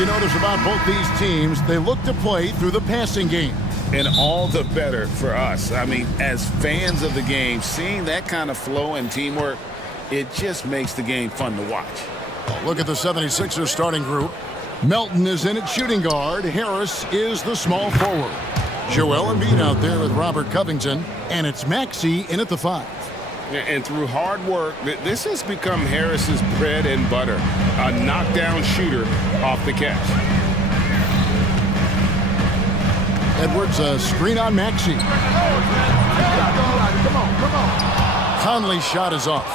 you notice about both these teams, they look to play through the passing game. And all the better for us. I mean, as fans of the game, seeing that kind of flow and teamwork, it just makes the game fun to watch. Look at the 76ers starting group. Melton is in at shooting guard. Harris is the small forward. Joel Embiid out there with Robert Covington. And it's Maxey in at the 5. And through hard work, this has become Harris's bread and butter. A knockdown shooter off the catch. Edwards, a screen on Maxey. Conley's shot is off.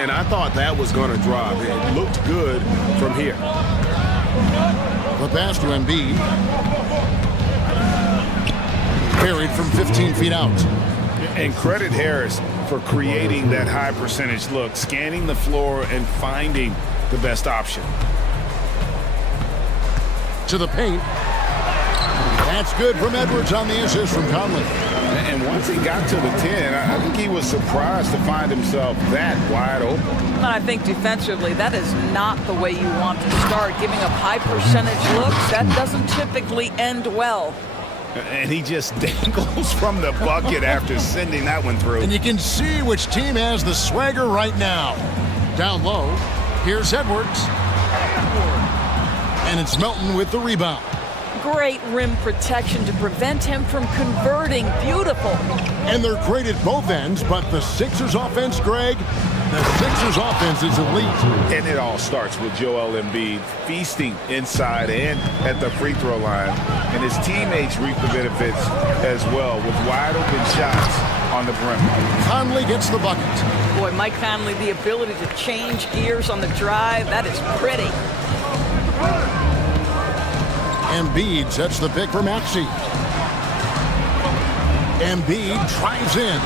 And I thought that was going to drop. It looked good from here. The pass to Embiid. Carried from 15 feet out. And credit Harris for creating that high percentage look, scanning the floor and finding the best option. To the paint. That's good from Edwards on the assist from Conley. And once he got to the 10, I think he was surprised to find himself that wide open. I think defensively, that is not the way you want to start. Giving up high percentage looks, that doesn't typically end well. And he just dangles from the bucket after sending that one through. And you can see which team has the swagger right now. Down low, here's Edwards. And it's Melton with the rebound. Great rim protection to prevent him from converting. Beautiful. And they're great at both ends, but the Sixers offense, Greg, the Sixers offense is elite. And it all starts with Joel Embiid feasting inside and at the free throw line. And his teammates reap the benefits as well with wide open shots on the perimeter. Conley gets the bucket. Boy, Mike Conley, the ability to change gears on the drive, that is pretty. Embiid sets the pick for Maxey. Embiid drives in.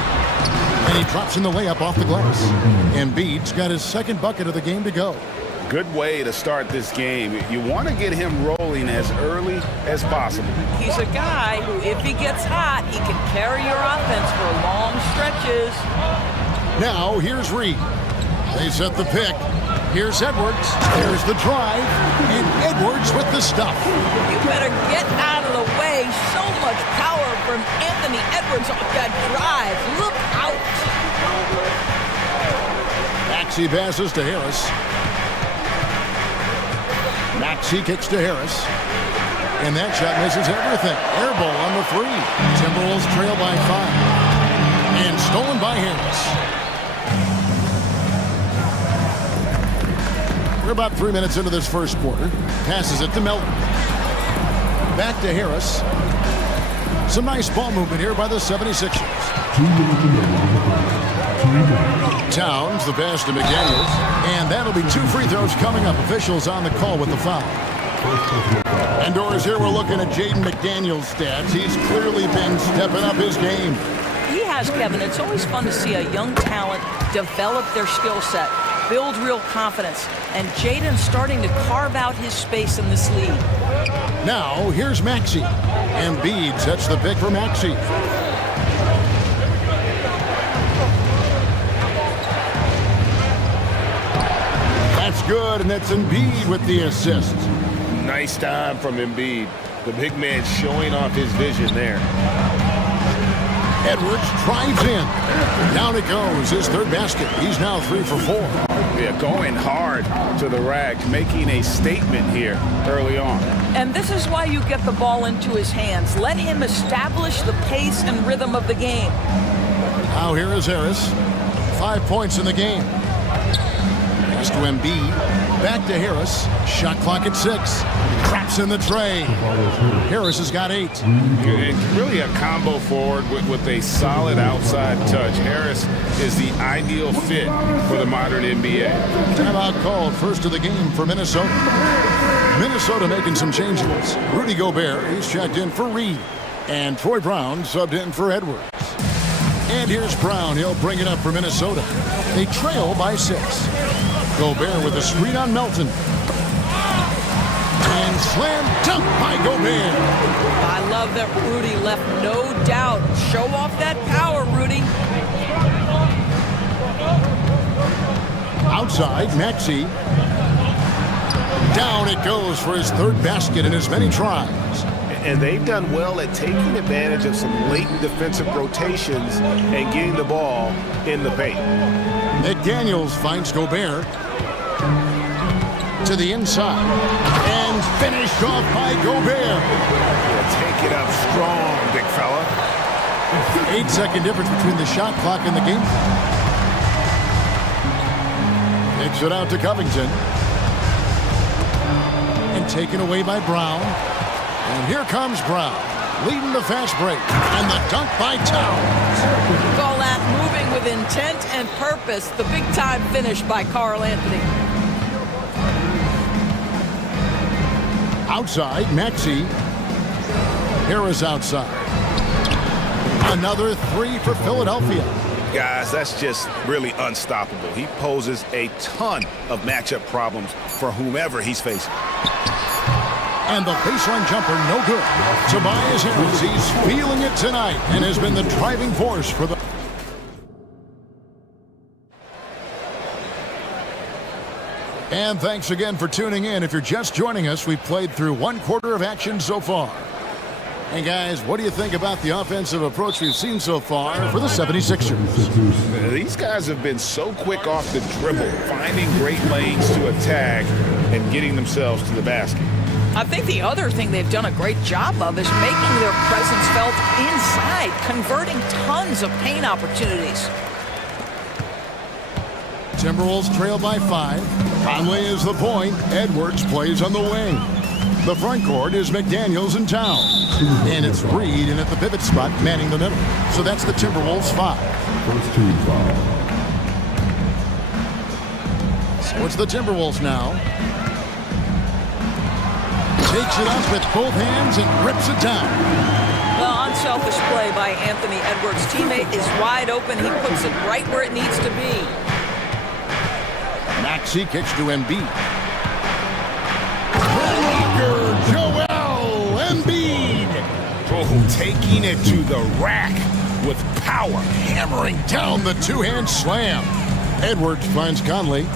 And he drops in the layup off the glass. Embiid's got his second bucket of the game to go. Good way to start this game. You want to get him rolling as early as possible. He's a guy who, if he gets hot, he can carry your offense for long stretches. Now, here's Reed. They set the pick. Here's Edwards. There's the drive. And Edwards with the stuff. You better get out of the way. So much power from Anthony Edwards off that drive. Look out. Maxey passes to Harris. Maxey kicks to Harris. And that shot misses everything. Air ball on the 3. Timberwolves trail by 5. And stolen by Harris. We're about 3 minutes into this first quarter. Passes it to Melton. Back to Harris. Some nice ball movement here by the 76ers. Towns, the pass to McDaniels. And that'll be 2 free throws coming up. Officials on the call with the foul. Indoors here, we're looking at Jaden McDaniels' stats. He's clearly been stepping up his game. He has, Kevin. It's always fun to see a young talent develop their skill set, build real confidence, and Jaden's starting to carve out his space in this league. Now, here's Maxey. Embiid sets the pick for Maxey. That's good, and it's Embiid with the assist. Nice time from Embiid. The big man showing off his vision there. Edwards drives in. Down it goes, his third basket. He's now 3 for 4. Yeah, going hard to the rack, making a statement here early on. And this is why you get the ball into his hands. Let him establish the pace and rhythm of the game. Now here is Harris. 5 points in the game. Pass to Embiid. Back to Harris. Shot clock at 6. Traps in the tray. Harris has got 8. Really a combo forward with a solid outside touch. Harris is the ideal fit for the modern NBA. Timeout called, first of the game for Minnesota. Minnesota making some changes. Rudy Gobert, he's checked in for Reed. And Troy Brown subbed in for Edwards. And here's Brown. He'll bring it up for Minnesota. They trail by 6. Gobert with a screen on Melton. And slam dunk by Gobert. I love that Rudy left no doubt. Show off that power, Rudy. Outside, Maxey. Down it goes for his third basket in as many tries. And they've done well at taking advantage of some late defensive rotations and getting the ball in the paint. McDaniels finds Gobert to the inside and finished off by Gobert. Yeah, take it up strong, big fella. 8-second difference between the shot clock and the game. Takes it out to Covington. And taken away by Brown. And here comes Brown, leading the fast break. And the dunk by Towns. Call that moving with intent and purpose. The big-time finish by Karl Anthony. Outside, Maxey. Harris outside. Another three for Philadelphia. Guys, that's just really unstoppable. He poses a ton of matchup problems for whomever he's facing. And the baseline jumper, no good. Tobias Harris, he's feeling it tonight and has been the driving force for the... And thanks again for tuning in. If you're just joining us, we've played through one quarter of action so far. And guys, what do you think about the offensive approach we've seen so far for the 76ers? These guys have been so quick off the dribble, finding great lanes to attack and getting themselves to the basket. I think the other thing they've done a great job of is making their presence felt inside, converting tons of paint opportunities. Timberwolves trail by 5. Conley is the point. Edwards plays on the wing. The front court is McDaniels and Towns. And it's Reed in at the pivot spot, manning the middle. So that's the Timberwolves 5. First team foul. So it's the Timberwolves now. Takes it up with both hands and rips it down. The unselfish play by Anthony Edwards' teammate is wide open. He puts it right where it needs to be. Maxey kicks to Embiid. Joel Embiid. Oh, taking it to the rack with power. Hammering down the two-hand slam. Edwards finds Conley.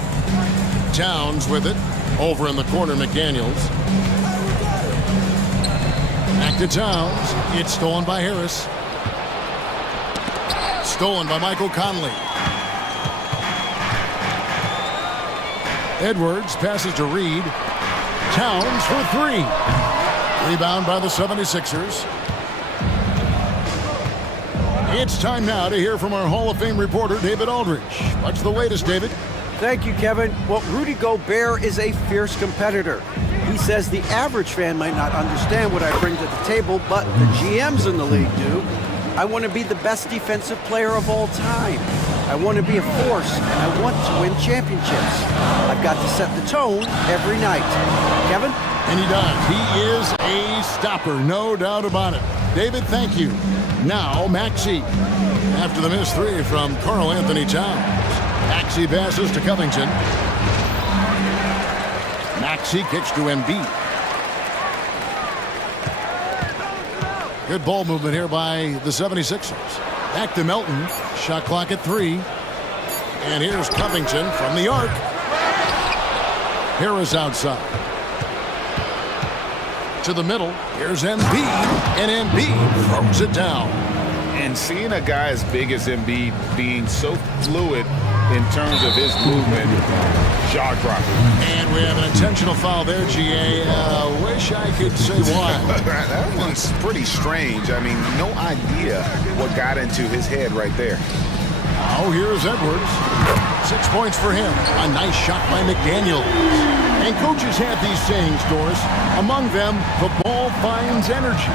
Towns with it. Over in the corner, McDaniels. Back to Towns. It's stolen by Harris. Stolen by Michael Conley. Edwards passes to Reed. Towns for 3. Rebound by the 76ers. It's time now to hear from our Hall of Fame reporter, David Aldridge. What's the latest, David? Thank you, Kevin. Well, Rudy Gobert is a fierce competitor. He says the average fan might not understand what I bring to the table, but the GMs in the league do. I want to be the best defensive player of all time. I want to be a force, and I want to win championships. I've got to set the tone every night. Kevin? And he does. He is a stopper, no doubt about it. David, thank you. Now, Maxey. After the missed 3 from Karl Anthony Towns. Maxey passes to Covington. Maxey kicks to Embiid. Good ball movement here by the 76ers. Back to Melton. Shot clock at 3. And here's Covington from the arc. Harris outside. To the middle. Here's Embiid. And Embiid throws it down. And seeing a guy as big as Embiid being so fluid in terms of his movement, jaw-dropping. And we have an intentional foul there, GA. Wish I could say why. That one's pretty strange. I mean, no idea what got into his head right there. Oh, here's Edwards. 6 points for him. A nice shot by McDaniels. And coaches have these sayings, Doris. Among them, the ball finds energy.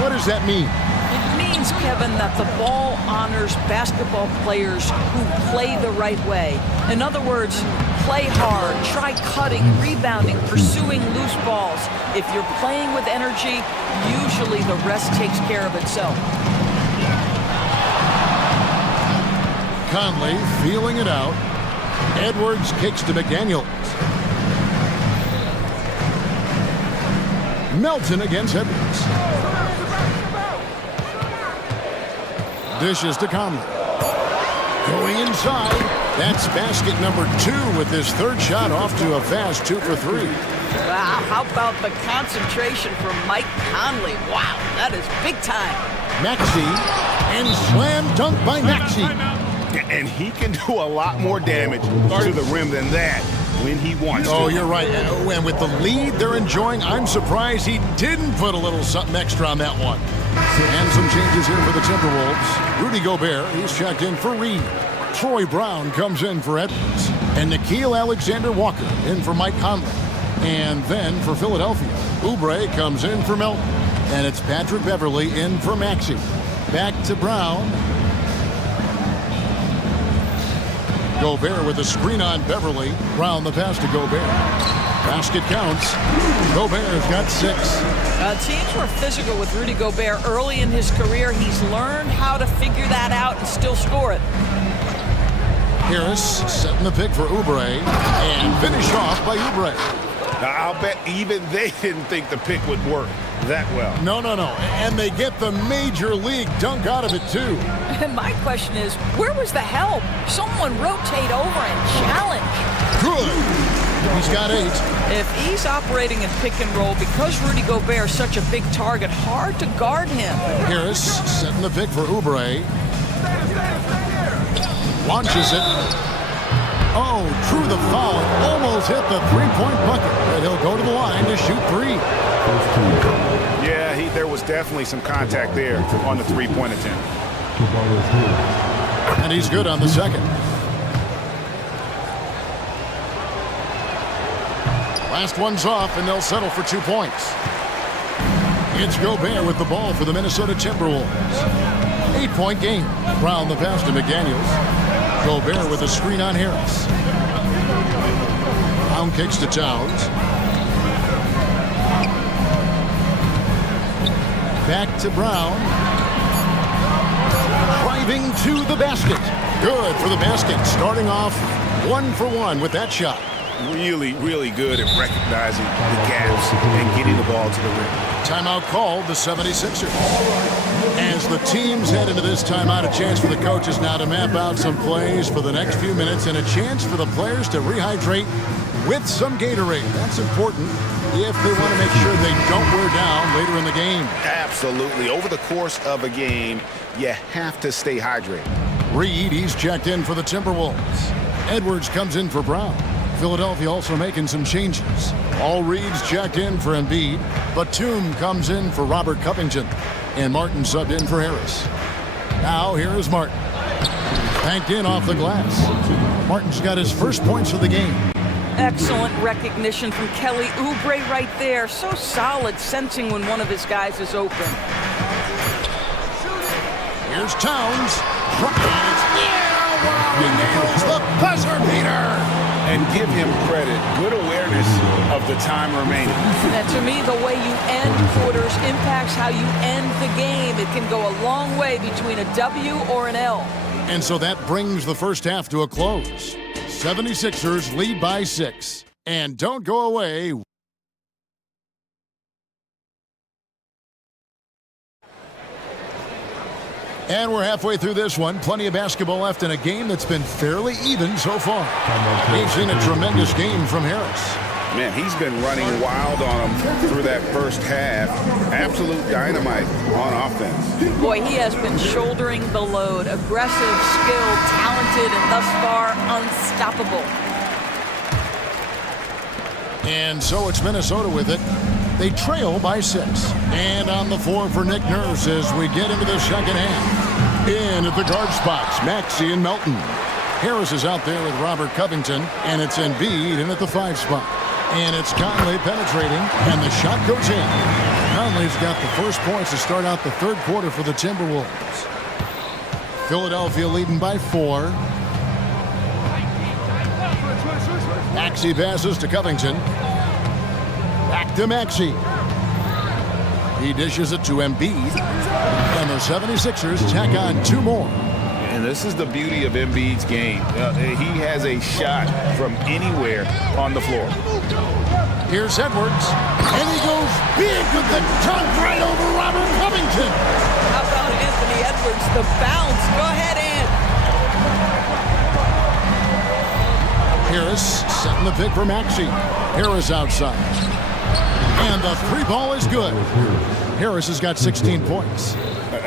What does that mean? It means, Kevin, that the ball honors basketball players who play the right way. In other words, play hard, try cutting, rebounding, pursuing loose balls. If you're playing with energy, usually the rest takes care of itself. Conley feeling it out. Edwards kicks to McDaniels. Melton against Edwards. Dishes to Conley. Going inside. That's basket number 2 with his third shot off to a fast 2 for 3. Wow, how about the concentration from Mike Conley? Wow, that is big time. Maxey, and slam dunk by Maxey. And he can do a lot more damage to the rim than that when he wants to. Oh, you're right. And with the lead they're enjoying, I'm surprised he didn't put a little something extra on that one. And some changes here for the Timberwolves. Rudy Gobert, he's checked in for Reed. Troy Brown comes in for Edwards. And Nickeil Alexander-Walker in for Mike Conley. And then for Philadelphia, Oubre comes in for Melton. And it's Patrick Beverley in for Maxey. Back to Brown. Gobert with a screen on Beverley. Brown the pass to Gobert. Basket counts. Gobert's got 6. Teams were physical with Rudy Gobert early in his career. He's learned how to figure that out and still score it. Harris setting the pick for Oubre. And finish off by Oubre. I'll bet even they didn't think the pick would work that well. No. And they get the major league dunk out of it, too. And my question is, where was the help? Someone rotate over and challenge. Good. He's got 8. If he's operating in pick and roll, because Rudy Gobert is such a big target, hard to guard him. Harris setting the pick for Oubre. Launches it. Oh, drew the foul. Almost hit the three-point bucket. But he'll go to the line to shoot 3. Yeah, there was definitely some contact there on the three-point attempt. And he's good on the second. Last one's off, and they'll settle for 2 points. It's Gobert with the ball for the Minnesota Timberwolves. 8-point game. Brown the pass to McDaniels. Gobert with a screen on Harris. Brown kicks to Towns. Back to Brown. Driving to the basket. Good for the basket. Starting off 1 for 1 with that shot. Really, really good at recognizing the gaps and getting the ball to the rim. Timeout called the 76ers. As the teams head into this timeout, a chance for the coaches now to map out some plays for the next few minutes and a chance for the players to rehydrate with some Gatorade. That's important if they want to make sure they don't wear down later in the game. Absolutely. Over the course of a game, you have to stay hydrated. Reed, he's checked in for the Timberwolves. Edwards comes in for Brown. Philadelphia also making some changes. All Reed's checked in for Embiid. Batum comes in for Robert Covington. And Martin subbed in for Harris. Now here is Martin. Banked in off the glass. Martin's got his first points of the game. Excellent recognition from Kelly Oubre right there. So solid, sensing when one of his guys is open. Here's Towns. He nails the buzzer beater. And give him credit. Good awareness of the time remaining. And to me, the way you end quarters impacts how you end the game. It can go a long way between a W or an L. And so that brings the first half to a close. 76ers lead by 6. And don't go away. And we're halfway through this one. Plenty of basketball left in a game that's been fairly even so far. We've seen a tremendous game from Harris. Man, he's been running wild on him through that first half. Absolute dynamite on offense. Boy, he has been shouldering the load. Aggressive, skilled, talented, and thus far unstoppable. And so it's Minnesota with it. They trail by 6. And on the floor for Nick Nurse as we get into the second half. In at the guard spots, Maxey and Melton. Harris is out there with Robert Covington, and it's Embiid in at the 5 spot. And it's Conley penetrating, and the shot goes in. Conley's got the first points to start out the third quarter for the Timberwolves. Philadelphia leading by 4. Maxey passes to Covington. Back to Maxey. He dishes it to Embiid. And the 76ers tack on 2 more. And this is the beauty of Embiid's game. He has a shot from anywhere on the floor. Here's Edwards. And he goes big with the dunk right over Robert Covington. How about Anthony Edwards, the bounce? Go ahead, Ant. Harris setting the pick for Maxey. Harris outside. And the three ball is good. Harris has got 16 points.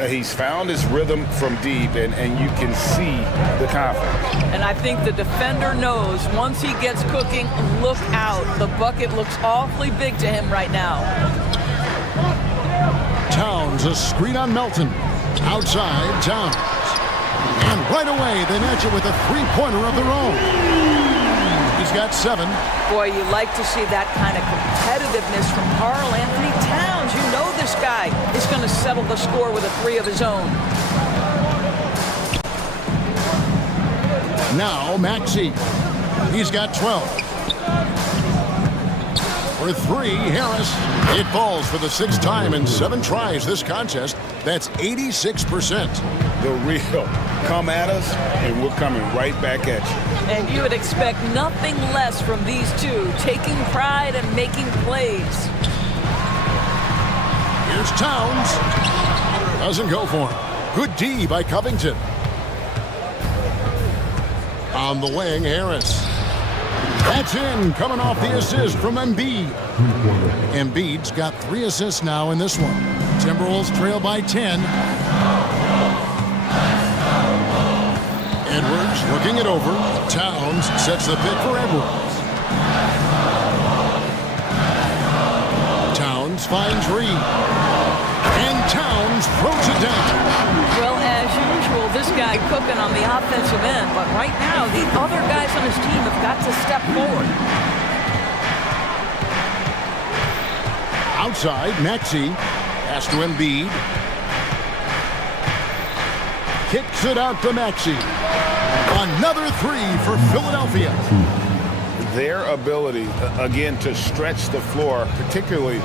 He's found his rhythm from deep, and you can see the confidence. And I think the defender knows once he gets cooking, look out. The bucket looks awfully big to him right now. Towns, a screen on Melton. Outside, Towns. And right away, they match it with a three-pointer of their own. He's got 7. Boy, you like to see that kind of competitiveness from Karl Anthony Towns. You know this guy is going to settle the score with a 3 of his own. Now, Maxey. He's got 12. For 3, Harris. It falls for the 6th time in 7 tries this contest. That's 86%. The real come at us, and we're coming right back at you. And you would expect nothing less from these two, taking pride and making plays. Here's Towns. Doesn't go for him. Good D by Covington. On the wing, Harris. That's in, coming off the assist from Embiid. Embiid's got 3 assists now in this one. Timberwolves trail by 10. Edwards looking it over. Towns sets the pick for Edwards. Towns finds Reed. And Towns throws it down. Well, as usual, this guy cooking on the offensive end, but right now the other guys on his team have got to step forward. Outside, Maxey. Pass to Embiid. Kicks it out to Maxey. Another 3 for Philadelphia. Their ability, again, to stretch the floor, particularly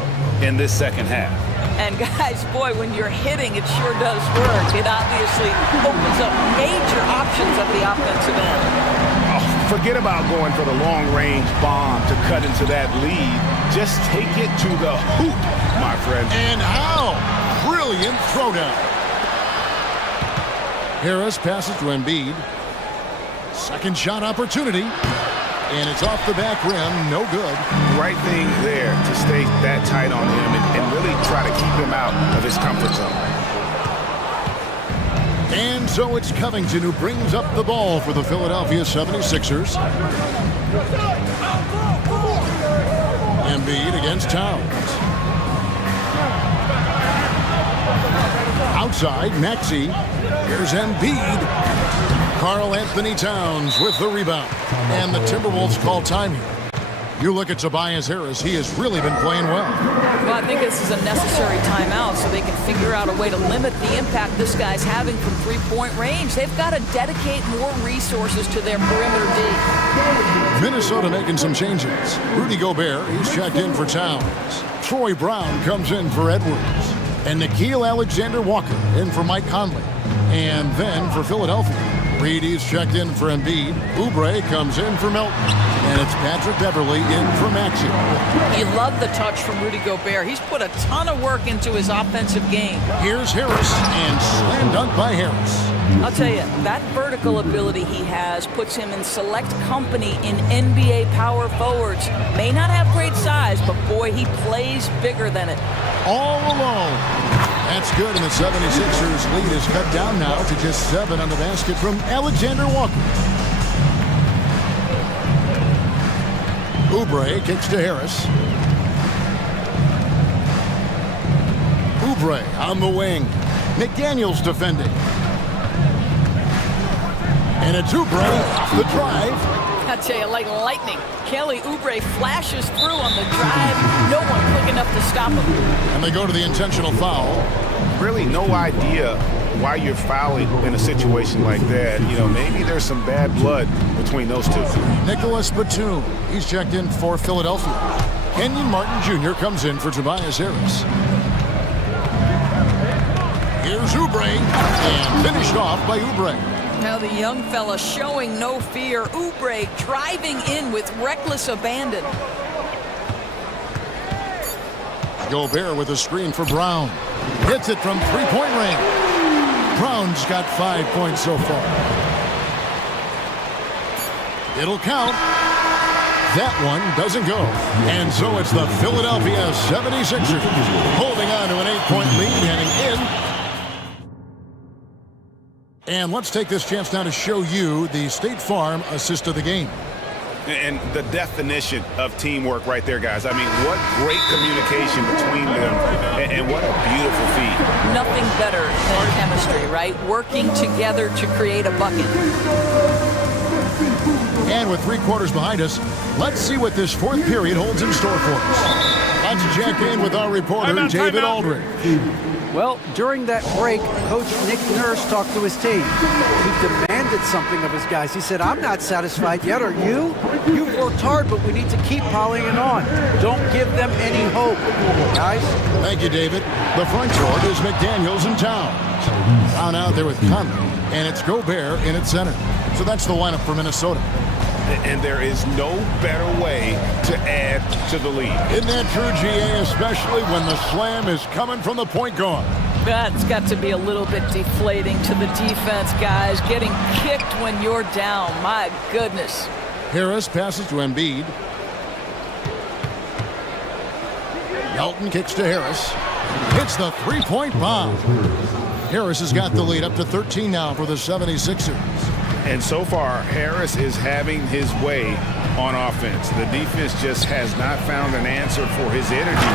in this second half. And guys, boy, when you're hitting, it sure does work. It obviously opens up major options at the offensive end. Oh, forget about going for the long-range bomb to cut into that lead. Just take it to the hoop, my friend. And how? Brilliant throwdown. Harris passes to Embiid. Second shot opportunity. And it's off the back rim, no good. Right thing there to stay that tight on him and really try to keep him out of his comfort zone. And so it's Covington who brings up the ball for the Philadelphia 76ers. Embiid against Towns. Outside, Maxey. Here's Embiid. Karl Anthony Towns with the rebound. And the Timberwolves call time here. You look at Tobias Harris, he has really been playing well. Well, I think this is a necessary timeout so they can figure out a way to limit the impact this guy's having from three-point range. They've got to dedicate more resources to their perimeter D. Minnesota making some changes. Rudy Gobert, he's checked in for Towns. Troy Brown comes in for Edwards. And Nickeil Alexander-Walker in for Mike Conley. And then for Philadelphia, Reedy's checked in for Embiid. Oubre comes in for Melton. And it's Patrick Beverley in for Maxey. You love the touch from Rudy Gobert. He's put a ton of work into his offensive game. Here's Harris, and slam dunk by Harris. I'll tell you, that vertical ability he has puts him in select company in NBA power forwards. May not have great size, but boy, he plays bigger than it. All alone. That's good, and the 76ers lead is cut down now to just 7 on the basket from Alexander Walker. Oubre kicks to Harris. Oubre on the wing. McDaniels defending. And it's Oubre off the drive. I tell you, like lightning, Kelly Oubre flashes through on the drive. No one quick enough to stop him. And they go to the intentional foul. Really no idea why you're fouling in a situation like that. You know, maybe there's some bad blood between those two. Nicholas Batum, he's checked in for Philadelphia. Kenyon Martin Jr. comes in for Tobias Harris. Here's Oubre, and finished off by Oubre. Now the young fella showing no fear. Oubre driving in with reckless abandon. Gobert with a screen for Brown. Hits it from three-point range. Brown's got 5 points so far. It'll count. That one doesn't go. And so it's the Philadelphia 76ers holding on to an 8-point lead heading in. And let's take this chance now to show you the State Farm assist of the game. And the definition of teamwork right there, guys. I mean, what great communication between them, and what a beautiful feat. Nothing better than chemistry, right? Working together to create a bucket. And with 3 quarters behind us, let's see what this fourth period holds in store for us. Let's check in with our reporter, David Aldridge. Well, during that break, Coach Nick Nurse talked to his team. He demanded something of his guys. He said, I'm not satisfied yet, are you? You've worked hard, but we need to keep piling it on. Don't give them any hope, guys. Thank you, David. The front court is McDaniels and Towns. Down out there with Conley, and it's Gobert in its center. So that's the lineup for Minnesota. And there is no better way to add to the lead. Isn't that true, GA, especially when the slam is coming from the point guard? That's got to be a little bit deflating to the defense, guys. Getting kicked when you're down. My goodness. Harris passes to Embiid. Melton kicks to Harris. Hits the three-point bomb. Harris has got the lead up to 13 now for the 76ers. And so far, Harris is having his way on offense. The defense just has not found an answer for his energy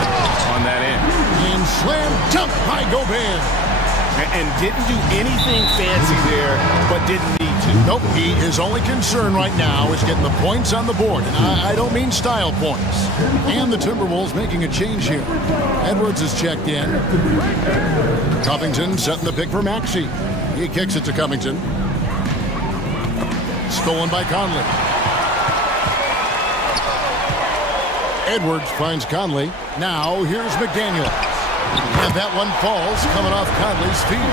on that end. And slam dunk by Gobert. And didn't do anything fancy there, but didn't need to. Nope, his only concern right now is getting the points on the board. And I don't mean style points. And the Timberwolves making a change here. Edwards is checked in. Covington setting the pick for Maxey. He kicks it to Covington. Stolen by Conley. Edwards finds Conley. Now here's McDaniels. And that one falls coming off Conley's feet.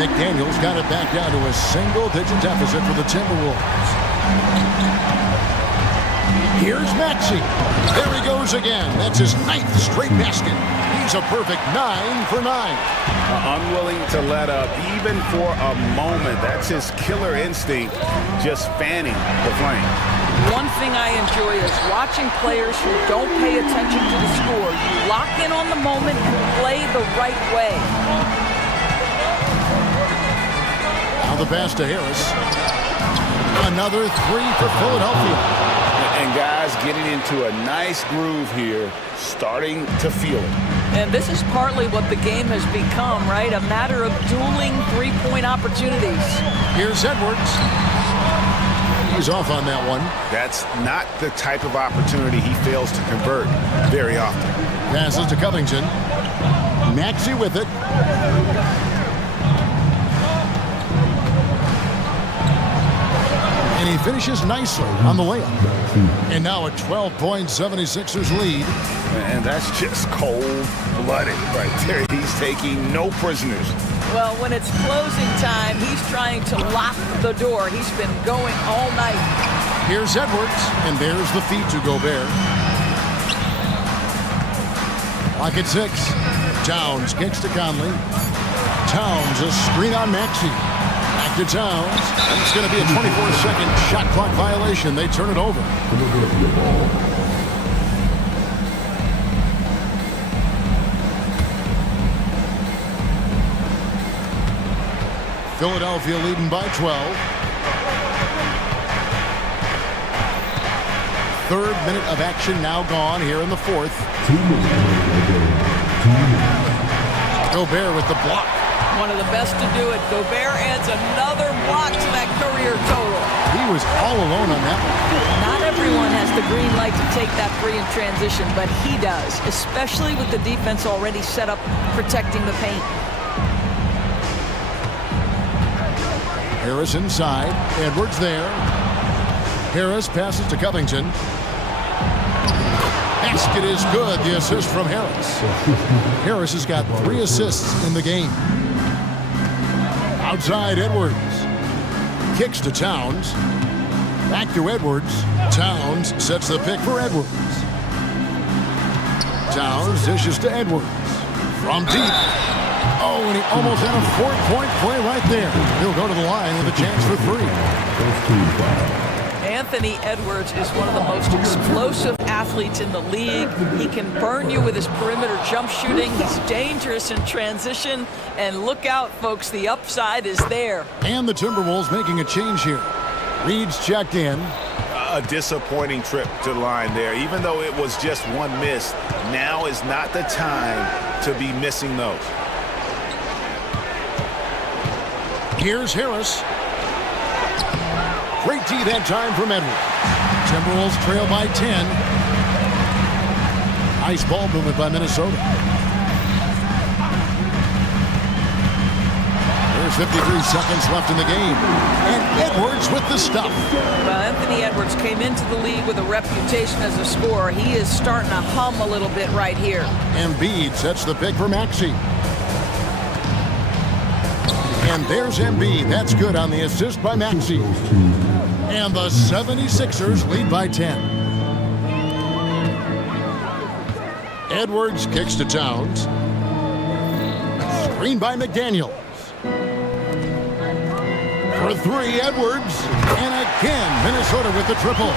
McDaniels got it back down to a single-digit deficit for the Timberwolves. Here's Maxey. There he goes again. That's his 9th straight basket. He's a perfect 9 for 9. Unwilling to let up even for a moment. That's his killer instinct, just fanning the flame. One thing I enjoy is watching players who don't pay attention to the score. You lock in on the moment and play the right way. Now the pass to Harris. Another 3 for Philadelphia. And guys getting into a nice groove here, starting to feel it. And this is partly what the game has become, right? A matter of dueling three-point opportunities. Here's Edwards. He's off on that one. That's not the type of opportunity he fails to convert very often. Passes to Covington. Maxey with it. And he finishes nicely on the layup. And now a 12-point 76ers lead. And that's just cold-blooded right there. He's taking no prisoners. Well, when it's closing time, he's trying to lock the door. He's been going all night. Here's Edwards, and there's the feed to Gobert. Lock at 6. Towns kicks to Conley. Towns a screen on Maxey. Back to Towns. And it's going to be a 24-second shot clock violation. They turn it over. Philadelphia leading by 12. 3rd minute of action now gone here in the 4th. Gobert with the block. One of the best to do it. Gobert adds another block to that career total. He was all alone on that one. Not everyone has the green light to take that free in transition, but he does, especially with the defense already set up protecting the paint. Harris inside. Edwards there. Harris passes to Covington. Basket is good. The assist from Harris. Harris has got 3 assists in the game. Outside Edwards. Kicks to Towns. Back to Edwards. Towns sets the pick for Edwards. Towns dishes to Edwards. From deep. Oh, and he almost had a 4-point play right there. He'll go to the line with a chance for 3. And Anthony Edwards is one of the most explosive athletes in the league. He can burn you with his perimeter jump shooting. He's dangerous in transition. And look out, folks, the upside is there. And the Timberwolves making a change here. Reed's checked in. A disappointing trip to the line there. Even though it was just one miss, now is not the time to be missing those. Here's Harris. Great D that time from Edwards. Timberwolves trail by 10. Nice ball movement by Minnesota. There's 53 seconds left in the game. And Edwards with the stuff. Well, Anthony Edwards came into the league with a reputation as a scorer. He is starting to hum a little bit right here. Embiid sets the pick for Maxey. And there's Embiid. That's good on the assist by Maxey. And the 76ers lead by 10. Edwards kicks to Towns. Screen by McDaniel. For three, Edwards. And again, Minnesota with the triple.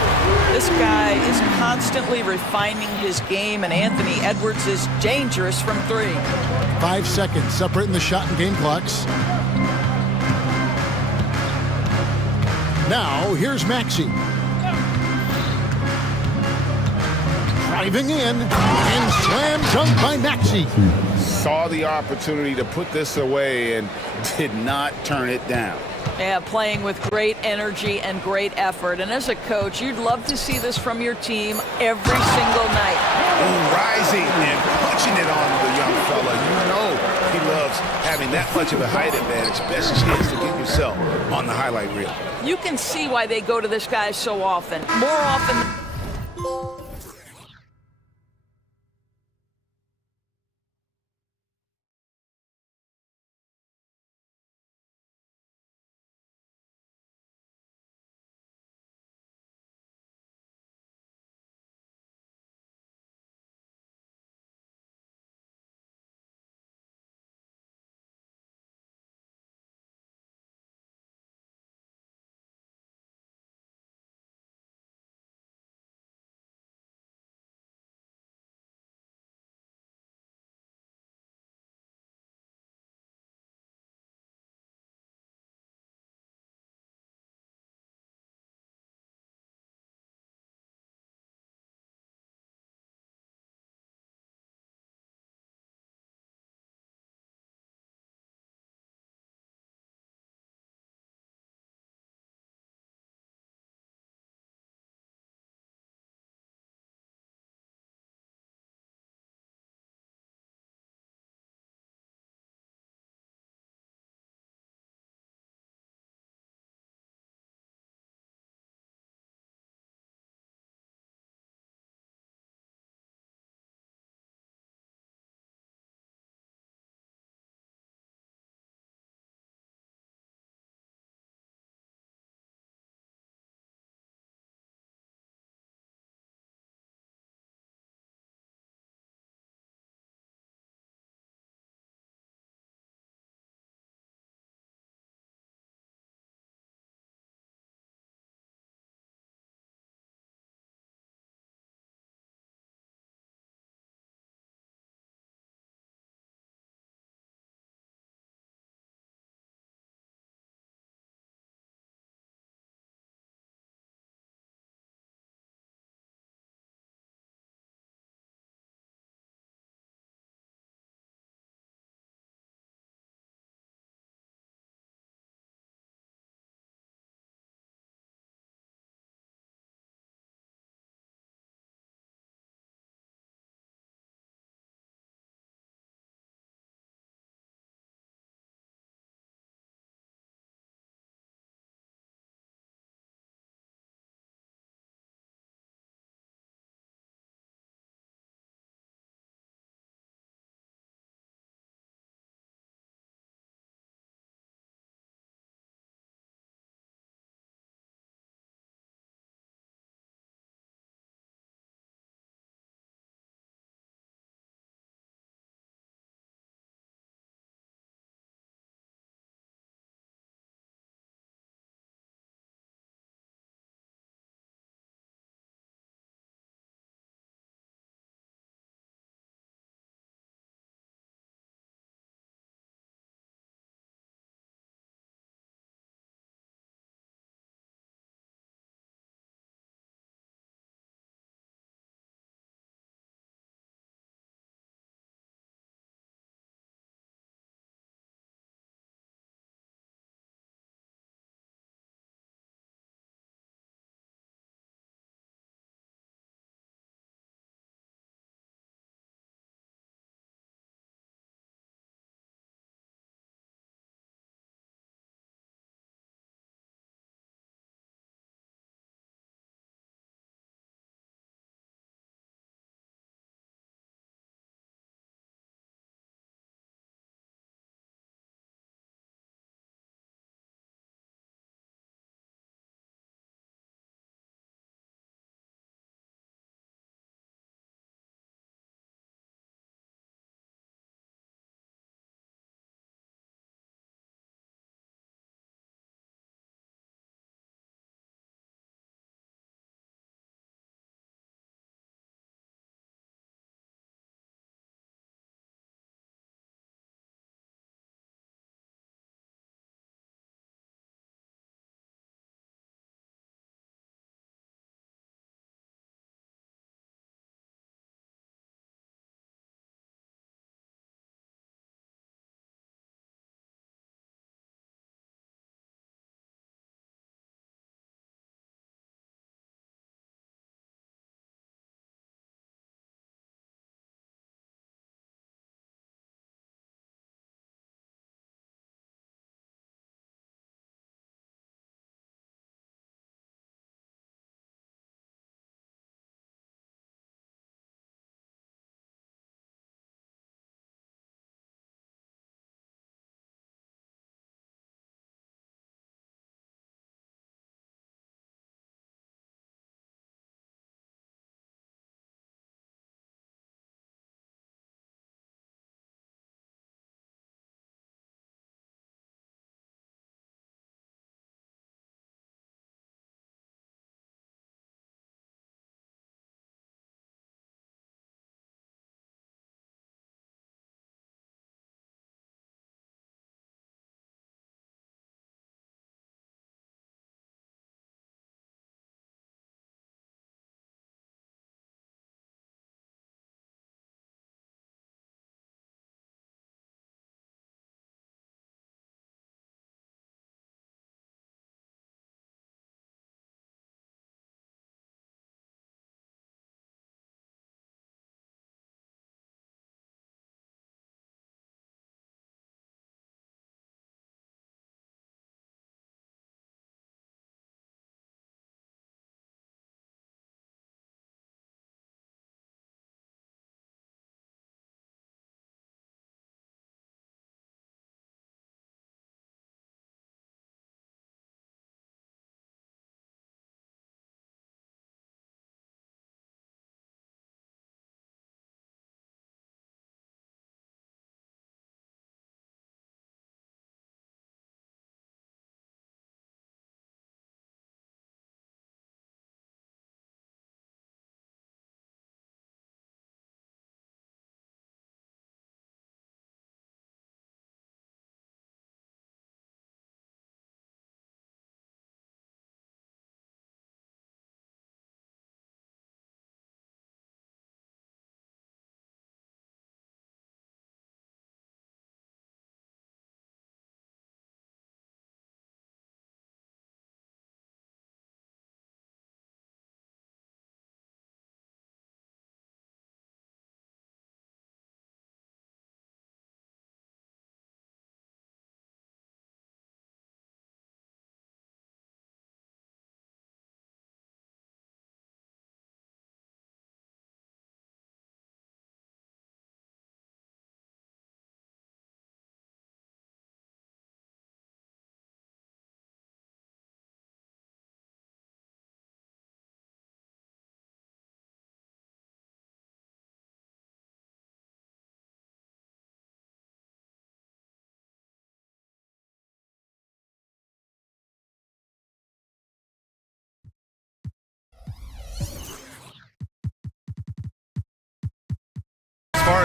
This guy is constantly refining his game, and Anthony Edwards is dangerous from three. 5 seconds separating the shot and game clocks. Now, here's Maxey. Driving in, and slam dunk by Maxey. Saw the opportunity to put this away and did not turn it down. Yeah, playing with great energy and great effort. And as a coach, you'd love to see this from your team every single night. Rising and punching it on the young fella. You know he loves having that much of a height advantage. Best chance to get yourself on the highlight reel. You can see why they go to this guy so often. More often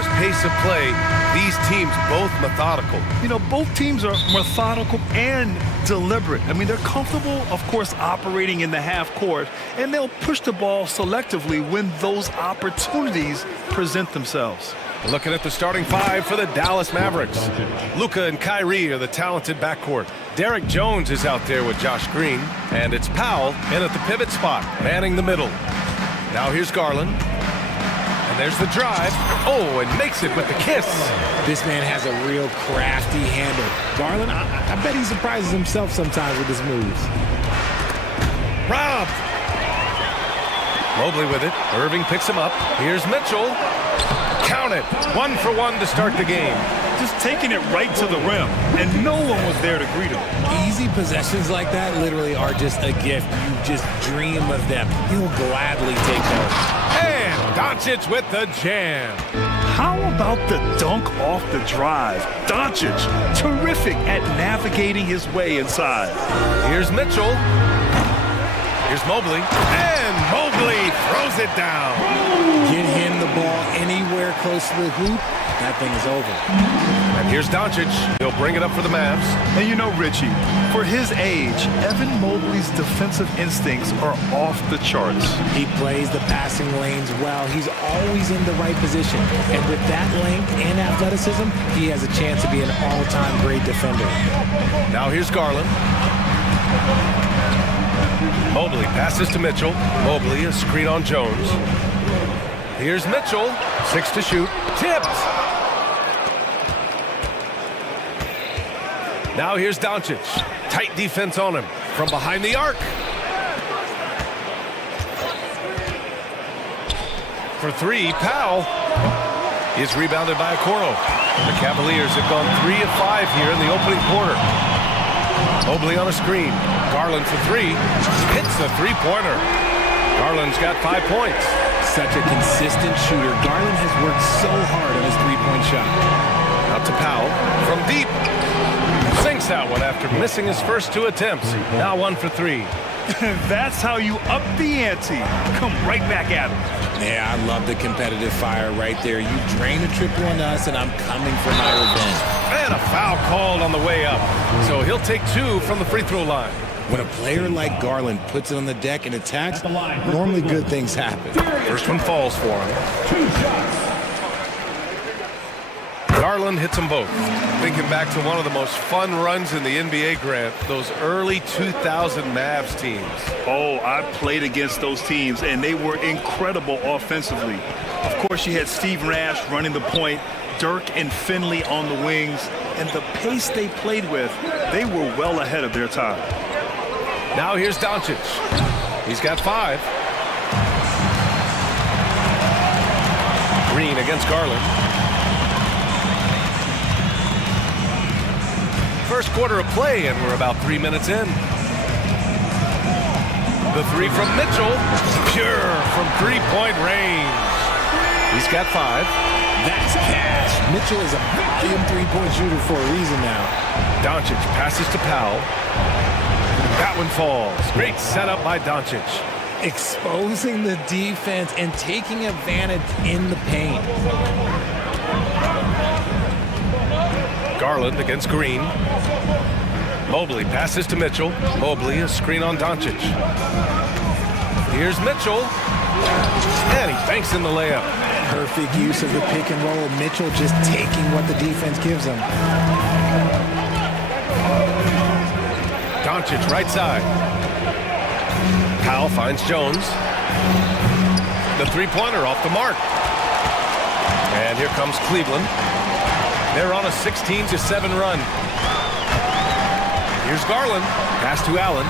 as pace of play, these teams both methodical. You know, both teams are methodical and deliberate. I mean, they're comfortable, of course, operating in the half court, and they'll push the ball selectively when those opportunities present themselves. Looking at the starting five for the Dallas Mavericks. Luka and Kyrie are the talented backcourt. Derek Jones is out there with Josh Green, and it's Powell in at the pivot spot, manning the middle. Now here's Garland. And there's the drive. Oh, and makes it with the kiss. This man has a real crafty handle. Garland, I bet he surprises himself sometimes with his moves. Robbed. Mobley with it. Irving picks him up. Here's Mitchell. Count it. 1 for 1 to start the game. Just taking it right to the rim, and no one was there to greet him. Easy possessions like that literally are just a gift. You just dream of them. He'll gladly take those. And Doncic with the jam. How about the dunk off the drive? Doncic, terrific at navigating his way inside. Here's Mitchell. Here's Mobley. And Mobley throws it down. Get him the ball anywhere close to the hoop, that thing is over. And here's Doncic. He'll bring it up for the Mavs. And you know, Richie, for his age, Evan Mobley's defensive instincts are off the charts. He plays the passing lanes well. He's always in the right position. And with that length and athleticism, he has a chance to be an all-time great defender. Now here's Garland. Mobley passes to Mitchell. Mobley, a screen on Jones. Here's Mitchell. 6 to shoot. Tipped. Now here's Doncic. Tight defense on him. From behind the arc. For 3, Powell is rebounded by Okoro. The Cavaliers have gone 3 of 5 here in the opening quarter. Mobley on a screen. Garland for 3. Hits the three-pointer. Garland's got 5 points. Such a consistent shooter. Garland has worked so hard on his three-point shot. Out to Powell from deep. Sinks that one after missing his first 2 attempts. Now 1 for 3. That's how you up the ante. Come right back at him. Yeah, I love the competitive fire right there. You drain a triple on us, and I'm coming for my revenge. And a foul called on the way up. So he'll take 2 from the free throw line. When a player like Garland puts it on the deck and attacks, normally good things happen. First one falls for him. Garland hits them both. Thinking back to one of the most fun runs in the NBA, Grant, those early 2000 Mavs teams. Oh, I played against those teams, and they were incredible offensively. Of course, you had Steve Nash running the point, Dirk and Finley on the wings, and the pace they played with, they were well ahead of their time. Now here's Doncic. He's got 5. Green against Garland. First quarter of play, and we're about 3 minutes in. The 3 from Mitchell. Pure from three-point range. He's got 5. That's cash. Mitchell is a volume three-point shooter for a reason now. Doncic passes to Powell. That one falls. Great setup by Doncic. Exposing the defense and taking advantage in the paint. Garland against Green. Mobley passes to Mitchell. Mobley, a screen on Doncic. Here's Mitchell. And he banks in the layup. Perfect use of the pick and roll. Mitchell just taking what the defense gives him. Doncic right side. Powell finds Jones. The three-pointer off the mark. And here comes Cleveland. They're on a 16-7 run. Here's Garland. Pass to Allen.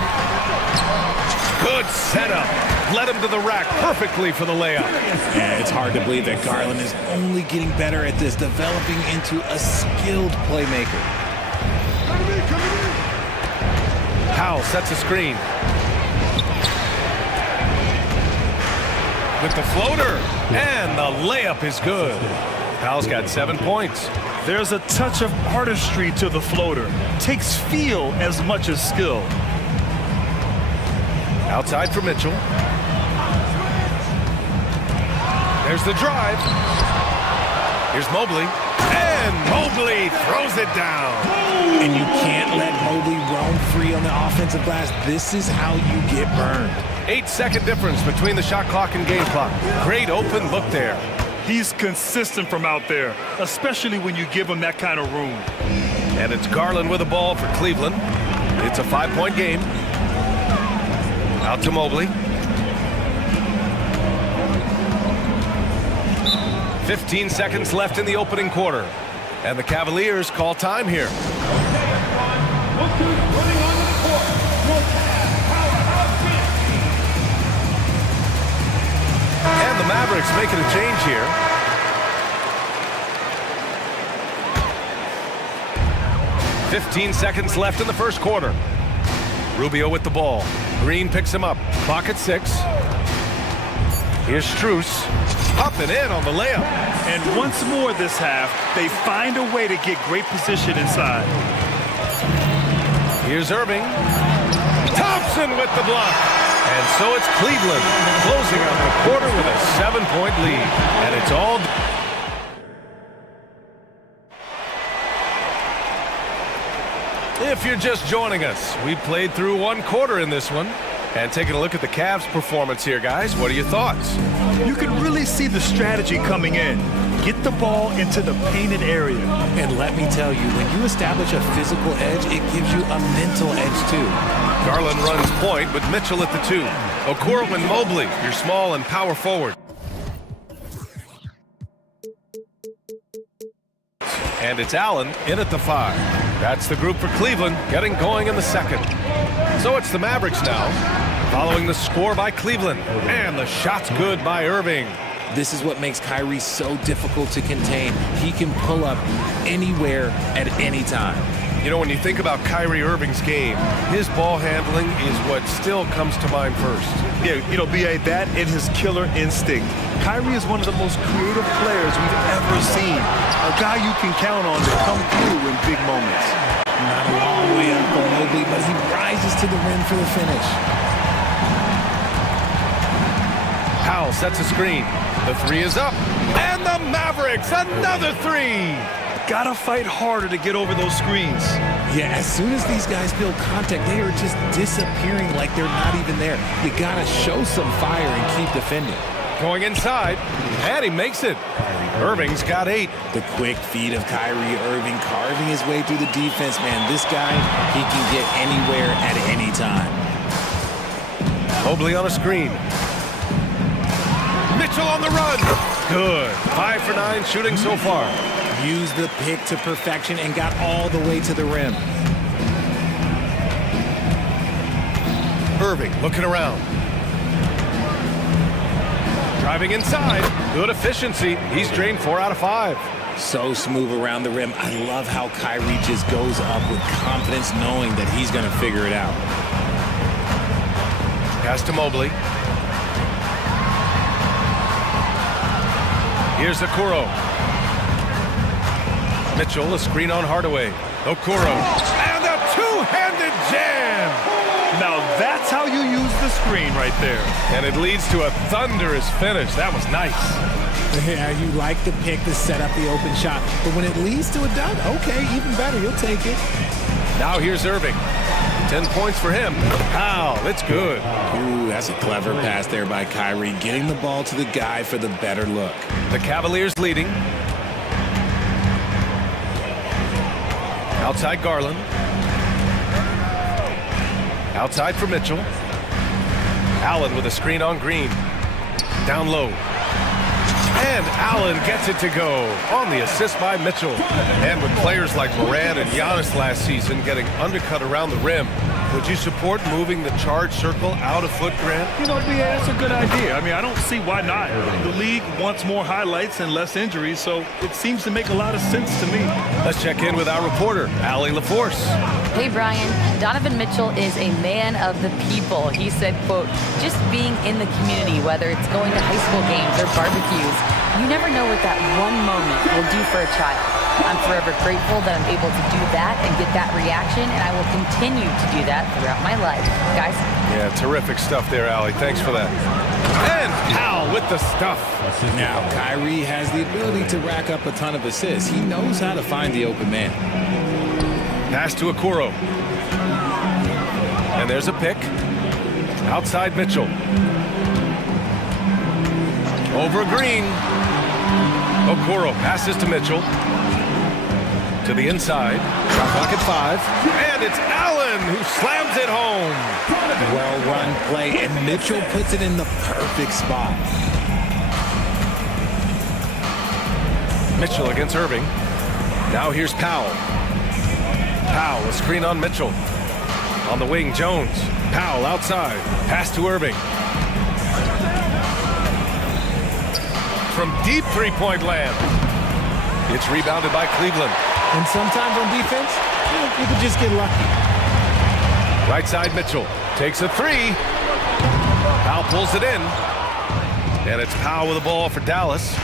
Good setup. Led him to the rack perfectly for the layup. And it's hard to believe that Garland is only getting better at this, developing into a skilled playmaker. Powell sets a screen. With the floater. And the layup is good. Powell's got 7 points. There's a touch of artistry to the floater. Takes feel as much as skill. Outside for Mitchell. There's the drive. Here's Mobley. And Mobley throws it down. And you can't let Mobley roam free on the offensive glass. This is how you get burned. 8-second difference between the shot clock and game clock. Great open look there. He's consistent from out there, especially when you give him that kind of room. And it's Garland with the ball for Cleveland. It's a 5-point game. Out to Mobley. 15 seconds left in the opening quarter. And the Cavaliers call time here. And the Mavericks making a change here. "15 seconds left in the first quarter. Rubio with the ball. Green picks him up. Clock at 6. Here's Strus. Up and in on the layup. And once more this half, they find a way to get great position inside. Here's Irving. Thompson with the block. And so it's Cleveland closing out the quarter with a 7-point lead. And it's all... If you're just joining us, we played through one quarter in this one. And taking a look at the Cavs' performance here, guys, what are your thoughts? You can really see the strategy coming in. Get the ball into the painted area. And let me tell you, when you establish a physical edge, it gives you a mental edge too. Garland runs point with Mitchell at the 2. Okoro and Mobley, your small and power forward. And it's Allen in at the 5. That's the group for Cleveland, getting going in the second. So it's the Mavericks now, following the score by Cleveland. And the shot's good by Irving. This is what makes Kyrie so difficult to contain. He can pull up anywhere at any time. You know, when you think about Kyrie Irving's game, his ball handling is what still comes to mind first. Yeah, you know, B.A., that and his killer instinct. Kyrie is one of the most creative players we've ever seen. A guy you can count on to come through in big moments. Not a long way up for Mobley, but he rises to the rim for the finish. Powell sets a screen. The 3 is up. And the Mavericks, another 3! Gotta fight harder to get over those screens. Yeah, as soon as these guys feel contact, they are just disappearing like they're not even there. You gotta show some fire and keep defending. Going inside, and he makes it. Irving's got 8. The quick feed of Kyrie Irving carving his way through the defense, man. This guy, he can get anywhere at any time. Mobley on a screen. Mitchell on the run. Good. 5 for 9 shooting so far. Used the pick to perfection and got all the way to the rim. Irving looking around. Driving inside. Good efficiency. He's drained 4 out of 5. So smooth around the rim. I love how Kyrie just goes up with confidence knowing that he's going to figure it out. Pass to Mobley. Here's Okoro. Mitchell, a screen on Hardaway. Okoro. And a two-handed jam! Now that's how you use the screen right there. And it leads to a thunderous finish. That was nice. Yeah, you like the pick to set up the open shot. But when it leads to a dunk, okay, even better. You'll take it. Now here's Irving. 10 points for him. Wow, it's good. Ooh, that's a clever pass there by Kyrie, getting the ball to the guy for the better look. The Cavaliers leading. Outside Garland. Outside for Mitchell. Allen with a screen on Green. Down low. And Allen gets it to go on the assist by Mitchell. And with players like Morant and Giannis last season getting undercut around the rim, would you support moving the charge circle out of foot, Grant? You know, yeah, that's a good idea. I mean, I don't see why not. The league wants more highlights and less injuries, so it seems to make a lot of sense to me. Let's check in with our reporter, Allie LaForce. Hey, Brian. Donovan Mitchell is a man of the people. He said, quote, just being in the community, whether it's going to high school games or barbecues, you never know what that one moment will do for a child. I'm forever grateful that I'm able to do that and get that reaction, and I will continue to do that throughout my life. Guys? Yeah, terrific stuff there, Allie. Thanks for that. And Powell with the stuff. Now, Kyrie has the ability to rack up a ton of assists. He knows how to find the open man. Pass to Okoro. And there's a pick. Outside Mitchell. Over Green. Okoro passes to Mitchell. To the inside. Shot clock at 5. And it's Allen who slams it home. Well-run play, and Mitchell puts it in the perfect spot. Mitchell against Irving. Now here's Powell. Powell, a screen on Mitchell. On the wing, Jones. Powell outside. Pass to Irving. From deep three-point land. It's rebounded by Cleveland. And sometimes on defense, you can just get lucky. Right side, Mitchell takes a 3. Powell pulls it in. And it's Powell with the ball for Dallas.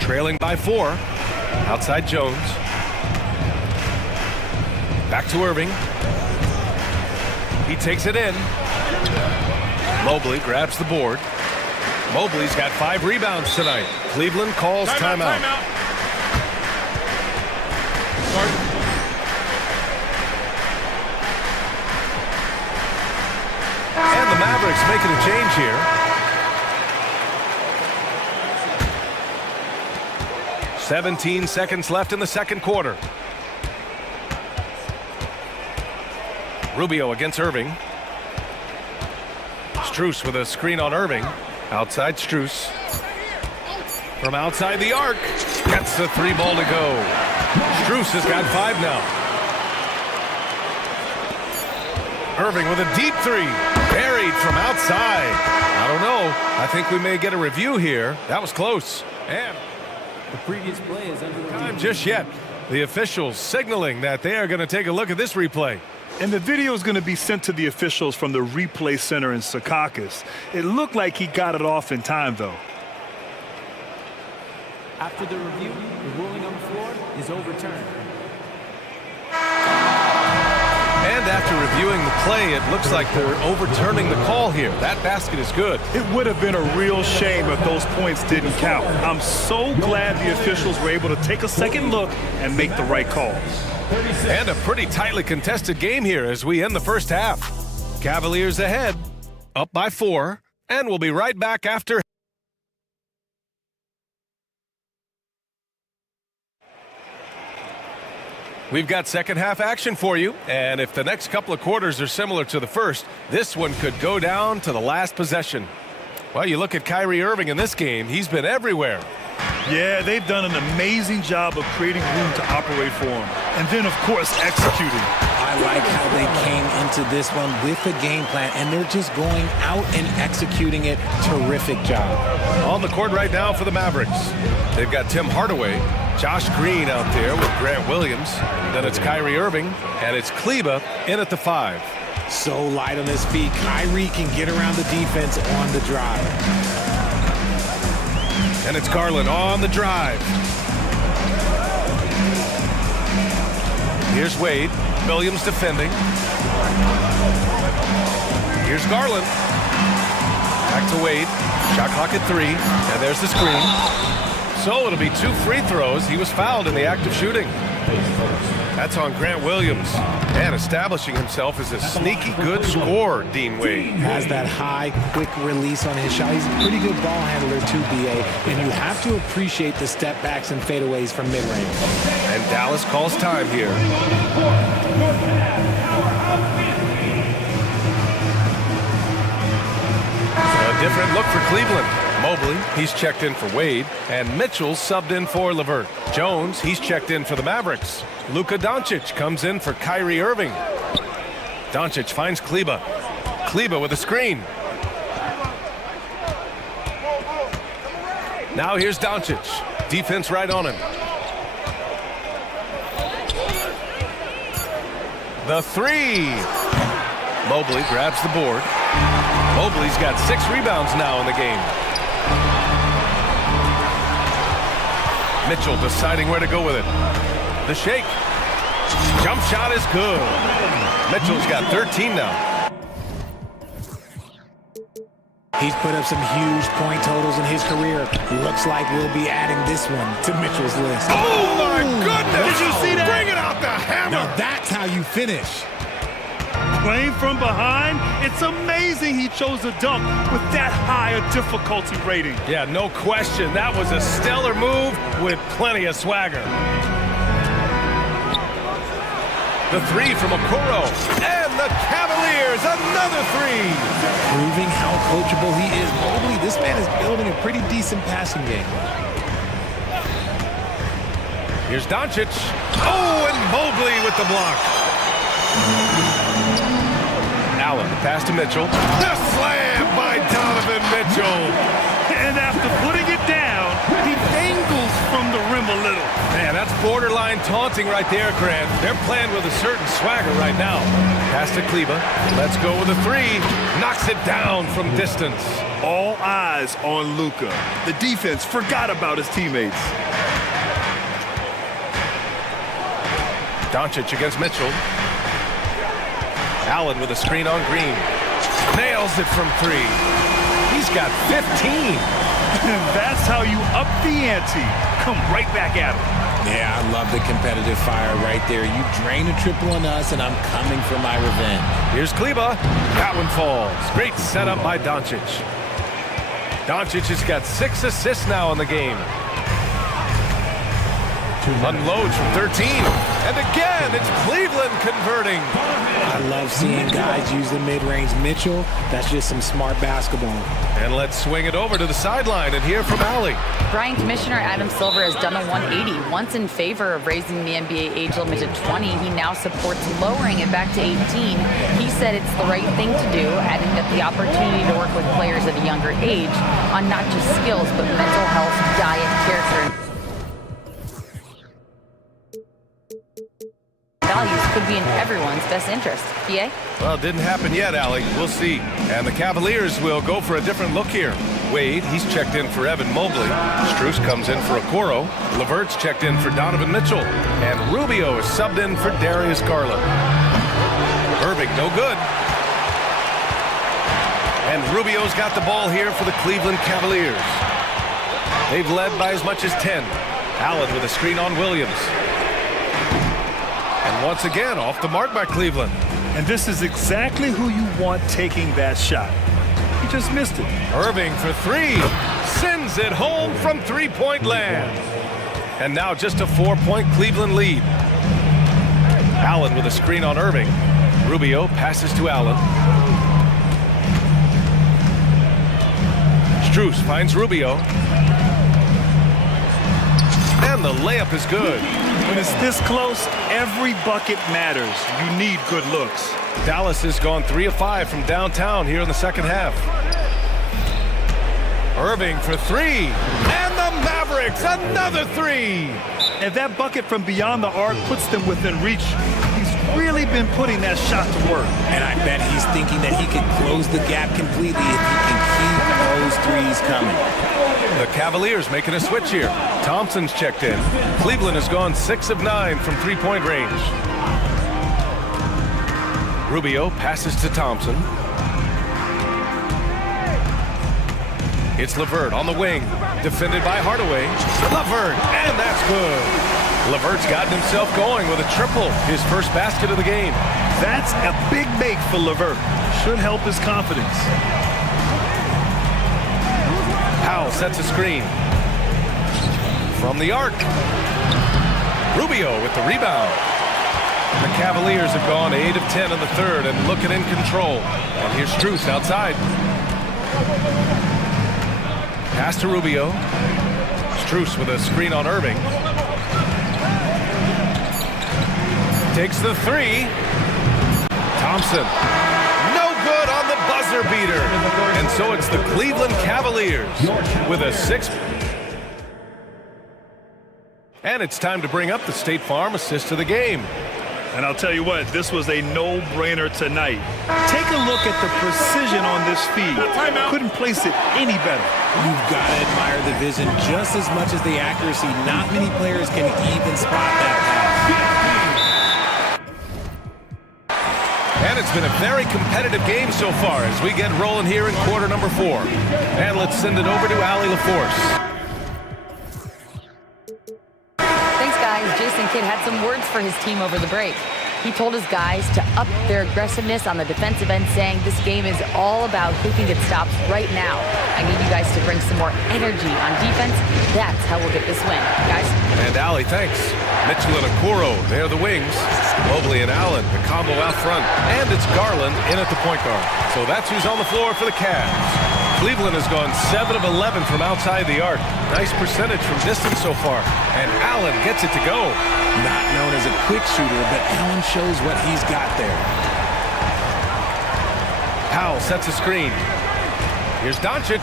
Trailing by 4. Outside Jones. Back to Irving. He takes it in. Mobley grabs the board. Mobley's got 5 rebounds tonight. Cleveland calls timeout. And the Mavericks making a change here. 17 seconds left in the second quarter. Rubio against Irving. Strus with a screen on Irving. Outside Strus. From outside the arc. Gets the 3 ball to go. Strus has got 5 now. Irving with a deep 3. Buried from outside. I don't know. I think we may get a review here. That was close. And The previous play is under time just yet. The officials signaling that they are going to take a look at this replay. And the video is going to be sent to the officials from the replay center in Secaucus. It looked like he got it off in time, though. After the review, the ruling on the floor is overturned. And after reviewing the play, it looks like they're overturning the call here. That basket is good. It would have been a real shame if those points didn't count. I'm so glad the officials were able to take a second look and make the right calls. And a pretty tightly contested game here as we end the first half. Cavaliers ahead, up by 4, and we'll be right back after. We've got second half action for you, and if the next couple of quarters are similar to the first, this one could go down to the last possession. Well, you look at Kyrie Irving in this game, he's been everywhere. Yeah, they've done an amazing job of creating room to operate for him. And then, of course, executing. I like how they came into this one with a game plan, and they're just going out and executing it. Terrific job. On the court right now for the Mavericks. They've got Tim Hardaway, Josh Green out there with Grant Williams. Then it's Kyrie Irving, and it's Kleba in at the 5. So light on his feet. Kyrie can get around the defense on the drive. And it's Garland on the drive. Here's Wade. Williams defending. Here's Garland. Back to Wade. Shot clock at 3. And there's the screen. So it'll be 2 free throws. He was fouled in the act of shooting. That's on Grant Williams. And establishing himself as a sneaky good scorer, Dean Wade. Has that high, quick release on his shot. He's a pretty good ball handler too, BA. And you have to appreciate the step backs and fadeaways from mid-range. And Dallas calls time here. A different look for Cleveland. Mobley, he's checked in for Wade, and Mitchell subbed in for LeVert. Jones, he's checked in for the Mavericks. Luka Doncic comes in for Kyrie Irving. Doncic finds Kleba. Kleba with a screen. Now here's Doncic. Defense right on him. The 3. Mobley grabs the board. Mobley's got 6 rebounds now in the game. Mitchell deciding where to go with it. The shake. Jump shot is good. Mitchell's got 13 now. He's put up some huge point totals in his career. Looks like we'll be adding this one to Mitchell's list. Oh my goodness! Did you see that? Bring it out the hammer! Now that's how you finish. Playing from behind, it's amazing he chose a dunk with that high a difficulty rating. Yeah, no question. That was a stellar move with plenty of swagger. The three from Okoro. And the Cavaliers, another three. Proving how coachable he is. Mobley, this man is building a pretty decent passing game. Here's Doncic. Oh, and Mobley with the block. Allen, the pass to Mitchell. The slam by Donovan Mitchell. And after putting it down, he angles from the rim a little. Man, that's borderline taunting right there, Grant. They're playing with a certain swagger right now. Pass to Kleba. Let's go with a three. Knocks it down from distance. All eyes on Luka. The defense forgot about his teammates. Doncic against Mitchell. Allen with a screen on Green. Nails it from three. He's got 15. That's how you up the ante. Come right back at him. Yeah, I love the competitive fire right there. You drain a triple on us, and I'm coming for my revenge. Here's Kleba. That one falls. Great setup by Doncic. Doncic has got 6 assists now in the game. Unloads from 13. And again, it's Cleveland converting. I love seeing guys use the mid-range. Mitchell, that's just some smart basketball. And let's swing it over to the sideline and hear from Allie. Brian Commissioner Adam Silver has done a 180. Once in favor of raising the NBA age limit to 20, he now supports lowering it back to 18. He said it's the right thing to do, adding that the opportunity to work with players at a younger age on not just skills, but mental health, diet, character, values could be in everyone's best interest. PA? Well, it didn't happen yet, Allie. We'll see. And the Cavaliers will go for a different look here. Wade, he's checked in for Evan Mobley. Strus comes in for Okoro. Levert's checked in for Donovan Mitchell. And Rubio is subbed in for Darius Garland. Irving, no good. And Rubio's got the ball here for the Cleveland Cavaliers. They've led by as much as 10. Allen with a screen on Williams. And once again, off the mark by Cleveland. And this is exactly who you want taking that shot. He just missed it. Irving for three. Sends it home from three-point land. And now just a 4-point Cleveland lead. Allen with a screen on Irving. Rubio passes to Allen. Strus finds Rubio. And the layup is good. When it's this close, every bucket matters. You need good looks. Dallas has gone 3 of 5 from downtown here in the second half. Irving for three. And the Mavericks, another three. And that bucket from beyond the arc puts them within reach. He's really been putting that shot to work. And I bet he's thinking that he can close the gap completely if he can keep those threes coming. The Cavaliers making a switch here. Thompson's checked in. Cleveland has gone 6 of 9 from three-point range. Rubio passes to Thompson. It's Levert on the wing, defended by Hardaway. Levert, and that's good. Levert's gotten himself going with a triple, his first basket of the game. That's a big make for Levert. Should help his confidence. Powell sets a screen. From the arc. Rubio with the rebound. The Cavaliers have gone 8 of 10 in the third and looking in control. And here's Strus outside. Pass to Rubio. Strus with a screen on Irving. Takes the three. Thompson. No good on the buzzer beater. And so it's the Cleveland Cavaliers with a 6. And it's time to bring up the State Farm assist of the game. And I'll tell you what, this was a no-brainer tonight. Take a look at the precision on this feed. Couldn't place it any better. You've got to admire the vision just as much as the accuracy. Not many players can even spot that pass. And it's been a very competitive game so far as we get rolling here in quarter number 4. And let's send it over to Allie LaForce. Thanks, guys. Jason Kidd had some words for his team over the break. He told his guys to up their aggressiveness on the defensive end, saying this game is all about who can get stops right now. I need you guys to bring some more energy on defense. That's how we'll get this win. Guys? And Allie, thanks. Mitchell and Okoro, they're the wings. Mobley and Allen, the combo out front. And it's Garland in at the point guard. So that's who's on the floor for the Cavs. Cleveland has gone 7 of 11 from outside the arc. Nice percentage from distance so far. And Allen gets it to go. Not known as a quick shooter, but Allen shows what he's got there. Powell sets a screen. Here's Doncic.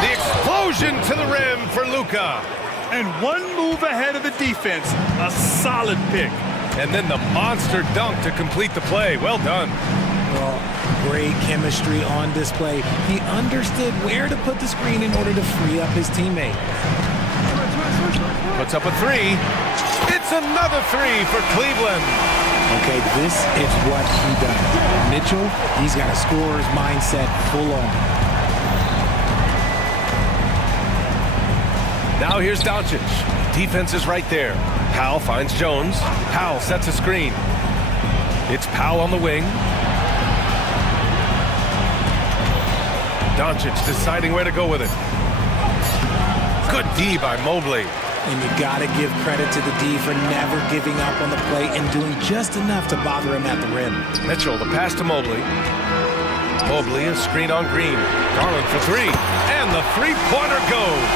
The explosion to the rim for Luka. And one move ahead of the defense. A solid pick. And then the monster dunk to complete the play. Well done. Well, great chemistry on display. He understood where to put the screen in order to free up his teammate. Puts up a 3. It's another 3 for Cleveland. Okay, this is what he does. Mitchell, he's got a scorer's mindset full on. Now here's Doncic. Defense is right there. Powell finds Jones. Powell sets a screen. It's Powell on the wing. Doncic deciding where to go with it. Good D by Mobley. And you got to give credit to the D for never giving up on the play and doing just enough to bother him at the rim. Mitchell, the pass to Mobley. Mobley, a screen on Green. Garland for 3. And the three-pointer goes.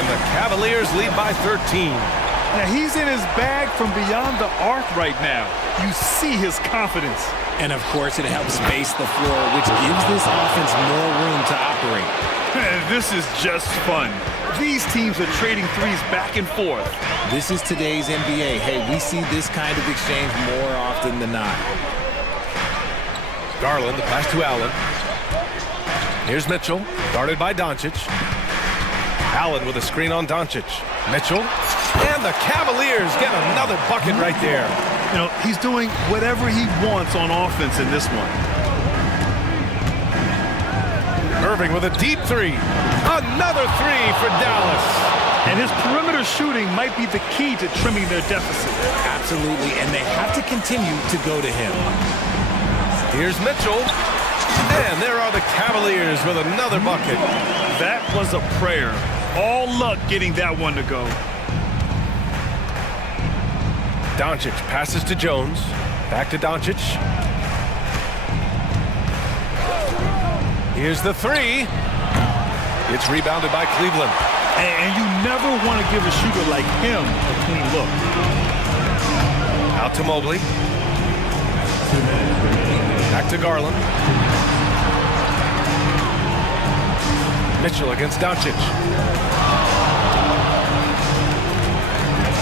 And the Cavaliers lead by 13. Now he's in his bag from beyond the arc right now. You see his confidence. And of course it helps space the floor, which gives this offense more room to operate. And this is just fun. These teams are trading threes back and forth. This is today's NBA. Hey, we see this kind of exchange more often than not. Garland, the pass to Allen. Here's Mitchell, guarded by Doncic. Allen with a screen on Doncic. Mitchell, and the Cavaliers get another bucket right there. You know, he's doing whatever he wants on offense in this one. Irving with a deep 3. Another 3 for Dallas. And his perimeter shooting might be the key to trimming their deficit. Absolutely, and they have to continue to go to him. Here's Mitchell. And there are the Cavaliers with another bucket. That was a prayer. All luck getting that one to go. Doncic passes to Jones. Back to Doncic. Here's the 3. It's rebounded by Cleveland. And you never want to give a shooter like him a clean look. Out to Mobley. Back to Garland. Mitchell against Doncic.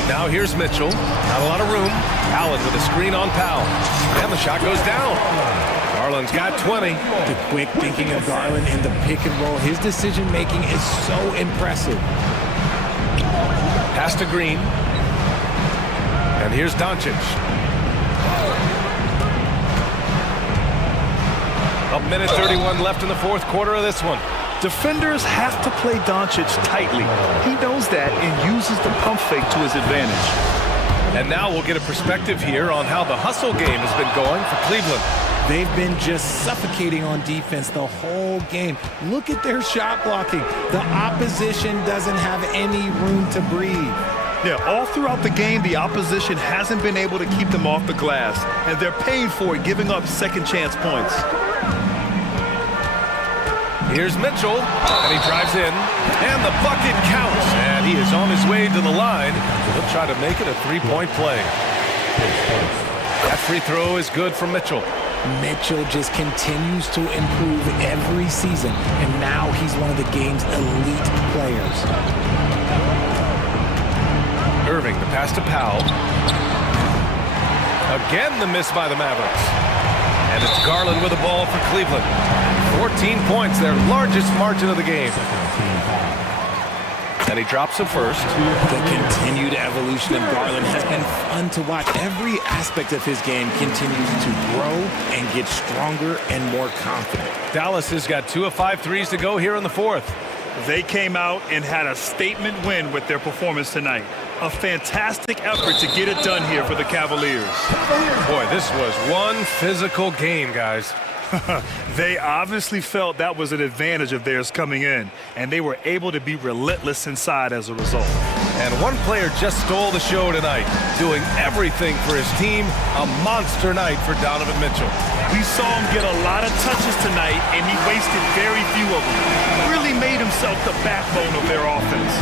Now here's Mitchell. Not a lot of room. Allen with a screen on Powell. And the shot goes down. Garland's got 20. The quick thinking of Garland in the pick and roll. His decision making is so impressive. Pass to Green. And here's Doncic. A minute 31 left in the fourth quarter of this one. Defenders have to play Doncic tightly. He knows that and uses the pump fake to his advantage. And now we'll get a perspective here on how the hustle game has been going for Cleveland. They've been just suffocating on defense the whole game. Look at their shot blocking. The opposition doesn't have any room to breathe. Yeah, all throughout the game, the opposition hasn't been able to keep them off the glass, and they're paying for it, giving up second chance points. Here's Mitchell, and he drives in, and the bucket counts, and he is on his way to the line. He'll try to make it a three-point play. That free throw is good for Mitchell. Mitchell just continues to improve every season, and now he's one of the game's elite players. Irving, the pass to Powell. Again, the miss by the Mavericks. And it's Garland with the ball for Cleveland. 14 points, their largest margin of the game. And he drops it first. The continued evolution of Garland has been fun to watch. Every aspect of his game continues to grow and get stronger and more confident. Dallas has got 2 of 5 threes to go here in the fourth. They came out and had a statement win with their performance tonight. A fantastic effort to get it done here for the Cavaliers. Boy, this was one physical game, guys. They obviously felt that was an advantage of theirs coming in, and they were able to be relentless inside as a result. And one player just stole the show tonight, doing everything for his team. A monster night for Donovan Mitchell. We saw him get a lot of touches tonight, and he wasted very few of them. Really made himself the backbone of their offense.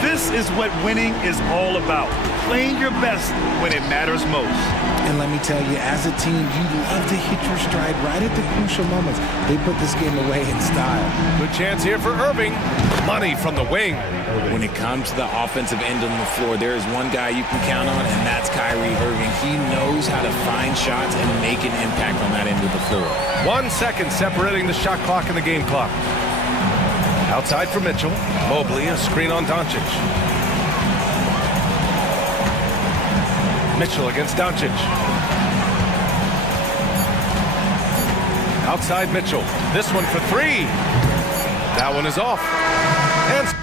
This is what winning is all about. Playing your best when it matters most. And let me tell you, as a team, you love to hit your stride right at the crucial moments. They put this game away in style. Good chance here for Irving. Money from the wing. When it comes to the offensive end on the floor, there is one guy you can count on, and that's Kyrie Irving. He knows how to find shots and make an impact on that end of the floor. 1 second separating the shot clock and the game clock. Outside for Mitchell. Mobley, a screen on Doncic. Mitchell against Doncic. Outside Mitchell. This one for 3. That one is off. And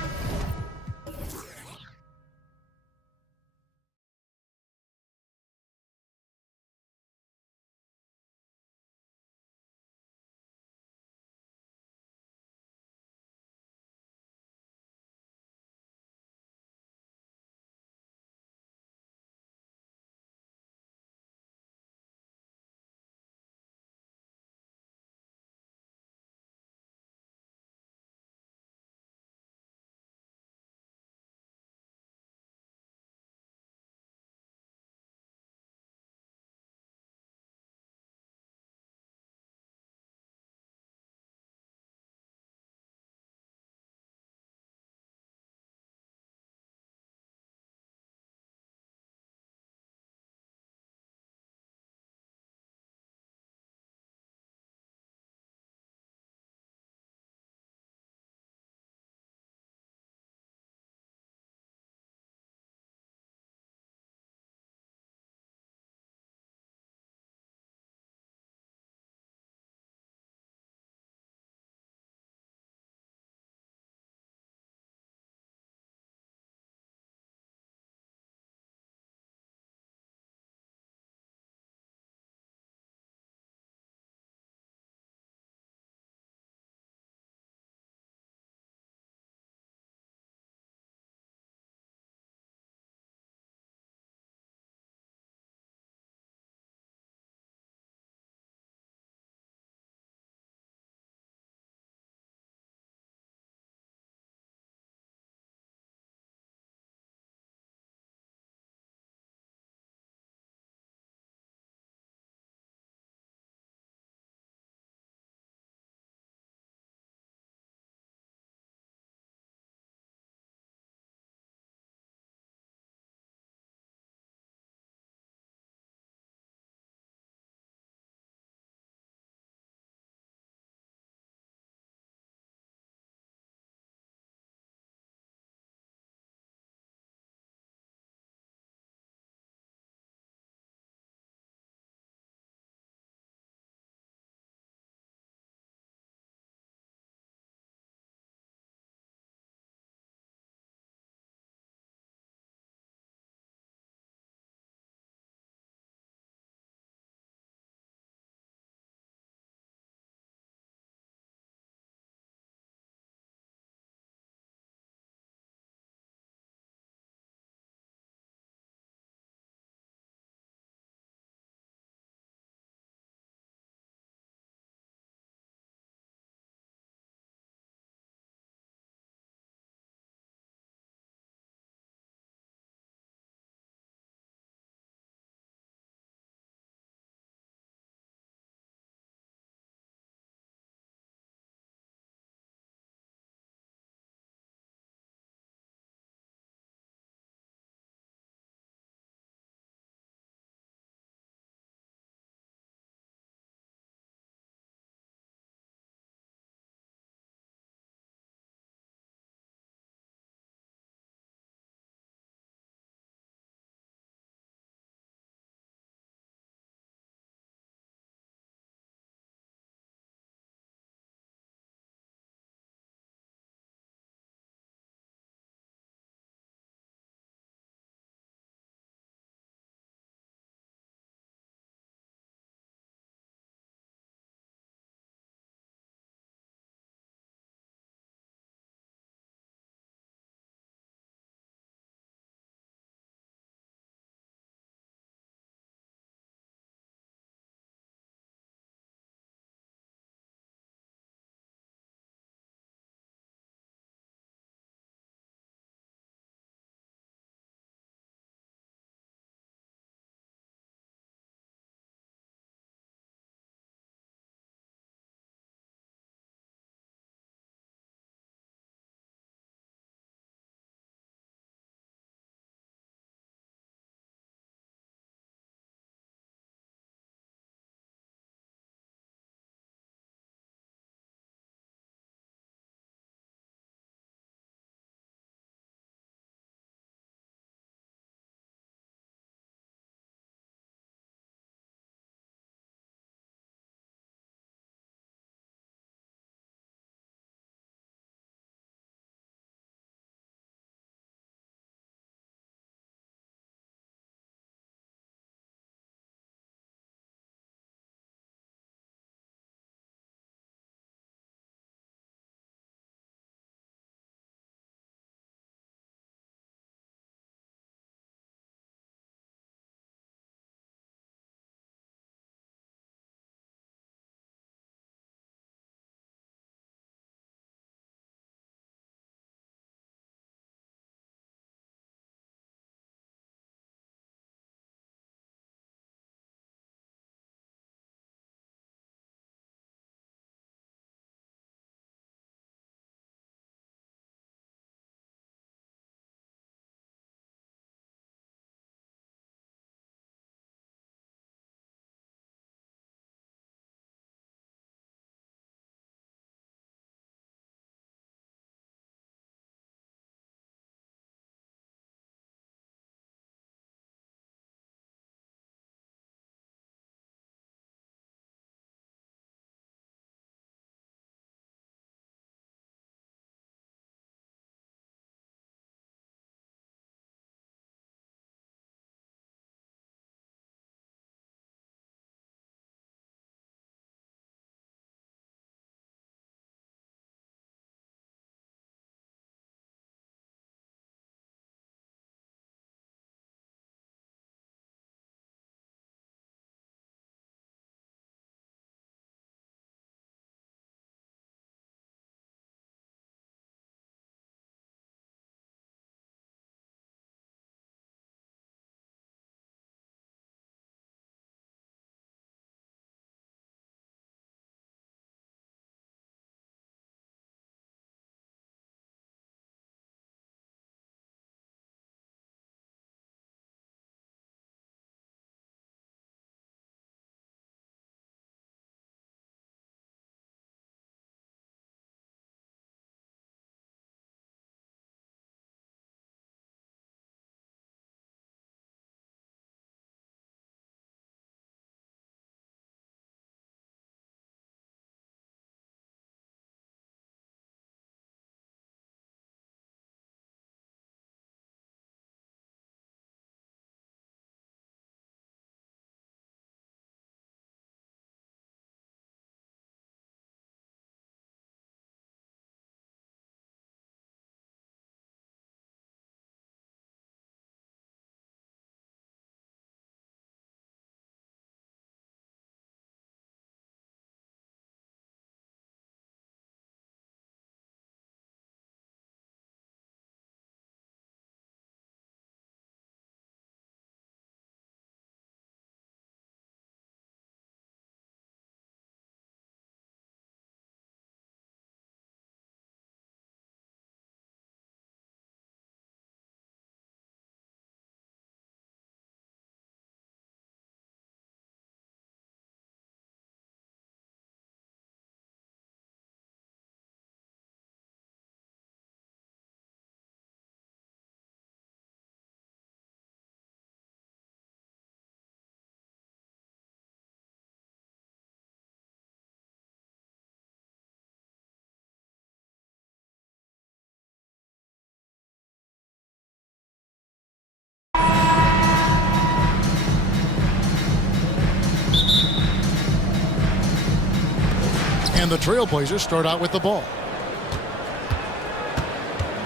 And the Trailblazers start out with the ball.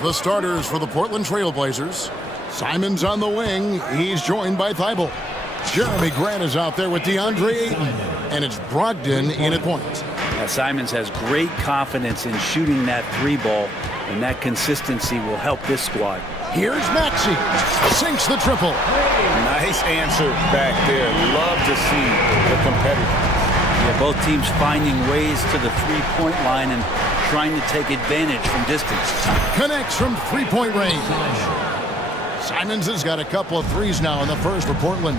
The starters for the Portland Trailblazers. Simons on the wing. He's joined by Thibault. Jeremy Grant is out there with DeAndre Ayton. And it's Brogdon in at point. Simons has great confidence in shooting that three ball, and that consistency will help this squad. Here's Maxey. Sinks the triple. Nice answer back there. Love to see the competitors. Yeah, both teams finding ways to the three-point line and trying to take advantage from distance. Connects from three-point range. Simons has got a couple of threes now in the first for Portland.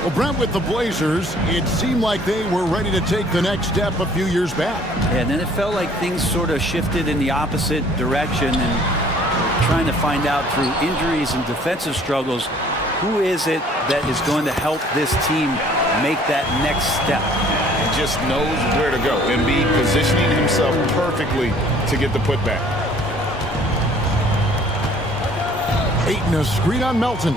Well, Brent, with the Blazers, it seemed like they were ready to take the next step a few years back. Yeah, and then it felt like things sort of shifted in the opposite direction, and trying to find out through injuries and defensive struggles, who is it that is going to help this team make that next step? And just knows where to go. Embiid positioning himself perfectly to get the putback. Ayton a screen on Melton.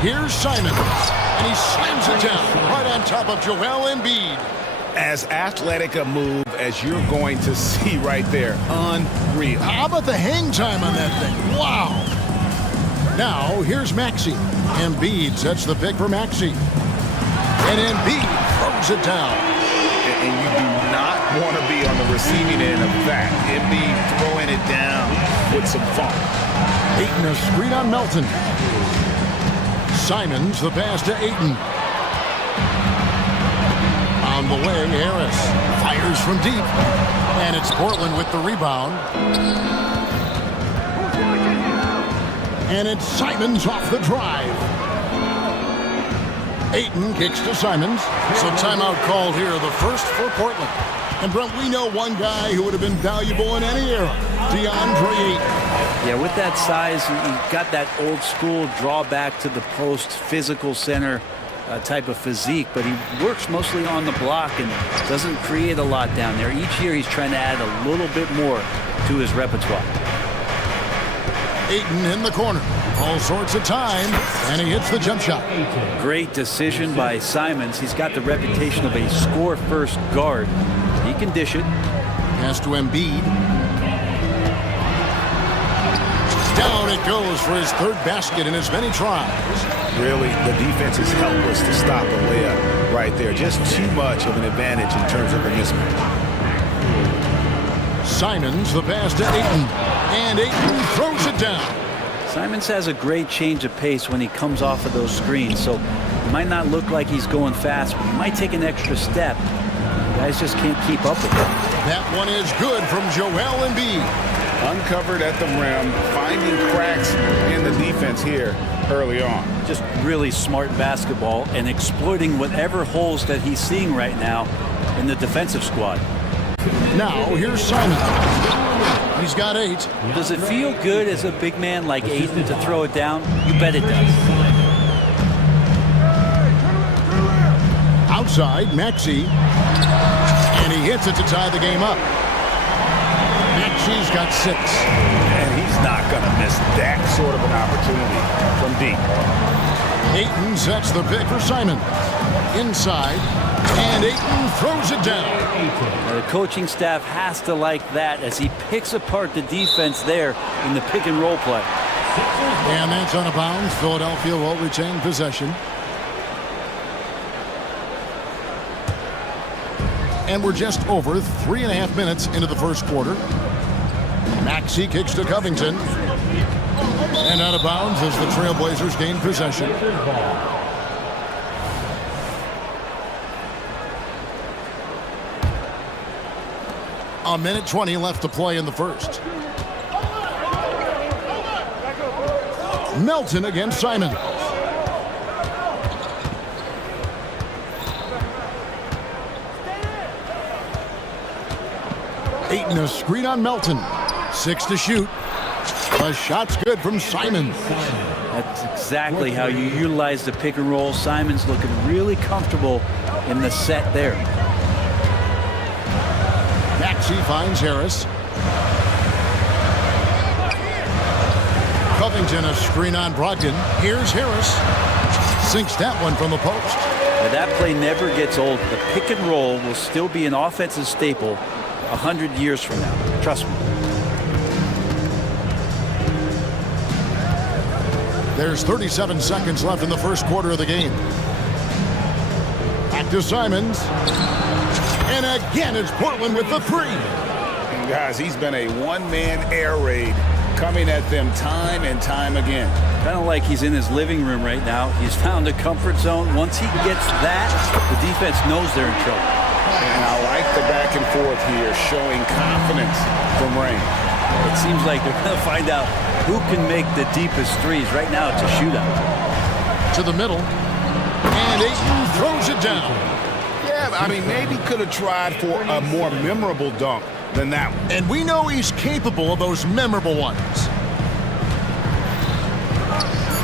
Here's Simons, and he slams it down right on top of Joel Embiid. As athletic a move as you're going to see right there. Unreal. How about the hang time on that thing? Wow. Now, here's Maxey. Embiid sets the pick for Maxey. And Embiid throws it down. And you do not want to be on the receiving end of that. Embiid throwing it down with some funk. Ayton a screen on Melton. Simons the pass to Ayton. On the way, Harris fires from deep. And it's Portland with the rebound. And it's Simons off the drive. Ayton kicks to Simons. So timeout called here, the first for Portland. And Brent, we know one guy who would have been valuable in any era, DeAndre Ayton. Yeah, with that size, he got that old school drawback to the post, physical center type of physique, but he works mostly on the block and doesn't create a lot down there. Each year he's trying to add a little bit more to his repertoire. Ayton in the corner. All sorts of time, and he hits the jump shot. Great decision by Simons. He's got the reputation of a score-first guard. He can dish it. Pass to Embiid. Down it goes for his third basket in as many tries. Really, the defense is helpless to stop a layup right there. Just too much of an advantage in terms of the mismatch. Simons the pass to Ayton. And Ayton throws it down. Simons has a great change of pace when he comes off of those screens, so it might not look like he's going fast, but he might take an extra step. Guys just can't keep up with it. That one is good from Joel Embiid. Uncovered at the rim, finding cracks in the defense here early on. Just really smart basketball and exploiting whatever holes that he's seeing right now in the defensive squad. Now, here's Simons. He's got 8. Does it feel good as a big man like Ayton to throw it down? You bet it does. Outside, Maxey. And he hits it to tie the game up. Maxey's got 6. And he's not going to miss that sort of an opportunity from deep. Ayton sets the pick for Simons. Inside. And Ayton throws it down. The coaching staff has to like that as he picks apart the defense there in the pick and roll play. And that's on a bounce. Philadelphia will retain possession. And we're just over 3.5 minutes into the first quarter. Maxey kicks to Covington. And out of bounds as the Trailblazers gain possession. A minute 20 left to play in the first. Melton against Simons. Ayton a screen on Melton. 6 to shoot. The shot's good from Simons. That's exactly how you utilize the pick and roll. Simons looking really comfortable in the set there. Maxey finds Harris. Covington a screen on Brogdon. Here's Harris. Sinks that one from the post. Now that play never gets old. The pick and roll will still be an offensive staple 100 years from now. Trust me. There's 37 seconds left in the first quarter of the game. Back to Simons. And again, it's Portland with the three. And guys, he's been a one-man air raid coming at them time and time again. Kind of like he's in his living room right now. He's found a comfort zone. Once he gets that, the defense knows they're in trouble. And I like the back and forth here, showing confidence from Rain. It seems like they're going to find out who can make the deepest threes. Right now, it's a shootout. To the middle. And Ayton throws it down. Yeah, I mean, maybe could have tried for a more memorable dunk than that one. And we know he's capable of those memorable ones.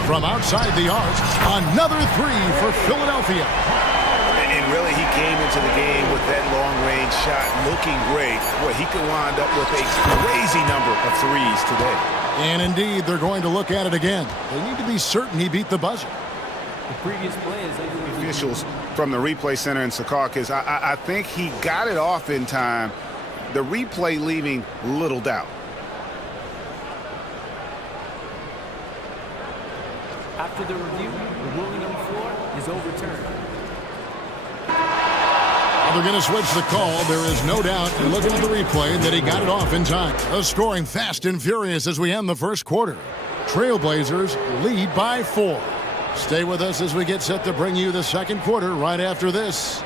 From outside the arc, another three for Philadelphia. And really, he came into the game with that long-range shot looking great. Boy, he could wind up with a crazy number of threes today. And indeed, they're going to look at it again. They need to be certain he beat the buzzer. The previous play is officials from the replay center in Secaucus, I think he got it off in time. The replay leaving little doubt. after the review, the ruling on the floor is overturned. They're going to switch the call. There is no doubt, looking at the replay, that he got it off in time. Scoring fast and furious as we end the first quarter. Trailblazers lead by 4. Stay with us as we get set to bring you the second quarter right after this.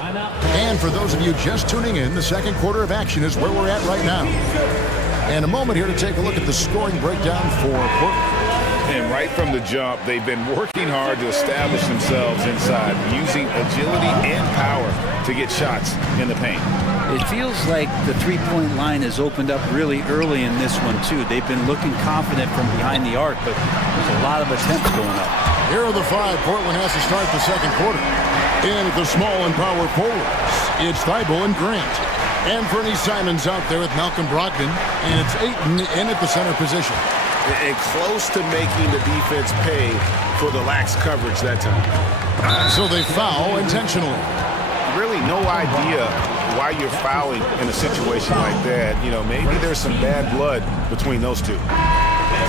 And for those of you just tuning in, the second quarter of action is where we're at right now. And a moment here to take a look at the scoring breakdown for Portland. And right from the jump, they've been working hard to establish themselves inside, using agility and power to get shots in the paint. It feels like the three-point line has opened up really early in this one, too. They've been looking confident from behind the arc, but there's a lot of attempts going up. Here are the 5 Portland has to start the second quarter. In at the small and power forwards, it's Thibault and Grant. And Fernie Simons out there with Malcolm Brogdon, and it's Ayton in at the center position. And close to making the defense pay for the lax coverage that time. So they foul intentionally. Really no idea why you're fouling in a situation like that. You know, maybe there's some bad blood between those two.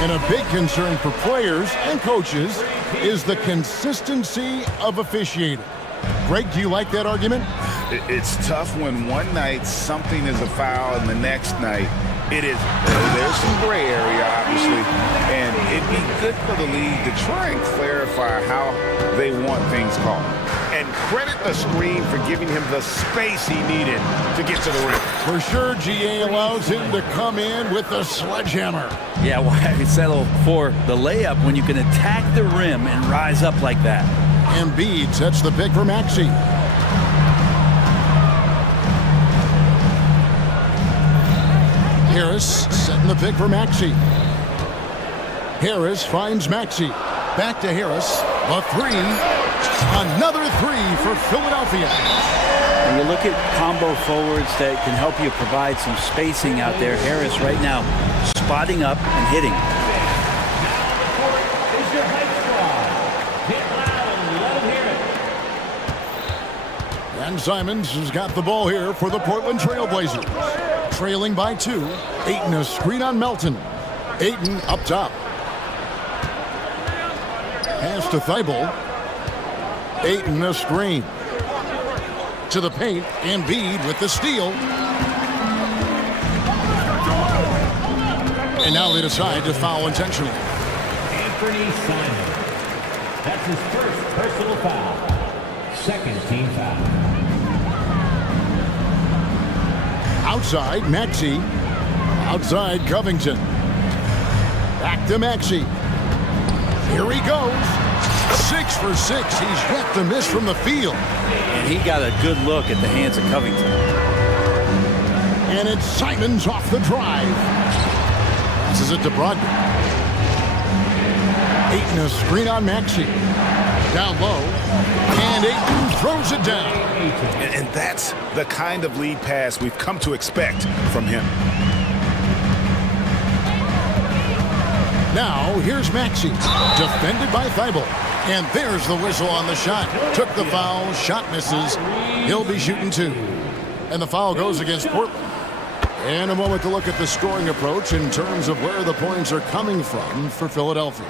And a big concern for players and coaches is the consistency of officiating. Greg, do you like that argument? It's tough when one night something is a foul and the next night it is. There's some gray area, obviously, and it'd be good for the league to try and clarify how they want things called. And credit the screen for giving him the space he needed to get to the rim. For sure, GA allows him to come in with the sledgehammer. Yeah, why settle for the layup when you can attack the rim and rise up like that? Embiid sets the pick for Maxey. Harris setting the pick for Maxey. Harris finds Maxey. Back to Harris. The 3. Another 3 for Philadelphia. When you look at combo forwards that can help you provide some spacing out there, Harris right now spotting up and hitting. And Simons has got the ball here for the Portland Trailblazers. Trailing by 2. Ayton a screen on Melton. Ayton up top. Pass to Thibault. Ayton a screen. To the paint. Embiid with the steal. And now they decide to foul intentionally. Anthony Simons. That's his first personal foul. Second team foul. Outside, Maxey. Outside, Covington. Back to Maxey. Here he goes. 6 for 6. He's yet to miss from the field. And he got a good look at the hands of Covington. And it's Simons off the drive. Passes it to Brogdon. Ayton a screen on Maxey. Down low. And Ayton throws it down. And that's the kind of lead pass we've come to expect from him. Now, here's Maxey. Defended by Thibault. And there's the whistle on the shot. Took the foul, shot misses. He'll be shooting 2. And the foul goes against Portland. And a moment to look at the scoring approach in terms of where the points are coming from for Philadelphia.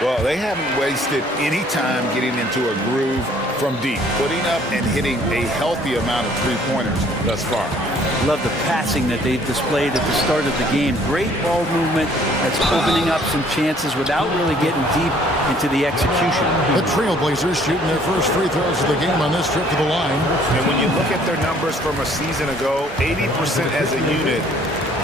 Well, they haven't wasted any time getting into a groove from deep, putting up and hitting a healthy amount of three-pointers thus far. Love the passing that they displayed at the start of the game. Great ball movement that's opening up some chances without really getting deep into the execution. The Trailblazers shooting their first free throws of the game on this trip to the line. And when you look at their numbers from a season ago, 80% as a unit,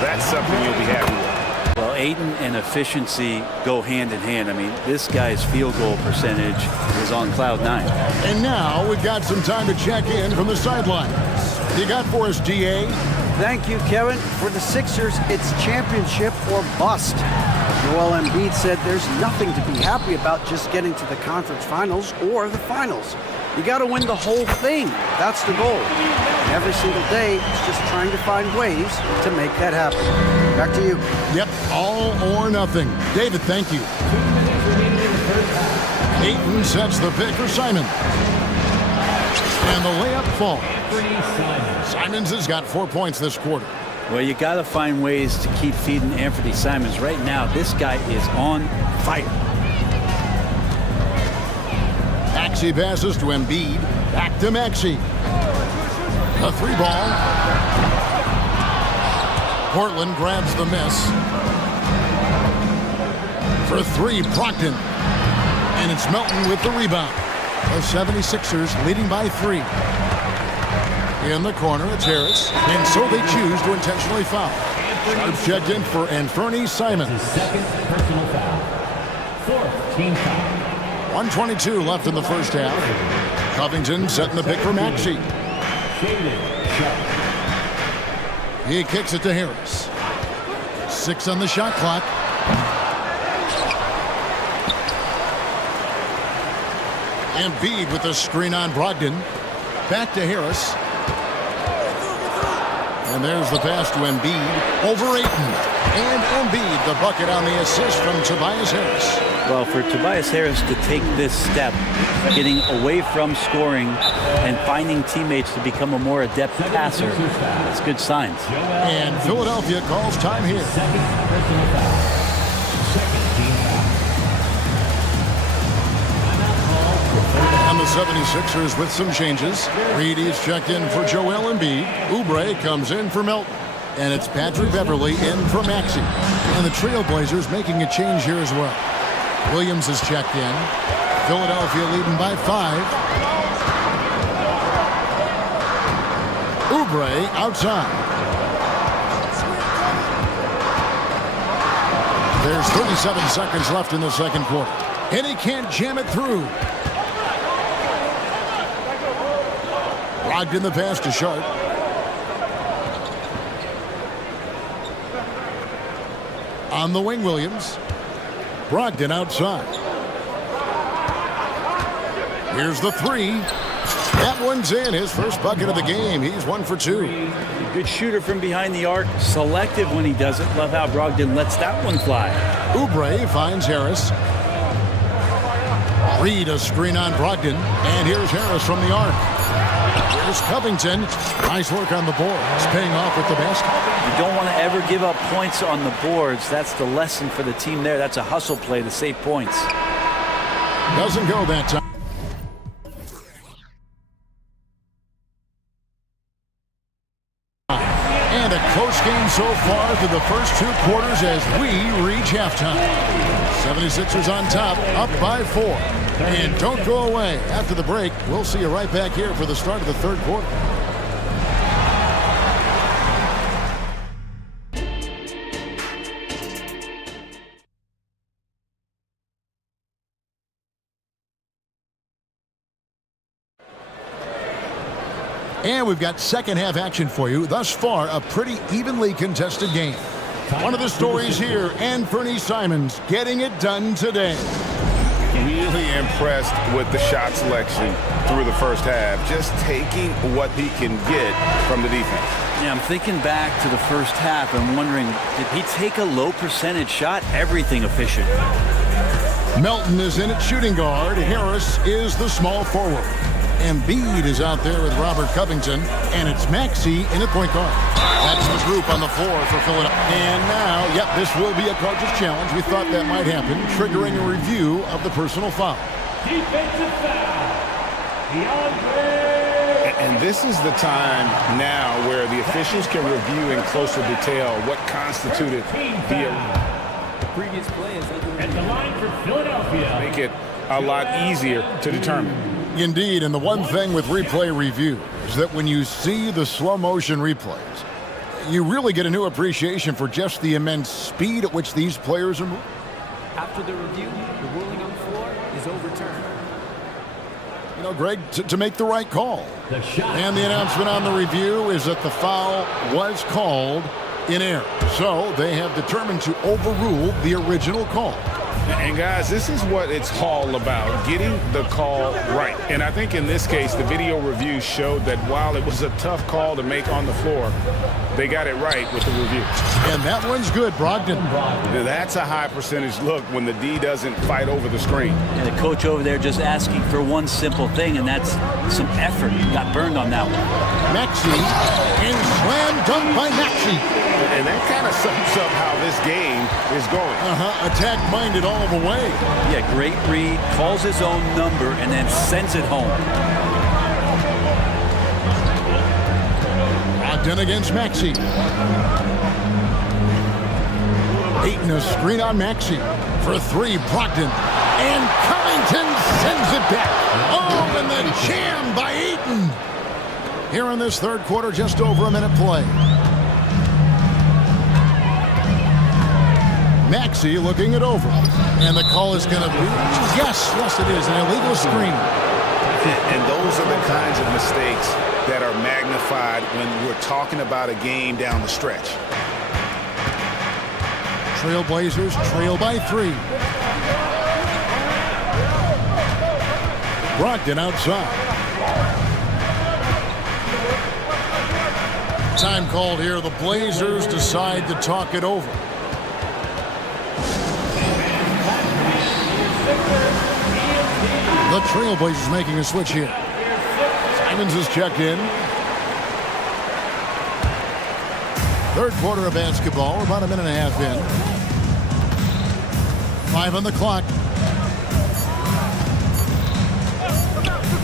that's something you'll be happy with. Well, Ayton and efficiency go hand in hand. I mean, this guy's field goal percentage is on cloud 9. And now we've got some time to check in from the sidelines. You got for us, DA? Thank you, Kevin. For the Sixers, it's championship or bust. Joel Embiid said there's nothing to be happy about just getting to the conference finals or the finals. You got to win the whole thing. That's the goal. And every single day, it's just trying to find ways to make that happen. Back to you. Yep, all or nothing. David, thank you. 2 minutes remaining in the first half. Ayton sets the pick for Simon. And the layup falls. Simons has got 4 points this quarter. Well, you got to find ways to keep feeding Anthony Simons. Right now, this guy is on fire. Maxey passes to Embiid. Back to Maxey. A 3-ball. Portland grabs the miss. For 3, Brogdon. And it's Melton with the rebound. The 76ers leading by 3. In the corner, it's Harris. And so they choose to intentionally foul. Sharp checked in for Anthony Simons. His second personal foul. 4th team foul. 1:22 left in the first half. Covington setting the pick for Maxey. He kicks it to Harris. 6 on the shot clock. Embiid with the screen on Brogdon. Back to Harris. And there's the pass to Embiid. Over Ayton. And Embiid, the bucket on the assist from Tobias Harris. Well, for Tobias Harris to take this step, getting away from scoring and finding teammates to become a more adept passer, it's good signs. And Philadelphia calls time here. Second personal foul. Second team foul. And the 76ers with some changes. Reed is checked in for Joel Embiid. Oubre comes in for Melton. And it's Patrick Beverley in for Maxey. And the Trailblazers making a change here as well. Williams is checked in. Philadelphia leading by 5. Oubre outside. There's 37 seconds left in the second quarter. And he can't jam it through. Locked in the pass to Sharp. On the wing, Williams. Brogdon outside. Here's the 3. That one's in. His first bucket of the game. He's 1 for 2. Good shooter from behind the arc. Selective when he does it. Love how Brogdon lets that one fly. Oubre finds Harris. Reed a screen on Brogdon. And here's Harris from the arc. Here's Covington. Nice work on the board. It's paying off with the basket. You don't want to ever give up points on the boards. That's the lesson for the team there. That's a hustle play to save points. Doesn't go that time. And a close game so far through the first 2 quarters as we reach halftime. 76ers on top, up by 4. And don't go away. After the break, we'll see you right back here for the start of the third quarter. And we've got second half action for you. Thus far, a pretty evenly contested game. One of the stories here, Anthony Simons getting it done today. Really impressed with the shot selection through the first half. Just taking what he can get from the defense. Yeah, I'm thinking back to the first half and wondering, did he take a low percentage shot? Everything efficient. Melton is in at shooting guard. Harris is the small forward. Embiid is out there with Robert Covington, and it's Maxey in at point guard. That's the group on the floor for Philadelphia. And now, yep, this will be a coach's challenge. We thought that might happen, triggering a review of the personal foul. Defensive foul. DeAndre. And this is the time now where the officials can review in closer detail what constituted the previous play is at the line for Philadelphia. make it a lot easier to determine. Indeed, and the one thing with replay review is that when you see the slow motion replays, you really get a new appreciation for just the immense speed at which these players are moving. After the review, the ruling on the floor is overturned. You know, Greg, to make the right call. The shot. And the announcement on the review is that the foul was called in error. So they have determined to overrule the original call. And guys, this is what it's all about, getting the call right. And I think in this case, the video review showed that while it was a tough call to make on the floor, they got it right with the review. And that one's good, Brogdon. That's a high percentage look when the D doesn't fight over the screen. And the coach over there just asking for one simple thing, and that's some effort. Got burned on that one. Maxey, and slam dunk by Maxey. And that kind of sums up how this game is going. Attack-minded all the way. Yeah, great read, calls his own number, and then sends it home. Brogdon against Maxey. Ayton a screen on Maxey. For three, Brogdon. And Covington sends it back. Oh, and the jam by Ayton. Here in this third quarter, just over a minute play. Maxey looking it over. And the call is going to be, yes, it is, an illegal screen. And those are the kinds of mistakes that are magnified when we're talking about a game down the stretch. Trailblazers trail by 3. Brogdon outside. Time called here. The Blazers decide to talk it over. The Trailblazers making a switch here. Simons is checked in. Third quarter of basketball. We're about a minute and a half in. 5 on the clock.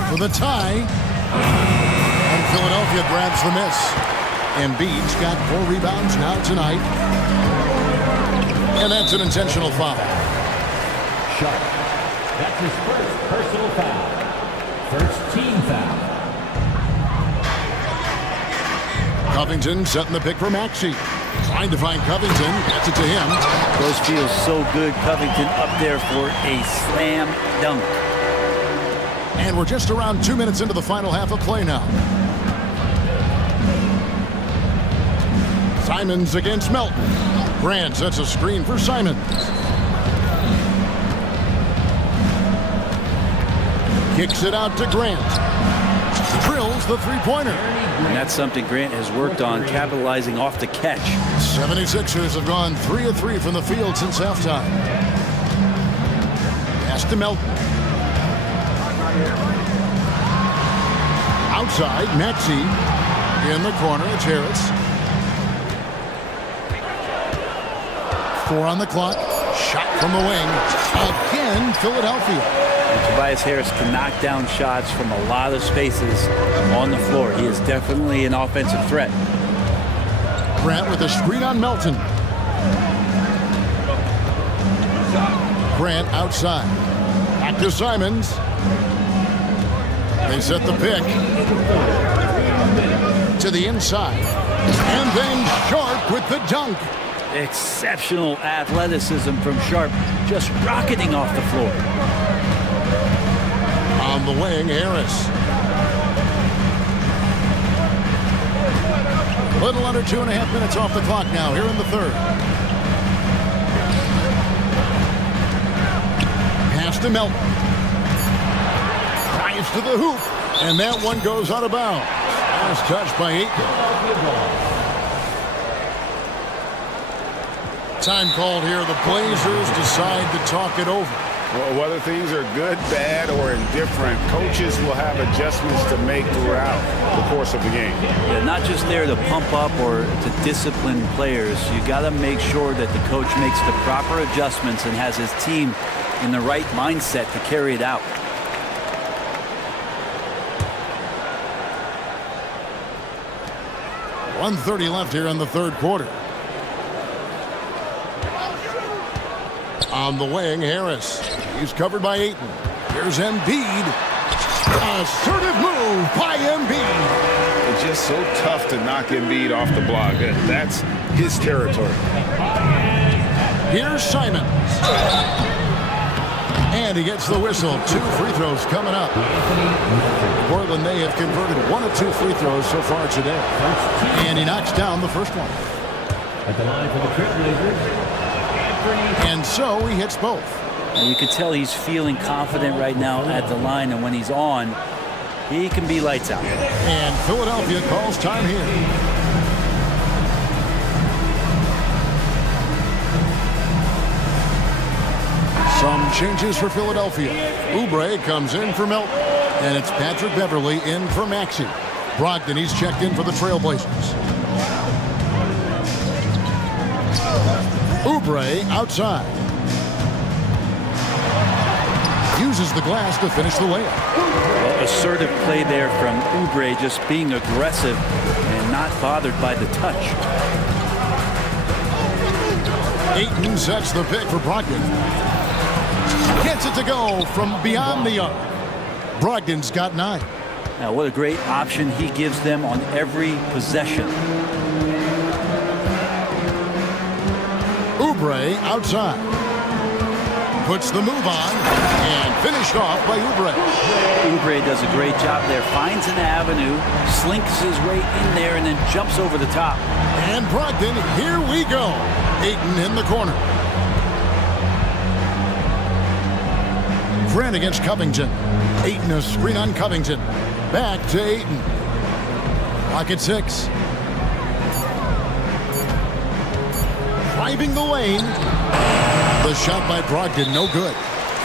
For the tie. And Philadelphia grabs the miss. Embiid's got 4 rebounds now tonight. And that's an intentional foul. Sharp. That's his first personal foul. First team foul. Covington setting the pick for Maxey. Trying to find Covington. Gets it to him. Those feels so good. Covington up there for a slam dunk. And we're just around 2 minutes into the final half of play now. Simons against Melton. Grant sets a screen for Simons. Kicks it out to Grant. Drills the three-pointer. And that's something Grant has worked on, capitalizing off the catch. 76ers have gone 3 of 3 from the field since halftime. Pass to Melton. Outside, Maxey. In the corner, it's Harris. 4 on the clock. Shot from the wing. Again, Philadelphia. And Tobias Harris can knock down shots from a lot of spaces on the floor. He is definitely an offensive threat. Grant with a screen on Melton. Grant outside. Back to Simons. They set the pick. To the inside. And then Sharp with the dunk. Exceptional athleticism from Sharp, just rocketing off the floor. On the wing, Harris. A little under 2.5 minutes off the clock now, here in the third. Pass to Melton. Drives to the hoop. And that one goes out of bounds. Last touch by Ayton. Time called here. The Blazers decide to talk it over. Well, whether things are good, bad, or indifferent, coaches will have adjustments to make throughout the course of the game. Yeah, not just there to pump up or to discipline players. You got to make sure that the coach makes the proper adjustments and has his team in the right mindset to carry it out. .130 left here in the third quarter. On the wing, Harris. He's covered by Ayton. Here's Embiid. Assertive move by Embiid. It's just so tough to knock Embiid off the block. That's his territory. Here's Simons. And he gets the whistle. 2 free throws coming up. Portland, they have converted 1 of 2 free throws so far today. And he knocks down the first one. At the line for the Trailblazers. And so he hits both. And you can tell he's feeling confident right now at the line, and when he's on, he can be lights out. And Philadelphia calls time here. Some changes for Philadelphia. Oubre comes in for Melton. And it's Patrick Beverly in for Maxey. Brogdon, he's checked in for the Trailblazers. Oubre outside. Uses the glass to finish the layup. Well, assertive play there from Oubre, just being aggressive and not bothered by the touch. Ayton sets the pick for Brogdon. Gets it to go from beyond the arc. Brogdon's got 9. Now, what a great option he gives them on every possession. Oubre outside. Puts the move on and finished off by Oubre. Oubre does a great job there. Finds an avenue, slinks his way in there, and then jumps over the top. And Brogdon, here we go. Ayton in the corner. Grant against Covington. Ayton a screen on Covington. Back to Ayton. Clock at 6. Driving the lane. The shot by Brogdon, no good.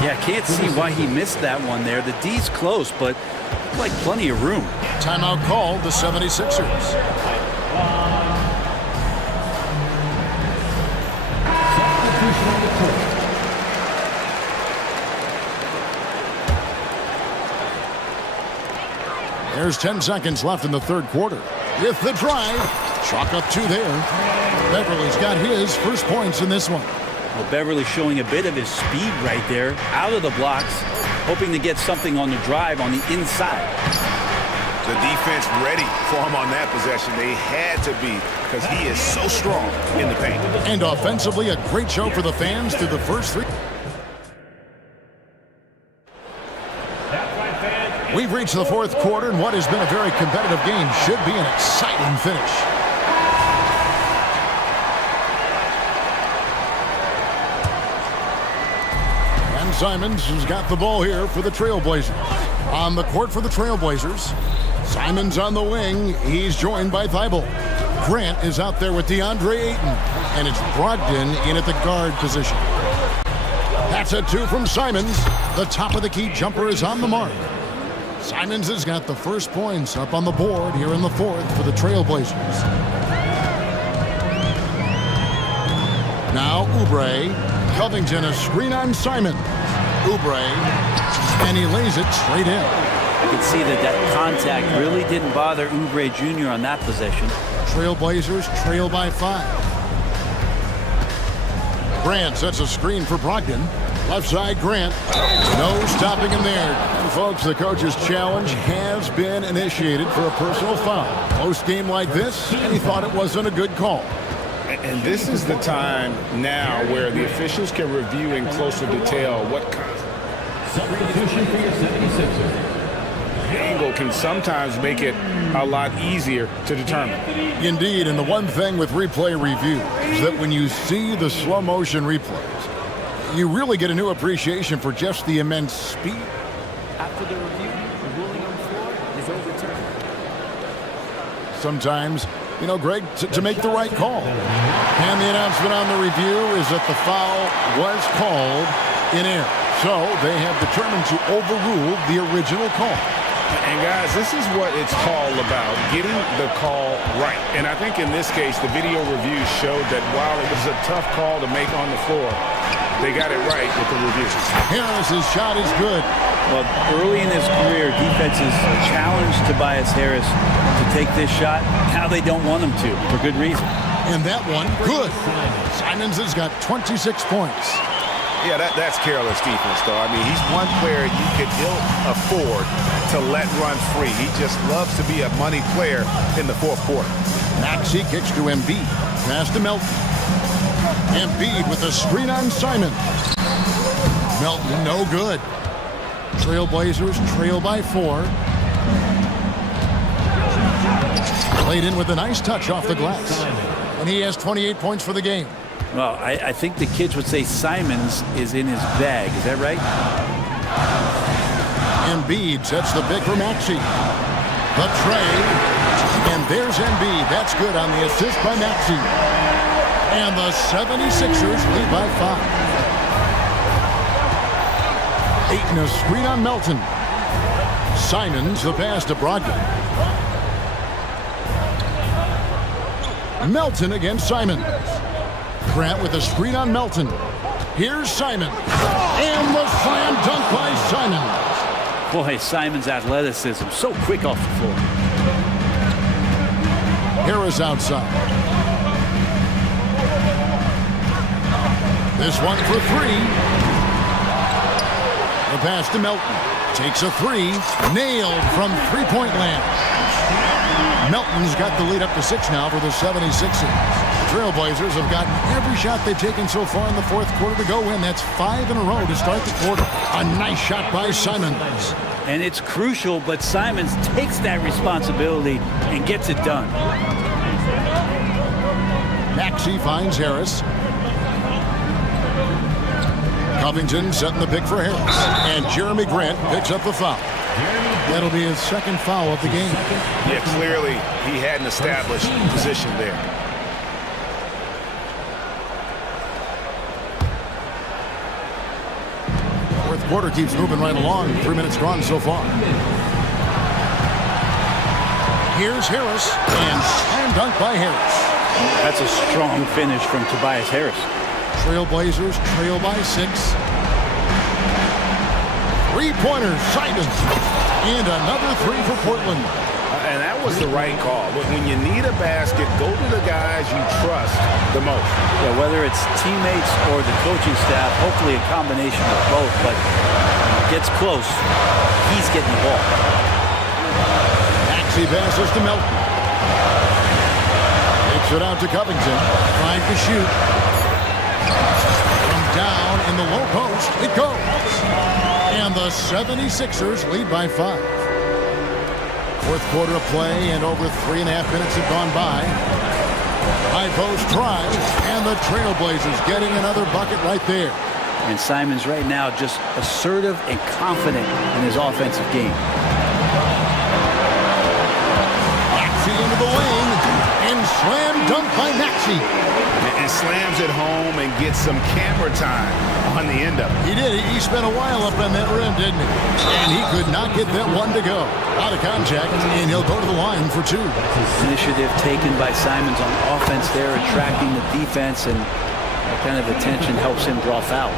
Yeah, can't see why he missed that one there. The D's close, but like plenty of room. Timeout called the 76ers. There's 10 seconds left in the third quarter. With the drive, chalk up 2 there. Beverly's got his first points in this one. Well, Beverly showing a bit of his speed right there, out of the blocks, hoping to get something on the drive on the inside. The defense ready for him on that possession. They had to be, because he is so strong in the paint. And offensively, a great show for the fans through the first 3. We've reached the fourth quarter, and what has been a very competitive game should be an exciting finish. And Simons has got the ball here for the Trailblazers. On the court for the Trailblazers. Simons on the wing. He's joined by Thibault. Grant is out there with DeAndre Ayton. And it's Brogdon in at the guard position. That's a 2 from Simons. The top of the key jumper is on the mark. Simons has got the first points up on the board here in the fourth for the Trailblazers. Now Oubre. Covington a screen on Simon. Oubre. And he lays it straight in. You can see that contact really didn't bother Oubre Jr. on that possession. Trailblazers trail by 5. Grant sets a screen for Brogdon. Left side, Grant. No stopping him there. And folks, the coach's challenge has been initiated for a personal foul. Close game like this, and he thought it wasn't a good call. And this is the time now where the officials can review in closer detail what Substitution for your 76ers. angle can sometimes make it a lot easier to determine. Indeed, and the one thing with replay review is that when you see the slow motion replays, you really get a new appreciation for just the immense speed. After the review, the ruling on the floor is overturned. Sometimes, you know, Greg, to make the right call. And the announcement on the review is that the foul was called in error. So they have determined to overrule the original call. And guys, this is what it's all about, getting the call right. And I think in this case, the video review showed that while it was a tough call to make on the floor, they got it right with the review. Harris's shot is good. Well, early in his career, defenses challenged Tobias Harris to take this shot. Now they don't want him to, for good reason. And that one, good. Simons has got 26 points. Yeah, that's careless defense, though. I mean, he's one player you could ill afford to let run free. He just loves to be a money player in the fourth quarter. Maxey kicks to Embiid. Pass to Melton. Embiid with a screen on Simon. Melton, no good. Trailblazers trail by 4. Played in with a nice touch off the glass. And he has 28 points for the game. Well, I think the kids would say Simons is in his bag. Is that right? Embiid sets the pick for Maxey. The trade. And there's Embiid. That's good on the assist by Maxey. And the 76ers lead by 5. Ayton a screen on Melton. Simons the pass to Brogdon. Melton against Simons. Grant with a screen on Melton. Here's Simon. And the slam dunk by Simons. Boy, Simons' athleticism so quick off the floor. Harris outside. This one for 3. The pass to Melton. Takes a 3. Nailed from three-point land. Melton's got the lead up to 6 now for the 76ers. The Trailblazers have gotten every shot they've taken so far in the fourth quarter to go in. That's 5 in a row to start the quarter. A nice shot by Simons. And it's crucial, but Simons takes that responsibility and gets it done. Maxey finds Harris. Covington setting the pick for Harris. And Jeremy Grant picks up the foul. That'll be his second foul of the game. Yeah, clearly he hadn't established position there. Fourth quarter keeps moving right along. 3 minutes gone so far. Here's Harris. And slam dunk by Harris. That's a strong finish from Tobias Harris. Trailblazers trail by 6. Three-pointer, Simons. And another 3 for Portland. And that was the right call. When you need a basket, go to the guys you trust the most. Yeah, whether it's teammates or the coaching staff, hopefully a combination of both, but gets close, he's getting the ball. Maxey passes to Melton. Takes it out to Covington. Trying to shoot. From down in the low post, it goes. And the 76ers lead by 5. Fourth quarter of play, and over 3.5 minutes have gone by. High post drive, and the Trailblazers getting another bucket right there. And Simons right now just assertive and confident in his offensive game. Maxey into the lane, and slam dunk by Maxey. And slams it home and gets some camera time on the end of it. He did. He spent a while up on that rim, didn't he? And he could not get that one to go. Out of contact, and he'll go to the line for 2. Initiative taken by Simons on offense there, attracting the defense, and that kind of attention helps him draw fouls.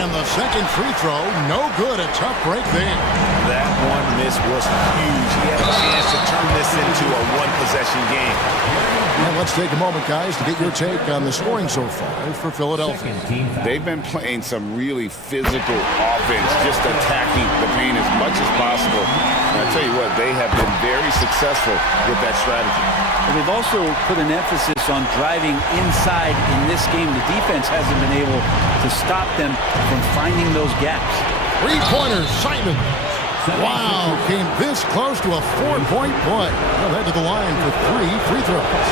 And the second free throw, no good. A tough break there. That one miss was huge. He had a chance to turn this into a one-possession game. And let's take a moment, guys, to get your take on the scoring so far for Philadelphia. They've been playing some really physical offense, just attacking the paint as much as possible. And I tell you what, they have been very successful with that strategy. But they've also put an emphasis on driving inside in this game. The defense hasn't been able to stop them from finding those gaps. Three-pointer, Simon. Wow, came this close to a 4-point play. He'll head to the line for 3 free throws.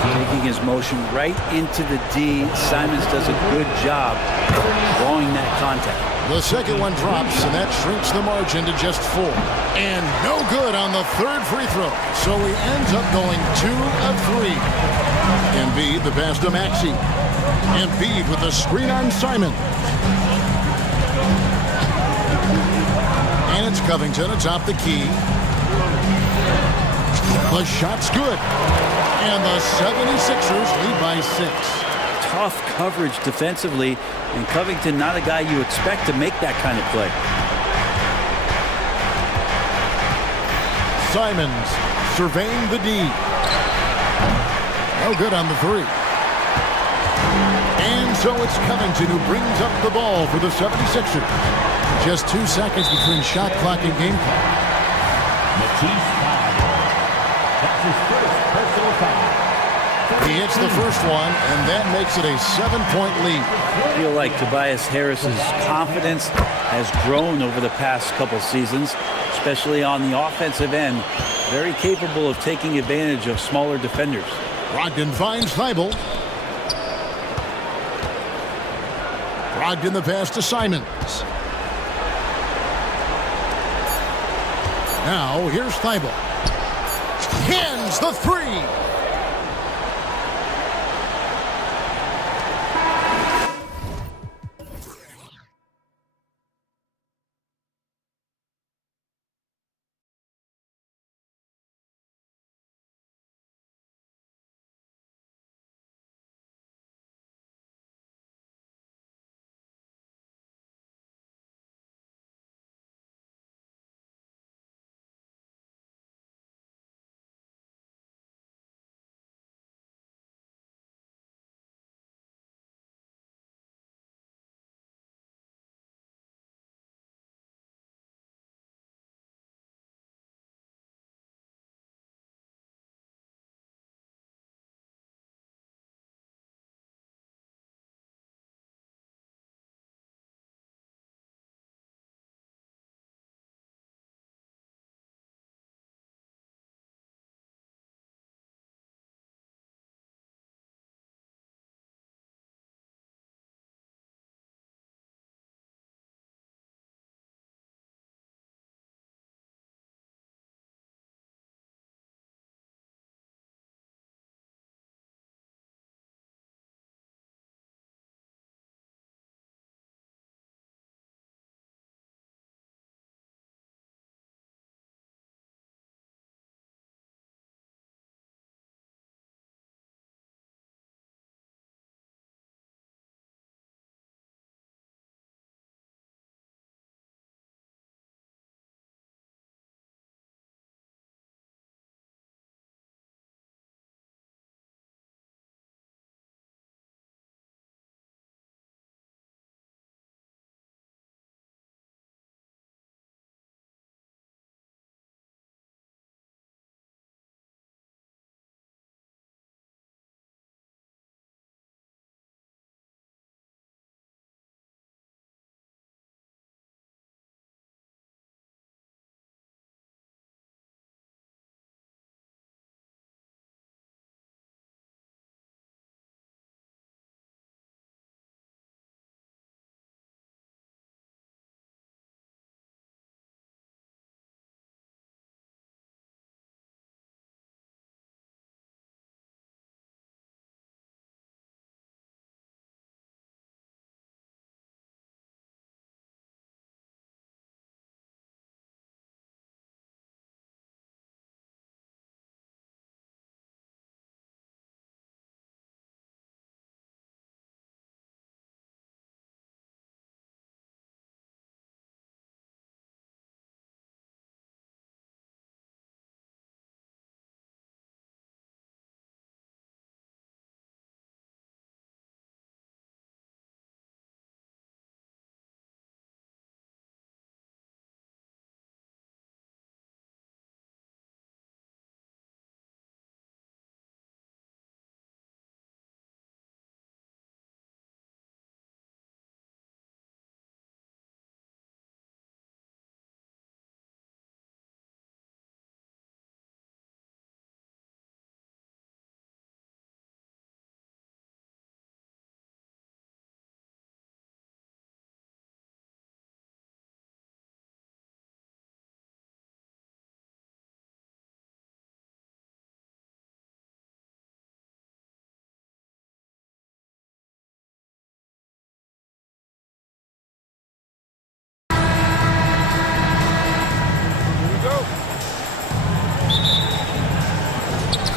Taking his motion right into the D. Simons does a good job drawing that contact. The second one drops, and that shrinks the margin to just 4. And no good on the third free throw. So he ends up going 2 of 3. Embiid, the pass to Maxey. Embiid with a screen on Simon. And it's Covington atop the key. The shot's good. And the 76ers lead by 6. Tough coverage defensively, and Covington not a guy you expect to make that kind of play. Simons surveying the D. No good on the 3. And so it's Covington who brings up the ball for the 76ers. Just 2 seconds between shot clock and game clock. Matisse foul. That's his first personal foul. He hits the first one, and that makes it a 7-point lead. I feel like Tobias Harris's confidence has grown over the past couple seasons, especially on the offensive end. Very capable of taking advantage of smaller defenders. Brogdon finds Thibault. Brogdon the pass to Simons. Now here's Thibault. Hands the 3.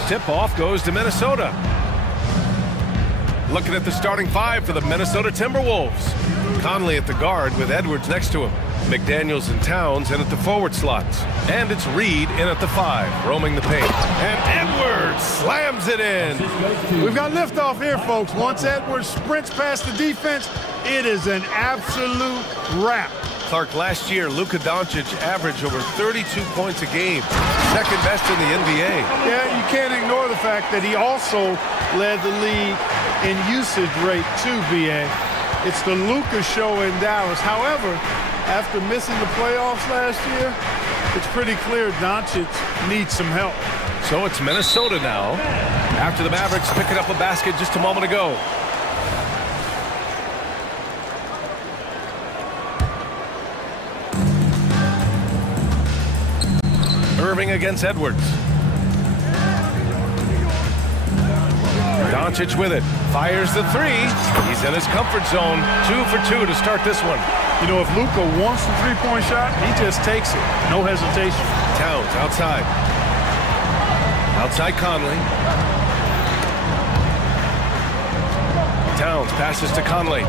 Tip-off goes to Minnesota. Looking at the starting five for the Minnesota Timberwolves. Conley at the guard with Edwards next to him. McDaniels and Towns in at the forward slots. And it's Reed in at the 5, roaming the paint. And Edwards slams it in. We've got liftoff here, folks. Once Edwards sprints past the defense, it is an absolute wrap. Clark, last year, Luka Doncic averaged over 32 points a game. Second best in the NBA. Yeah, you can't ignore the fact that he also led the league in usage rate too, BA. It's the Luka show in Dallas. However, after missing the playoffs last year, it's pretty clear Doncic needs some help. So it's Minnesota now, after the Mavericks picking up a basket just a moment ago. Irving against Edwards. Doncic with it. Fires the 3. He's in his comfort zone. 2 for 2 to start this one. You know, if Luka wants the three-point shot, he just takes it. No hesitation. Towns outside. Outside Conley. Towns passes to Conley.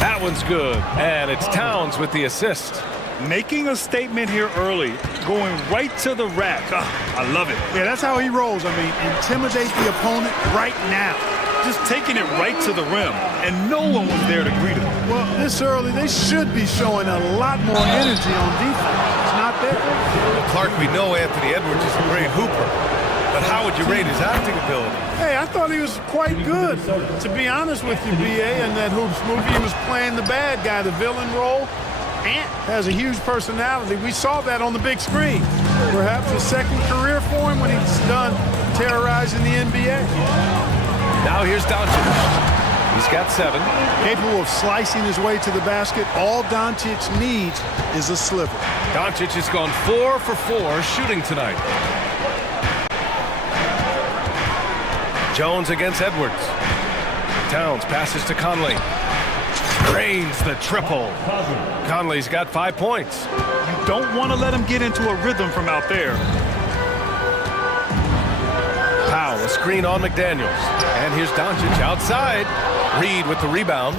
That one's good. And it's Towns with the assist. Making a statement here early, going right to the rack. I love it. Yeah, that's how he rolls. I mean, intimidate the opponent right now. Just taking it right to the rim, and no one was there to greet him. Well, this early, they should be showing a lot more energy on defense. It's not there. Well, Clark, we know Anthony Edwards is a great hooper, but how would you rate his acting ability? Hey, I thought he was quite good. To be honest with you, BA, in that Hoops movie, he was playing the bad guy, the villain role. Ant has a huge personality. We saw that on the big screen. Perhaps a second career for him when he's done terrorizing the NBA. Now here's Doncic. He's got 7. Capable of slicing his way to the basket. All Doncic needs is a sliver. Doncic has gone 4 for 4 shooting tonight. Jones against Edwards. Towns passes to Conley. Drains the triple. Conley's got 5 points. You don't want to let him get into a rhythm from out there. Powell, a screen on McDaniels. And here's Doncic outside. Reed with the rebound.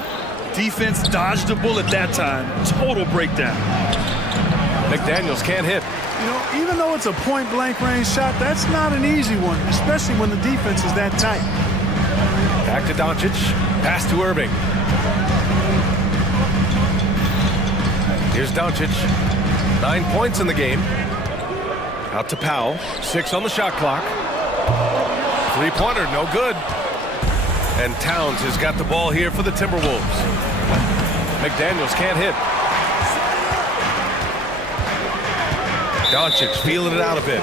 Defense dodged a bullet that time. Total breakdown. McDaniels can't hit. You know, even though it's a point-blank range shot, that's not an easy one, especially when the defense is that tight. Back to Doncic. Pass to Irving. Here's Doncic. 9 points in the game. Out to Powell. 6 on the shot clock. 3-pointer, no good. And Towns has got the ball here for the Timberwolves. McDaniels can't hit. Doncic feeling it out a bit.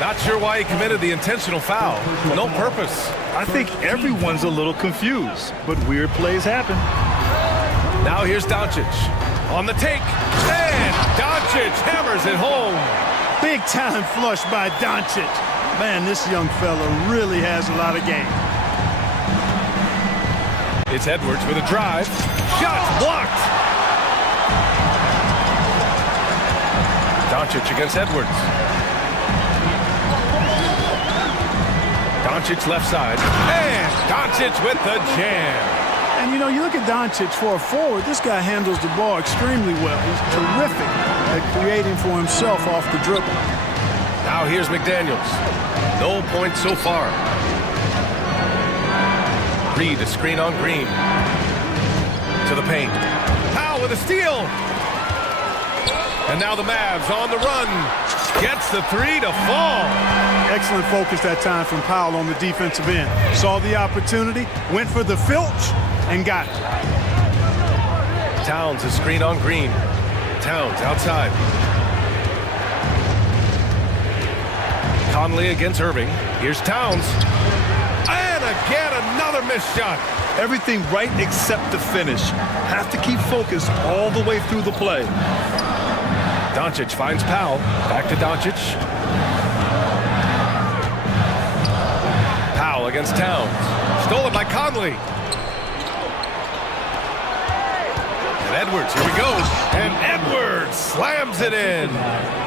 Not sure why he committed the intentional foul. No purpose. I think everyone's a little confused, but weird plays happen. Now here's Doncic. On the take, and Doncic hammers it home. Big time flush by Doncic. Man, this young fella really has a lot of game. It's Edwards with a drive. Shot blocked. Doncic against Edwards. Doncic left side, and Doncic with the jam. And, you know, you look at Doncic for a forward, this guy handles the ball extremely well. He's terrific at creating for himself off the dribble. Now here's McDaniels. No points so far. Reed, a screen on Green. To the paint. Powell with a steal. And now the Mavs on the run. Gets the 3 to fall. Excellent focus that time from Powell on the defensive end. Saw the opportunity, went for the filch, and got it. Towns, a screen on Green. Towns outside. Conley against Irving. Here's Towns. And again, another missed shot. Everything right except the finish. Have to keep focused all the way through the play. Doncic finds Powell. Back to Doncic. Powell against Towns. Stolen by Conley. And Edwards. Here we go. And Edwards slams it in.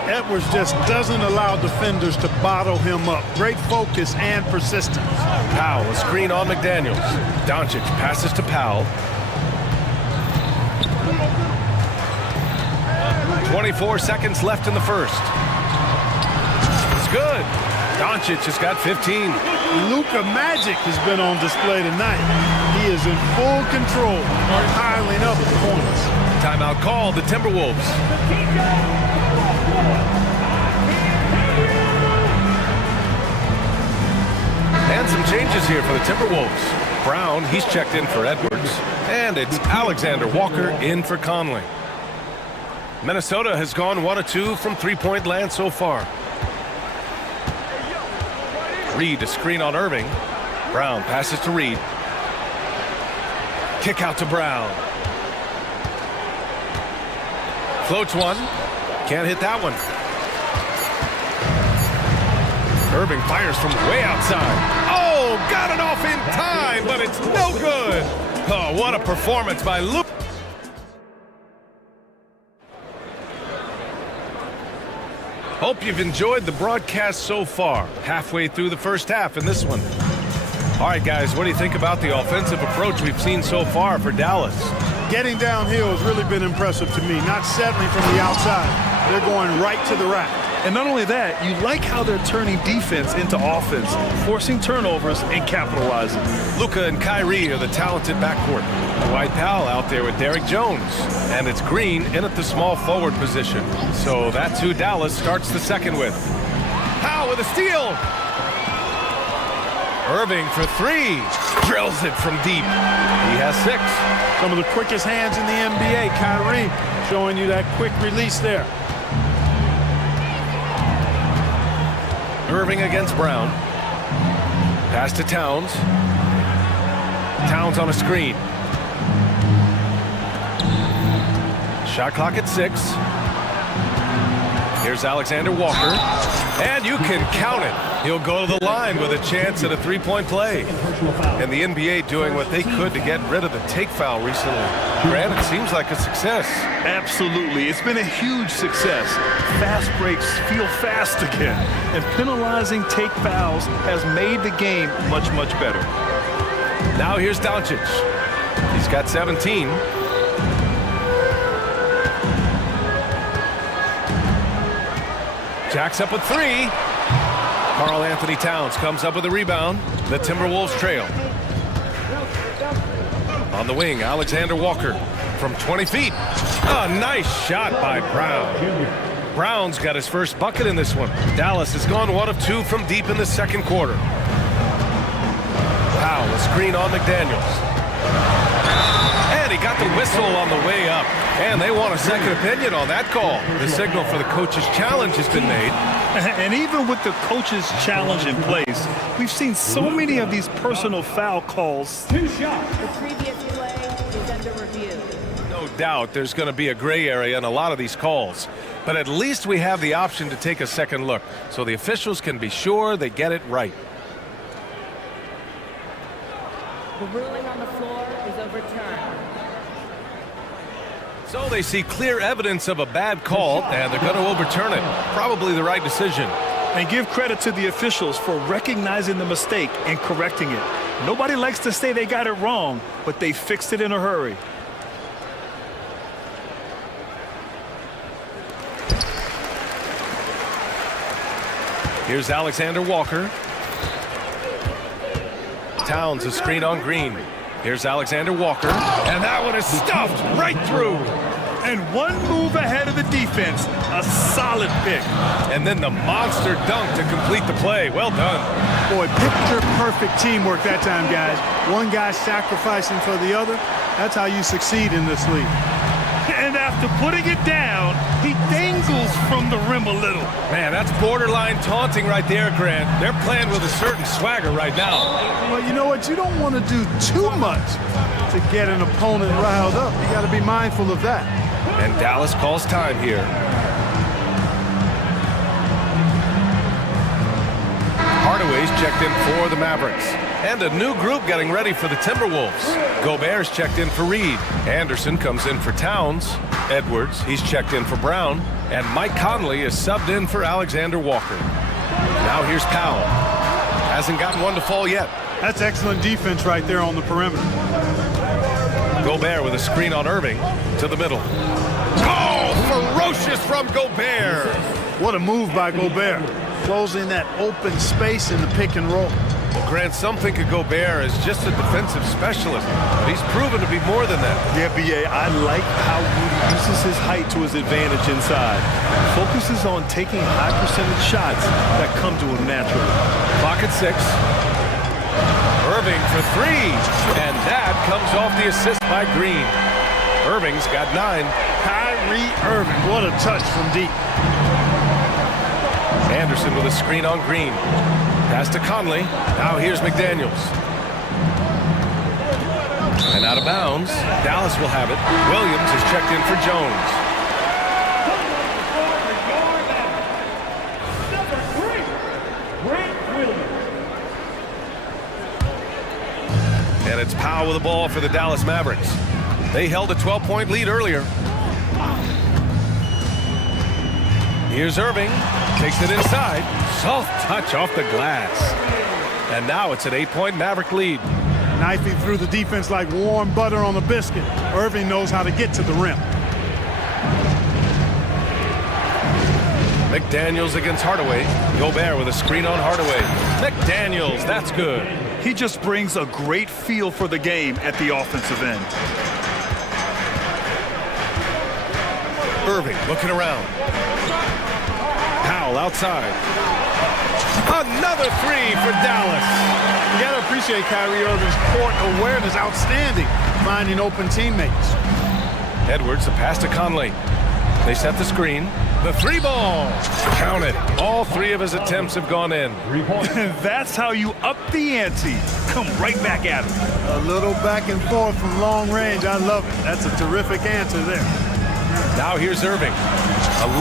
Edwards just doesn't allow defenders to bottle him up. Great focus and persistence. Powell, a screen on McDaniels. Doncic passes to Powell. 24 seconds left in the first. It's good. Doncic has got 15. Luka Magic has been on display tonight. He is in full control, piling up points. Timeout called, the Timberwolves. And some changes here for the Timberwolves. Brown, he's checked in for Edwards. And it's Alexander Walker in for Conley. Minnesota has gone 1 of 2 from three-point land so far. Reed, a screen on Irving. Brown passes to Reed. Kick out to Brown. Floats one. Can't hit that one. Irving fires from way outside. Oh, got it off in time, but it's no good. Oh, what a performance by Luke. Hope you've enjoyed the broadcast so far. Halfway through the first half in this one. All right, guys, what do you think about the offensive approach we've seen so far for Dallas? Getting downhill has really been impressive to me, not settling from the outside. They're going right to the rack. And not only that, you like how they're turning defense into offense, forcing turnovers and capitalizing. Luka and Kyrie are the talented backcourt. Dwight Powell out there with Derek Jones. And it's Green in at the small forward position. So that's who Dallas starts the second with. Powell with a steal. Irving for three. Drills it from deep. He has 6. Some of the quickest hands in the NBA. Kyrie showing you that quick release there. Irving against Brown. Pass to Towns. Towns on a screen. Shot clock at 6. Here's Alexander Walker. And you can count it. He'll go to the line with a chance at a three-point play. And the NBA doing what they could to get rid of the take foul recently. Grant, it seems like a success. Absolutely. It's been a huge success. Fast breaks feel fast again. And penalizing take fouls has made the game much, much better. Now here's Doncic. He's got 17. Jacks up with 3. Karl Anthony Towns comes up with a rebound. The Timberwolves trail. On the wing, Alexander Walker from 20 feet. A nice shot by Brown. Brown's got his first bucket in this one. Dallas has gone 1 of 2 from deep in the second quarter. Powell, a screen on McDaniels. And he got the whistle on the way up. And they want a second opinion on that call. The signal for the coach's challenge has been made. And even with the coach's challenge in place, we've seen so many of these personal foul calls. 2 shots. The previous play is under review. No doubt there's going to be a gray area in a lot of these calls. But at least we have the option to take a second look, so the officials can be sure they get it right. The ruling on the floor is overturned. So they see clear evidence of a bad call, and they're going to overturn it. Probably the right decision. And give credit to the officials for recognizing the mistake and correcting it. Nobody likes to say they got it wrong, but they fixed it in a hurry. Here's Alexander Walker. Towns, a screen on Green. Here's Alexander Walker. And that one is stuffed right through. And one move ahead of the defense. A solid pick. And then the monster dunk to complete the play. Well done. Boy, picture-perfect teamwork that time, guys. One guy sacrificing for the other. That's how you succeed in this league. And after putting it down, he dangles from the rim a little. Man, that's borderline taunting right there, Grant. They're playing with a certain swagger right now. Well, you know what? You don't want to do too much to get an opponent riled up. You got to be mindful of that. And Dallas calls time here. Hardaway's checked in for the Mavericks. And a new group getting ready for the Timberwolves. Gobert's checked in for Reed. Anderson comes in for Towns. Edwards, he's checked in for Brown. And Mike Conley is subbed in for Alexander Walker. Now here's Powell. Hasn't gotten one to fall yet. That's excellent defense right there on the perimeter. Gobert with a screen on Irving to the middle. Oh, ferocious from Gobert. What a move by Gobert. Closing that open space in the pick and roll. Well, Grant, some think of Gobert as just a defensive specialist, but he's proven to be more than that. Yeah, B.A., I like how Rudy uses his height to his advantage inside. Focuses on taking high percentage shots that come to him naturally. Clock at 6. Irving for 3, and that comes off the assist by Green. Irving's got 9. Kyrie Irving, what a touch from deep. Anderson with a screen on Green. Pass to Conley. Now here's McDaniels. And out of bounds. Dallas will have it. Williams is checked in for Jones. And it's Powell with the ball for the Dallas Mavericks. They held a 12-point lead earlier. Here's Irving. Takes it inside. Soft touch off the glass. And now it's an 8-point Maverick lead. Knifing through the defense like warm butter on a biscuit. Irving knows how to get to the rim. McDaniels against Hardaway. Gobert with a screen on Hardaway. McDaniels, that's good. He just brings a great feel for the game at the offensive end. Irving looking around. Powell outside. Another 3 for Dallas. You got to appreciate Kyrie Irving's court awareness. Outstanding. Finding open teammates. Edwards, the pass to Conley. They set the screen. The 3-ball. Count it. All 3 of his attempts have gone in. That's how you up the ante. Come right back at him. A little back and forth from long range. I love it. That's a terrific answer there. Now here's Irving.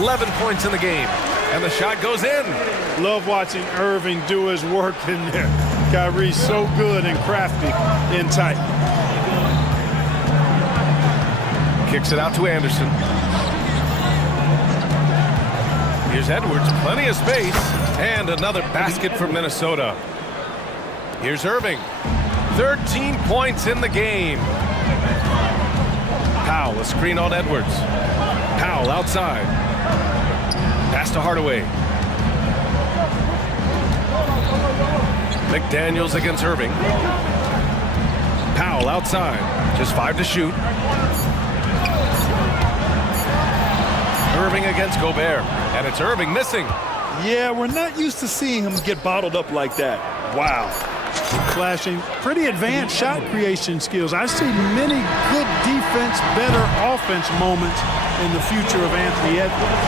11 points in the game. And the shot goes in. Love watching Irving do his work in there. Kyrie's so good and crafty in tight. Kicks it out to Anderson. Here's Edwards, plenty of space, and another basket for Minnesota. Here's Irving, 13 points in the game. Powell, a screen on Edwards. Powell outside. Pass to Hardaway. McDaniels against Irving. Powell outside, just 5 to shoot. Irving against Gobert, and it's Irving missing. Yeah, we're not used to seeing him get bottled up like that. Wow. Flashing pretty advanced shot creation skills. I see many good defense, better offense moments in the future of Anthony Edwards.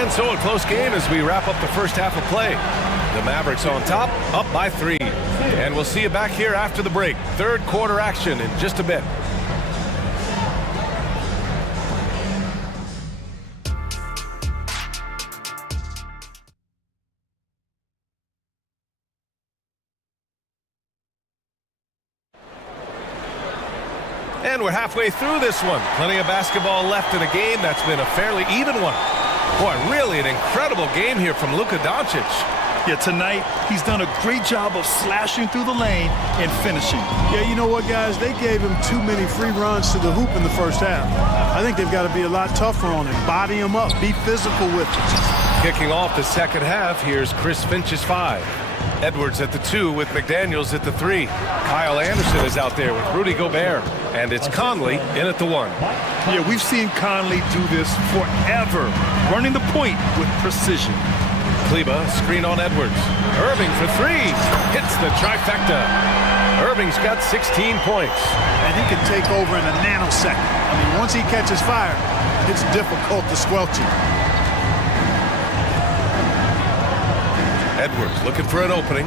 And so a close game as we wrap up the first half of play. The Mavericks on top, up by 3. And we'll see you back here after the break. Third quarter action in just a bit. And we're halfway through this one. Plenty of basketball left in a game that's been a fairly even one. Boy, really an incredible game here from Luka Doncic. Yeah, tonight he's done a great job of slashing through the lane and finishing. Yeah, you know what, guys? They gave him too many free runs to the hoop in the first half. I think they've got to be a lot tougher on him. Body him up. Be physical with him. Kicking off the second half, here's Chris Finch's 5. Edwards at the 2 with McDaniels at the 3. Kyle Anderson is out there with Rudy Gobert. And it's Conley in at the 1. Yeah, we've seen Conley do this forever, running the point with precision. Kleba, screen on Edwards. Irving for 3. Hits the trifecta. Irving's got 16 points. And he can take over in a nanosecond. I mean, once he catches fire, it's difficult to squelch him. Edwards looking for an opening.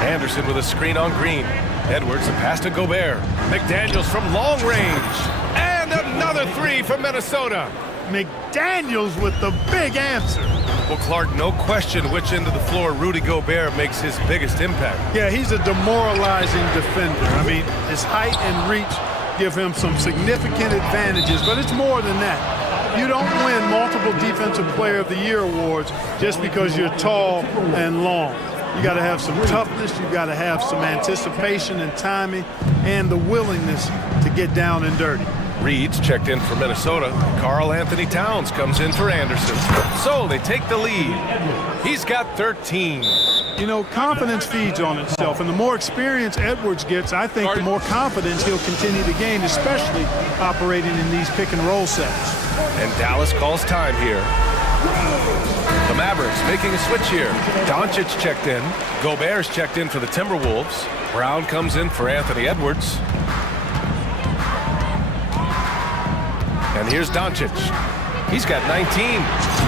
Anderson with a screen on Green. Edwards, a pass to Gobert. McDaniels from long range. And another 3 for Minnesota. McDaniels with the big answer. Well, Clark, no question which end of the floor Rudy Gobert makes his biggest impact. Yeah, he's a demoralizing defender. I mean, his height and reach give him some significant advantages, but it's more than that. You don't win multiple Defensive Player of the Year awards just because you're tall and long. You got to have some toughness, you got to have some anticipation and timing, and the willingness to get down and dirty. Reed's checked in for Minnesota. Karl Anthony Towns comes in for Anderson. So they take the lead. He's got 13. You know, confidence feeds on itself, and the more experience Edwards gets, I think the more confidence he'll continue to gain, especially operating in these pick-and-roll sets. And Dallas calls time here. The Mavericks making a switch here. Doncic checked in. Gobert's checked in for the Timberwolves. Brown comes in for Anthony Edwards. And here's Doncic. He's got 19.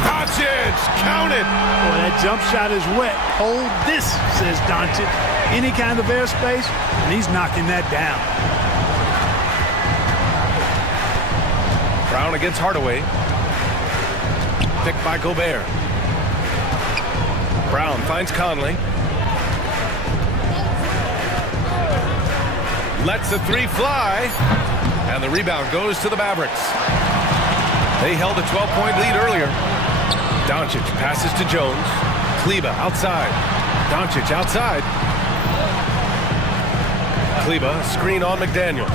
Doncic, count it! Boy, that jump shot is wet. Hold this, says Doncic. Any kind of airspace, and he's knocking that down. Brown against Hardaway. Picked by Gobert. Brown finds Conley. Lets the three fly. And the rebound goes to the Mavericks. They held a 12-point lead earlier. Doncic passes to Jones. Kleber outside. Doncic outside. Kleber, screen on McDaniels.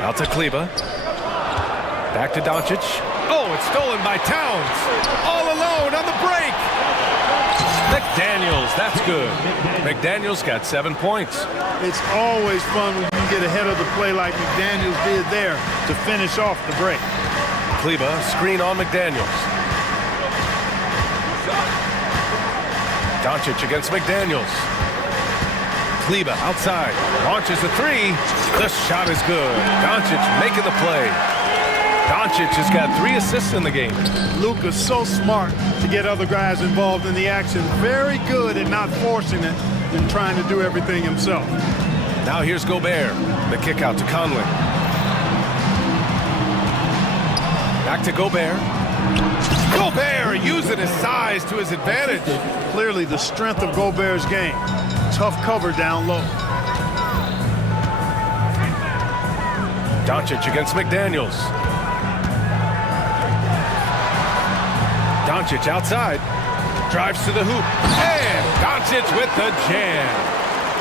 Out to Kleber. Back to Doncic. Oh, it's stolen by Towns. All alone on the break. McDaniels, that's good. McDaniels got 7 points. It's always fun when you can get ahead of the play like McDaniels did there to finish off the break. Kleber, screen on McDaniels. Doncic against McDaniels. Kleber outside, launches a three. The shot is good. Doncic making the play. Doncic has got 3 assists in the game. Luka's so smart to get other guys involved in the action. Very good at not forcing it and trying to do everything himself. Now here's Gobert. The kick out to Conley. Back to Gobert. Gobert using his size to his advantage. Clearly the strength of Gobert's game. Tough cover down low. Doncic against McDaniels. Doncic outside. Drives to the hoop. And Doncic with the jam.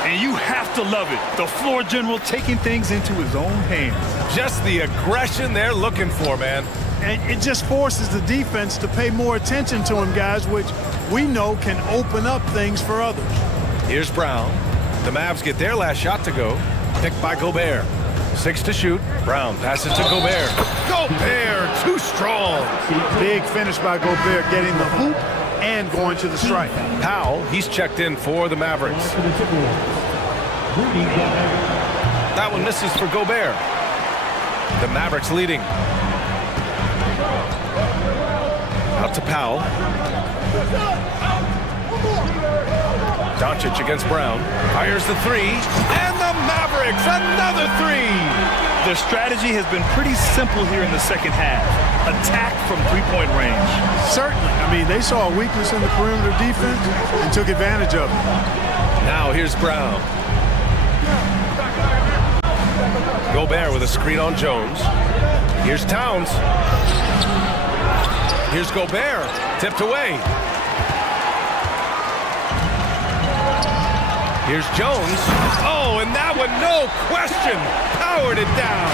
And you have to love it. The floor general taking things into his own hands. Just the aggression they're looking for, man. And it just forces the defense to pay more attention to him, guys, which we know can open up things for others. Here's Brown. The Mavs get their last shot to go. Picked by Gobert. 6 to shoot. Brown passes to Gobert. Gobert, too strong. Big finish by Gobert, getting the hoop and going to the stripe. Powell, he's checked in for the Mavericks. That one misses for Gobert. The Mavericks leading. Out to Powell. Doncic against Brown. Fires the three. And the Mavericks, another three. Their strategy has been pretty simple here in the second half. Attack from three-point range. Certainly. I mean, they saw a weakness in the perimeter defense and took advantage of it. Now here's Brown. Gobert with a screen on Jones. Here's Towns. Here's Gobert. Tipped away. Here's Jones. Oh, and that one, no question, powered it down.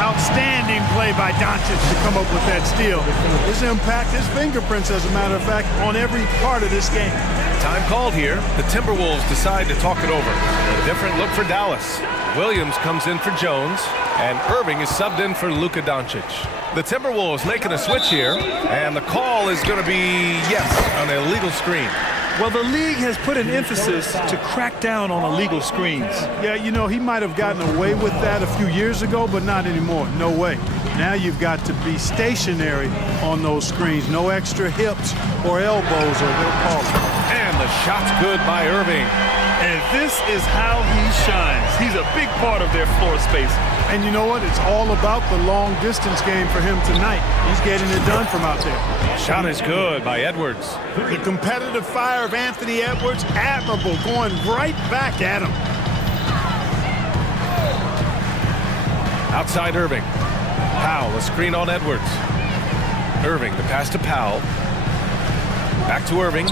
Outstanding play by Doncic to come up with that steal. His impact, his fingerprints, as a matter of fact, on every part of this game. Time called here. The Timberwolves decide to talk it over. A different look for Dallas. Williams comes in for Jones, and Irving is subbed in for Luka Doncic. The Timberwolves making a switch here, and the call is going to be yes on an illegal screen. Well, the league has put an emphasis to crack down on illegal screens. Yeah, you know, he might have gotten away with that a few years ago, but not anymore. No way. Now you've got to be stationary on those screens. No extra hips or elbows, or they'll call it. And the shot's good by Irving. And this is how he shines. He's a big part of their floor space. And you know what? It's all about the long distance game for him tonight. He's getting it done from out there. Shot is good by Edwards. The competitive fire of Anthony Edwards, admirable, going right back at him. Outside Irving. Powell, a screen on Edwards. Irving, the pass to Powell. Back to Irving.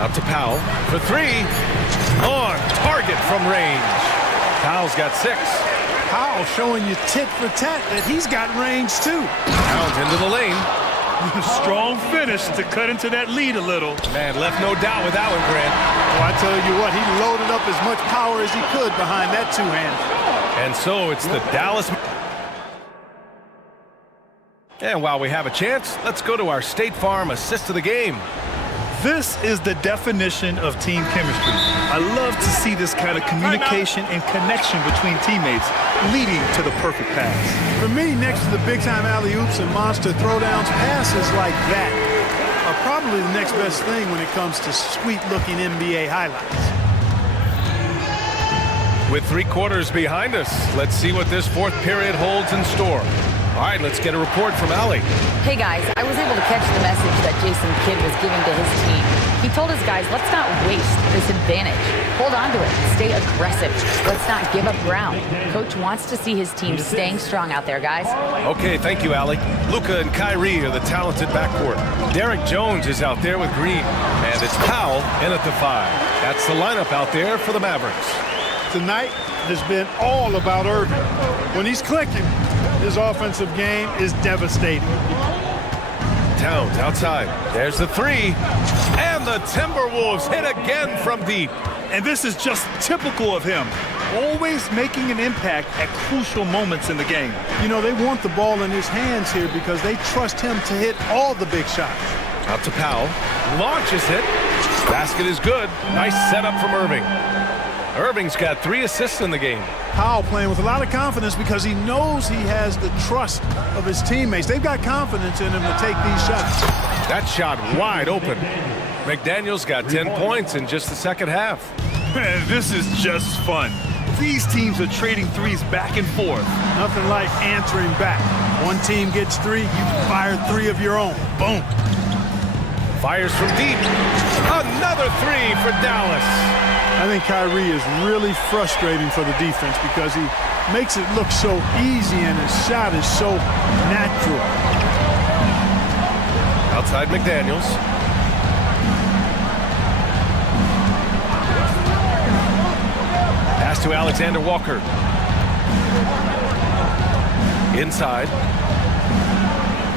Out to Powell for three. On target from range. Powell's got 6. Powell showing you tit for tat that he's got range too. Towns into the lane. Strong finish to cut into that lead a little. Man, left no doubt with that one, Grant. Oh, I tell you what, he loaded up as much power as he could behind that two-hand. And so it's the Dallas. And while we have a chance, let's go to our State Farm assist of the game. This is the definition of team chemistry. I love to see this kind of communication and connection between teammates leading to the perfect pass. For me, next to the big-time alley-oops and monster throwdowns, passes like that are probably the next best thing when it comes to sweet-looking NBA highlights. With 3 quarters behind us, let's see what this 4th period holds in store. All right, let's get a report from Allie. Hey guys, I was able to catch the message that Jason Kidd was giving to his team. He told his guys, let's not waste this advantage. Hold on to it. Stay aggressive. Let's not give up ground. Coach wants to see his team staying strong out there, guys. Okay, thank you, Allie. Luka and Kyrie are the talented backcourt. Derek Jones is out there with Green. And it's Powell in at the 5. That's the lineup out there for the Mavericks. Tonight has been all about Irving. When he's clicking, his offensive game is devastating. Towns outside. There's the 3. And the Timberwolves hit again from deep. And this is just typical of him. Always making an impact at crucial moments in the game. You know, they want the ball in his hands here because they trust him to hit all the big shots. Out to Powell. Launches it. Basket is good. Nice setup from Irving. Irving's got 3 assists in the game. Powell playing with a lot of confidence because he knows he has the trust of his teammates. They've got confidence in him to take these shots. That shot wide open. McDaniels got 10 points in just the second half. Man, this is just fun. These teams are trading threes back and forth. Nothing like answering back. One team gets 3, you fire 3 of your own. Boom. Fires from deep. Another 3 for Dallas. I think Kyrie is really frustrating for the defense because he makes it look so easy and his shot is so natural. Outside McDaniels. Pass to Alexander Walker. Inside.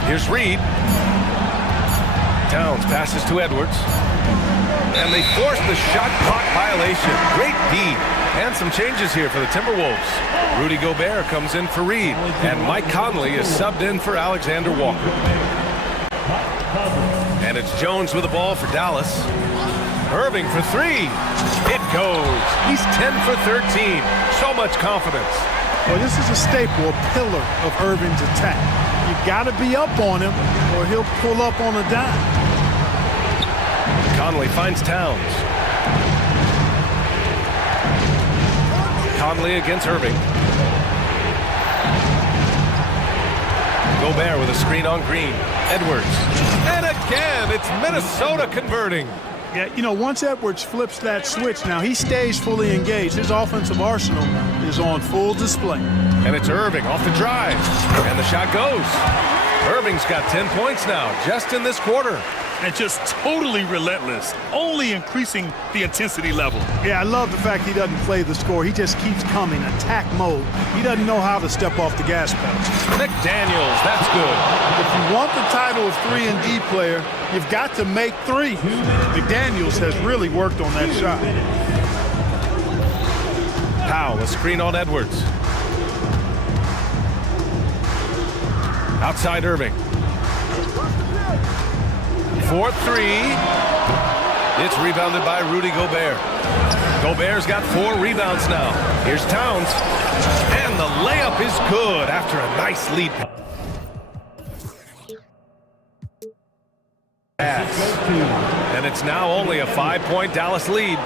Here's Reed. Towns passes to Edwards. And they force the shot clock violation. Great D. And some changes here for the Timberwolves. Rudy Gobert comes in for Reed. And Mike Conley is subbed in for Alexander Walker. And it's Jones with the ball for Dallas. Irving for 3. It goes. He's 10 for 13. So much confidence. Well, this is a staple, a pillar of Irving's attack. You got to be up on him or he'll pull up on a dime. Conley finds Towns. Conley against Irving. Gobert with a screen on Green. Edwards. And again, it's Minnesota converting. Yeah, you know, once Edwards flips that switch now, he stays fully engaged. His offensive arsenal is on full display. And it's Irving off the drive. And the shot goes. Irving's got 10 points now, just in this quarter. And just totally relentless, only increasing the intensity level. Yeah, I love the fact he doesn't play the score. He just keeps coming, attack mode. He doesn't know how to step off the gas pedal. McDaniels, that's good. If you want the title of 3-and-D player, you've got to make 3. McDaniels has really worked on that shot. Powell, a screen on Edwards. Outside Irving. 4-3. It's rebounded by Rudy Gobert. Gobert's got 4 rebounds now. Here's Towns. And the layup is good after a nice lead. And it's now only a 5-point Dallas lead.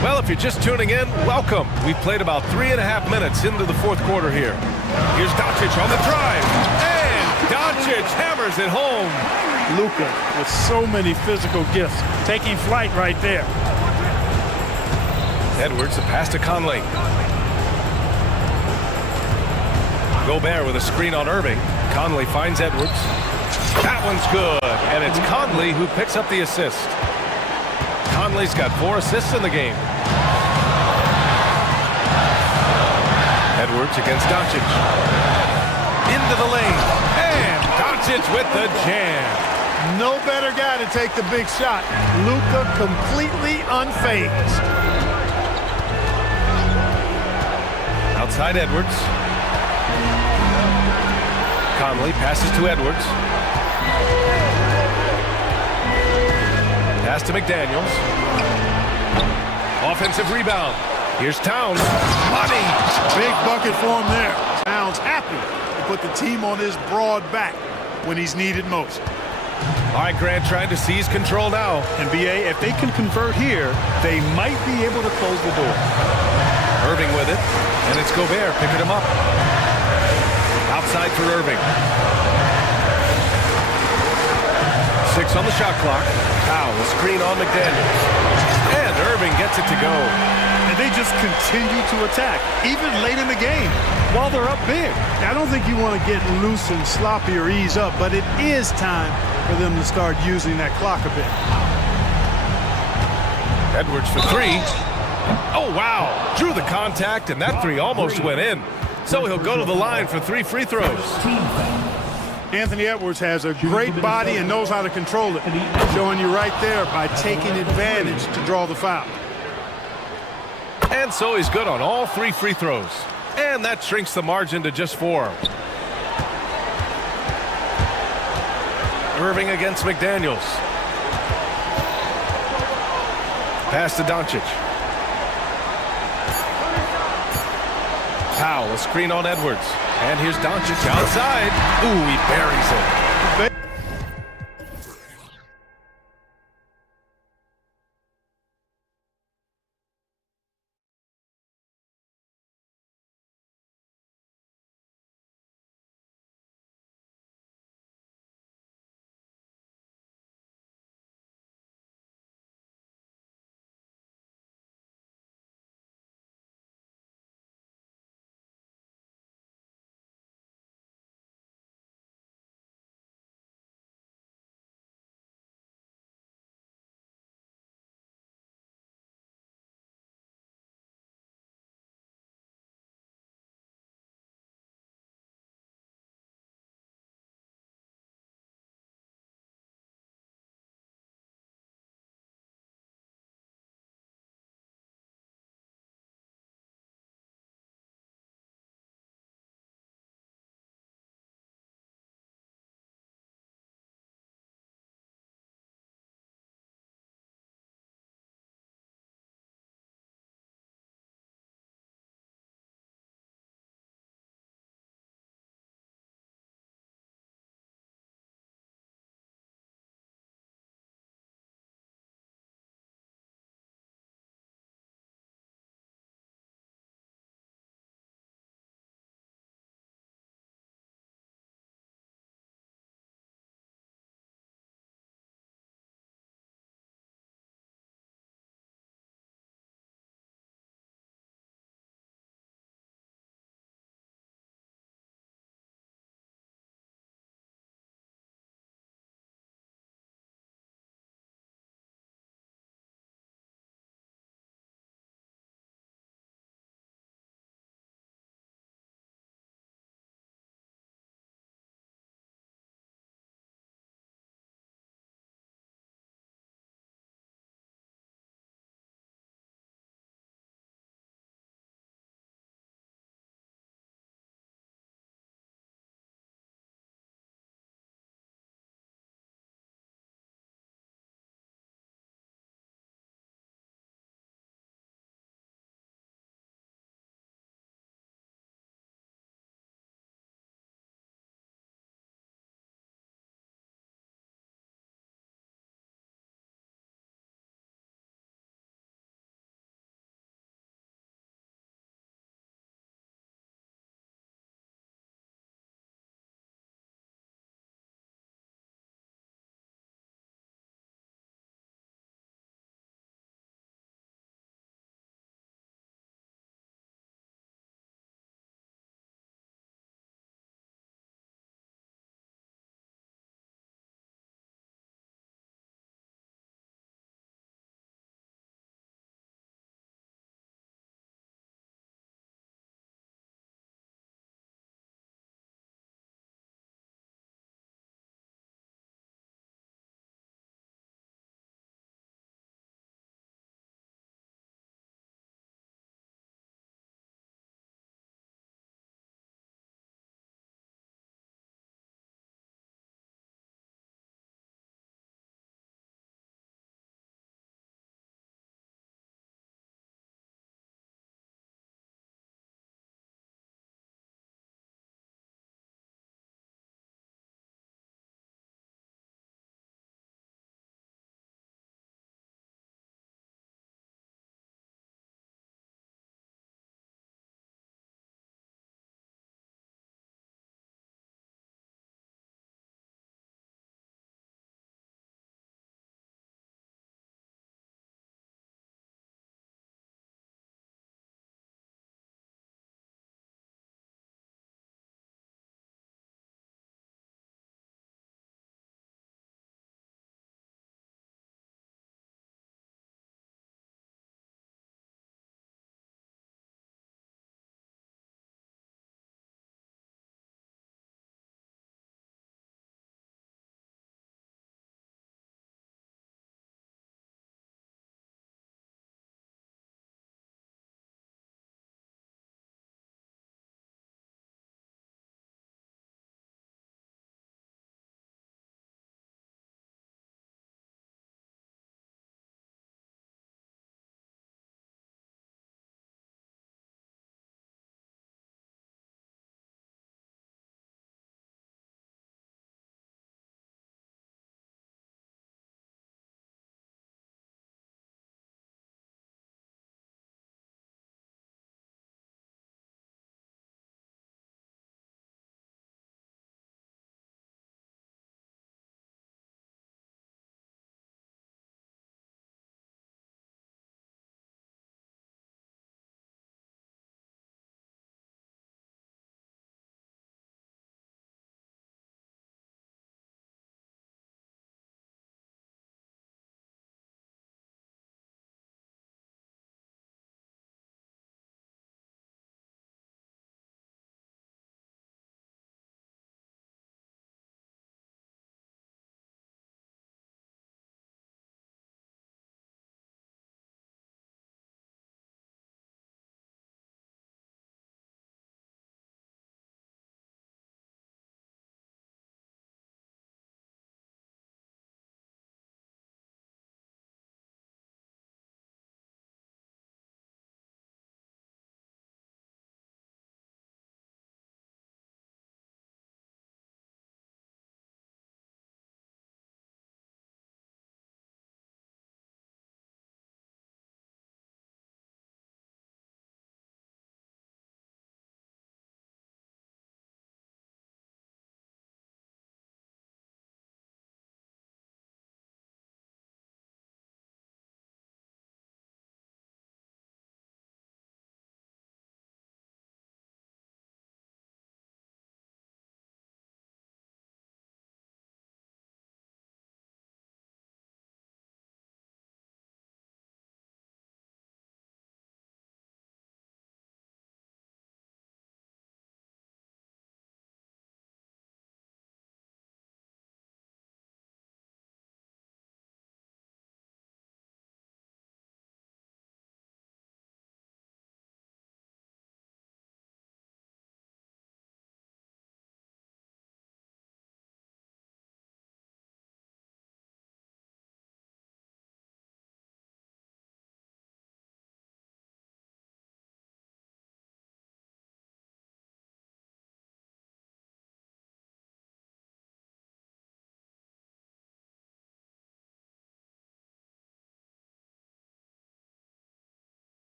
Well, if you're just tuning in, welcome. We've played about 3.5 minutes into the fourth quarter here. Here's Doncic on the drive. And Doncic hammers it home. Luka with so many physical gifts, taking flight right there. Edwards, the pass to Conley. Gobert with a screen on Irving. Conley finds Edwards. That one's good, and it's Conley who picks up the assist. Conley's got 4 assists in the game. Edwards against Doncic. Into the lane, and Doncic with the jam. No better guy to take the big shot. Luka completely unfazed. Outside Edwards. Conley passes to Edwards. Pass to McDaniels. Offensive rebound. Here's Towns. Money! Big bucket for him there. Towns happy to put the team on his broad back when he's needed most. All right, Grant trying to seize control now. NBA, if they can convert here, they might be able to close the door. Irving with it, and it's Gobert picking him up. Outside for Irving. 6 on the shot clock. Powell, a screen on McDaniels. And Irving gets it to go. And they just continue to attack, even late in the game, while they're up big. I don't think you want to get loose and sloppy or ease up, but it is time for them to start using that clock a bit. Edwards for 3. Oh, wow. Drew the contact, and that 3 almost went in. So he'll go to the line for 3 free throws. Anthony Edwards has a great body and knows how to control it. Showing you right there by taking advantage to draw the foul. And so he's good on all 3 free throws. And that shrinks the margin to just 4. Irving against McDaniels. Pass to Doncic. Powell, a screen on Edwards. And here's Doncic outside. Ooh, he buries it.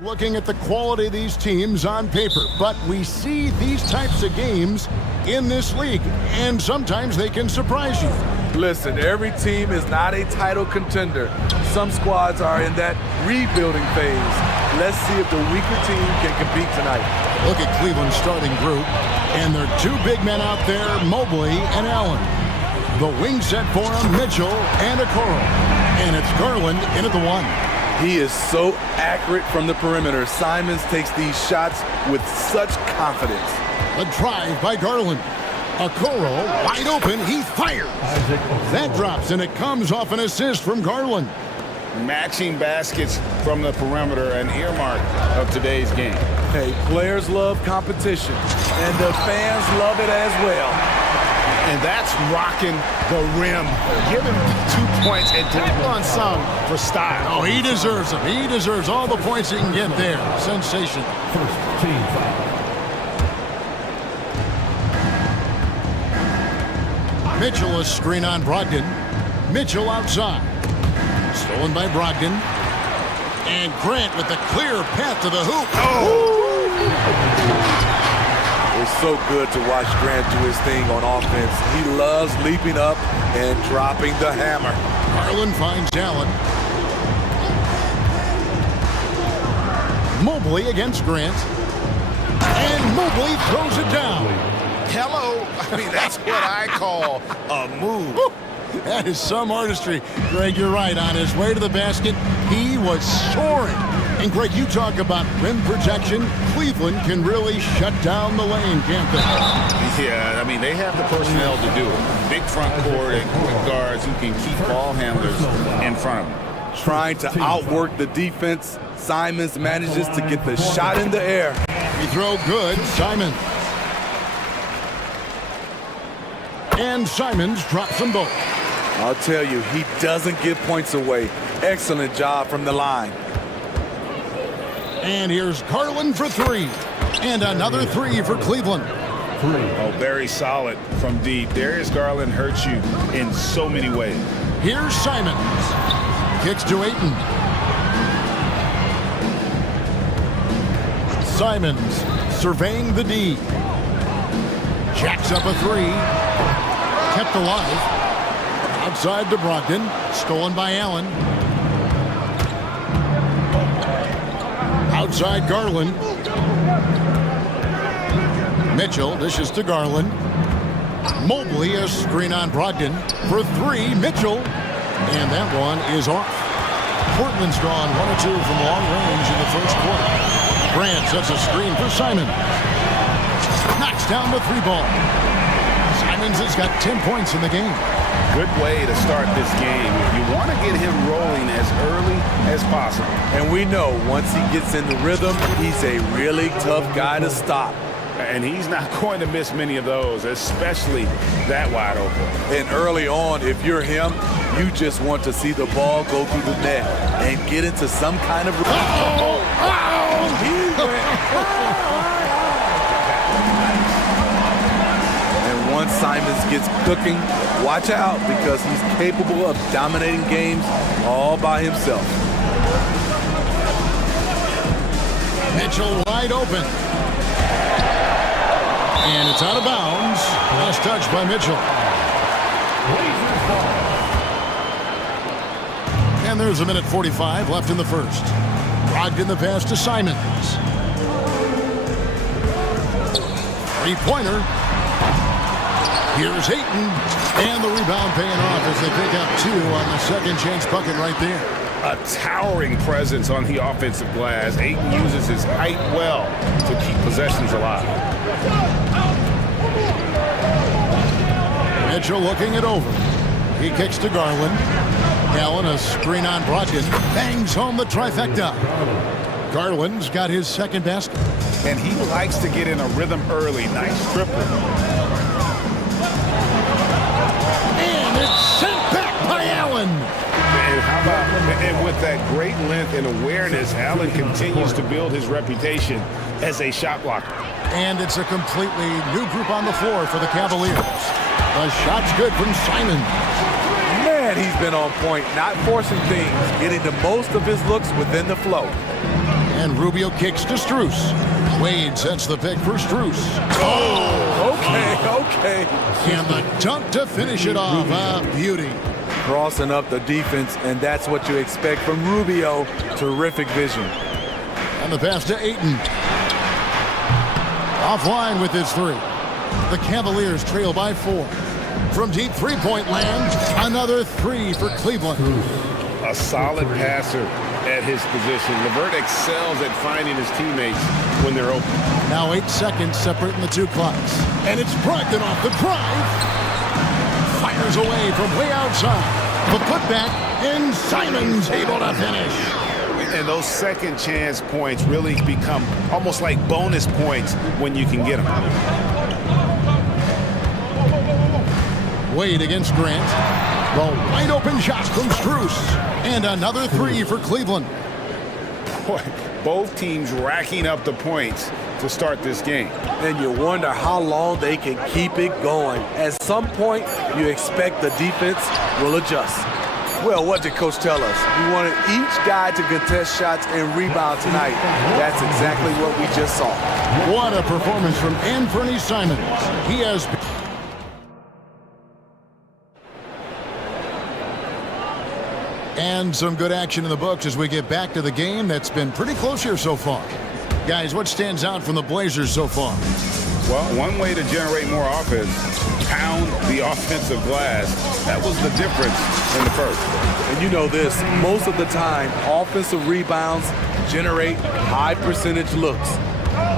Looking at the quality of these teams on paper, but we see these types of games in this league, and sometimes they can surprise you. Listen, every team is not a title contender. Some squads are in that rebuilding phase. Let's see if the weaker team can compete tonight. Look at Cleveland's starting group, and their two big men out there, Mobley and Allen. The wing set for them, Mitchell and Okoro. And it's Garland in at the one. He is so accurate from the perimeter. Simons takes these shots with such confidence. The drive by Garland. Okoro wide open, he fires. That drops, and it comes off an assist from Garland. Matching baskets from the perimeter, an earmark of today's game. Hey, players love competition, and the fans love it as well. And that's rocking the rim. Give him 2 points and tap on some for style. Oh, he deserves them. He deserves all the points he can get there. Sensational. First team foul. Mitchell, a screen on Brogdon. Mitchell outside. Stolen by Brogdon. And Grant with the clear path to the hoop. It's so good to watch Grant do his thing on offense. He loves leaping up and dropping the hammer. Garland finds Allen. Mobley against Grant. And Mobley throws it down. Hello. I mean, that's what I call a move. That is some artistry. Greg, you're right. On his way to the basket, he was soaring. And Greg, you talk about rim protection. Cleveland can really shut down the lane, can't they? Yeah, I mean, they have the personnel to do it. Big front court and quick guards who can keep ball handlers in front of them. Trying to outwork the defense, Simons manages to get the shot in the air. He throw good, Simons. And Simons drops them both. I'll tell you, he doesn't give points away. Excellent job from the line. And here's Garland for three. And another three for Cleveland. Oh, very solid from deep. Darius Garland hurts you in so many ways. Here's Simons. Kicks to Ayton. Simons surveying the D. Jacks up a three. Kept alive. Outside to Brogdon. Stolen by Allen. Outside Garland. Mitchell dishes to Garland. Mobley a screen on Brogdon for three. Mitchell. And that one is off. Portland's gone 1 or 2 from long range in the first quarter. Grant sets a screen for Simons. Knocks down the three ball. Simons has got 10 points in the game. Good way to start this game. You want to get him rolling as early as possible. And we know once he gets in the rhythm, he's a really tough guy to stop. And he's not going to miss many of those, especially that wide open. And early on, if you're him, you just want to see the ball go through the net and get into some kind of... And once Simons gets cooking, watch out because he's capable of dominating games all by himself. Mitchell wide open. And it's out of bounds. Last touch by Mitchell. And there's a minute 45 left in the first. Brogdon the pass to Simons. Three-pointer. Here's Ayton. And the rebound paying off as they pick up 2 on the second chance bucket right there. A towering presence on the offensive glass. Ayton uses his height well to keep possessions alive. Mitchell looking it over. He kicks to Garland. Allen a screen on Brogdon. Bangs home the trifecta. Garland's got his second basket. And he likes to get in a rhythm early. Nice triple. And it's sent back by Allen. And how about, and with that great length and awareness, Allen continues to build his reputation as a shot blocker. And it's a completely new group on the floor for the Cavaliers. The shot's good from Simons. Man, Man, he's been on point, not forcing things, getting the most of his looks within the flow. And Rubio kicks to Strus. Wade sets the pick for Strus. Oh, okay. And the dunk to finish it off. Beauty. Crossing up the defense, and that's what you expect from Rubio. Terrific vision. And the pass to Ayton. Offline with his three. The Cavaliers trail by 4. From deep three-point land, another 3 for Cleveland. A solid passer at his position. LeVert excels at finding his teammates when they're open. Now 8 seconds separating the two clocks. And it's Brogdon off the drive. Fires away from way outside. The putback, and Simons able to finish. And those second chance points really become almost like bonus points when you can get them. Wade against Grant. The wide open shot from Strus. And another 3 for Cleveland. Boy, both teams racking up the points to start this game. And you wonder how long they can keep it going. At some point, you expect the defense will adjust. Well, what did Coach tell us? We wanted each guy to contest shots and rebound tonight. That's exactly what we just saw. What a performance from Anthony Simons. He has... And some good action in the books as we get back to the game that's been pretty close here so far. Guys, what stands out from the Blazers so far? Well, one way to generate more offense, pound the offensive glass. That was the difference in the first. And you know this, most of the time, offensive rebounds generate high percentage looks.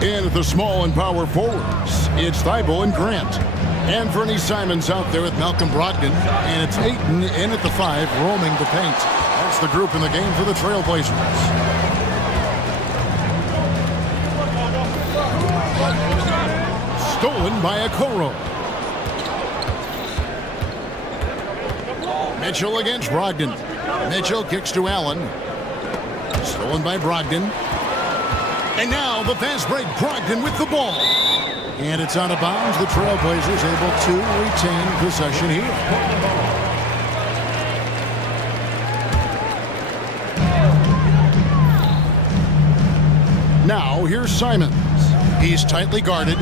In at the small and power forwards, it's Thibault and Grant. Anthony Simons out there with Malcolm Brogdon, and it's Ayton in at the 5, roaming the paint. That's the group in the game for the Trailblazers. Stolen by Okoro. Mitchell against Brogdon. Mitchell kicks to Allen. Stolen by Brogdon. And now the fast break, Brogdon with the ball. And it's out of bounds. The Trailblazers able to retain possession here. Now here's Simons. He's tightly guarded.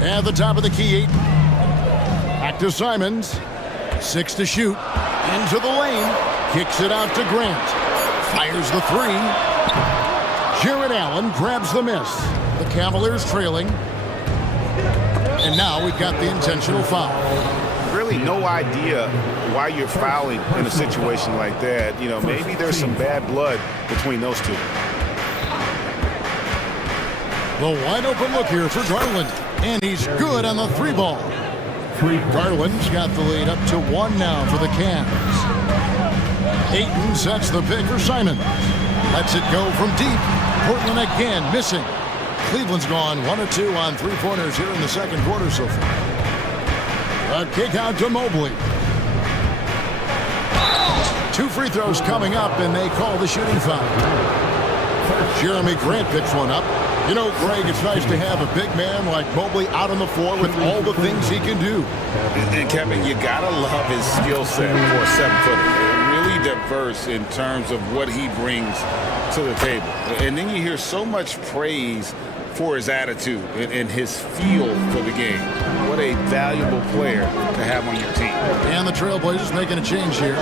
At the top of the key, 8. Back to Simons. 6 to shoot. Into the lane. Kicks it out to Grant. Fires the 3. Jared Allen grabs the miss. The Cavaliers trailing. And now we've got the intentional foul. Really no idea why you're fouling in a situation like that. You know, maybe there's some bad blood between those two. The wide open look here for Garland. And he's good on the 3 ball. Garland's got the lead up to 1 now for the Cavs. Ayton sets the pick for Simons. Lets it go from deep. Portland again missing. Cleveland's gone 1 of 2 on 3-pointers here in the second quarter so far. A kick out to Mobley. 2 free throws coming up, and they call the shooting foul. Jeremy Grant picks one up. You know, Greg, it's nice to have a big man like Mobley out on the floor with all the things he can do. And Kevin, you gotta love his skill set for a 7-footer. Really diverse in terms of what he brings to the table. And then you hear so much praise for his attitude and his feel for the game. What a valuable player to have on your team. And the Trailblazers making a change here.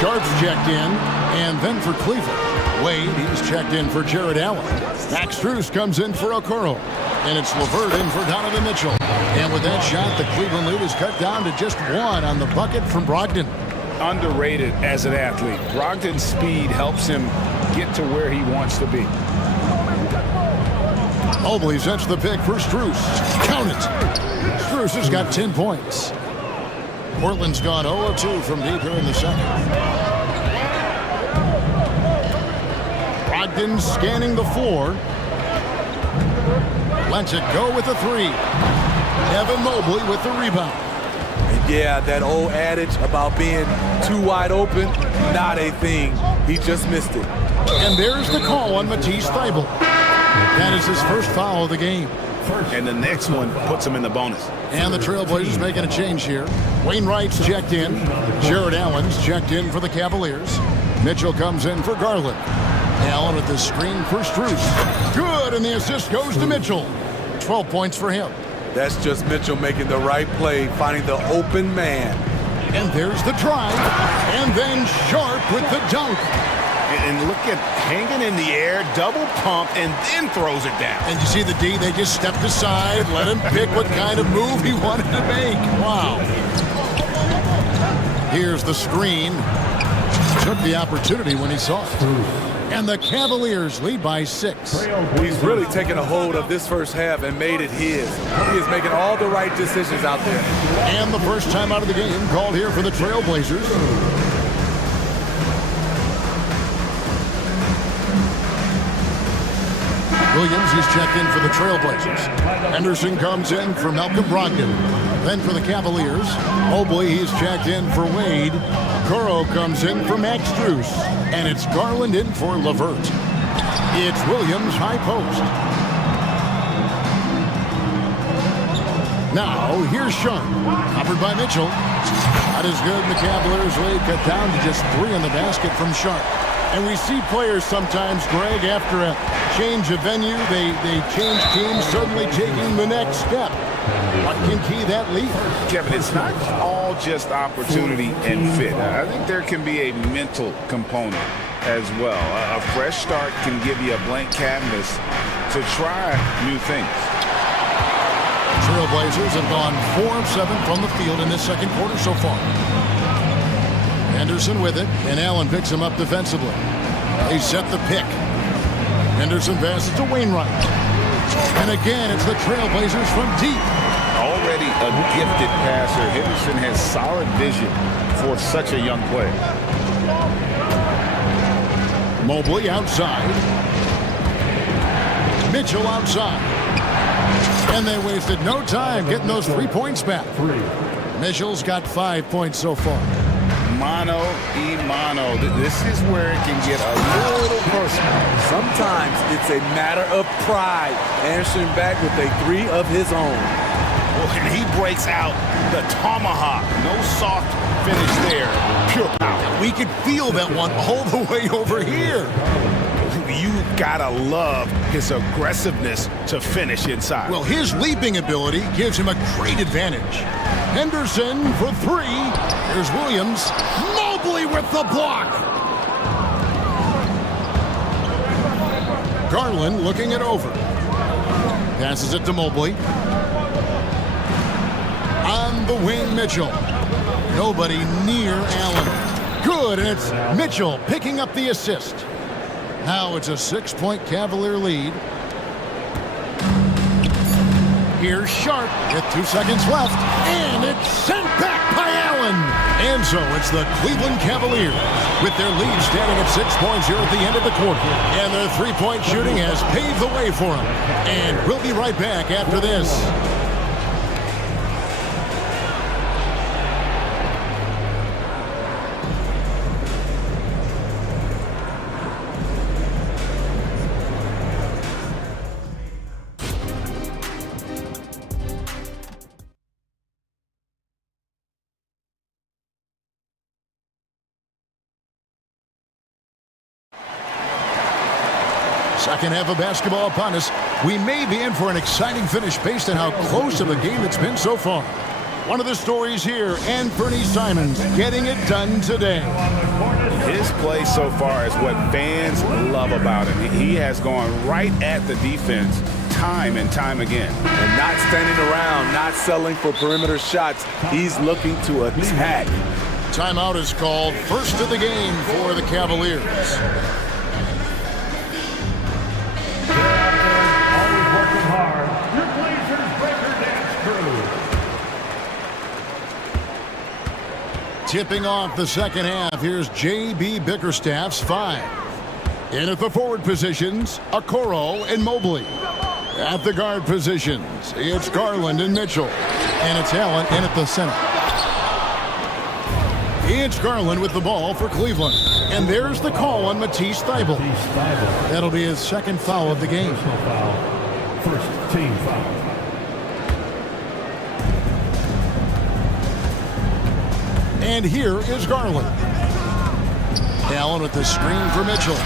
Sharp's checked in, and then for Cleveland. Wade, he's checked in for Jared Allen. Max Strus comes in for Okoro. And it's LeVert in for Donovan Mitchell. And with that shot, the Cleveland lead is cut down to just 1 on the bucket from Brogdon. Underrated as an athlete. Brogdon's speed helps him get to where he wants to be. Mobley sets the pick for Strus. Count it. Strus has got 10 points. Portland's gone 0-2 from deep here in the second. Brogdon scanning the floor. Lets it go with a 3. Evan Mobley with the rebound. And yeah, that old adage about being too wide open, not a thing. He just missed it. And there's the call on Matisse Thybulle. That is his first foul of the game. and the next one puts them in the bonus. And the Trailblazers making a change here. Wainwright's checked in. Jared Allen's checked in for the Cavaliers. Mitchell comes in for Garland. Allen with the screen for Strus. Good, and the assist goes to Mitchell. 12 points for him. That's just Mitchell making the right play, finding the open man. And there's the drive. And then Sharp with the dunk. And look at hanging in the air, double pump, and then throws it down. And you see the D, they just stepped aside, let him pick what kind of move he wanted to make. Wow. Here's the screen. Took the opportunity when he saw it. And the Cavaliers lead by 6. He's really taken a hold of this first half and made it his. He is making all the right decisions out there. And the first time out of the game called here for the Trailblazers. Williams, he's checked in for the Trailblazers. Henderson comes in for Malcolm Brogdon. Then for the Cavaliers, Mobley, he's checked in for Wade. Okoro comes in for Max Strus. And it's Garland in for LeVert. It's Williams high post. Now, here's Sharp. Covered by Mitchell. Not as good, and the Cavaliers lead cut down to just 3 in the basket from Sharp. And we see players sometimes, Greg, after a change of venue, they change teams, suddenly taking the next step. What can key that lead? Kevin, it's not all just opportunity and fit. I think there can be a mental component as well. A fresh start can give you a blank canvas to try new things. Trailblazers have gone 4 of 7 from the field in this second quarter so far. Henderson with it, and Allen picks him up defensively. They set the pick. Henderson passes to Wainwright. And again, it's the Trailblazers from deep. Already a gifted passer, Henderson has solid vision for such a young player. Mobley outside. Mitchell outside. And they wasted no time getting those 3 points back. Mitchell's got 5 points so far. Mano y mano. This is where it can get a little personal. Sometimes it's a matter of pride. Answering back with a 3 of his own. And he breaks out the tomahawk. No soft finish there. Pure power. We could feel that one all the way over here. You gotta love his aggressiveness to finish inside. Well, his leaping ability gives him a great advantage. Henderson for 3. Here's Williams. Mobley with the block. Garland looking it over. Passes it to Mobley. On the wing, Mitchell. Nobody near Allen. Good, and it's Mitchell picking up the assist. Now it's a 6-point Cavalier lead. Here's Sharp with 2 seconds left, and it's sent back by Allen. And so it's the Cleveland Cavaliers with their lead standing at 6 points here at the end of the quarter. And their 3-point shooting has paved the way for them. And we'll be right back after this. Second half of basketball upon us. We may be in for an exciting finish based on how close of a game it's been so far. One of the stories here, Anthony Simons getting it done today. His play so far is what fans love about him. He has gone right at the defense time and time again. And not standing around, not settling for perimeter shots. He's looking to attack. Timeout is called. First of the game for the Cavaliers. Tipping off the second half, here's J.B. Bickerstaff's 5. In at the forward positions, Okoro and Mobley. At the guard positions, it's Garland and Mitchell. And it's Allen in at the center. It's Garland with the ball for Cleveland. And there's the call on Matisse Thybulle. That'll be his second foul of the game. First team foul. And here is Garland. Allen with the screen for Mitchell.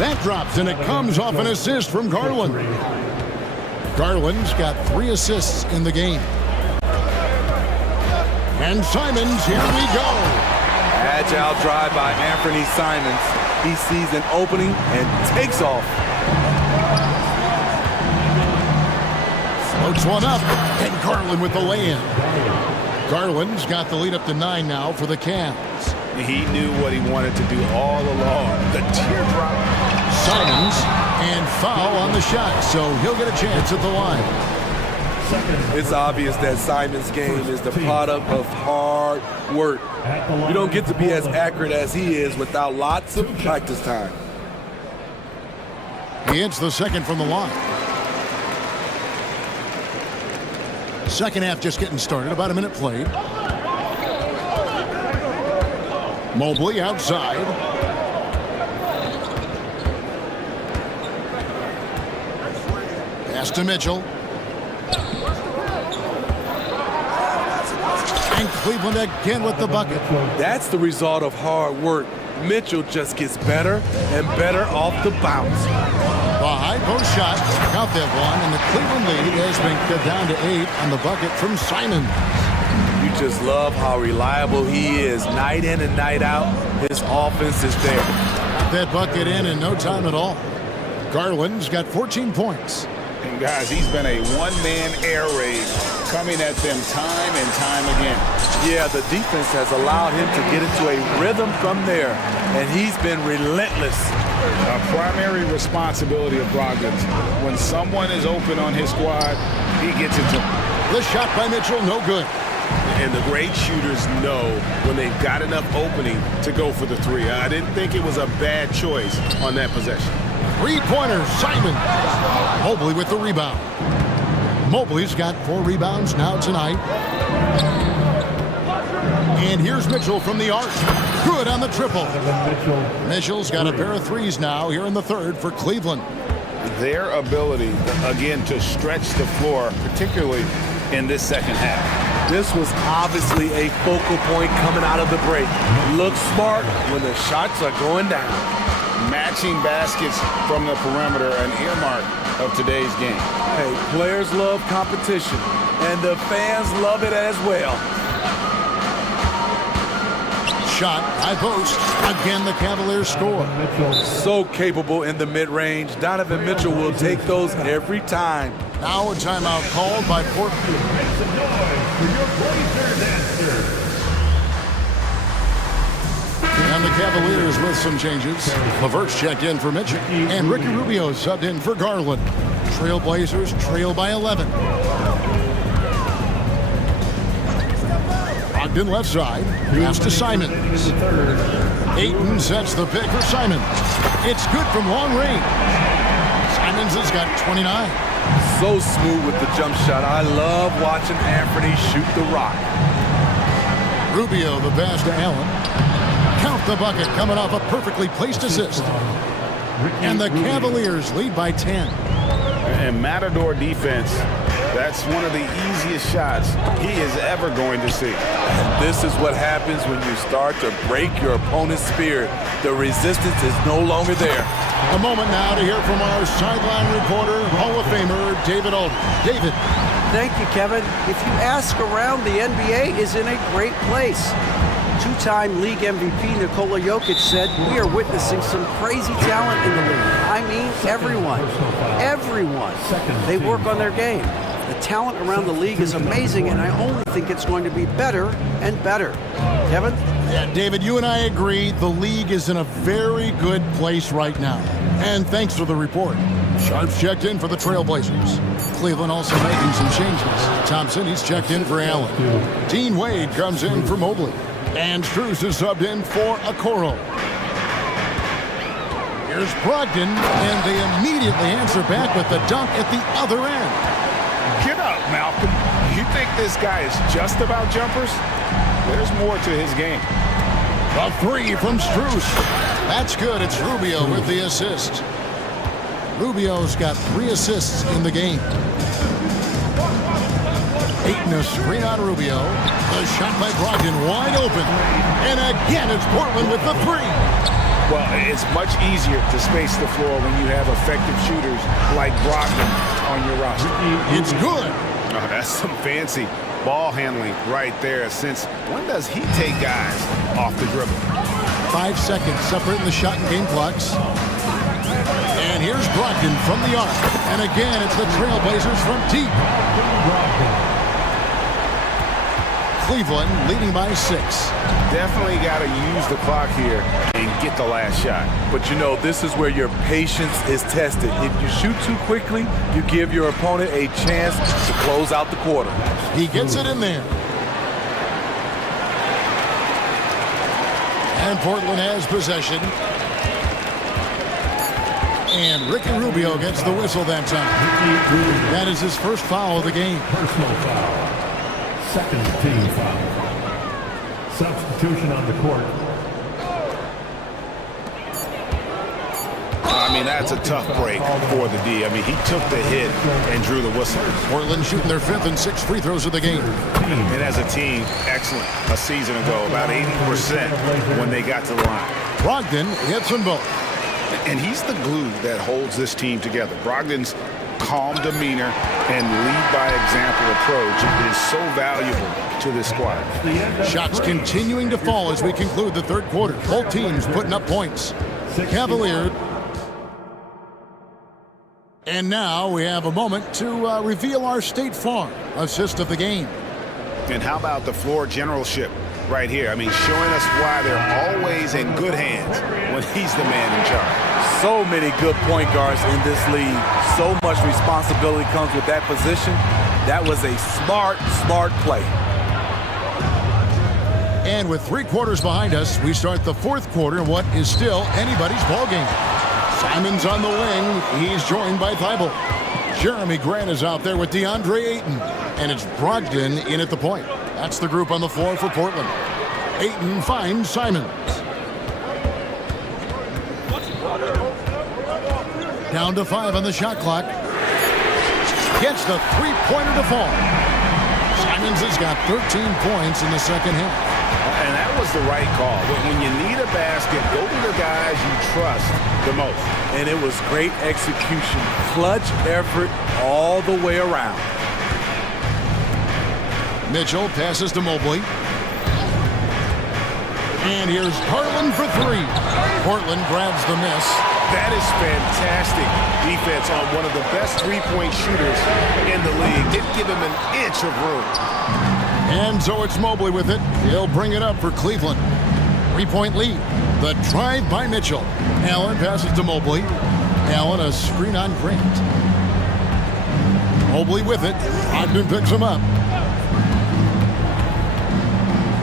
That drops, and it comes off an assist from Garland. Garland's got 3 assists in the game. And Simons, here we go. Agile drive by Anthony Simons. He sees an opening and takes off. Floats one up, and Garland with the lay-in. Garland's got the lead up to 9 now for the Cavs. He knew what he wanted to do all along. The teardrop. Simons, and foul on the shot, so he'll get a chance at the line. It's obvious that Simons' game is the product of hard work. You don't get to be as accurate as he is without lots of practice time. He hits the second from the line. Second half just getting started, about a minute played. Mobley outside. Pass to Mitchell. And Cleveland again with the bucket. That's the result of hard work. Mitchell just gets better and better off the bounce. The high post shot, count that one, and the Cleveland lead has been cut down to 8 on the bucket from Simon. You just love how reliable he is. Night in and night out, his offense is there. That bucket in no time at all. Garland's got 14 points. And guys, he's been a one-man air raid coming at them time and time again. Yeah, the defense has allowed him to get into a rhythm from there, and he's been relentless. A primary responsibility of Brogdon. When someone is open on his squad, he gets it to him. The shot by Mitchell, no good. And the great shooters know when they've got enough opening to go for the 3. I didn't think it was a bad choice on that possession. 3-pointer, Simon. Mobley with the rebound. Mobley's got 4 rebounds now tonight. And here's Mitchell from the arc. Good on the triple. Mitchell's got a pair of 3s now here in the third for Cleveland. Their ability, again, to stretch the floor, particularly in this second half. This was obviously a focal point coming out of the break. Look smart when the shots are going down. Matching baskets from the perimeter, an earmark of today's game. Hey, players love competition, and the fans love it as well. Shot, high post. Again, the Cavaliers score. So capable in the mid-range. Donovan Mitchell will take those every time. Now a timeout called by Portland. Make some noise for your Blazers answer. And the Cavaliers with some changes. LeVert's checked in for Mitchell. And Ricky Rubio subbed in for Garland. Trailblazers trail by 11. Ogden left side. Pass to Simons. Ayton sets the pick for Simons. It's good from long range. Simons has got 29. So smooth with the jump shot. I love watching Anthony shoot the rock. Rubio the pass to Allen. Count the bucket coming off a perfectly placed assist. And the Cavaliers lead by 10. And Matador defense, that's one of the easiest shots he is ever going to see. And this is what happens when you start to break your opponent's spirit. The resistance is no longer there. A moment now to hear from our sideline reporter, Hall of Famer David Alden. David. Thank you, Kevin. If you ask around, the NBA is in a great place. Two-time league MVP Nikola Jokic said, "We are witnessing some crazy talent in the league." I mean, everyone. Everyone. They work on their game. The talent around the league is amazing, and I only think it's going to be better and better. Kevin? Yeah, David, you and I agree the league is in a very good place right now. And thanks for the report. Sharp's checked in for the Trailblazers. Cleveland also making some changes. Thompson, he's checked in for Allen. Dean Wade comes in for Mobley. And Strus is subbed in for Okoro. Here's Brogdon, and they immediately answer back with the dunk at the other end. Get up, Malcolm. You think this guy is just about jumpers? There's more to his game. A 3 from Strus. That's good. It's Rubio with the assist. Rubio's got 3 assists in the game. Ayton a screen on Rubio. The shot by Brogdon wide open. And again, it's Portland with the 3. Well, it's much easier to space the floor when you have effective shooters like Brogdon on your roster. It's good. Oh, that's some fancy ball handling right there. Since when does he take guys off the dribble? 5 seconds separating the shot and game clocks. And here's Brogdon from the arc. And again, it's the Trailblazers from deep. Cleveland leading by 6. Definitely got to use the clock here and get the last shot. But you know, this is where your patience is tested. If you shoot too quickly, you give your opponent a chance to close out the quarter. He gets it in there. And Portland has possession. And Ricky Rubio gets the whistle that time. That is his first foul of the game. Personal foul. Second team foul. Substitution on the court. I mean, that's a tough break for the D. I mean, he took the hit and drew the whistle. Portland shooting their 5th and 6th free throws of the game. And as a team, excellent. A season ago, about 80% when they got to the line. Brogdon hits them both. And he's the glue that holds this team together. Brogdon's calm demeanor and lead-by-example approach is so valuable to this squad. Shots continuing to fall as we conclude the 3rd quarter. Both teams putting up points. Cavaliers. And now we have a moment to reveal our State Farm assist of the game. And how about the floor generalship right here? I mean, showing us why they're always in good hands when he's the man in charge. So many good point guards in this league. So much responsibility comes with that position. That was a smart play. And with 3 quarters behind us, we start the 4th quarter in what is still anybody's ball game. Simon's on the wing. He's joined by Thibault. Jeremy Grant is out there with DeAndre Ayton. And it's Brogdon in at the point. That's the group on the floor for Portland. Ayton finds Simons. Down to 5 on the shot clock. Gets the 3-pointer to fall. Simons has got 13 points in the 2nd half. And that was the right call. When you need a basket, go to the guys you trust the most. And it was great execution. Clutch effort all the way around. Mitchell passes to Mobley. And here's Garland for 3. Portland grabs the miss. That is fantastic defense on one of the best three-point shooters in the league. Didn't give him an inch of room. And so it's Mobley with it. He'll bring it up for Cleveland. 3-point lead. The drive by Mitchell. Allen passes to Mobley. Allen a screen on Grant. Mobley with it. Ogden picks him up.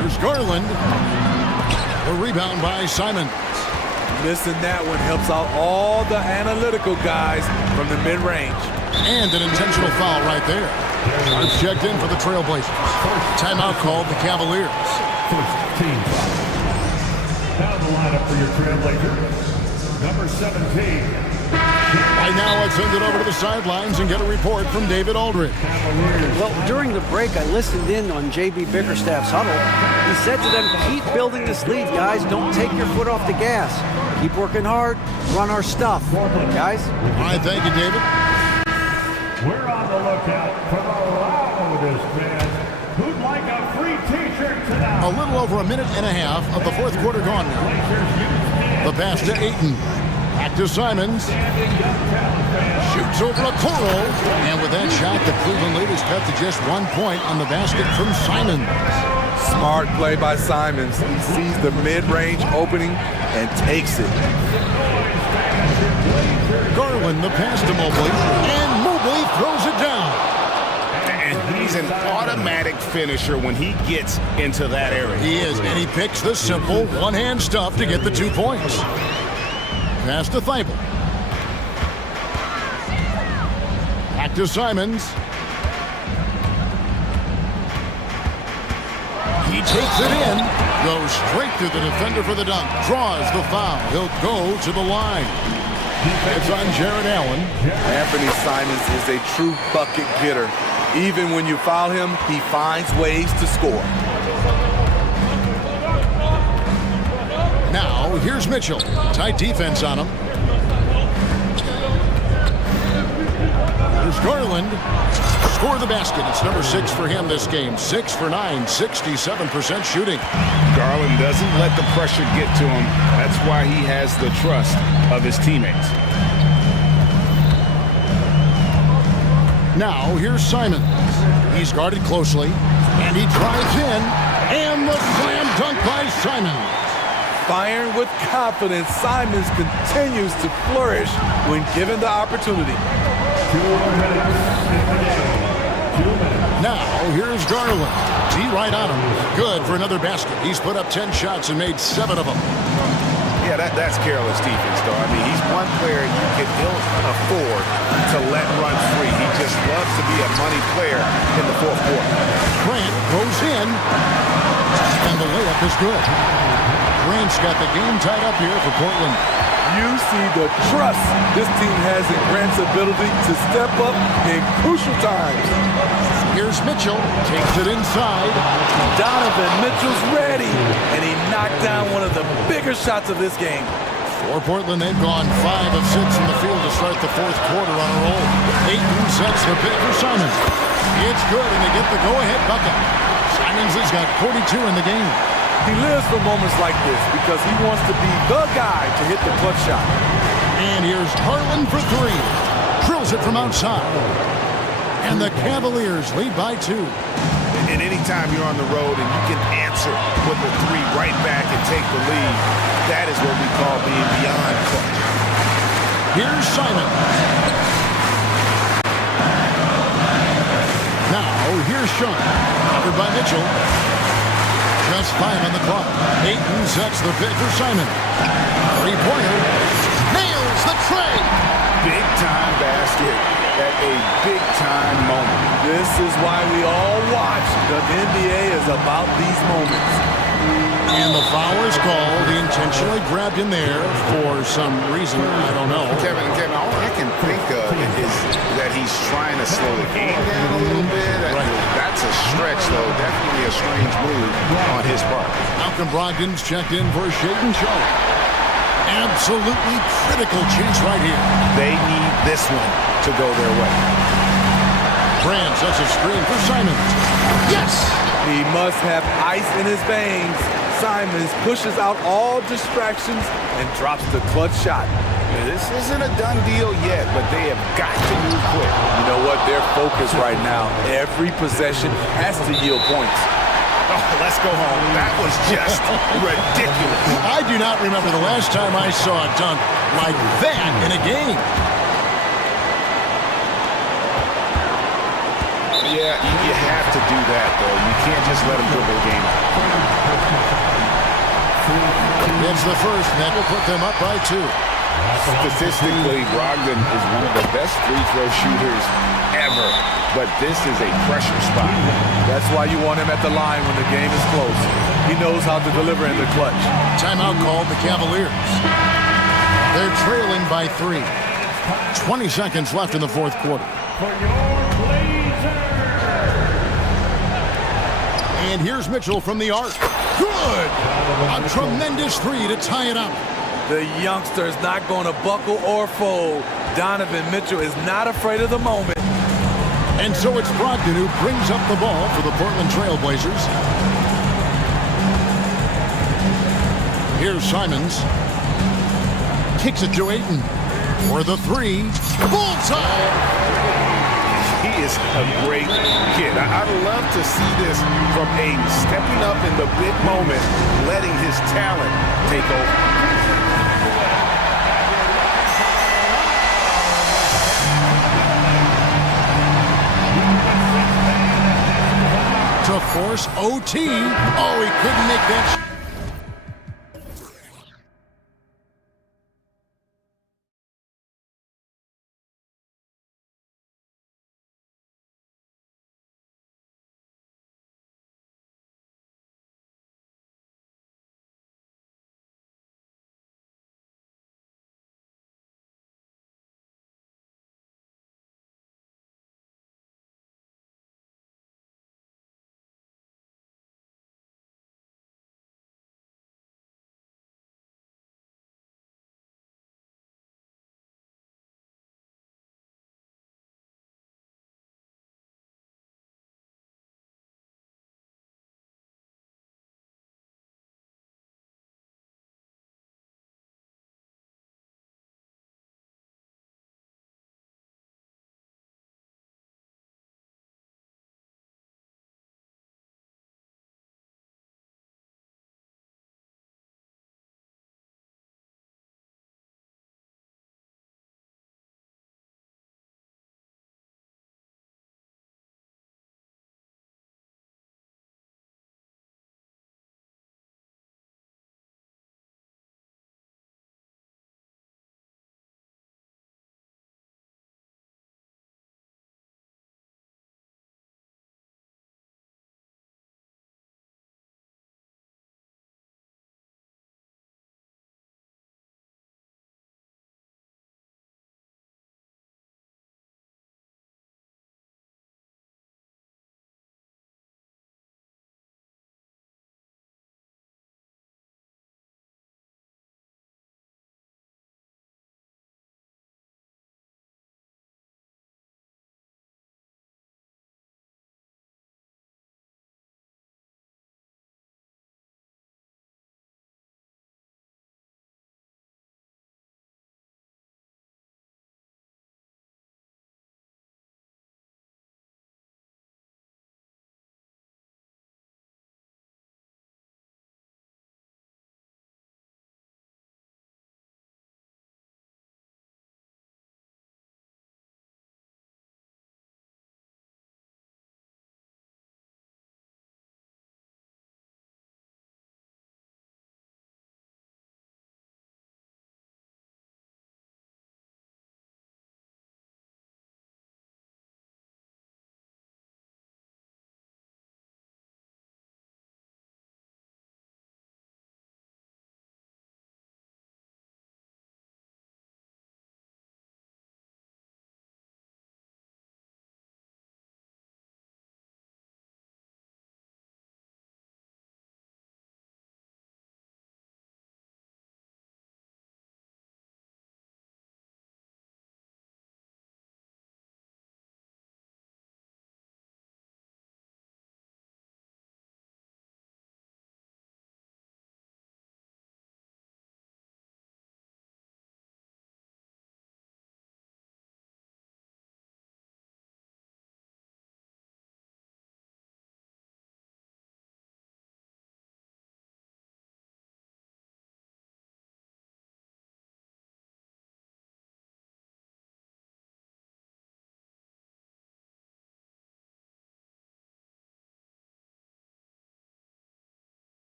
There's Garland. The rebound by Simon. Missing that one helps out all the analytical guys from the mid-range. And an intentional foul right there. It's checked in for the Trailblazers. Timeout called the Cavaliers. First team foul. Now the lineup for your Trailblazers. Number 17. Right now, let's send it over to the sidelines and get a report from David Aldridge. Well, during the break, I listened in on J.B. Bickerstaff's huddle. He said to them, keep building this lead, guys. Don't take your foot off the gas. Keep working hard. Run our stuff. Guys? All right, thank you, David. We're on the lookout for the loudest fans who'd like a free T-shirt tonight. A little over a minute and a half of the 4th quarter gone now. The pass to Ayton. Back to Simons. Shoots over a Coro. And with that shot, the Cleveland lead is cut to just 1 point on the basket from Simons. Smart play by Simons. He sees the mid-range opening and takes it. Garland, the pass to Mobley. And Mobley throws it down. And he's an automatic finisher when he gets into that area. He is, and he picks the simple one-hand stuff to get the 2 points. Pass to Thibault. Back to Simons. He takes it in, goes straight to the defender for the dunk, draws the foul. He'll go to the line. It's on Jared Allen. Anthony Simons is a true bucket getter. Even when you foul him, he finds ways to score. Now, here's Mitchell. Tight defense on him. Here's Garland. Score the basket. It's number 6 for him this game. 6 for 9, 67% shooting. Garland doesn't let the pressure get to him. That's why he has the trust of his teammates. Now, here's Simon. He's guarded closely, and he drives in, and the slam dunk by Simon. Firing with confidence, Simons continues to flourish when given the opportunity. Now, here's Garland. D right on him. Good for another basket. He's put up 10 shots and made 7 of them. Yeah, that's careless defense, though. I mean, he's one player you can ill afford to let run free. He just loves to be a money player in the fourth quarter. Grant goes in, and the layup is good. Grant's got the game tied up here for Portland. You see the trust this team has in Grant's ability to step up in crucial times. Here's Mitchell, takes it inside. Donovan Mitchell's ready, and he knocked down one of the bigger shots of this game. For Portland, they've gone 5 of 6 in the field to start the fourth quarter on a roll. Ayton sets the pick for Simons. It's good, and they get the go-ahead bucket. Simons has got 42 in the game. He lives for moments like this because he wants to be the guy to hit the clutch shot. And here's Garland for 3. Drills it from outside. And the Cavaliers lead by 2. And anytime you're on the road and you can answer with a 3 right back and take the lead, that is what we call being beyond clutch. Here's Simon. Now, here's Sean. Covered by Mitchell. Just 5 on the clock. Ayton sets the pick for Simon. 3-pointer. Nails the tray. Big time basket at a big time moment. This is why we all watch. The NBA is about these moments. And the foul is called. He intentionally grabbed in there for some reason. I don't know. Kevin, all I can think of is that he's trying to slow the game down a little bit. Right. That's a stretch, though. Definitely a strange move on his part. Malcolm Brogdon's checked in for Shaden Sharp. Absolutely critical chance right here. They need this one to go their way. Brand sets a screen for Simons. Yes! He must have ice in his veins. Simons pushes out all distractions and drops the clutch shot. This isn't a done deal yet, but they have got to move quick. You know what? They're focused right now. Every possession has to yield points. Oh, let's go home. That was just ridiculous. I do not remember the last time I saw a dunk like that in a game. Yeah, you have to do that, though. You can't just let them dribble the game. It's the first, and that will put them up by 2. Statistically, Brogdon is one of the best free throw shooters ever, but this is a pressure spot. That's why you want him at the line when the game is close. He knows how to deliver in the clutch. Timeout called the Cavaliers. They're trailing by 3. 20 seconds left in the fourth quarter. For your Blazers. And here's Mitchell from the arc. Good! A tremendous 3 to tie it up. The youngster is not going to buckle or fold. Donovan Mitchell is not afraid of the moment. And so it's Brogdon who brings up the ball for the Portland Trail Blazers. Here's Simons. Kicks it to Ayton. For the 3. Bullseye! He is a great kid. I'd love to see this from Ayton, stepping up in the big moment, letting his talent take over. To force OT. Oh, he couldn't make that shot.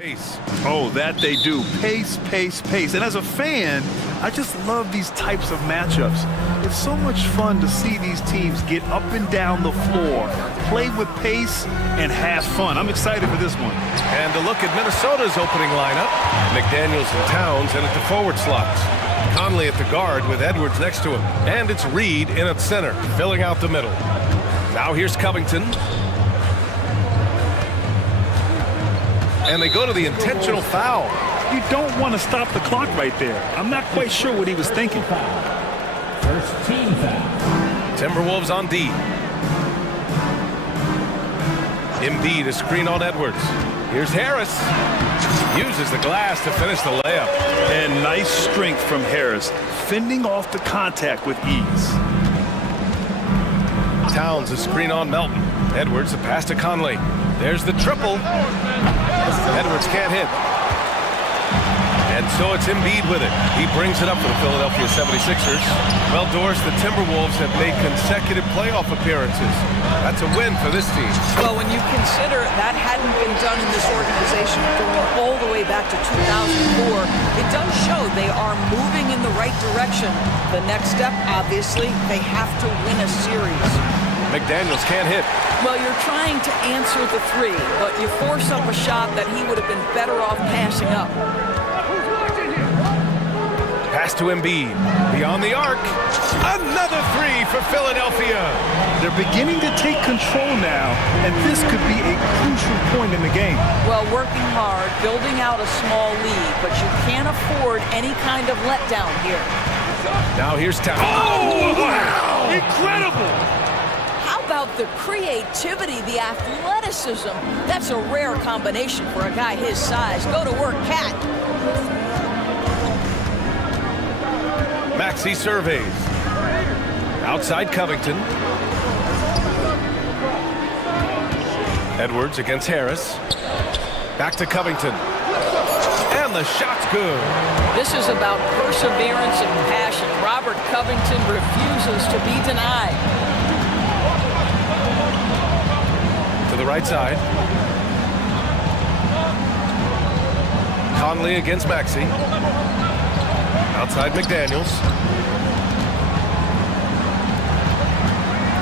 Pace. Oh, that they do. Pace, pace, pace. And as a fan, I just love these types of matchups. It's so much fun to see these teams get up and down the floor, play with pace, and have fun. I'm excited for this one. And a look at Minnesota's opening lineup. McDaniels and Towns in at the forward slots. Conley at the guard with Edwards next to him. And it's Reed in at center, filling out the middle. Now here's Covington. And they go to the intentional foul. You don't want to stop the clock right there. I'm not quite sure what he was thinking. First team foul. Timberwolves on D. Embiid a screen on Edwards. Here's Harris. Uses the glass to finish the layup. And nice strength from Harris, fending off the contact with ease. Towns a screen on Melton. Edwards a pass to Conley. There's the triple. Edwards can't hit. And so it's Embiid with it. He brings it up for the Philadelphia 76ers. Well, Doris, the Timberwolves have made consecutive playoff appearances. That's a win for this team. Well, when you consider that hadn't been done in this organization going all the way back to 2004, it does show they are moving in the right direction. The next step, obviously, they have to win a series. McDaniels can't hit. Well, you're trying to answer the three, but you force up a shot that he would have been better off passing up. Pass to Embiid. Beyond the arc. Another three for Philadelphia. They're beginning to take control now, and this could be a crucial point in the game. Well, working hard, building out a small lead, but you can't afford any kind of letdown here. Now here's Towns. Oh, wow! Incredible! How about the creativity, the athleticism? That's a rare combination for a guy his size. Go to work, Cat. Maxey surveys. Outside Covington. Edwards against Harris. Back to Covington. And the shot's good. This is about perseverance and passion. Robert Covington refuses to be denied. To the right side. Conley against Maxey. Outside McDaniels.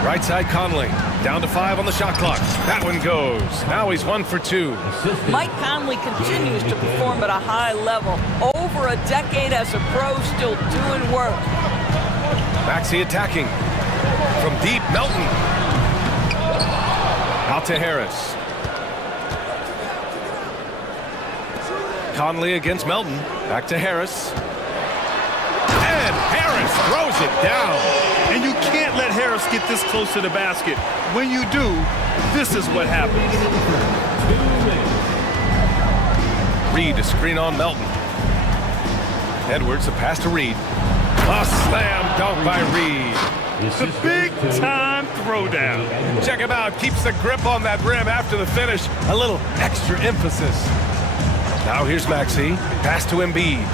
Right side Conley. Down to 5 on the shot clock. That one goes. Now he's 1 for 2. Mike Conley continues to perform at a high level. Over a decade as a pro, still doing work. Maxey attacking. From deep, Melton. Out to Harris. Conley against Melton. Back to Harris. And Harris throws it down. And you can't let Harris get this close to the basket. When you do, this is what happens. Reed a screen on Melton. Edwards a pass to Reed. A slam dunk by Reed. The big-time throwdown. Check him out. Keeps the grip on that rim after the finish. A little extra emphasis. Now here's Maxey. Pass to Embiid.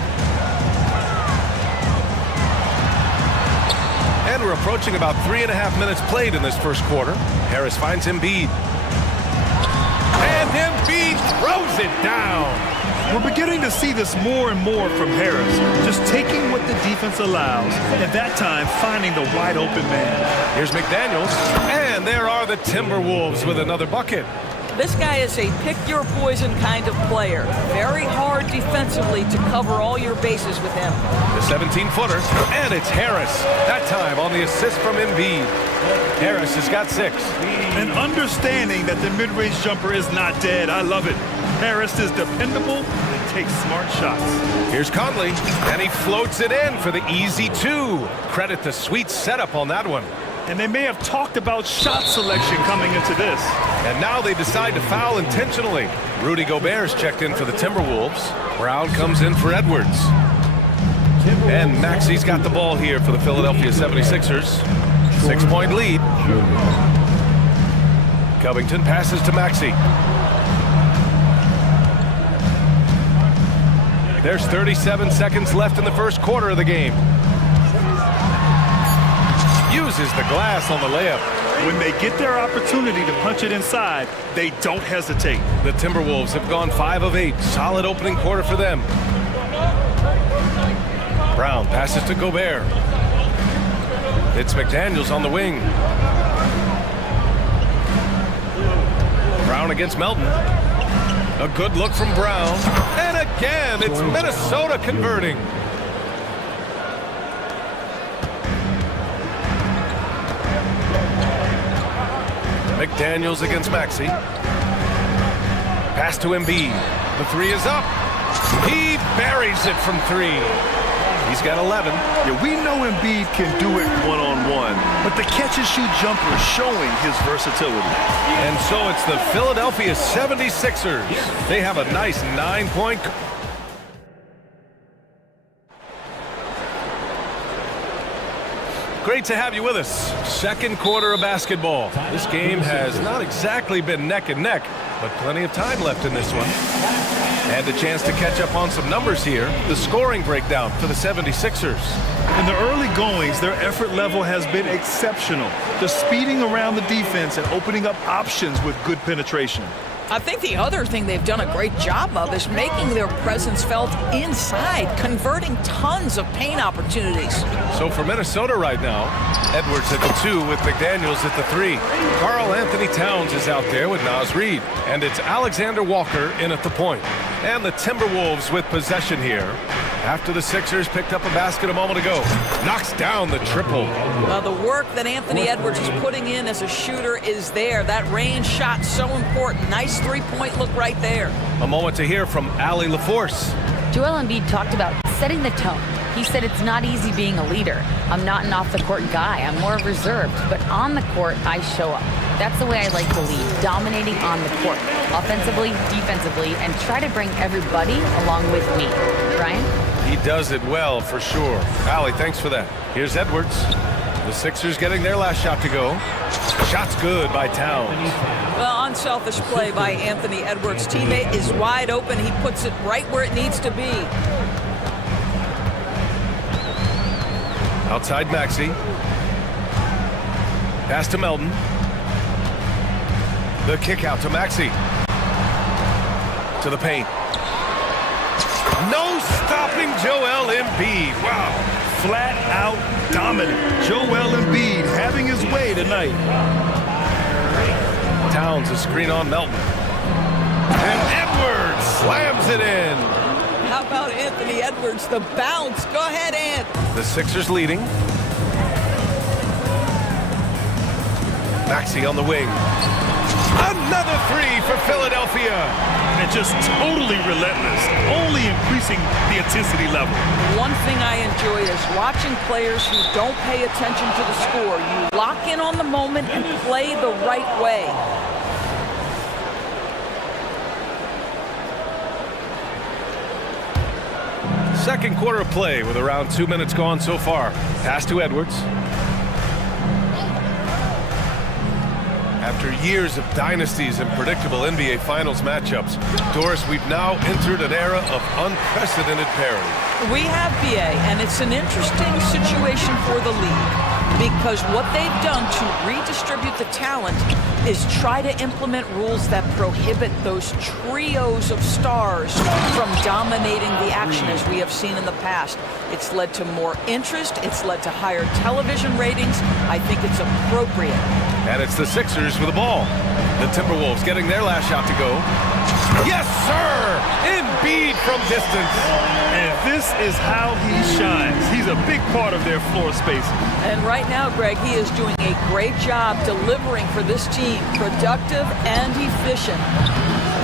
And we're approaching about 3.5 minutes played in this first quarter. Harris finds Embiid. And Embiid throws it down. We're beginning to see this more and more from Harris. Just taking what the defense allows, and that time finding the wide open man. Here's McDaniels. And there are the Timberwolves with another bucket. This guy is a pick-your-poison kind of player. Very hard defensively to cover all your bases with him. The 17-footer, and it's Harris. That time on the assist from Embiid. Harris has got 6. And understanding that the mid-range jumper is not dead, I love it. Harris is dependable and takes smart shots. Here's Conley, and he floats it in for the easy 2. Credit the sweet setup on that one. And they may have talked about shot selection coming into this. And now they decide to foul intentionally. Rudy Gobert's checked in for the Timberwolves. Brown comes in for Edwards. And Maxey's got the ball here for the Philadelphia 76ers. 6-point lead. Covington passes to Maxey. There's 37 seconds left in the first quarter of the game. Uses the glass on the layup. When they get their opportunity to punch it inside, they don't hesitate. The Timberwolves have gone 5 of 8. Solid opening quarter for them. Brown passes to Gobert. It's McDaniels on the wing. Brown against Melton. A good look from Brown. And again, it's Minnesota converting. McDaniels against Maxey. Pass to Embiid. The three is up. He buries it from 3. He's got 11. Yeah, we know Embiid can do it one-on-one, but the catch-and-shoot jumper is showing his versatility. And so it's the Philadelphia 76ers. They have a nice 9-point. Great to have you with us. Second quarter of basketball. This game has not exactly been neck and neck, but plenty of time left in this one. And a chance to catch up on some numbers here. The scoring breakdown for the 76ers. In the early goings, their effort level has been exceptional. Just speeding around the defense and opening up options with good penetration. I think the other thing they've done a great job of is making their presence felt inside, converting tons of paint opportunities. So for Minnesota right now, Edwards at the 2 with McDaniels at the 3. Karl Anthony Towns is out there with Naz Reid. And it's Alexander Walker in at the point. And the Timberwolves with possession here. After the Sixers picked up a basket a moment ago. Knocks down the triple. The work that Anthony Edwards is putting in as a shooter is there. That range shot so important. Nice three-point look right there. A moment to hear from Allie LaForce. Joel Embiid talked about setting the tone. He said it's not easy being a leader. I'm not an off-the-court guy. I'm more reserved. But on the court, I show up. That's the way I like to lead, dominating on the court, offensively, defensively, and try to bring everybody along with me. Brian? He does it well, for sure. Allie, thanks for that. Here's Edwards. The Sixers getting their last shot to go. Shot's good by Towns. Well, unselfish play by Anthony Edwards. Teammate is wide open. He puts it right where it needs to be. Outside Maxey. Pass to Melton. The kick out to Maxey. To the paint. No stopping Joel Embiid. Wow. Flat out dominant. Joel Embiid having his way tonight. Towns a screen on Melton. And Edwards slams it in. How about Anthony Edwards, the bounce? Go ahead, Ant. The Sixers leading. Maxey on the wing. Another 3 for Philadelphia. And just totally relentless, only increasing the intensity level. One thing I enjoy is watching players who don't pay attention to the score. You lock in on the moment and play the right way. Second quarter of play with around 2 minutes gone so far. Pass to Edwards. After years of dynasties and predictable NBA Finals matchups, Doris, we've now entered an era of unprecedented parity. We have, BA, and it's an interesting situation for the league because what they've done to redistribute the talent is try to implement rules that prohibit those trios of stars from dominating the action as we have seen in the past. It's led to more interest. It's led to higher television ratings. I think it's appropriate. And it's the Sixers with the ball. The Timberwolves getting their last shot to go. Yes, sir! Embiid from distance. And this is how he shines. He's a big part of their floor spacing. And right now, Greg, he is doing a great job delivering for this team. Productive and efficient.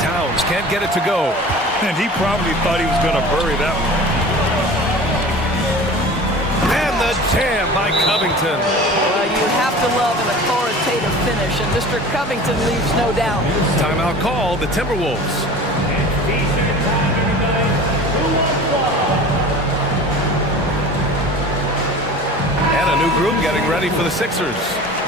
Towns can't get it to go. And he probably thought he was going to bury that one. And the jam by Covington. Well, you have to love an authoritative finish, and Mr. Covington leaves no doubt. Timeout call, the Timberwolves. And a new group getting ready for the Sixers.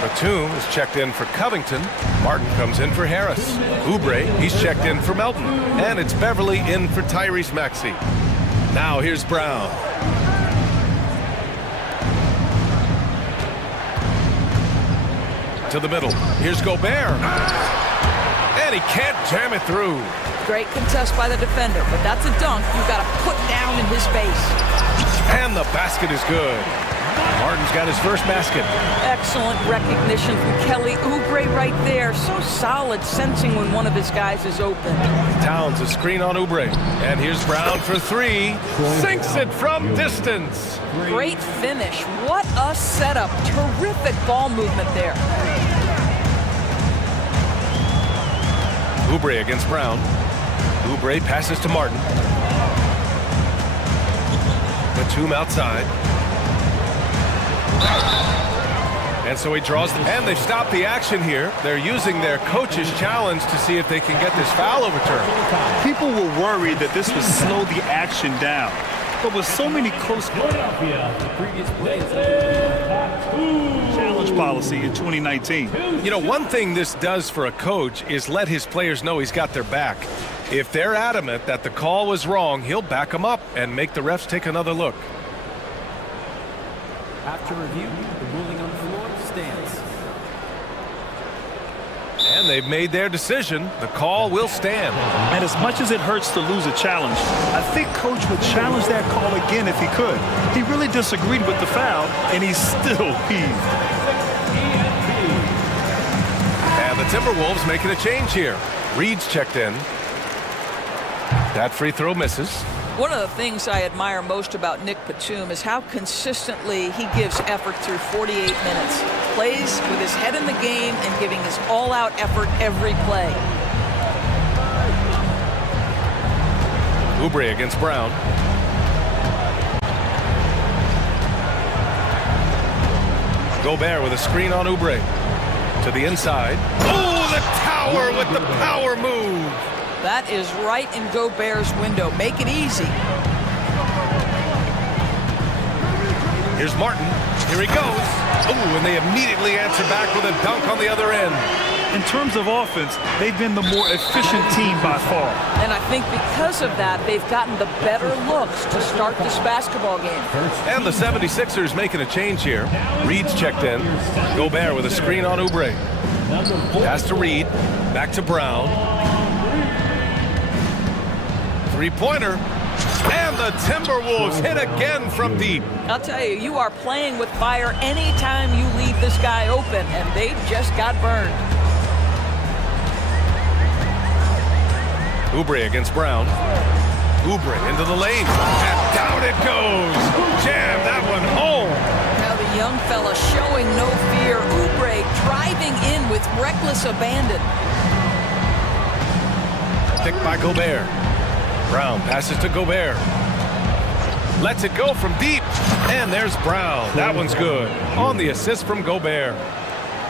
Batum is checked in for Covington. Martin comes in for Harris. Oubre, he's checked in for Melton. And it's Beverly in for Tyrese Maxey. Now here's Brown. to the middle. Here's Gobert. And he can't jam it through. Great contest by the defender, but that's a dunk you've got to put down in his face. And the basket is good. Martin's got his first basket. Excellent recognition from Kelly Oubre right there. So solid, sensing when one of his guys is open. Towns a screen on Oubre. And here's Brown for three. Sinks it from distance. Great finish. What a setup. Terrific ball movement there. Oubre against Brown. Oubre passes to Martin. Batum outside. And so he draws them. And they've stopped the action here. They're using their coach's challenge to see if they can get this foul overturned. People were worried that this would slow the action down. But with so many close challenge policy in 2019. You know, one thing this does for a coach is let his players know he's got their back. If they're adamant that the call was wrong, he'll back them up and make the refs take another look. After review, the ruling on the floor stands. And they've made their decision. The call will stand. And as much as it hurts to lose a challenge, I think Coach would challenge that call again if he could. He really disagreed with the foul, and he's still peeved. And the Timberwolves making a change here. Reed's checked in. That free throw misses. One of the things I admire most about Nick Batum is how consistently he gives effort through 48 minutes. Plays with his head in the game and giving his all-out effort every play. Oubre against Brown. Gobert with a screen on Oubre. To the inside. Oh, the tower with the power move. That is right in Gobert's window. Make it easy. Here's Martin. Here he goes. Oh, and they immediately answer back with a dunk on the other end. In terms of offense, they've been the more efficient team by far. And I think because of that, they've gotten the better looks to start this basketball game. And the 76ers making a change here. Reed's checked in. Gobert with a screen on Oubre. Pass to Reed. Back to Brown. Three-pointer. And the Timberwolves hit again from deep. I'll tell you, you are playing with fire anytime you leave this guy open, and they just got burned. Oubre against Brown. Oubre into the lane. And down it goes. Jam that one home. Now the young fella showing no fear. Oubre driving in with reckless abandon. Picked by Gobert. Brown passes to Gobert. Lets it go from deep. And there's Brown. That one's good. On the assist from Gobert.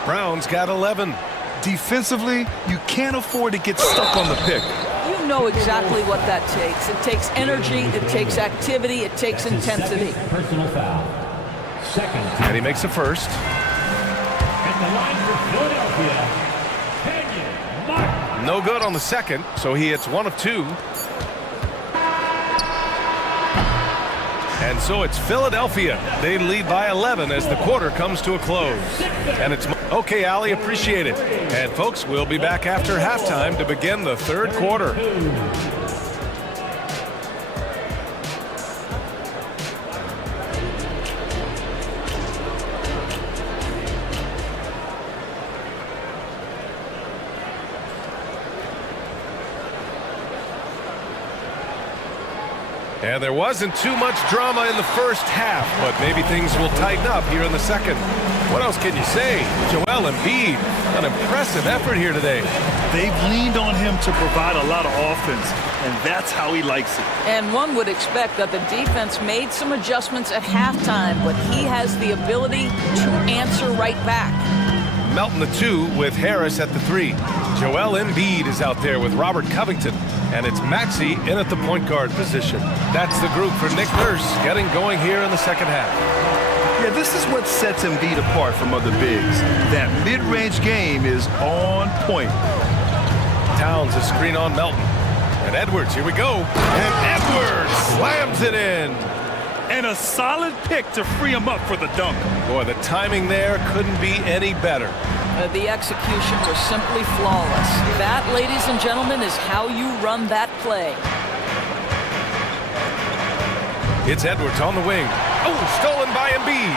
Brown's got 11. Defensively, you can't afford to get stuck on the pick. You know exactly what that takes. It takes energy, it takes activity, it takes intensity. Personal foul. Second. And he makes a first. At the line for Philadelphia, Kenyon Martin. No good on the second, so he hits 1 of 2. And so it's Philadelphia. They lead by 11 as the quarter comes to a close. And it's okay, Allie, appreciate it. And folks, we'll be back after halftime to begin the third quarter. And there wasn't too much drama in the first half, but maybe things will tighten up here in the second. What else can you say? Joel Embiid, an impressive effort here today. They've leaned on him to provide a lot of offense, and that's how he likes it. And one would expect that the defense made some adjustments at halftime, but he has the ability to answer right back. Melton the 2 with Harris at the 3. Joel Embiid is out there with Robert Covington. And it's Maxey in at the point guard position. That's the group for Nick Nurse getting going here in the second half. Yeah, this is what sets Embiid apart from other bigs. That mid-range game is on point. Towns a screen on Melton. And Edwards, here we go. And Edwards slams it in. And a solid pick to free him up for the dunk. Boy, the timing there couldn't be any better. The execution was simply flawless. That, ladies and gentlemen, is how you run that play. It's Edwards on the wing. Oh, stolen by Embiid.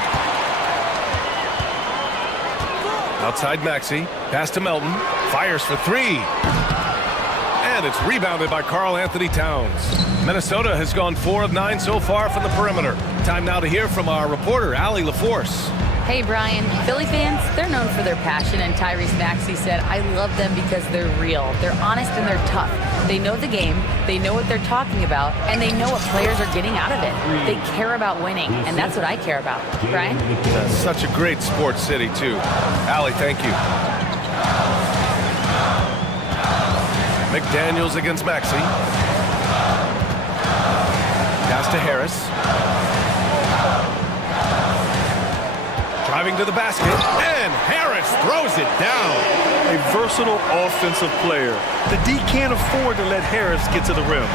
Outside Maxey. Pass to Melton. Fires for three. And it's rebounded by Karl Anthony Towns. Minnesota has gone 4 of 9 so far from the perimeter. Time now to hear from our reporter, Allie LaForce. Hey, Brian. Philly fans, they're known for their passion, and Tyrese Maxey said, I love them because they're real. They're honest and they're tough. They know the game, they know what they're talking about, and they know what players are getting out of it. They care about winning, and that's what I care about. Brian? Such a great sports city, too. Allie, thank you. McDaniels against Maxey. Pass to Harris. Driving to the basket, and Harris throws it down. A versatile offensive player. The D can't afford to let Harris get to the rim.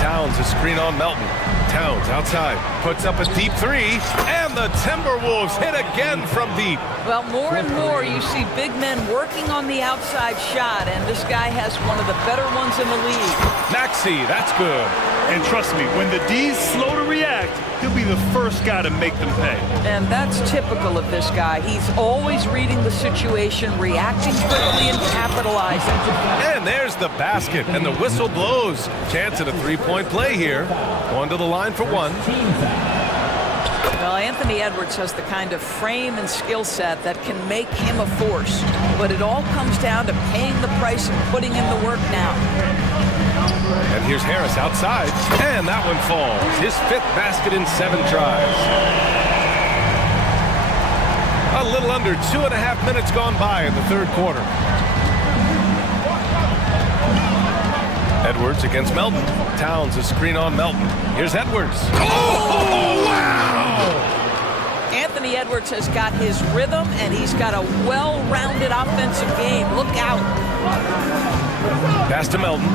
Towns a screen on Melton. Towns outside, puts up a deep three, and the Timberwolves hit again from deep. Well, more and more you see big men working on the outside shot, and this guy has one of the better ones in the league. Maxey, that's good. And trust me, when the D's slow to react, he'll be the first guy to make them pay. And that's typical of this guy. He's always reading the situation, reacting quickly, and capitalizing. And there's the basket, and the whistle blows. Chance at a three-point play here. Going to the line for one. Well, Anthony Edwards has the kind of frame and skill set that can make him a force. But it all comes down to paying the price and putting in the work now. And here's Harris outside, and that one falls. His 5th basket in 7 tries. A little under 2.5 minutes gone by in the 3rd quarter. Edwards against Melton. Towns a screen on Melton. Here's Edwards. Oh, wow! Anthony Edwards has got his rhythm, and he's got a well-rounded offensive game. Look out. Pass to Melton.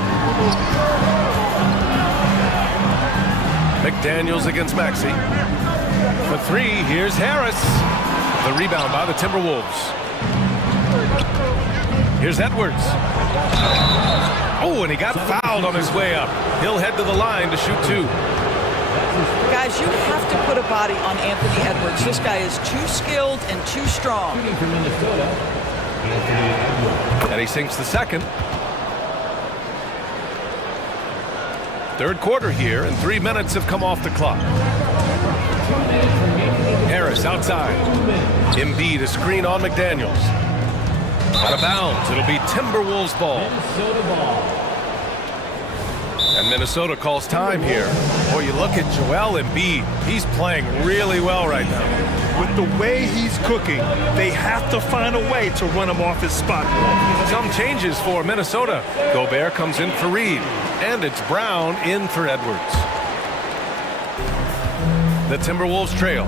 McDaniels against Maxey. For 3, here's Harris. The rebound by the Timberwolves. Here's Edwards. Oh, and he got fouled on his way up. He'll head to the line to shoot 2. Guys, you have to put a body on Anthony Edwards. This guy is too skilled and too strong. And he sinks the 2nd. 3rd quarter here, and 3 minutes have come off the clock. Harris outside. Embiid a screen on McDaniels. Out of bounds. It'll be Timberwolves ball. And Minnesota calls time here. Boy, you look at Joel Embiid. He's playing really well right now. With the way he's cooking, they have to find a way to run him off his spot. Some changes for Minnesota. Gobert comes in for Reed. And it's Brown in for Edwards. The Timberwolves trail.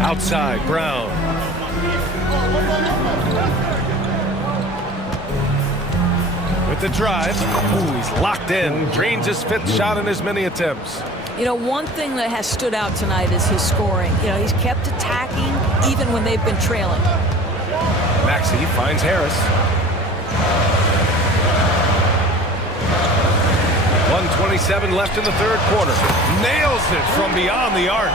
Outside, Brown. With the drive. Ooh, he's locked in. Drains his 5th shot in as many attempts. You know, one thing that has stood out tonight is his scoring. You know, he's kept attacking even when they've been trailing. Maxey finds Harris. 1:27 left in the 3rd quarter. Nails it from beyond the arc.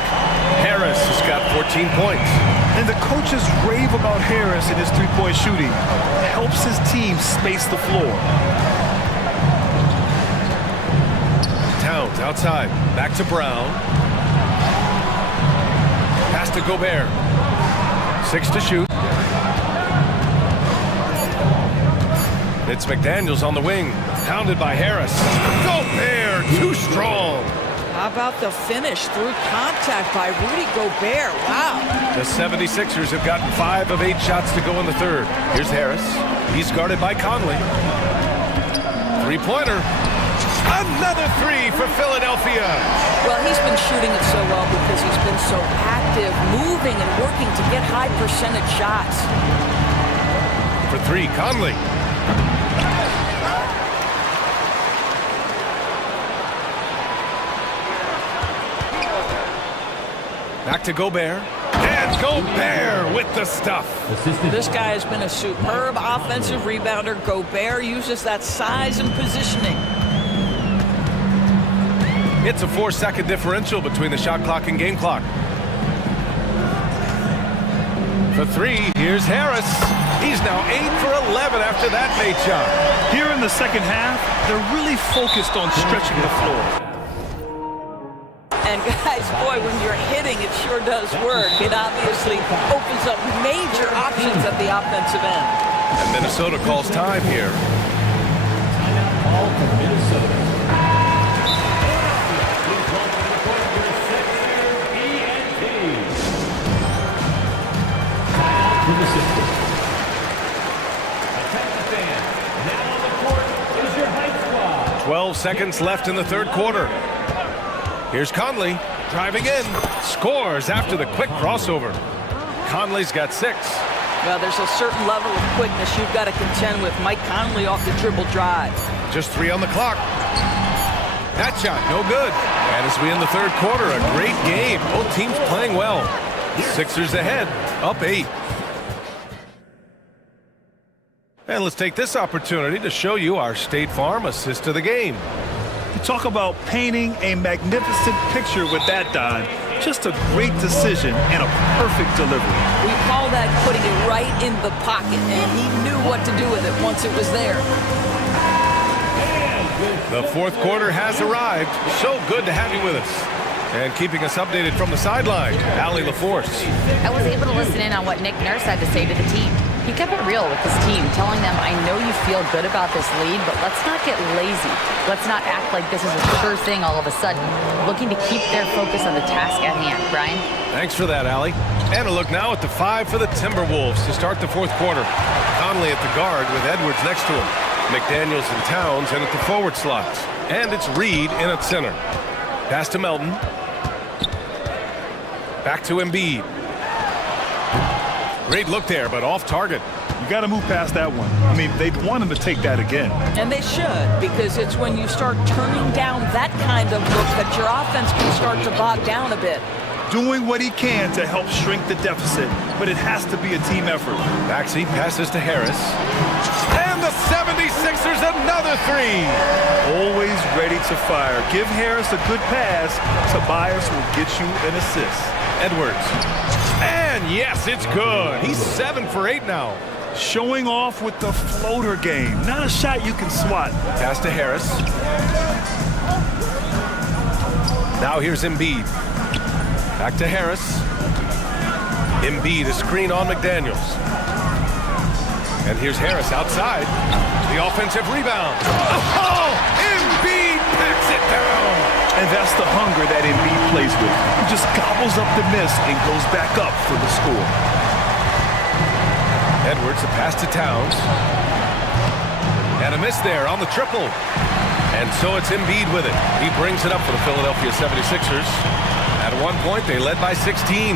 Harris has got 14 points. And the coaches rave about Harris and his three-point shooting. Helps his team space the floor. Towns outside. Back to Brown. Pass to Gobert. 6 to shoot. It's McDaniels on the wing. Pounded by Harris. Gobert, too strong. How about the finish through contact by Rudy Gobert? Wow. The 76ers have gotten 5 of 8 shots to go in the 3rd. Here's Harris. He's guarded by Conley. 3-pointer. Another 3 for Philadelphia. Well, he's been shooting it so well because he's been so active, moving and working to get high percentage shots. For 3, Conley. Back to Gobert. And Gobert with the stuff. This guy has been a superb offensive rebounder. Gobert uses that size and positioning. It's a 4-second differential between the shot clock and game clock. For three, here's Harris. He's now 8 for 11 after that made shot. Here in the second half, they're really focused on stretching the floor. And guys, boy, when you're hitting, it sure does work. It obviously opens up major options at the offensive end. And Minnesota calls time here. Ball for Minnesota. From the system. Attack the fan. Now on the court is your Heights squad. 12 seconds left in the third quarter. Here's Conley driving in. Scores after the quick crossover. Conley's got 6. Well, there's a certain level of quickness you've got to contend with. Mike Conley off the dribble drive. Just 3 on the clock. That shot, no good. And as we end the third quarter, a great game. Both teams playing well. Sixers ahead, up 8. And let's take this opportunity to show you our State Farm assist of the game. You talk about painting a magnificent picture with that dime. Just a great decision and a perfect delivery. We call that putting it right in the pocket, and he knew what to do with it once it was there. The fourth quarter has arrived. So good to have you with us. And keeping us updated from the sideline, Allie LaForce. I was able to listen in on what Nick Nurse had to say to the team. He kept it real with his team, telling them, I know you feel good about this lead, but let's not get lazy. Let's not act like this is a sure thing all of a sudden. Looking to keep their focus on the task at hand. Brian? Thanks for that, Allie. And a look now at the 5 for the Timberwolves to start the fourth quarter. Conley at the guard with Edwards next to him. McDaniels and Towns in at the forward slots. And it's Reed in at center. Pass to Melton. Back to Embiid. Great look there, but off target. You got to move past that one. I mean, they'd want him to take that again. And they should, because it's when you start turning down that kind of look that your offense can start to bog down a bit. Doing what he can to help shrink the deficit, but it has to be a team effort. Maxey passes to Harris. And the 76ers another 3. Always ready to fire. Give Harris a good pass. Tobias will get you an assist. Edwards. And yes, it's good. He's 7 for 8 now. Showing off with the floater game. Not a shot you can swat. Pass to Harris. Now here's Embiid. Back to Harris. Embiid, a screen on McDaniels. And here's Harris outside. The offensive rebound. Oh! Embiid packs it down. And that's the hunger that Embiid plays with. He just gobbles up the miss and goes back up for the score. Edwards, a pass to Towns. And a miss there on the triple. And so it's Embiid with it. He brings it up for the Philadelphia 76ers. At one point, they led by 16.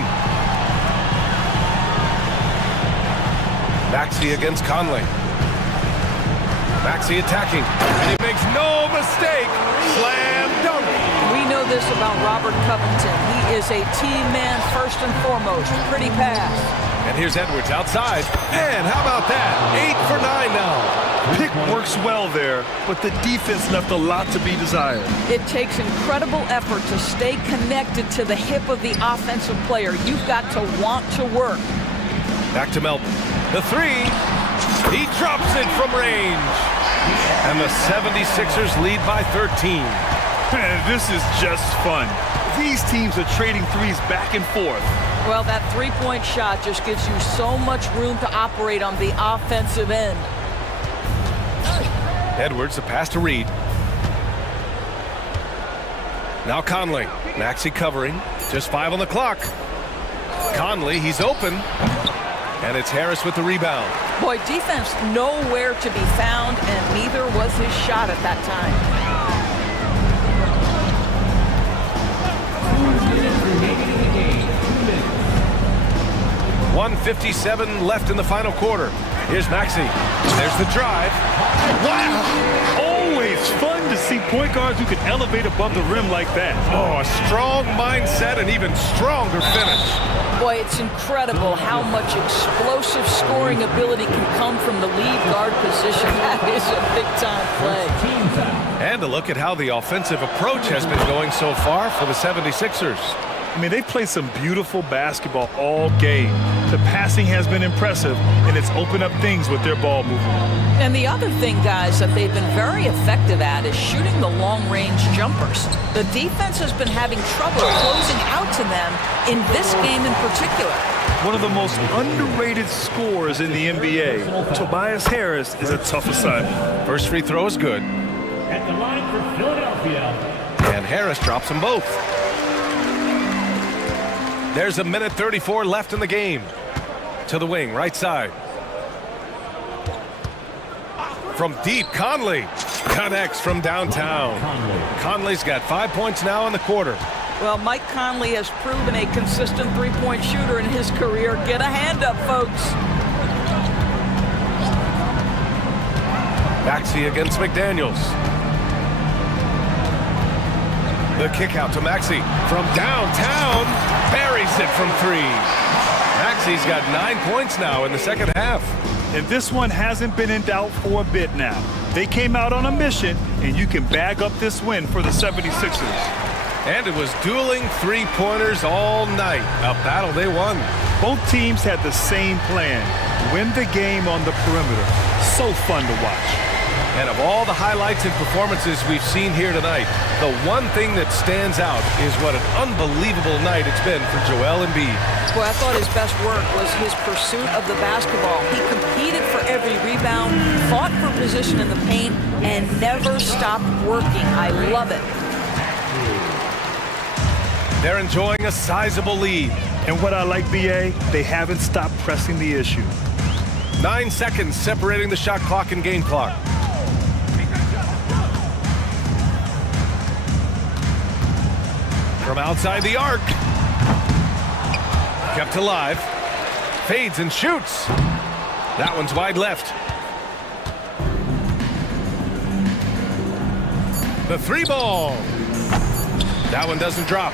Maxey against Conley. Maxey attacking. And he makes no mistake. Slam dunk. We know this about Robert Covington. He is a team man first and foremost. Pretty pass. And here's Edwards outside. And how about that? 8 for 9 now. Pick works well there, but the defense left a lot to be desired. It takes incredible effort to stay connected to the hip of the offensive player. You've got to want to work. Back to Melton. The 3. He drops it from range. And the 76ers lead by 13. This is just fun. These teams are trading threes back and forth. Well, that three-point shot just gives you so much room to operate on the offensive end. Edwards, a pass to Reed. Now Conley. Maxey covering. Just 5 on the clock. Conley, he's open. And it's Harris with the rebound. Boy, defense nowhere to be found, and neither was his shot at that time. 1:57 left in the final quarter. Here's Maxey. There's the drive. Wow! Always fun to see point guards who can elevate above the rim like that. Oh, a strong mindset and even stronger finish. Boy, it's incredible how much explosive scoring ability can come from the lead guard position. That is a big-time play. And a look at how the offensive approach has been going so far for the 76ers. I mean, they played some beautiful basketball all game. The passing has been impressive, and it's opened up things with their ball movement. And the other thing, guys, that they've been very effective at is shooting the long-range jumpers. The defense has been having trouble closing out to them in this game in particular. One of the most underrated scorers in the NBA, Tobias Harris, is a tough assignment. First free throw is good. At the line for Philadelphia. And Harris drops them both. There's a minute 34 left in the game. To the wing, right side. From deep, Conley connects from downtown. Conley's got 5 points now in the quarter. Well, Mike Conley has proven a consistent three-point shooter in his career. Get a hand up, folks. Maxey against McDaniels. The kick out to Maxey from downtown. Buries it from three. Maxey's got 9 points now in the second half. And this one hasn't been in doubt for a bit now. They came out on a mission, and you can bag up this win for the 76ers. And it was dueling three-pointers all night. A battle they won. Both teams had the same plan. Win the game on the perimeter. So fun to watch. And of all the highlights and performances we've seen here tonight, the one thing that stands out is what an unbelievable night it's been for Joel Embiid. Boy, I thought his best work was his pursuit of the basketball. He competed for every rebound, fought for position in the paint, and never stopped working. I love it. They're enjoying a sizable lead. And what I like, BA, they haven't stopped pressing the issue. 9 seconds separating the shot clock and game clock. From outside the arc. Kept alive. Fades and shoots. That one's wide left. The three ball. That one doesn't drop.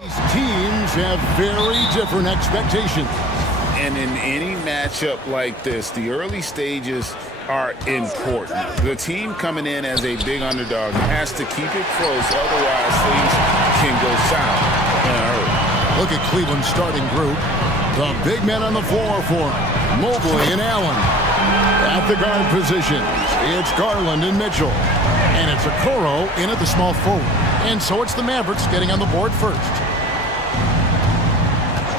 These teams have very different expectations. And in any matchup like this, the early stages are important. The team coming in as a big underdog has to keep it close, otherwise things can go south in a hurry. Look at Cleveland's starting group. The big men on the floor for Mobley and Allen. At the guard position, it's Garland and Mitchell. And it's Okoro in at the small forward. And so it's the Mavericks getting on the board first.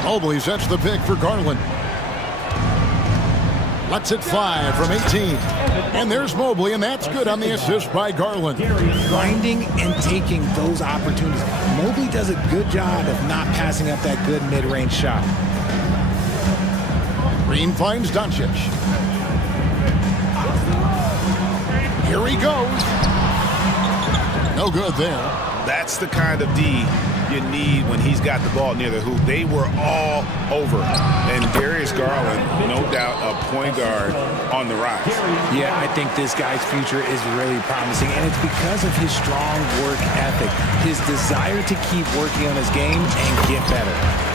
Mobley sets the pick for Garland. Lets it fly from 18. And there's Mobley, and that's good on the assist by Garland. Finding and taking those opportunities. Mobley does a good job of not passing up that good mid-range shot. Green finds Doncic. Here he goes. No good there. That's the kind of D you need when he's got the ball near the hoop. They were all over. And Darius Garland, no doubt a point guard on the rise. Yeah, I think this guy's future is really promising, and it's because of his strong work ethic, his desire to keep working on his game and get better.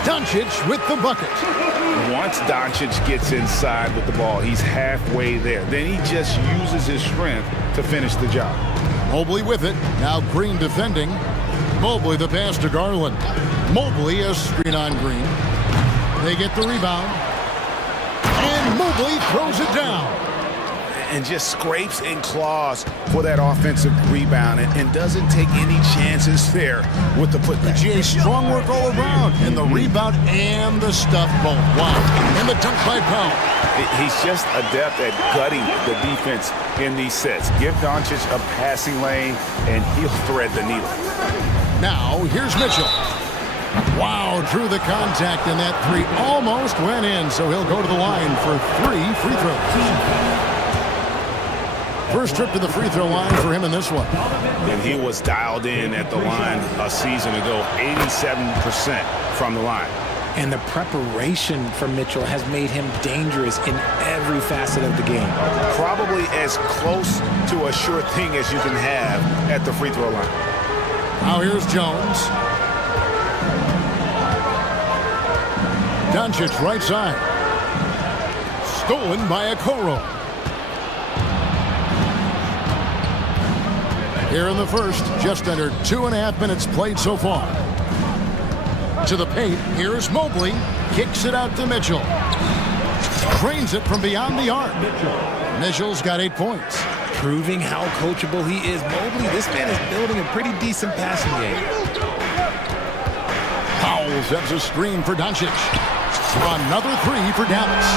Doncic with the bucket. Once Doncic gets inside with the ball, he's halfway there. Then he just uses his strength to finish the job. Mobley with it. Now Green defending. Mobley the pass to Garland. Mobley a screen on Green. They get the rebound. And Mobley throws it down. And just scrapes and claws for that offensive rebound and doesn't take any chances there with the putback. GA strong work all around. And the rebound and the stuff both. Wow. And the dunk by Powell. He's just adept at gutting the defense in these sets. Give Doncic a passing lane, and he'll thread the needle. Now, here's Mitchell. Wow, drew the contact, and that three almost went in, so he'll go to the line for 3 free throws. First trip to the free throw line for him in this one. And he was dialed in at the line a season ago, 87% from the line. And the preparation for Mitchell has made him dangerous in every facet of the game. Probably as close to a sure thing as you can have at the free throw line. Now here's Jones. Doncic right side. Stolen by Okoro. Here in the first, just under 2.5 minutes played so far. To the paint, here's Mobley. Kicks it out to Mitchell. Drains it from beyond the arc. Mitchell's got 8 points. Proving how coachable he is. Mobley, this man is building a pretty decent passing game. Powell sets a screen for Doncic. Another 3 for Dallas.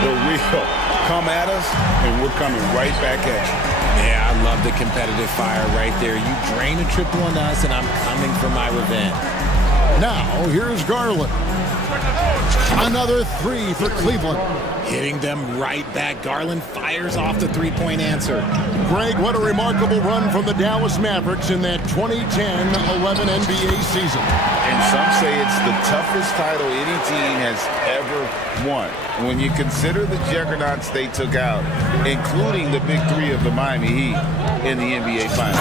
The wheel come at us, and we're coming right back at you. Yeah, I love the competitive fire right there. You drain a triple on us, and I'm coming for my revenge. Now, here's Garland. Another 3 for Cleveland. Hitting them right back. Garland fires off the three-point answer. Greg, what a remarkable run from the Dallas Mavericks in that 2010-11 NBA season. And some say it's the toughest title any team has ever won. When you consider the juggernauts they took out, including the big 3 of the Miami Heat in the NBA Finals.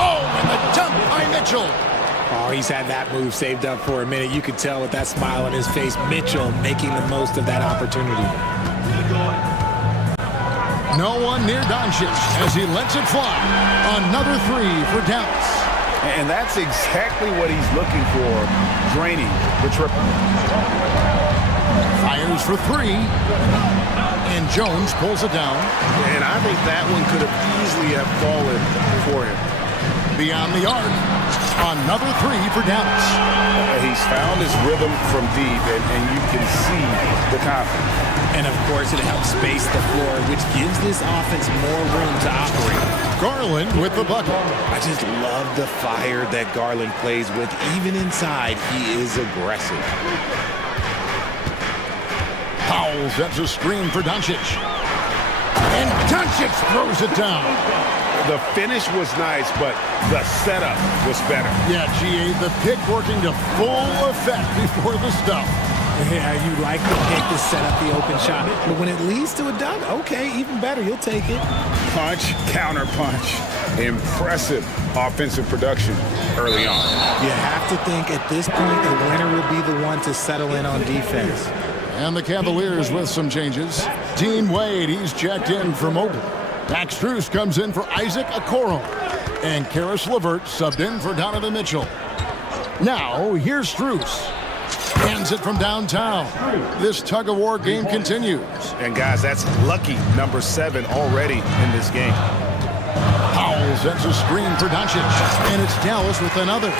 Oh, and the dunk by Mitchell. Oh, he's had that move saved up for a minute. You could tell with that smile on his face. Mitchell making the most of that opportunity. No one near Doncic as he lets it fly. Another 3 for Dallas. And that's exactly what he's looking for, draining the triple. Fires for 3. And Jones pulls it down. And I think that one could have easily have fallen for him. Beyond the arc. Another 3 for Dallas. He's found his rhythm from deep, and you can see the confidence. And, of course, it helps space the floor, which gives this offense more room to operate. Garland with the bucket. I just love the fire that Garland plays with. Even inside, he is aggressive. Powell sets a screen for Doncic. And Doncic throws it down. The finish was nice, but the setup was better. Yeah, GA, the pick working to full effect before the stuff. Yeah, you like the pick to set up the open shot. But when it leads to a dunk, okay, even better. You'll take it. Punch, counter punch. Impressive offensive production early on. You have to think at this point the winner will be the one to settle in on defense. And the Cavaliers with some changes. Dean Wade, he's checked in for Mobley. Max Strus comes in for Isaac Okoro. And Karis LeVert subbed in for Donovan Mitchell. Now, here's Strus. Hands it from downtown. This tug-of-war game continues. And guys, that's lucky number 7 already in this game. Powell sets a screen for Doncic. And it's Dallas with another.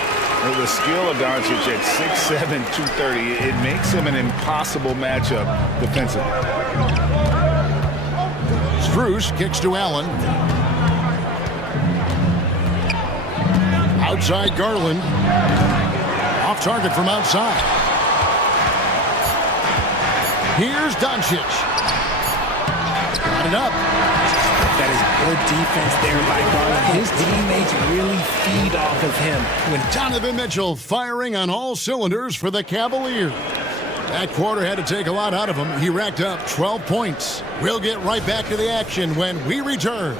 With the skill of Doncic at 6'7", 230, it makes him an impossible matchup defensively. Strus kicks to Allen. Outside Garland. Off target from outside. Here's Doncic. Got it up. That is good defense there by Garland. His teammates really feed off of him. When Donovan Mitchell firing on all cylinders for the Cavaliers. That quarter had to take a lot out of him. He racked up 12 points. We'll get right back to the action when we return.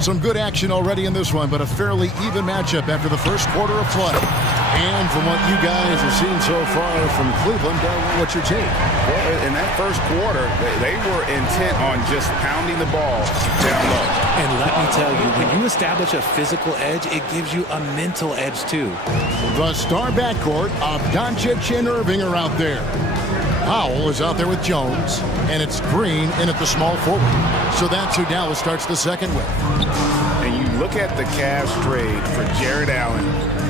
Some good action already in this one, but a fairly even matchup after the first quarter of play. And from what you guys have seen so far from Cleveland, what's your take? Well, in that first quarter, they were intent on just pounding the ball down low. And let me tell you, when you establish a physical edge, it gives you a mental edge too. The star backcourt of Doncic and Irving are out there. Powell is out there with Jones, and it's Green in at the small forward. So that's who Dallas starts the second with. And you look at the Cavs trade for Jared Allen,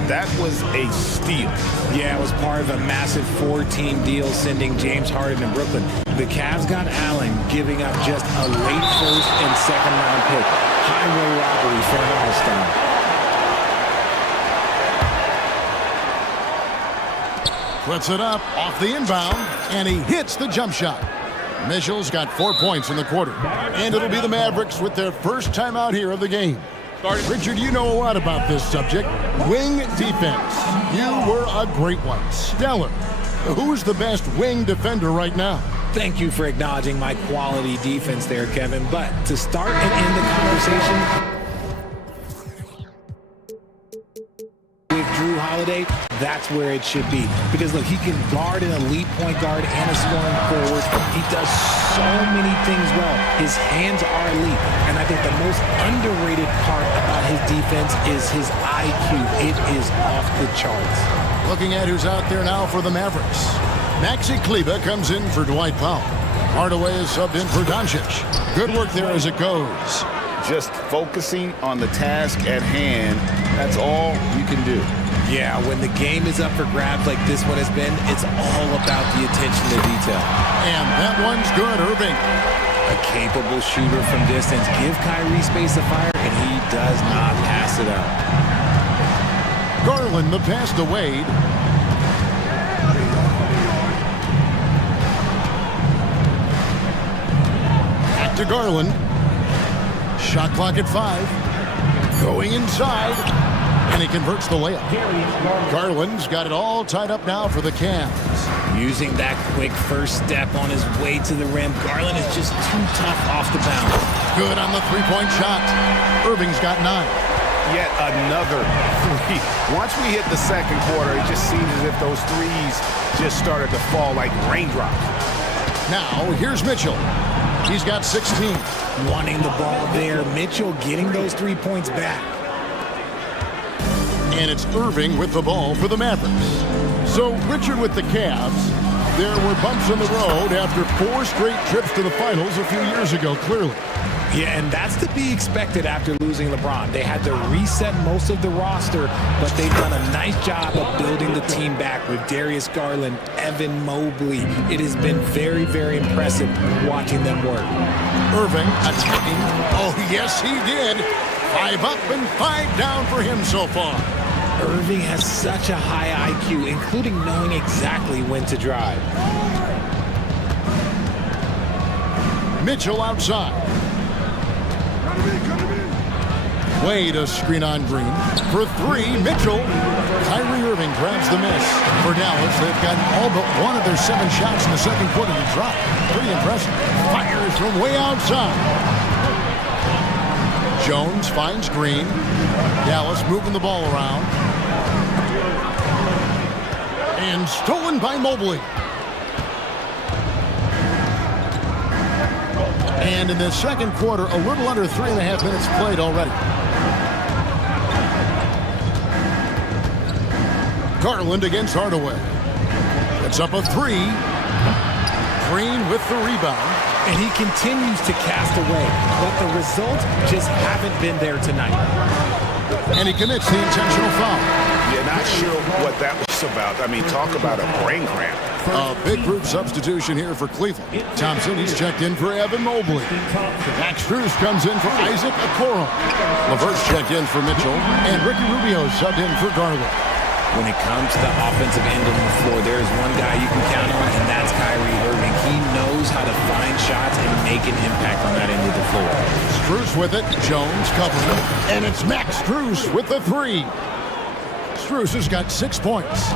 that was a steal. Yeah, it was part of a massive 4-team deal sending James Harden to Brooklyn. The Cavs got Allen, giving up just a late first and second round pick. Highway robbery for an all-star. Puts it up off the inbound, and he hits the jump shot. Mitchell's got 4 points in the quarter. And it'll be the Mavericks with their first time out here of the game. Richard, you know a lot about this subject. Wing defense. You were a great one. Stellar. Who's the best wing defender right now? Thank you for acknowledging my quality defense there, Kevin. But to start and end the conversation with Drew Holiday, that's where it should be. Because, look, he can guard an elite point guard and a scoring forward. He does so many things well. His hands are elite. And I think the most underrated part about his defense is his IQ. It is off the charts. Looking at who's out there now for the Mavericks. Maxi Kleber comes in for Dwight Powell. Hardaway is subbed in for Doncic. Good work there as it goes. Just focusing on the task at hand, that's all you can do. Yeah, when the game is up for grabs like this one has been, it's all about the attention to detail. And that one's good, Irving. A capable shooter from distance. Give Kyrie space to fire, and he does not pass it up. Garland, the pass to Wade. Back to Garland. Shot clock at 5. Going inside. And he converts the layup. Garland's got it all tied up now for the Cavs. Using that quick first step on his way to the rim, Garland is just too tough off the bounce. Good on the three-point shot. Irving's got 9. Yet another 3. Once we hit the second quarter, it just seems as if those threes just started to fall like raindrops. Now, here's Mitchell. He's got 16. Wanting the ball there. Mitchell getting those 3 points back. And it's Irving with the ball for the Mavericks. So, Richard with the Cavs, there were bumps in the road after 4 straight trips to the finals a few years ago, clearly. Yeah, and that's to be expected after losing LeBron. They had to reset most of the roster, but they've done a nice job of building the team back with Darius Garland, Evan Mobley. It has been very, very impressive watching them work. Irving attacking. Oh, yes, he did. 5 up and 5 down for him so far. Irving has such a high IQ, including knowing exactly when to drive. Mitchell outside. Way to screen on Green. For three, Mitchell. Kyrie Irving grabs the miss. For Dallas, they've gotten all but one of their 7 shots in the second quarter to drop. Pretty impressive. Fires from way outside. Jones finds Green. Dallas moving the ball around. And stolen by Mobley. And in the second quarter, a little under 3.5 minutes played already. Garland against Hardaway. It's up a 3. Green with the rebound. And he continues to cast away, but the results just haven't been there tonight. And he commits the intentional foul. You're not sure what that was about. I mean, talk about a brain cramp. A big group substitution here for Cleveland. Thompson, he's checked in for Evan Mobley. Max Strus comes in for Isaac Okoro. LeVert's checked in for Mitchell. And Ricky Rubio subbed in for Garland. When it comes to the offensive end of the floor, there is one guy you can count on, and that's Kyrie Irving. He knows how to find shots and make an impact on that end of the floor. Strus with it. Jones covering it. And it's Max Strus with the 3. Strus has got 6 points.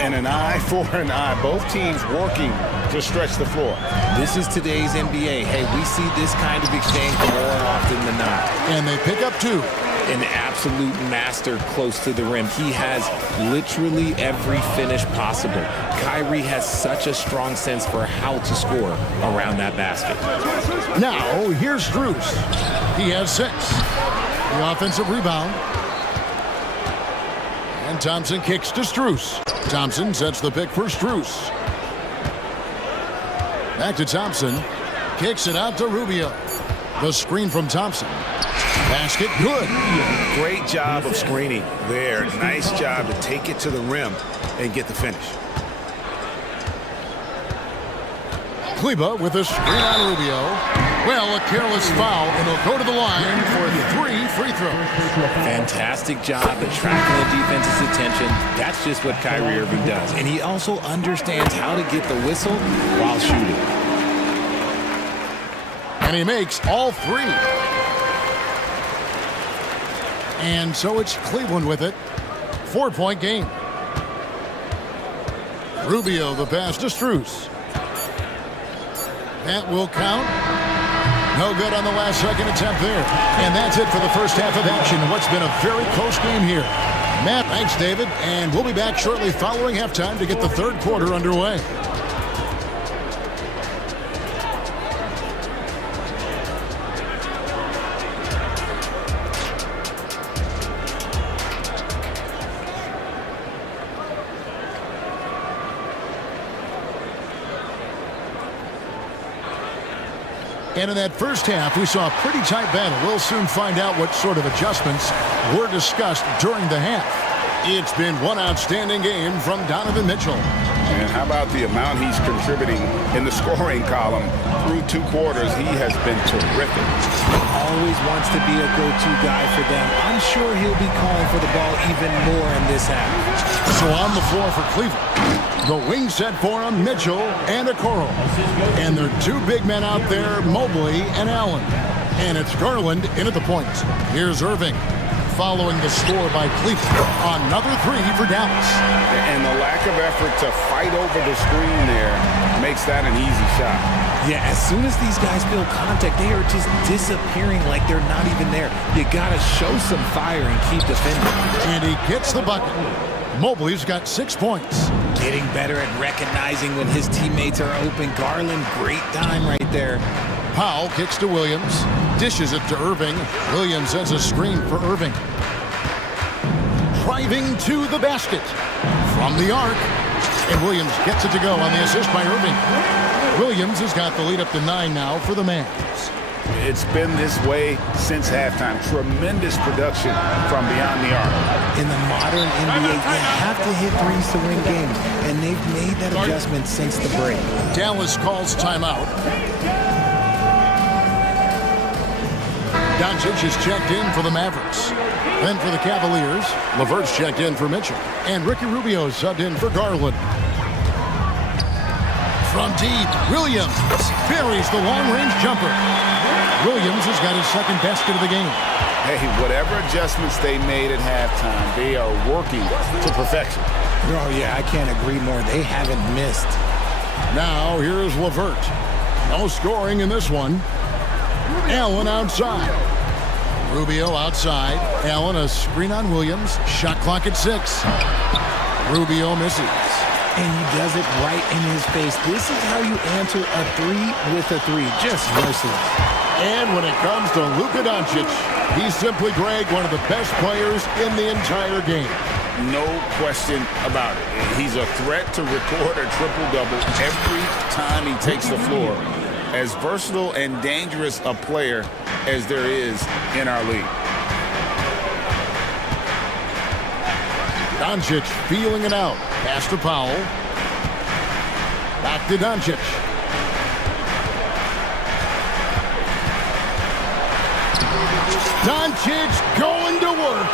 And an eye for an eye. Both teams working to stretch the floor. This is today's NBA. Hey, we see this kind of exchange more often than not. And they pick up 2. An absolute master close to the rim. He has literally every finish possible. Kyrie has such a strong sense for how to score around that basket. Now, here's Strus. He has 6. The offensive rebound. And Thompson kicks to Strus. Thompson sets the pick for Strus. Back to Thompson. Kicks it out to Rubio. The screen from Thompson. Basket good. Great job of screening there. Nice job to take it to the rim and get the finish. Kleba with a screen on Rubio. Well, a careless foul, and he'll go to the line for 3 free throws. Fantastic job attracting the defense's attention. That's just what Kyrie Irving does. And he also understands how to get the whistle while shooting. And he makes all 3. And so it's Cleveland with it. 4-point game. Rubio, the pass to Strus. That will count. No good on the last second attempt there. And that's it for the first half of action. What's been a very close game here. Matt, thanks, David. And we'll be back shortly following halftime to get the third quarter underway. And in that first half, we saw a pretty tight battle. We'll soon find out what sort of adjustments were discussed during the half. It's been one outstanding game from Donovan Mitchell. And how about the amount he's contributing in the scoring column through 2 quarters? He has been terrific. Always wants to be a go-to guy for them. I'm sure he'll be calling for the ball even more in this half. So on the floor for Cleveland, the wing set for him, Mitchell and Okoro. And their 2 big men out there, Mobley and Allen. And it's Garland in at the point. Here's Irving. Following the score by Cleveland. Another 3 for Dallas. And the lack of effort to fight over the screen there makes that an easy shot. Yeah, as soon as these guys feel contact, they are just disappearing like they're not even there. You got to show some fire and keep defending. And he gets the bucket. Mobley's got 6 points. Getting better at recognizing when his teammates are open. Garland, great time right there. Powell kicks to Williams. Dishes it to Irving. Williams has a screen for Irving. Driving to the basket. From the arc. And Williams gets it to go on the assist by Irving. Williams has got the lead up to 9 now for the Mavs. It's been this way since halftime. Tremendous production from beyond the arc. In the modern NBA, you have to hit threes to win games, and they've made that adjustment since the break. Dallas calls timeout. Doncic is checked in for the Mavericks. Then for the Cavaliers, LeVert's checked in for Mitchell. And Ricky Rubio subbed in for Garland. From deep, Williams buries the long-range jumper. Williams has got his second basket of the game. Hey, whatever adjustments they made at halftime, they are working to perfection. Oh, yeah, I can't agree more. They haven't missed. Now, here's LeVert. No scoring in this one. Allen outside. Rubio outside. Allen a screen on Williams. Shot clock at 6. Rubio misses. And he does it right in his face. This is how you answer a three with a three. Just merciless. And when it comes to Luka Doncic, he's simply, Greg, one of the best players in the entire game. No question about it. He's a threat to record a triple-double every time he takes the floor. As versatile and dangerous a player as there is in our league. Doncic feeling it out. Pass to Powell. Back to Doncic. Doncic going to work.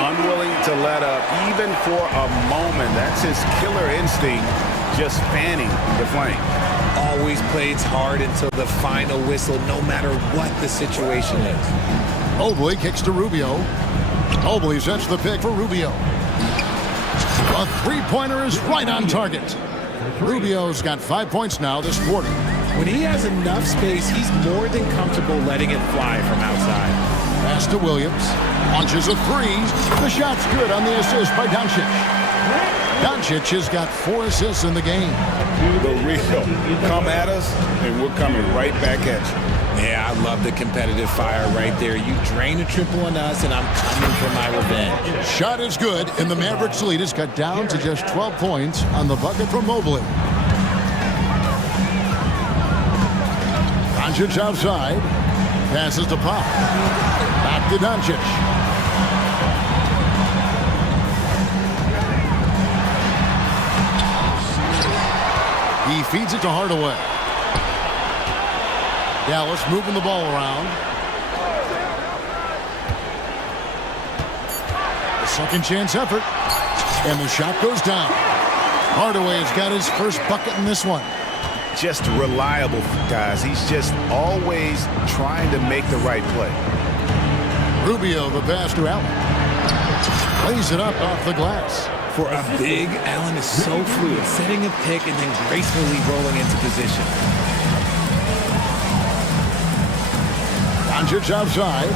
Unwilling to let up even for a moment. That's his killer instinct, just fanning the flame. Always plays hard until the final whistle, no matter what the situation is. Mobley kicks to Rubio. Mobley sets the pick for Rubio. A three-pointer is right on target. Rubio's got 5 points now this quarter. When he has enough space, he's more than comfortable letting it fly from outside. Pass to Williams. Launches a three. The shot's good on the assist by Doncic. Doncic has got 4 assists in the game. The real come at us, and we're coming right back at you. Yeah, I love the competitive fire right there. You drain a triple on us, and I'm coming for my revenge. Shot is good, and the Mavericks' lead is cut down to just 12 points on the bucket from Mobley. Doncic outside. Passes to Pop. Back to Doncic. He feeds it to Hardaway. Dallas moving the ball around. The second chance effort. And the shot goes down. Hardaway's got his first bucket in this one. Just reliable, guys. He's just always trying to make the right play. Rubio, the pass to Allen. Lays it up off the glass. For a big, Allen is so fluid, setting a pick and then gracefully rolling into position. Doncic outside.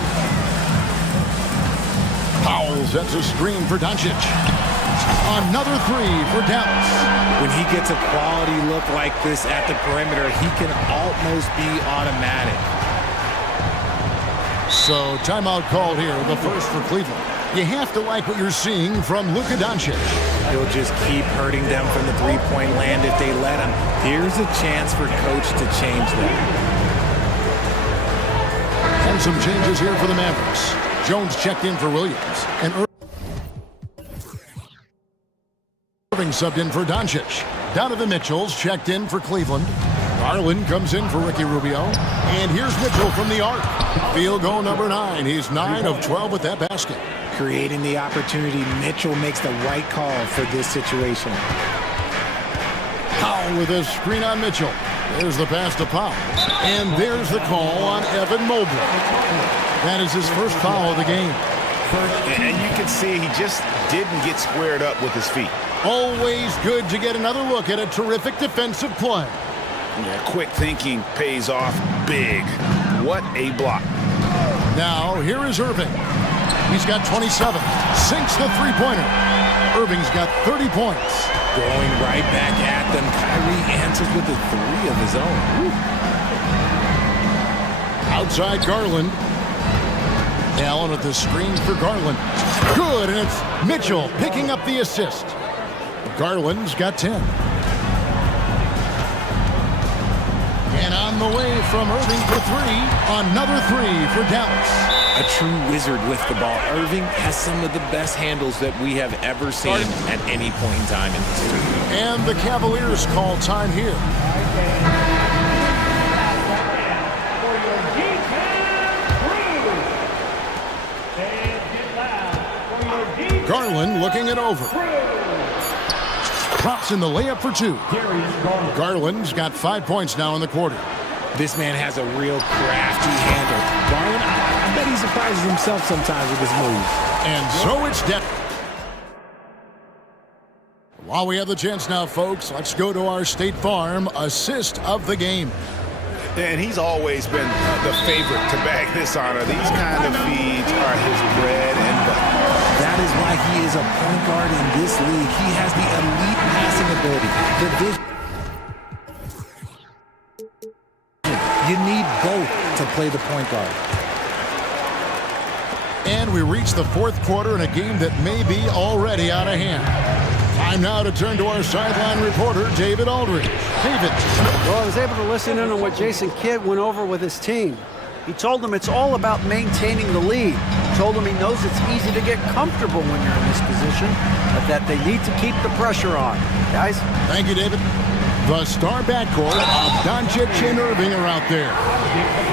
Powell sets a screen for Doncic. Another three for Dallas. When he gets a quality look like this at the perimeter, he can almost be automatic. So timeout called here, the first for Cleveland. You have to like what you're seeing from Luka Doncic. He'll just keep hurting them from the three-point land if they let him. Here's a chance for coach to change that. And some changes here for the Mavericks. Jones checked in for Williams. And Irving subbed in for Doncic. Donovan Mitchell's checked in for Cleveland. Garland comes in for Ricky Rubio. And here's Mitchell from the arc. Field goal number 9. He's 9 of 12 with that basket. Creating the opportunity, Mitchell makes the right call for this situation. Powell with a screen on Mitchell. There's the pass to Powell. And there's the call on Evan Mobley. That is his first foul of the game. And you can see he just didn't get squared up with his feet. Always good to get another look at a terrific defensive play. Yeah, quick thinking pays off big. What a block. Now, here is Irving. He's got 27. Sinks the three-pointer. Irving's got 30 points. Going right back at them. Kyrie answers with a three of his own. Woo. Outside Garland. Allen with the screen for Garland. Good, and it's Mitchell picking up the assist. Garland's got 10. And on the way from Irving for three. Another three for Dallas. A true wizard with the ball. Irving has some of the best handles that we have ever seen at any point in time in history. And the Cavaliers call time here. Garland looking it over. Drops in the layup for 2. Garland's got 5 points now in the quarter. This man has a real crafty handle. Garland, I bet he's a surprises himself sometimes with his moves. And so it's down. While we have the chance now, folks, let's go to our State Farm assist of the game. And he's always been the favorite to bag this honor. These kind of feeds are his bread and butter. That is why he is a point guard in this league. He has the elite passing ability. You need both to play the point guard. And we reach the fourth quarter in a game that may be already out of hand. Time now to turn to our sideline reporter, David Aldridge. David. Well, I was able to listen in on what Jason Kidd went over with his team. He told them it's all about maintaining the lead. He told them he knows it's easy to get comfortable when you're in this position, but that they need to keep the pressure on. Guys? Thank you, David. The star backcourt of Doncic and Irving are out there.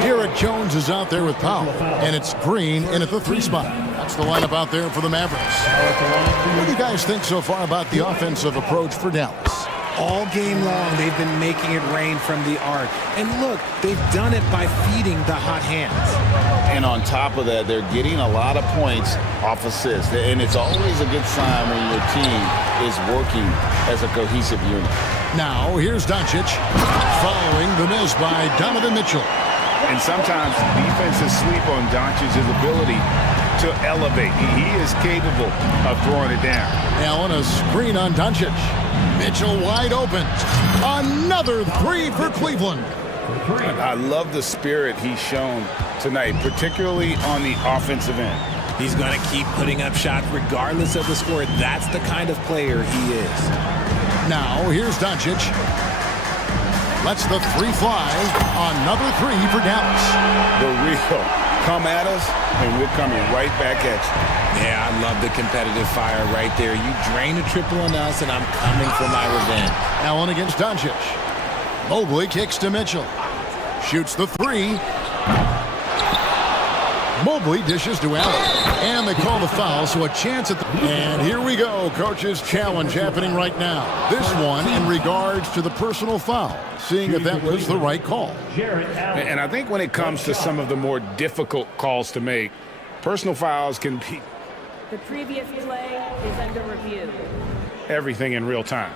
Derek Jones is out there with Powell, and it's Green in at the 3 spot. That's the lineup out there for the Mavericks. What do you guys think so far about the offensive approach for Dallas? All game long, they've been making it rain from the arc. And look, they've done it by feeding the hot hands. And on top of that, they're getting a lot of points off assists. And it's always a good sign when your team is working as a cohesive unit. Now, here's Doncic, following the miss by Donovan Mitchell. And sometimes defenses sleep on Doncic's ability to elevate. He is capable of throwing it down. Allen, a screen on Doncic. Mitchell wide open. Another 3 for Cleveland. I love the spirit he's shown tonight, particularly on the offensive end. He's going to keep putting up shots regardless of the score. That's the kind of player he is. Now, here's Doncic. Lets the 3 fly. Another 3 for Dallas. The real come at us, and we're coming right back at you. Yeah, I love the competitive fire right there. You drain a triple on us, and I'm coming for my revenge. Allen against Doncic. Mobley kicks to Mitchell. Shoots the 3. Mobley dishes to Allen. And they call the foul, so a chance at the... And here we go. Coach's challenge happening right now. This one in regards to the personal foul. Seeing if that was the right call. And I think when it comes to some of the more difficult calls to make, personal fouls can be... The previous play is under review. Everything in real time.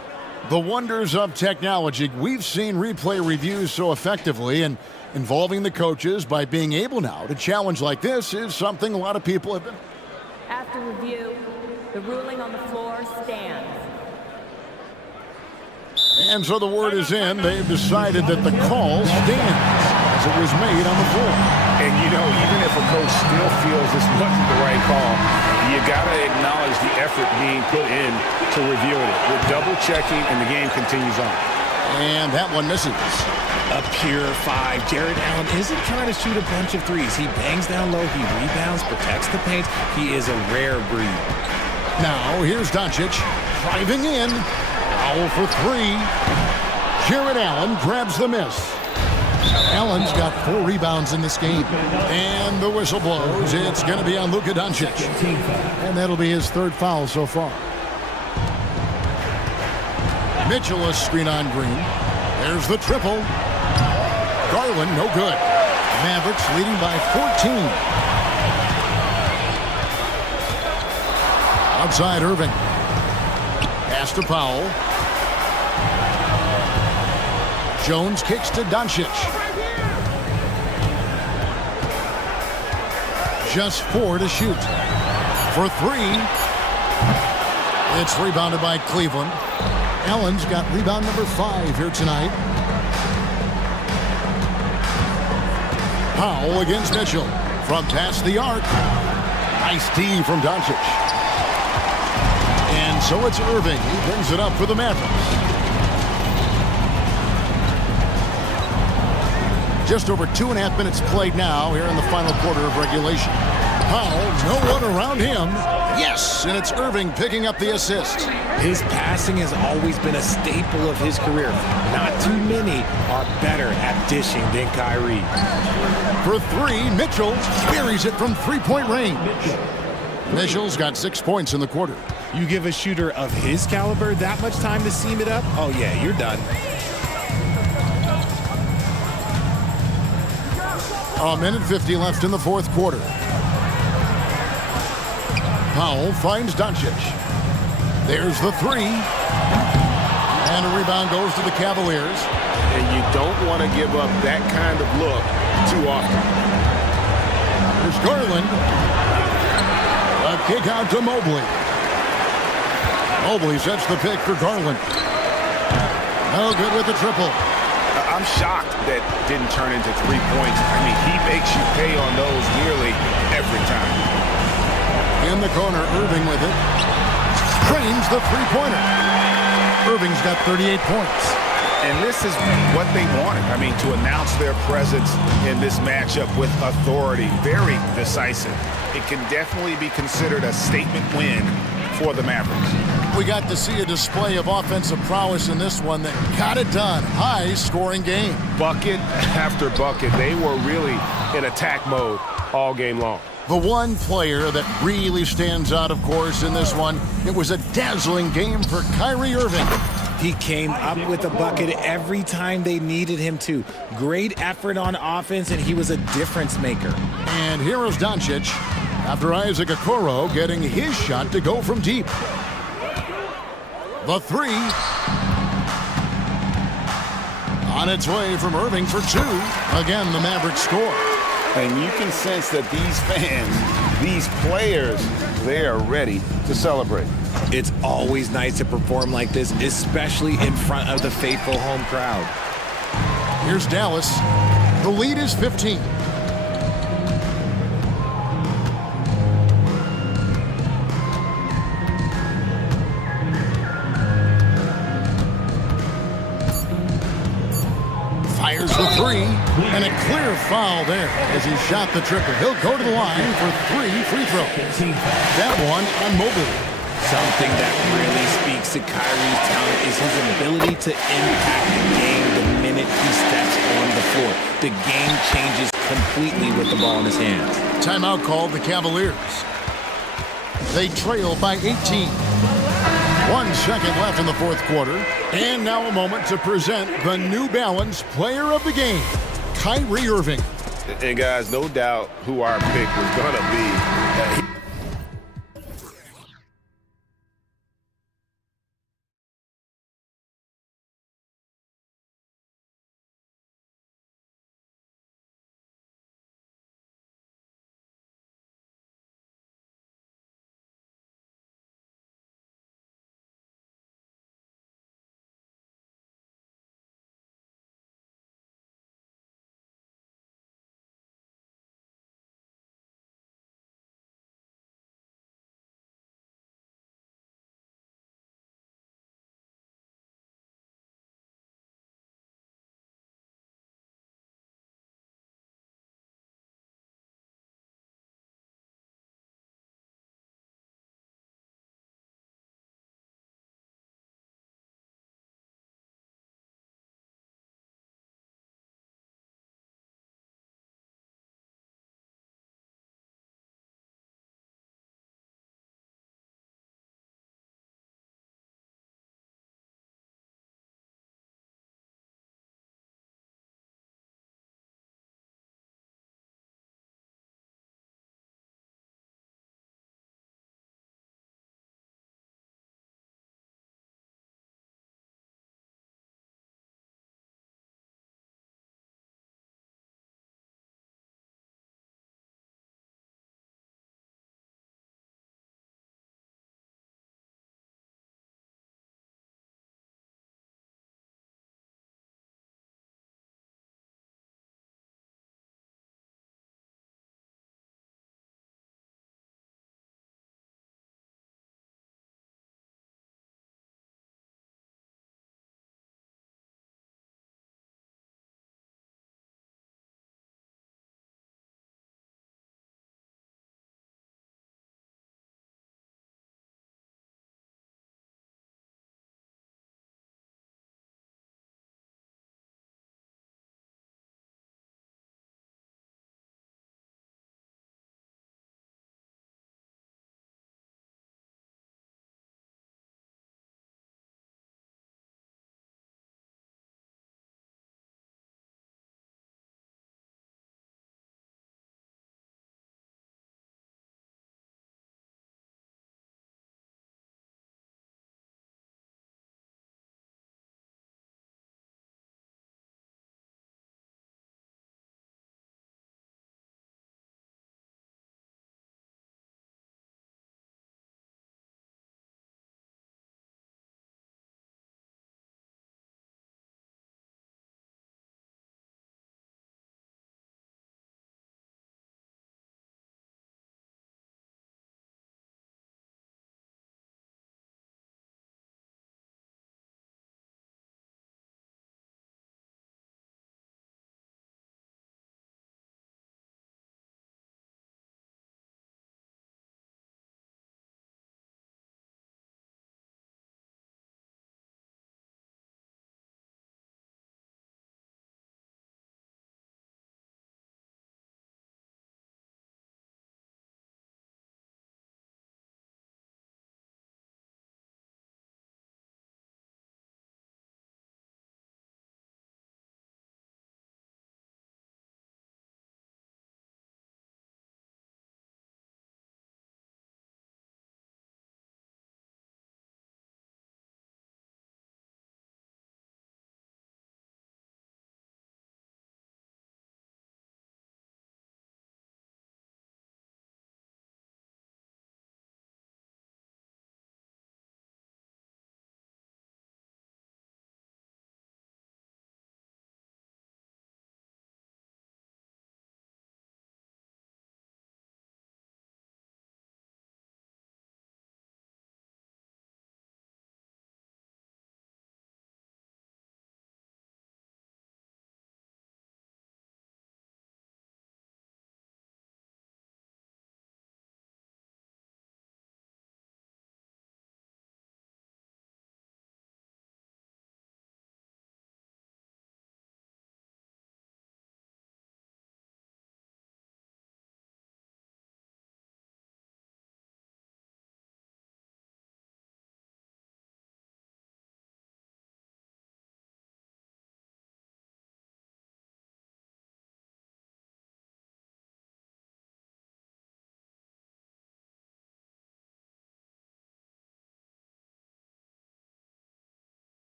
The wonders of technology. We've seen replay reviews so effectively, and involving the coaches by being able now to challenge like this is something a lot of people have been. After review, the ruling on the floor stands. And so the word is in. They've decided that the call stands as it was made on the floor. And you know, even if a coach still feels this wasn't the right call, you got to acknowledge the effort being put in to reviewing it. We're double checking, and the game continues on. And that one misses. A pure 5. Jared Allen isn't trying to shoot a bunch of threes. He bangs down low, he rebounds, protects the paint. He is a rare breed. Now, here's Doncic driving in. Foul for 3. Jared Allen grabs the miss. Allen's got 4 rebounds in this game. And the whistle blows. It's going to be on Luka Doncic. And that'll be his 3rd foul so far. Mitchell a screen on Green. There's the triple. Garland, no good. Mavericks leading by 14. Outside Irving. Pass to Powell. Jones kicks to Doncic. Just 4 to shoot. For 3. It's rebounded by Cleveland. Allen's got rebound number 5 here tonight. Powell against Mitchell. From past the arc. Nice D from Doncic. And so it's Irving. He brings it up for the Mavericks. Just over 2.5 minutes played now here in the final quarter of regulation. Powell, no one around him. Yes, and it's Irving picking up the assist. His passing has always been a staple of his career. Not too many are better at dishing than Kyrie. For 3, Mitchell buries it from 3-point range. Mitchell's got 6 points in the quarter. You give a shooter of his caliber that much time to seam it up? Oh yeah, you're done. A minute 50 left in the 4th quarter. Powell finds Doncic. There's the three. And a rebound goes to the Cavaliers. And you don't want to give up that kind of look too often. There's Garland. A kick out to Mobley. Mobley sets the pick for Garland. No good with the triple. I'm shocked that didn't turn into 3 points. I mean, he makes you pay on those nearly every time. In the corner, Irving with it. Trains the three-pointer. Irving's got 38 points. And this is what they wanted. I mean, to announce their presence in this matchup with authority, very decisive. It can definitely be considered a statement win for the Mavericks. We got to see a display of offensive prowess in this one that got it done. High-scoring game. Bucket after bucket. They were really in attack mode all game long. The one player that really stands out, of course, in this one, it was a dazzling game for Kyrie Irving. He came up with a bucket every time they needed him to. Great effort on offense, and he was a difference maker. And here is Doncic after Isaac Okoro getting his shot to go from deep. The three. On its way from Irving for two. Again, the Mavericks score. And you can sense that these fans, these players, they are ready to celebrate. It's always nice to perform like this, especially in front of the faithful home crowd. Here's Dallas. The lead is 15. Fires the three, and a clear foul there as he shot the triple. He'll go to the line for 3 free throws. That one on Mobley. Something that really speaks to Kyrie's talent is his ability to impact the game the minute he steps on the floor. The game changes completely with the ball in his hands. Timeout called the Cavaliers. They trail by 18. 1 second left in the fourth quarter. And now a moment to present the New Balance Player of the Game, Kyrie Irving. And guys, no doubt who our pick was going to be.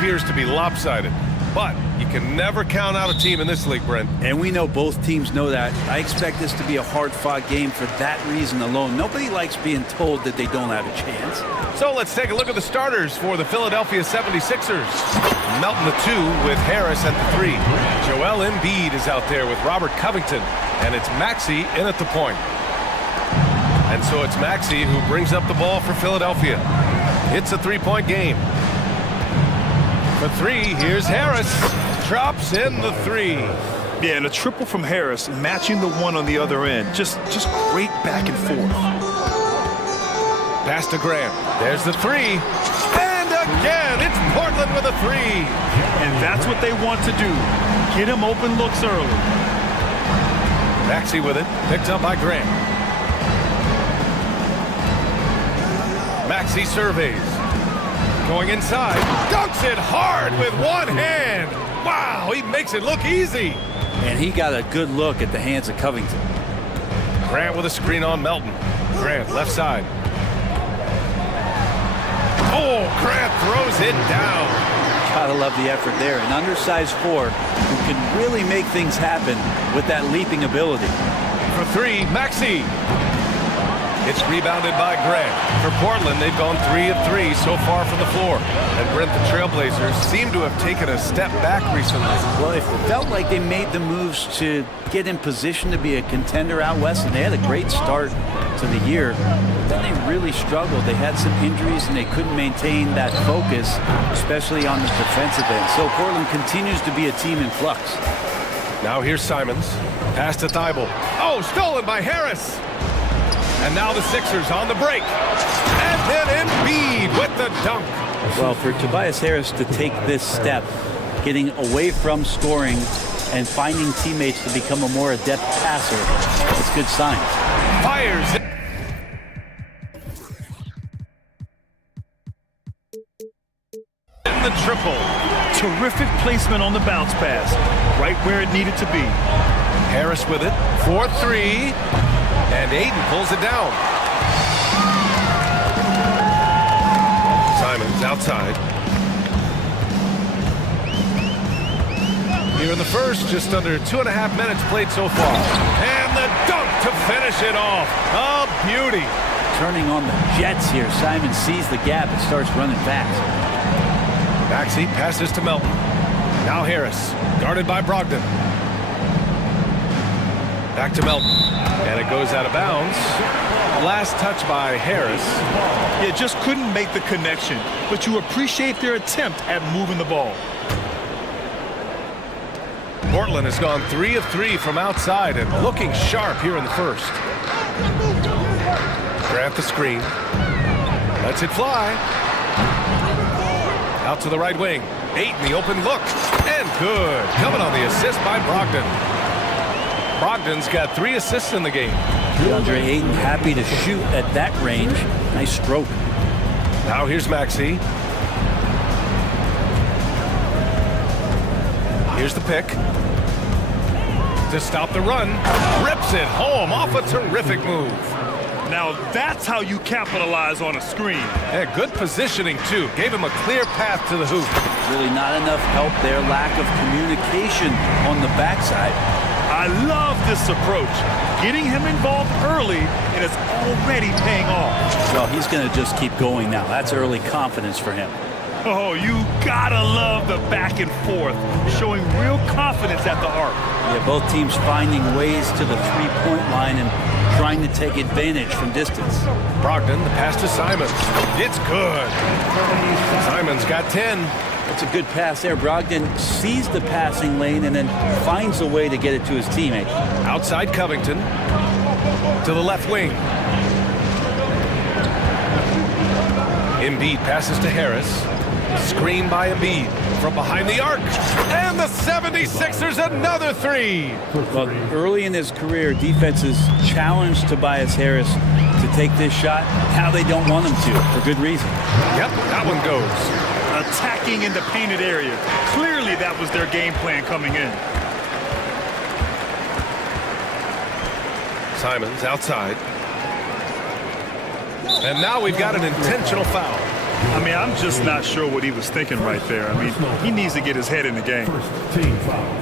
appears to be lopsided. But you can never count out a team in this league, Brent. And we know both teams know that. I expect this to be a hard-fought game for that reason alone. Nobody likes being told that they don't have a chance. So let's take a look at the starters for the Philadelphia 76ers. Melton the 2 with Harris at the 3. Joel Embiid is out there with Robert Covington. And it's Maxey in at the point. And so it's Maxey who brings up the ball for Philadelphia. It's a three-point game. For 3, here's Harris. Drops in the 3. Yeah, and a triple from Harris, matching the 1 on the other end. Just great back and forth. Pass to Graham. There's the 3. And again, it's Portland with a 3. And that's what they want to do. Get him open looks early. Maxey with it. Picked up by Graham. Maxey surveys. Going inside, dunks it hard with one hand. Wow, he makes it look easy. And he got a good look at the hands of Covington. Grant with a screen on Melton. Grant, left side. Oh, Grant throws it down. Gotta love the effort there. An undersized 4 who can really make things happen with that leaping ability. For 3, Maxey. It's rebounded by Grant. For Portland, they've gone 3 of 3 so far from the floor. And Brent, the Trailblazers seem to have taken a step back recently. Well, it felt like they made the moves to get in position to be a contender out west, and they had a great start to the year. But then they really struggled. They had some injuries, and they couldn't maintain that focus, especially on the defensive end. So Portland continues to be a team in flux. Now here's Simons. Pass to Thibault. Oh, stolen by Harris. And now the Sixers on the break. And then Embiid with the dunk. Well, for Tobias Harris to take this step, getting away from scoring and finding teammates to become a more adept passer, it's good signs. Fires it. In the triple. Terrific placement on the bounce pass. Right where it needed to be. Harris with it. 4-3. And Aiden pulls it down. Simons outside. Here in the first, just under 2.5 minutes played so far. And the dunk to finish it off. A beauty. Turning on the Jets here. Simons sees the gap and starts running fast. Maxey passes to Melton. Now Harris, guarded by Brogdon. Back to Melton. And it goes out of bounds. Last touch by Harris. Yeah, just couldn't make the connection. But you appreciate their attempt at moving the ball. Portland has gone 3 of 3 from outside and looking sharp here in the first. Grant the screen. Lets it fly. Out to the right wing. 8 in the open look. And good. Coming on the assist by Brogdon. Brogdon's got 3 assists in the game. DeAndre Ayton happy to shoot at that range. Nice stroke. Now here's Maxey. Here's the pick. To stop the run. Rips it home off a terrific move. Now that's how you capitalize on a screen. Yeah, good positioning too. Gave him a clear path to the hoop. Really not enough help there. Lack of communication on the backside. I love this approach. Getting him involved early, and it's already paying off. Well, he's going to just keep going now. That's early confidence for him. Oh, you gotta love the back and forth, showing real confidence at the arc. Yeah, both teams finding ways to the three-point line and trying to take advantage from distance. Brogdon, the pass to Simons. It's good. Simons got 10. It's a good pass there. Brogdon sees the passing lane and then finds a way to get it to his teammate. Outside Covington. To the left wing. Embiid passes to Harris. Screen by Embiid from behind the arc. And the 76ers another 3. Well, early in his career, defenses challenged Tobias Harris to take this shot. Now they don't want him to, for good reason. Yep, that one goes. Attacking in the painted area. Clearly that was their game plan coming in. Simons outside. And now we've got an intentional foul. I mean, I'm just not sure what he was thinking right there. I mean, he needs to get his head in the game. First team foul.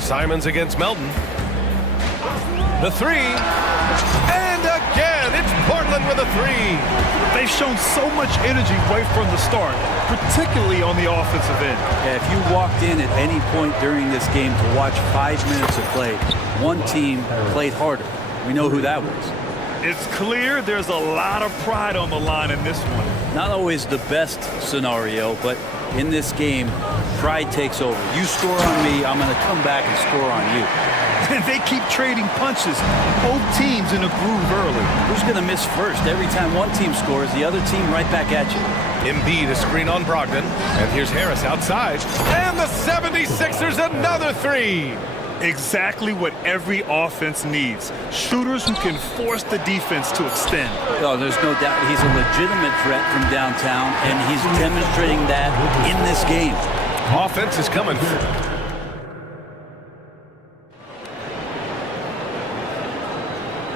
Simons against Melton. The three. And again, it's Portland with a three. They've shown so much energy right from the start, particularly on the offensive end. Yeah, if you walked in at any point during this game to watch 5 minutes of play, one team played harder. We know who that was. It's clear there's a lot of pride on the line in this one. Not always the best scenario, but in this game, pride takes over. You score on me, I'm going to come back and score on you. And they keep trading punches. Both teams in a groove early. Who's going to miss first? Every time one team scores, the other team right back at you. Embiid, a screen on Brogdon. And here's Harris outside. And the 76ers, another three. Exactly what every offense needs. Shooters who can force the defense to extend. Oh, there's no doubt he's a legitimate threat from downtown, and he's demonstrating that in this game. Offense is coming.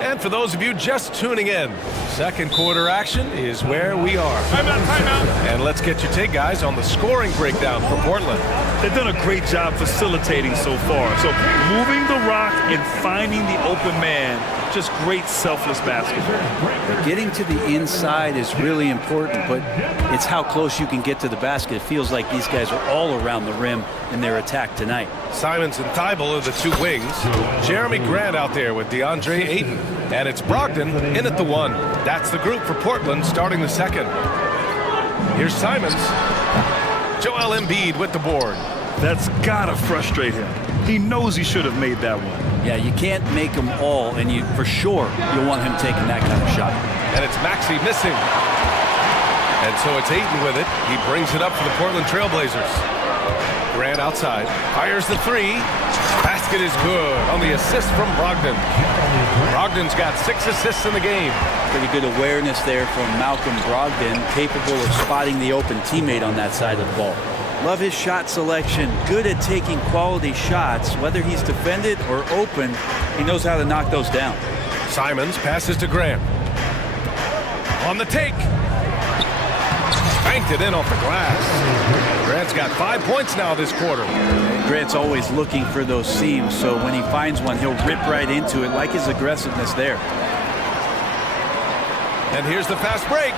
And for those of you just tuning in, second quarter action is where we are. Timeout. And let's get your take, guys, on the scoring breakdown for Portland. They've done a great job facilitating so far. So moving the rock and finding the open man, just great selfless basketball. But getting to the inside is really important, but it's how close you can get to the basket. It feels like these guys are all around the rim in their attack tonight. Simons and Thibault are the two wings. Jeremy Grant out there with DeAndre Ayton. And it's Brogdon in at the one. That's the group for Portland starting the second. Here's Simons. Joel Embiid with the board. That's gotta frustrate him. He knows he should have made that one. Yeah, you can't make them all, and for sure you'll want him taking that kind of shot. And it's Maxey missing. And so it's Ayton with it. He brings it up for the Portland Trailblazers. Grant outside. Fires the three. Basket is good on the assist from Brogdon. Brogdon's got 6 assists in the game. Pretty good awareness there from Malcolm Brogdon, capable of spotting the open teammate on that side of the ball. Love his shot selection. Good at taking quality shots. Whether he's defended or open, he knows how to knock those down. Simons passes to Grant. On the take. Banked it in off the glass. Grant's got 5 points now this quarter. Grant's always looking for those seams, so when he finds one, he'll rip right into it, like his aggressiveness there. And here's the fast break.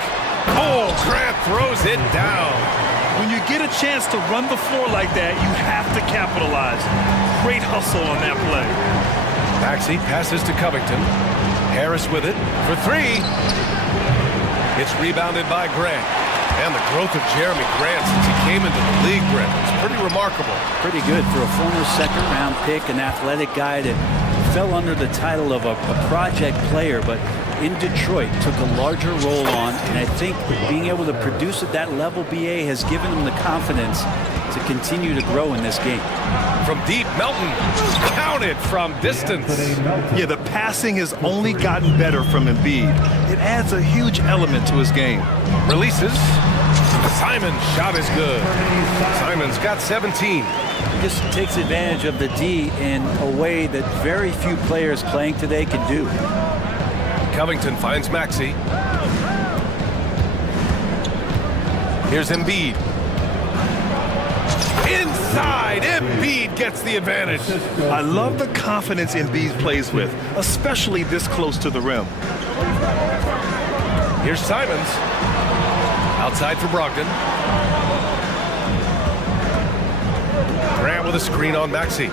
Oh, Grant throws it down. When you get a chance to run the floor like that, you have to capitalize. Great hustle on that play. Maxey passes to Covington. Harris with it for three. It's rebounded by Grant. And the growth of Jeremy Grant since he came into the league, Brent, is pretty remarkable. Pretty good for a former second-round pick, an athletic guy that fell under the title of a project player, but in Detroit took a larger role on, and I think being able to produce at that level, BA, has given him the confidence to continue to grow in this game. From deep, Melton counted from distance. Yeah, the passing has only gotten better from Embiid. It adds a huge element to his game. Releases. Simon's shot is good. Simon's got 17. He just takes advantage of the D in a way that very few players playing today can do. Covington finds Maxey. Here's Embiid. Inside, Embiid gets the advantage. I love the confidence Embiid plays with, especially this close to the rim. Here's Simons. Outside for Brogdon. Grant with a screen on Maxey.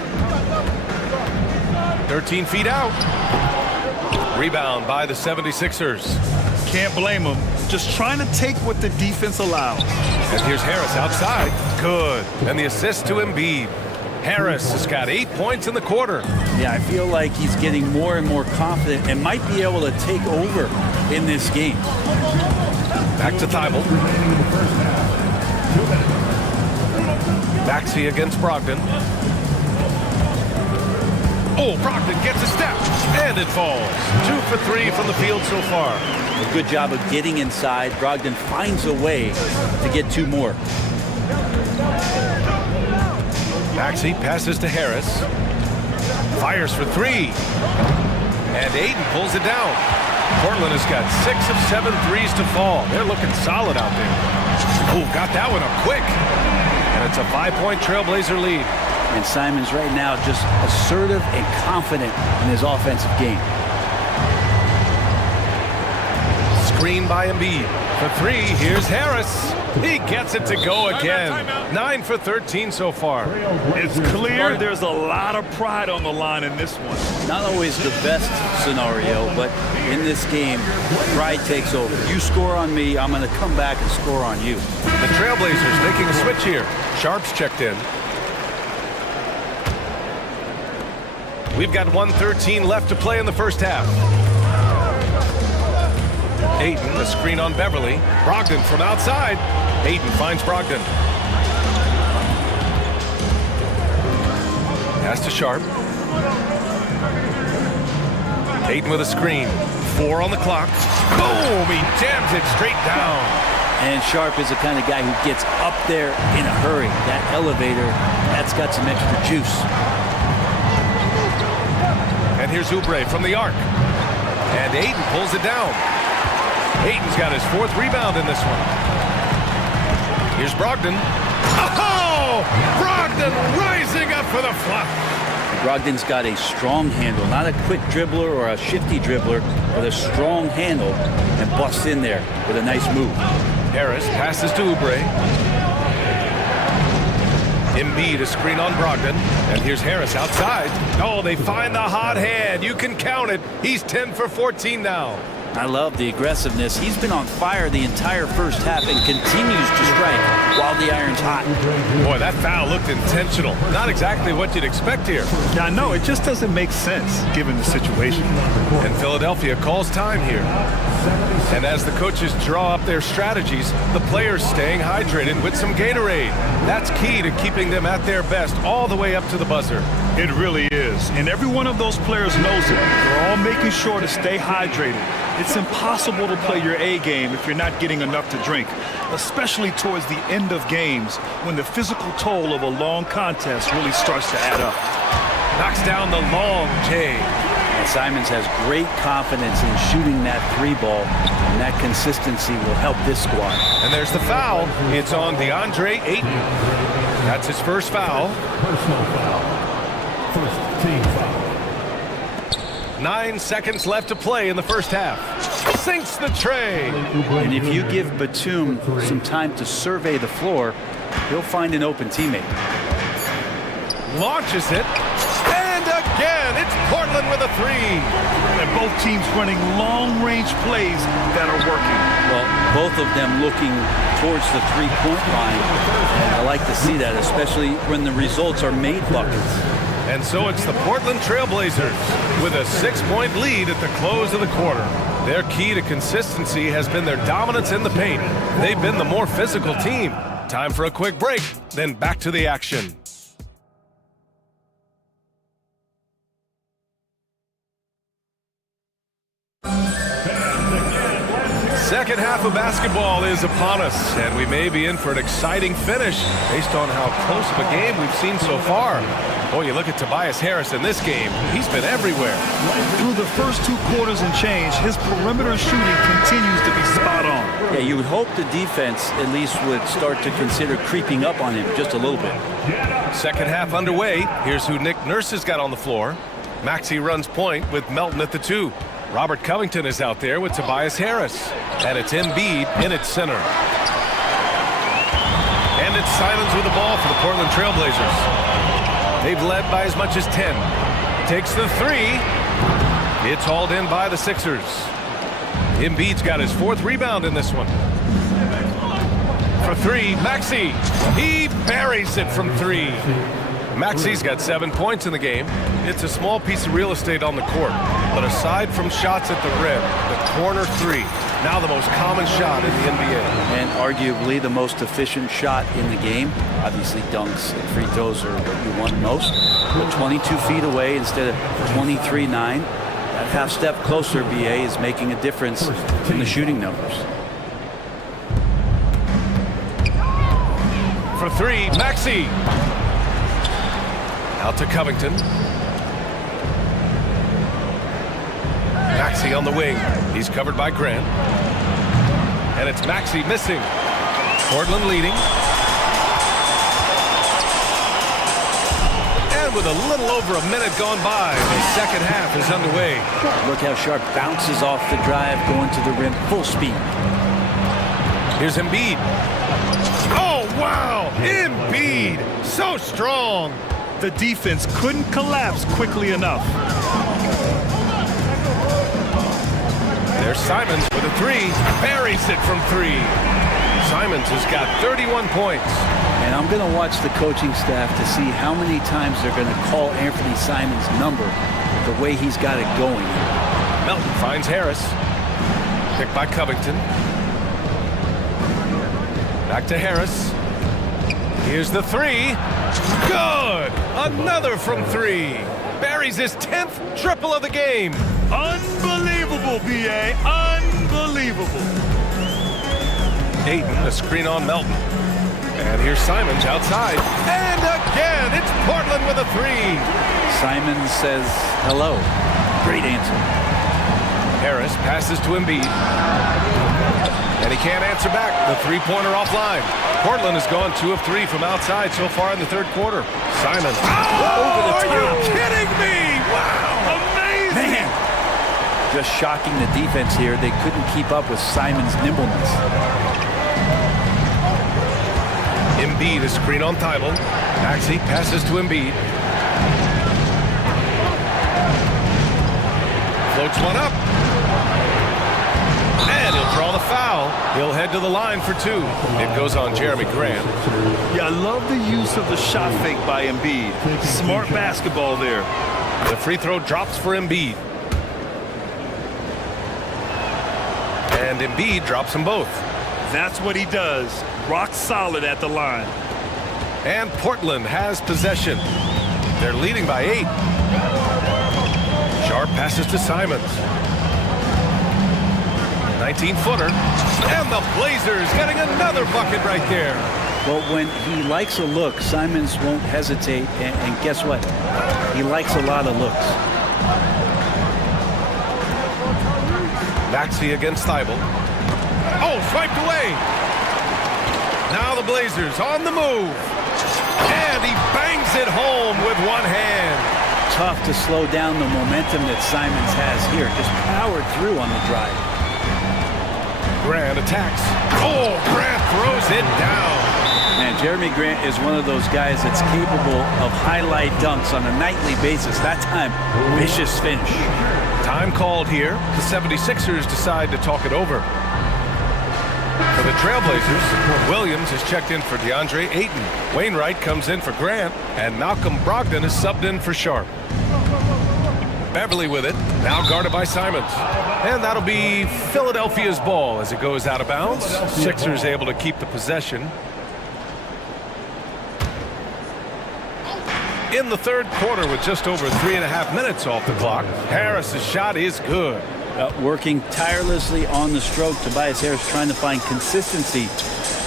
13 feet out. Rebound by the 76ers. Can't blame him. Just trying to take what the defense allows. And here's Harris outside. Good. And the assist to Embiid. Harris has got 8 points in the quarter. Yeah, I feel like he's getting more and more confident and might be able to take over in this game. Back to Thibault. Maxey against Brogdon. Oh, Brogdon gets a step, and it falls. 2 for 3 from the field so far. A good job of getting inside. Brogdon finds a way to get 2 more. Maxey passes to Harris. Fires for 3. And Aiden pulls it down. Portland has got 6 of 7 threes to fall. They're looking solid out there. Oh, got that one up quick. And it's a 5-point Trailblazer lead. And Simons right now just assertive and confident in his offensive game. Screen by Embiid. For 3, here's Harris. He gets it to go again. 9 for 13 so far. It's clear there's a lot of pride on the line in this one. Not always the best scenario, but in this game, pride takes over. You score on me, I'm going to come back and score on you. The Trailblazers making a switch here. Sharp's checked in. We've got 1:13 left to play in the first half. Aiden, the screen on Beverly. Brogdon from outside. Aiden finds Brogdon. Pass to Sharp. Aiden with a screen. 4 on the clock. Boom! He jams it straight down. And Sharp is the kind of guy who gets up there in a hurry. That elevator, that's got some extra juice. And here's Oubre from the arc. And Aiden pulls it down. Aiden's got his 4th rebound in this one. Here's Brogdon. Oh! Brogdon rising up for the flush. Brogdon's got a strong handle, not a quick dribbler or a shifty dribbler, but a strong handle and busts in there with a nice move. Harris passes to Oubre. Embiid, a screen on Brogdon. And here's Harris outside. Oh, they find the hot hand. You can count it. He's 10 for 14 now. I love the aggressiveness. He's been on fire the entire first half and continues to strike while the iron's hot. Boy, that foul looked intentional. Not exactly what you'd expect here. Yeah, I know. It just doesn't make sense given the situation. And Philadelphia calls time here. And as the coaches draw up their strategies, the players staying hydrated with some Gatorade. That's key to keeping them at their best all the way up to the buzzer. It really is. And every one of those players knows it. They're all making sure to stay hydrated. It's impossible to play your A game if you're not getting enough to drink, especially towards the end of games when the physical toll of a long contest really starts to add up. Knocks down the long J. And Simons has great confidence in shooting that 3 ball, and that consistency will help this squad. And there's the foul. It's on DeAndre Ayton. That's his first foul. Personal foul. First team foul. 9 seconds left to play in the first half. Sinks the tray. And if you give Batum some time to survey the floor, he'll find an open teammate. Launches it. And again, it's Portland with a 3. And both teams running long-range plays that are working. Well, both of them looking towards the 3-point line. And I like to see that, especially when the results are made buckets. And so it's the Portland Trailblazers with a 6-point lead at the close of the quarter. Their key to consistency has been their dominance in the paint. They've been the more physical team. Time for a quick break, then back to the action. Second half of basketball is upon us, and we may be in for an exciting finish based on how close of a game we've seen so far. Boy, you look at Tobias Harris in this game, he's been everywhere. Through the first 2 quarters and change, his perimeter shooting continues to be spot on. Yeah, you would hope the defense at least would start to consider creeping up on him just a little bit. Second half underway. Here's who Nick Nurse has got on the floor. Maxey runs point with Melton at the 2. Robert Covington is out there with Tobias Harris. And it's Embiid in its center. And it's Simons with the ball for the Portland Trailblazers. They've led by as much as 10. Takes the 3. It's hauled in by the Sixers. Embiid's got his 4th rebound in this one. For 3, Maxey. He buries it from 3. Maxey's got 7 points in the game. It's a small piece of real estate on the court. But aside from shots at the rim, the corner 3, now the most common shot in the NBA. And arguably the most efficient shot in the game. Obviously dunks and free throws are what you want most. But 22 feet away instead of 23-9. That half step closer, BA, is making a difference in the shooting numbers. For 3, Maxey. Out to Covington. Maxey on the wing. He's covered by Grant. And it's Maxey missing. Portland leading. And with a little over a minute gone by, the second half is underway. Look how Sharp bounces off the drive, going to the rim full speed. Here's Embiid. Oh, wow! Embiid! So strong! The defense couldn't collapse quickly enough. There's Simons with a three. Buries it from three. Simons has got 31 points. And I'm going to watch the coaching staff to see how many times they're going to call Anthony Simons' number the way he's got it going. Melton finds Harris. Picked by Covington. Back to Harris. Here's the three. Good! Another from three. Buries his 10th triple of the game. Unbelievable, B.A. Unbelievable. Ayton, a screen on Melton. And here's Simons outside. And again, it's Portland with a three. Simons says hello. Great answer. Harris passes to Embiid. And he can't answer back. The three-pointer offline. Portland has gone 2 of 3 from outside so far in the third quarter. Simons. Oh, over the top. Are you kidding me? Wow. Amazing. Man. Just shocking the defense here. They couldn't keep up with Simons' nimbleness. Embiid is screen on Thibault. Maxey passes to Embiid. Floats one up. And he'll draw the foul. He'll head to the line for 2. It goes on Jeremy Grant. Yeah, I love the use of the shot fake by Embiid. Smart basketball there. The free throw drops for Embiid. And Embiid drops them both. That's what he does. Rock solid at the line. And Portland has possession. They're leading by 8. Sharp passes to Simons. 19-footer. And the Blazers getting another bucket right there. Well, when he likes a look, Simons won't hesitate. And guess what? He likes a lot of looks. Maxey against Thibault. Oh, swiped away. Now the Blazers on the move. And he bangs it home with one hand. Tough to slow down the momentum that Simons has here. Just powered through on the drive. Grant attacks. Oh, Grant throws it down. Man, Jeremy Grant is one of those guys that's capable of highlight dunks on a nightly basis. That time, vicious finish. Time called here. The 76ers decide to talk it over. For the Trailblazers, Williams is checked in for DeAndre Ayton. Wainwright comes in for Grant, and Malcolm Brogdon is subbed in for Sharp. Beverly with it, now guarded by Simons. And that'll be Philadelphia's ball as it goes out of bounds. Sixers able to keep the possession. In the third quarter with just over 3.5 minutes off the clock, Harris's shot is good. Working tirelessly on the stroke. Tobias Harris trying to find consistency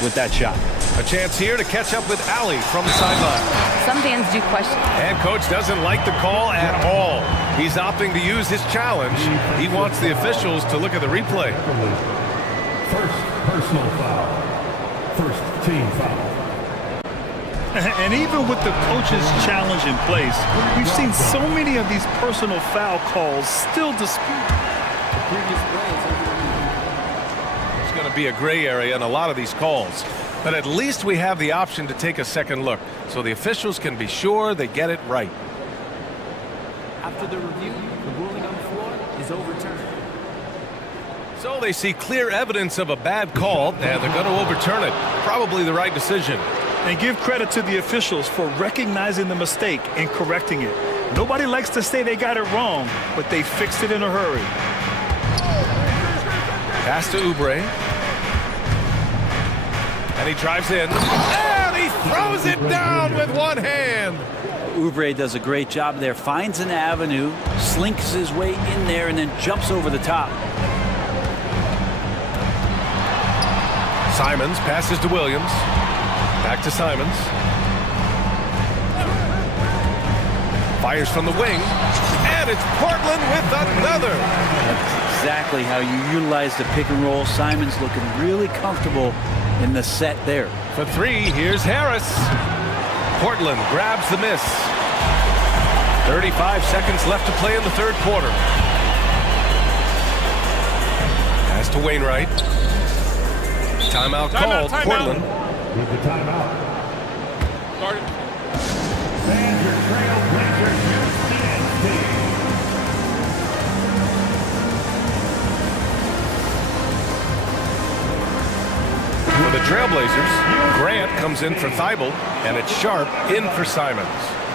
with that shot. A chance here to catch up with Allie from the sideline. Some fans do question. And coach doesn't like the call at all. He's opting to use his challenge. He wants the officials to look at the replay. First personal foul. First team foul. And even with the coach's challenge in place, we've seen so many of these personal foul calls still disputed. There's going to be a gray area in a lot of these calls. But at least we have the option to take a second look, so the officials can be sure they get it right. After the review, the ruling on the floor is overturned. So they see clear evidence of a bad call, and they're going to overturn it. Probably the right decision. And give credit to the officials for recognizing the mistake and correcting it. Nobody likes to say they got it wrong, but they fixed it in a hurry. Pass to Oubre. And he drives in. And he throws it down with one hand. Oubre does a great job there. Finds an avenue, slinks his way in there, and then jumps over the top. Simons passes to Williams. Back to Simons. Fires from the wing. And it's Portland with another. exactly how you utilize the pick and roll. Simon's looking really comfortable in the set there. For three, here's Harris. Portland grabs the miss. 35 seconds left to play in the third quarter. Pass to Wainwright. Timeout called. Portland. With the timeout. Started. And your Trailblazers UCSD. For the Trailblazers, Grant comes in for Thibault, and it's Sharp in for Simons.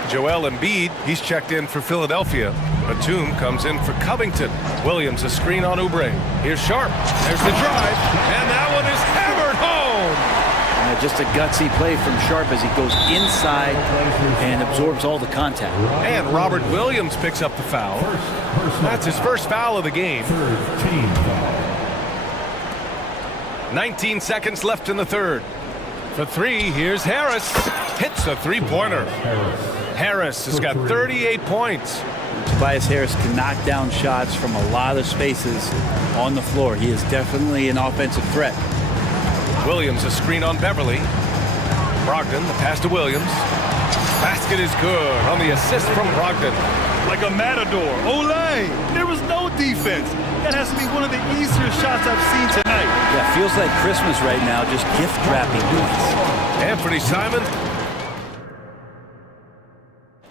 Joel Embiid, he's checked in for Philadelphia. Batum comes in for Covington. Williams a screen on Oubre. Here's Sharp. There's the drive, and that one is hammered home. Just a gutsy play from Sharp as he goes inside and absorbs all the contact. And Robert Williams picks up the foul. That's his first foul of the game. 19 seconds left in the third. For three, here's Harris. Hits a three-pointer. Harris has got 38 points. Tobias Harris can knock down shots from a lot of spaces on the floor. He is definitely an offensive threat. Williams a screen on Beverly. Brogdon, the pass to Williams. Basket is good on the assist from Brogdon. Like a matador. Olay! There was no defense. That has to be one of the easier shots I've seen tonight. Yeah, feels like Christmas right now, just gift wrapping points. Anthony Simons.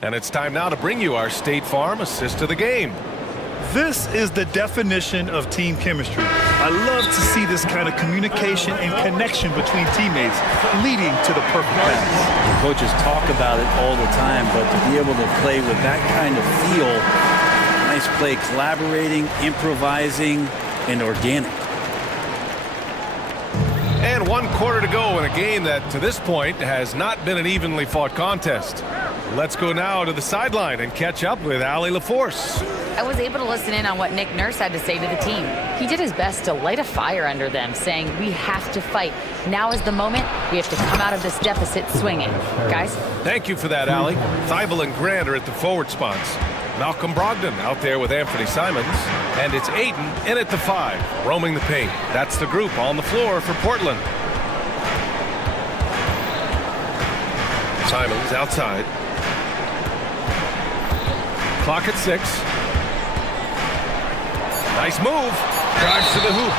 And it's time now to bring you our State Farm assist of the game. This is the definition of team chemistry. I love to see this kind of communication and connection between teammates leading to the perfect pass. The coaches talk about it all the time, but to be able to play with that kind of feel, nice play, collaborating, improvising, and organic. And 1 quarter to go in a game that, to this point, has not been an evenly fought contest. Let's go now to the sideline and catch up with Allie LaForce. I was able to listen in on what Nick Nurse had to say to the team. He did his best to light a fire under them, saying, we have to fight. Now is the moment. We have to come out of this deficit swinging. Guys? Thank you for that, Allie. Thibault and Grant are at the forward spots. Malcolm Brogdon out there with Anthony Simons. And it's Ayton in at the 5, roaming the paint. That's the group on the floor for Portland. Simons outside. Clock at 6. Nice move. Drives to the hoop.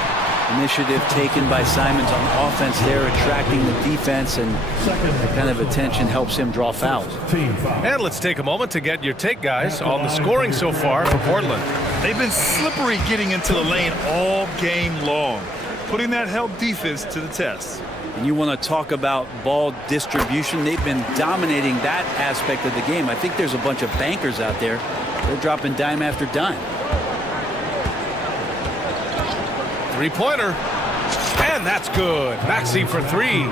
Initiative taken by Simons on offense there, attracting the defense, and that kind of attention helps him draw fouls. And let's take a moment to get your take, guys, on the scoring so far for Portland. They've been slippery getting into the lane all game long, putting that help defense to the test. And you want to talk about ball distribution. They've been dominating that aspect of the game. I think there's a bunch of bankers out there. They're dropping dime after dime. Three-pointer. And that's good. Maxey for 3.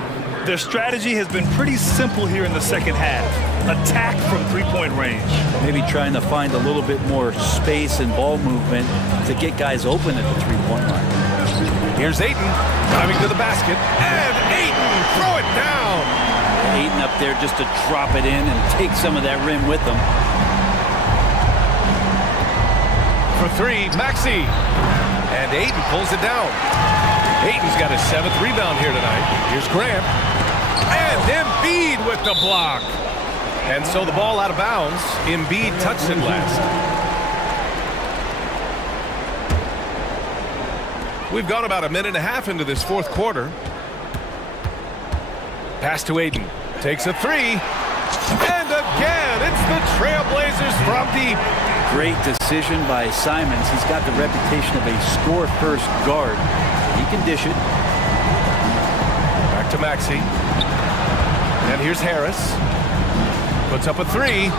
Their strategy has been pretty simple here in the second half. Attack from three-point range. Maybe trying to find a little bit more space and ball movement to get guys open at the three-point line. Here's Ayton driving to the basket. And Ayton, throw it down. Ayton up there just to drop it in and take some of that rim with them. For 3, Maxey. And Ayton pulls it down. Ayton's got his 7th rebound here tonight. Here's Grant. And Embiid with the block. And so the ball out of bounds. Embiid touched it last. We've gone about a minute and a half into this fourth quarter. Pass to Ayton. Takes a 3. And again, it's the Trailblazers from deep. Great decision by Simons. He's got the reputation of a score-first guard. He can dish it. Back to Maxey. And here's Harris. Puts up a 3.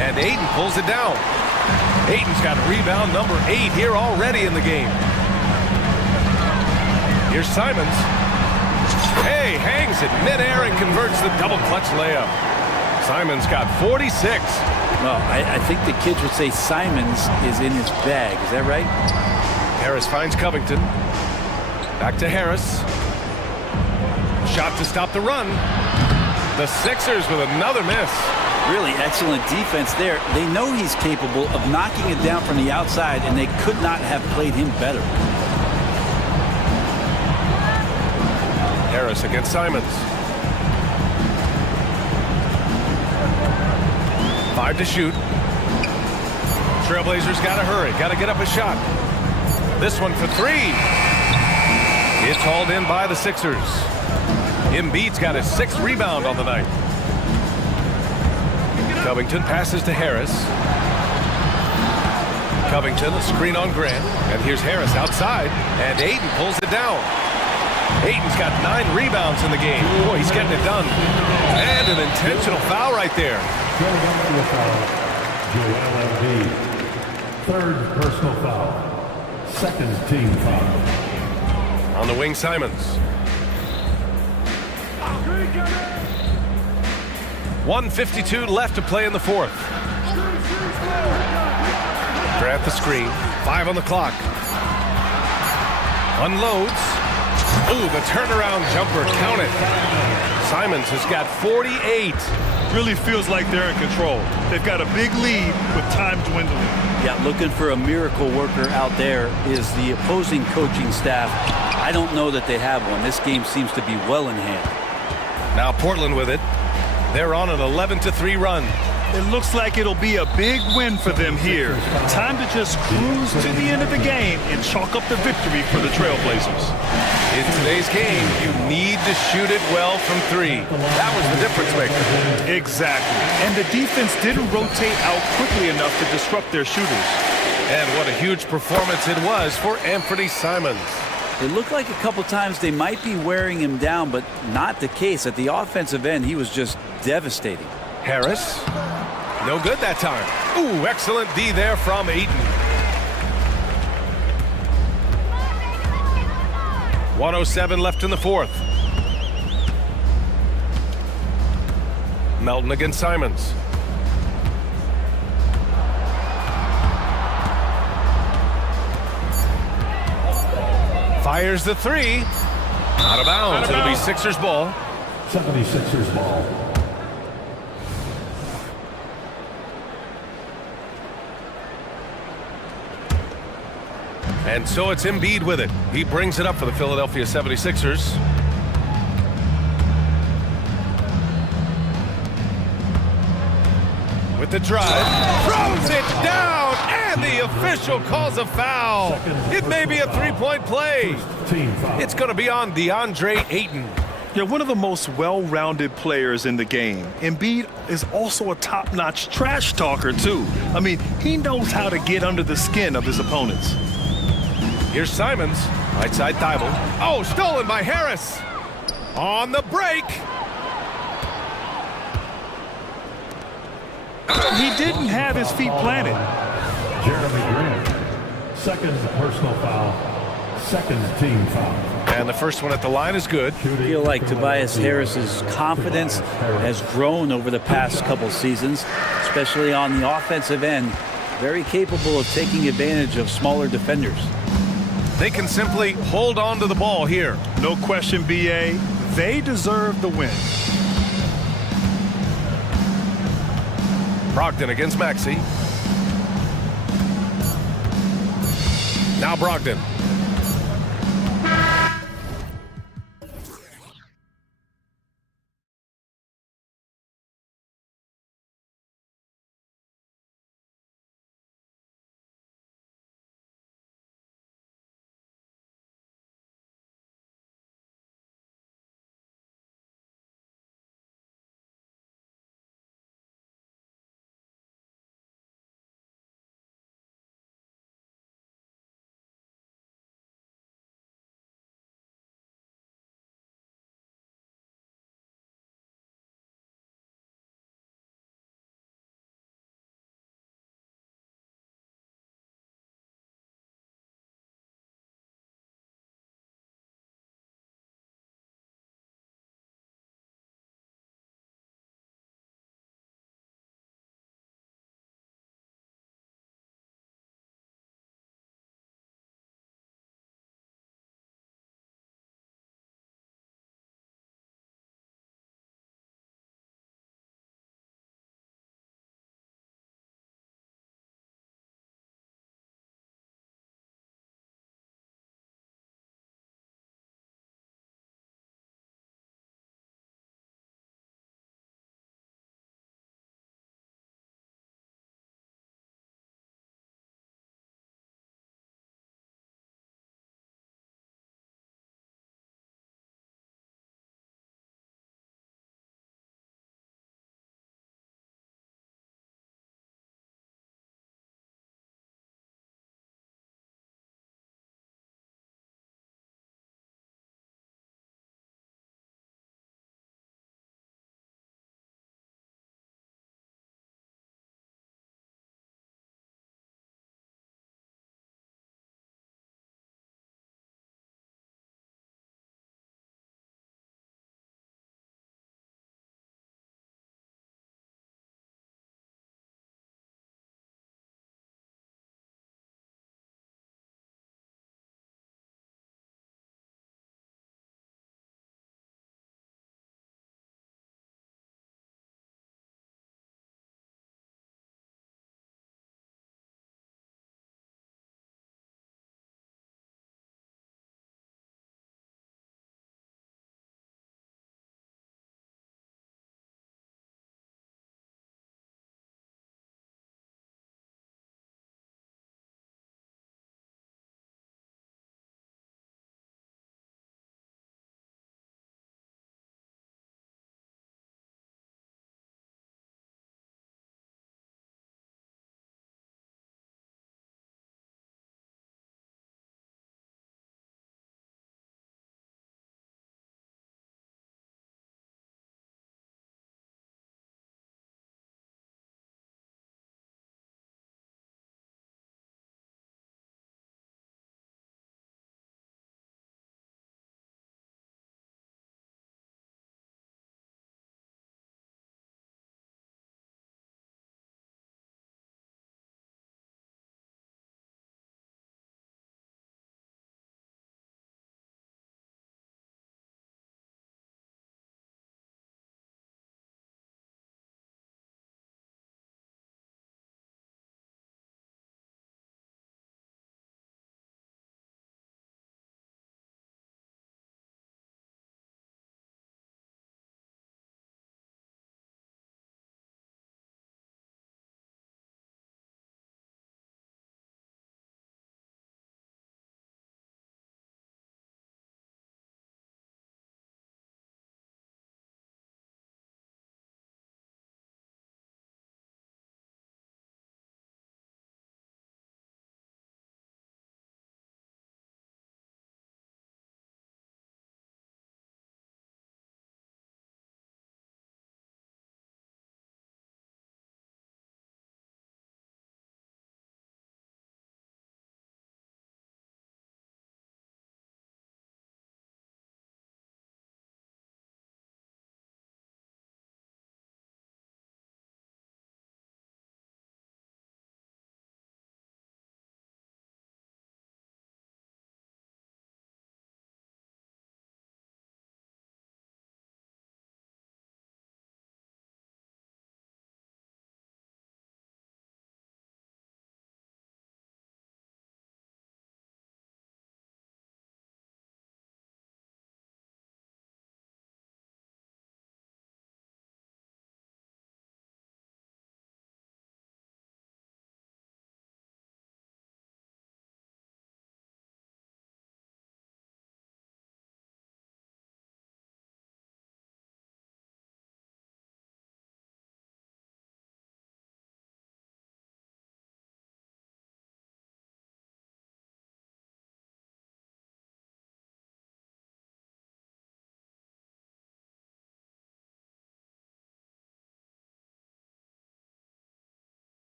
And Ayton pulls it down. Ayton's got rebound number 8 here already in the game. Here's Simons. Hey, hangs it midair and converts the double clutch layup. Simons got 46. Well, I think the kids would say Simons is in his bag. Is that right? Harris finds Covington. Back to Harris. Shot to stop the run. The Sixers with another miss. Really excellent defense there. They know he's capable of knocking it down from the outside, and they could not have played him better. Harris against Simons. 5 to shoot. Trailblazers got to hurry. Got to get up a shot. This one for 3. It's hauled in by the Sixers. Embiid's got his 6th rebound on the night. Covington passes to Harris. Covington, a screen on Grant. And here's Harris outside. And Ayton pulls it down. Ayton's got 9 rebounds in the game. Boy, he's getting it done. And an intentional foul right there. Joel Embiid. 3rd personal foul. 2nd team foul. On the wing, Simons. 1:52 left to play in the 4th. Grant the screen. 5 on the clock. Unloads. Ooh, the turnaround jumper. Count it. Simons has got 48. Really feels like they're in control. They've got a big lead with time dwindling. Yeah, looking for a miracle worker out there is the opposing coaching staff. I don't know that they have one. This game seems to be well in hand. Now Portland with it. They're on an 11-3 run. It looks like it'll be a big win for them here. Time to just cruise to the end of the game and chalk up the victory for the Trailblazers. In today's game, you need to shoot it well from 3. That was the difference maker. Exactly. And the defense didn't rotate out quickly enough to disrupt their shooters. And what a huge performance it was for Anthony Simons. It looked like a couple times they might be wearing him down, but not the case. At the offensive end, he was just devastating. Harris, no good that time. Ooh, excellent D there from Ayton. 1:07 left in the 4th. Melton against Simons. Fires the 3. Out of bounds. It'll be Sixers ball. 76ers ball. And so it's Embiid with it. He brings it up for the Philadelphia 76ers. With the drive, throws it down, and the official calls a foul. It may be a 3-point play. It's going to be on DeAndre Ayton. Yeah, one of the most well-rounded players in the game. Embiid is also a top-notch trash talker, too. I mean, he knows how to get under the skin of his opponents. Here's Simons, right side Thibault. Oh, stolen by Harris. On the break. He didn't have his feet planted. Jeremy Grant. 2nd personal foul. 2nd team foul. And the first one at the line is good. I feel like Tobias Harris's confidence has grown over the past couple seasons, especially on the offensive end. Very capable of taking advantage of smaller defenders. They can simply hold on to the ball here. No question, BA. They deserve the win. Brogdon against Maxey. Now Brogdon.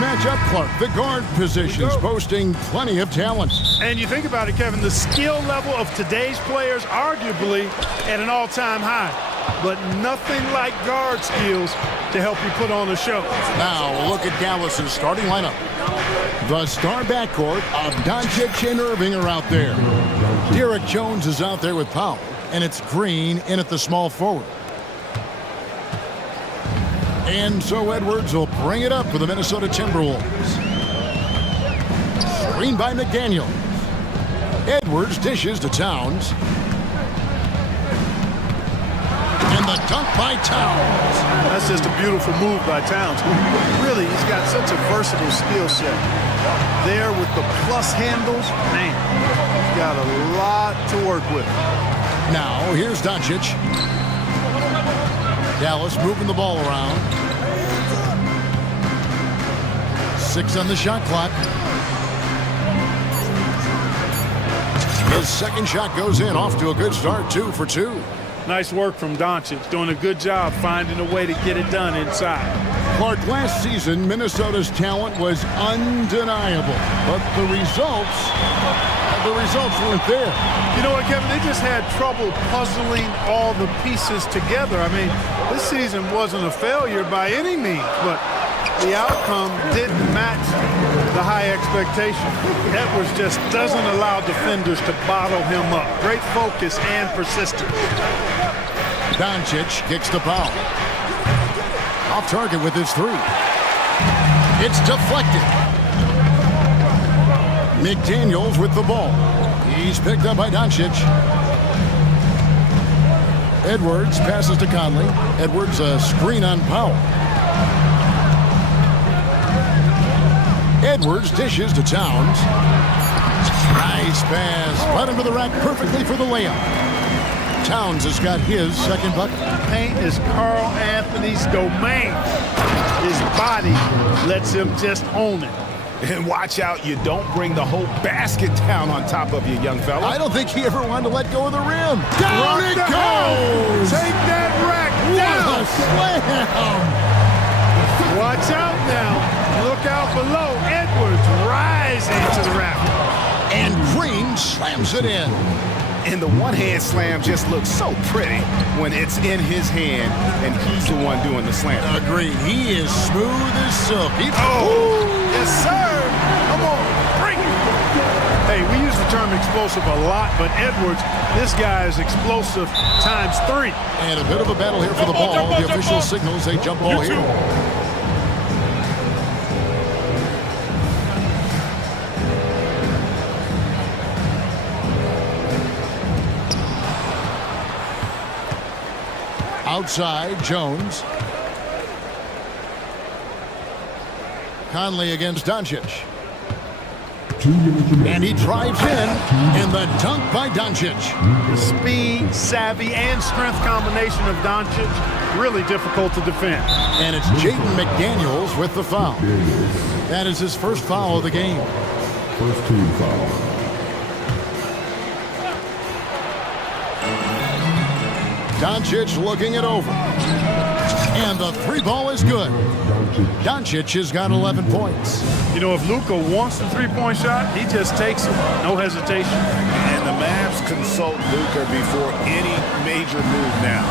matchup, Clark, the guard positions boasting plenty of talent. And you think about it, Kevin, the skill level of today's players arguably at an all-time high. But nothing like guard skills to help you put on a show. Now look at Dallas's starting lineup. The star backcourt of Doncic and Irving are out there. Derek Jones is out there with Powell, and it's Green in at the small forward. And so Edwards will bring it up for the Minnesota Timberwolves. Screen by McDaniel. Edwards dishes to Towns. And the dunk by Towns. That's just a beautiful move by Towns. Really, he's got such a versatile skill set. There with the plus handles, man, he's got a lot to work with. Now, here's Doncic. Dallas moving the ball around. 6 on the shot clock. His second shot goes in, off to a good start, 2 for 2. Nice work from Doncic, doing a good job finding a way to get it done inside. Clark, last season, Minnesota's talent was undeniable, but the results weren't there. You know what, Kevin? They just had trouble puzzling all the pieces together. I mean, this season wasn't a failure by any means, but the outcome didn't match the high expectation. Edwards just doesn't allow defenders to bottle him up. Great focus and persistence. Doncic kicks to Powell. Off target with his 3. It's deflected. McDaniels with the ball. He's picked up by Doncic. Edwards passes to Conley. Edwards a screen on Powell. Edwards dishes to Towns. Nice pass. Right under the rack perfectly for the layup. Towns has got his second bucket. Paint is Carl Anthony's domain. His body lets him just own it. And watch out, you don't bring the whole basket down on top of you, young fella. I don't think he ever wanted to let go of the rim. Down it goes! Take that rack down! What a slam! Watch out now. Look out below. Edwards rising to the rack. And Green slams it in. And the one-hand slam just looks so pretty when it's in his hand and he's the one doing the slam. Agreed. He is smooth as silk. Oh, yes, sir. Come on, bring it. Hey, we use the term explosive a lot, but Edwards, this guy is explosive times 3. And a bit of a battle here for the ball. The official signals a jump ball here. Outside, Jones. Conley against Doncic. And he drives in, and the dunk by Doncic. The speed, savvy, and strength combination of Doncic, really difficult to defend. And it's Jaden McDaniels with the foul. That is his first foul of the game. First team foul. Doncic looking it over. And the 3 ball is good. Doncic has got 11 points. You know, if Luka wants the 3-point shot, he just takes it. No hesitation. And the Mavs consult Luka before any major move now.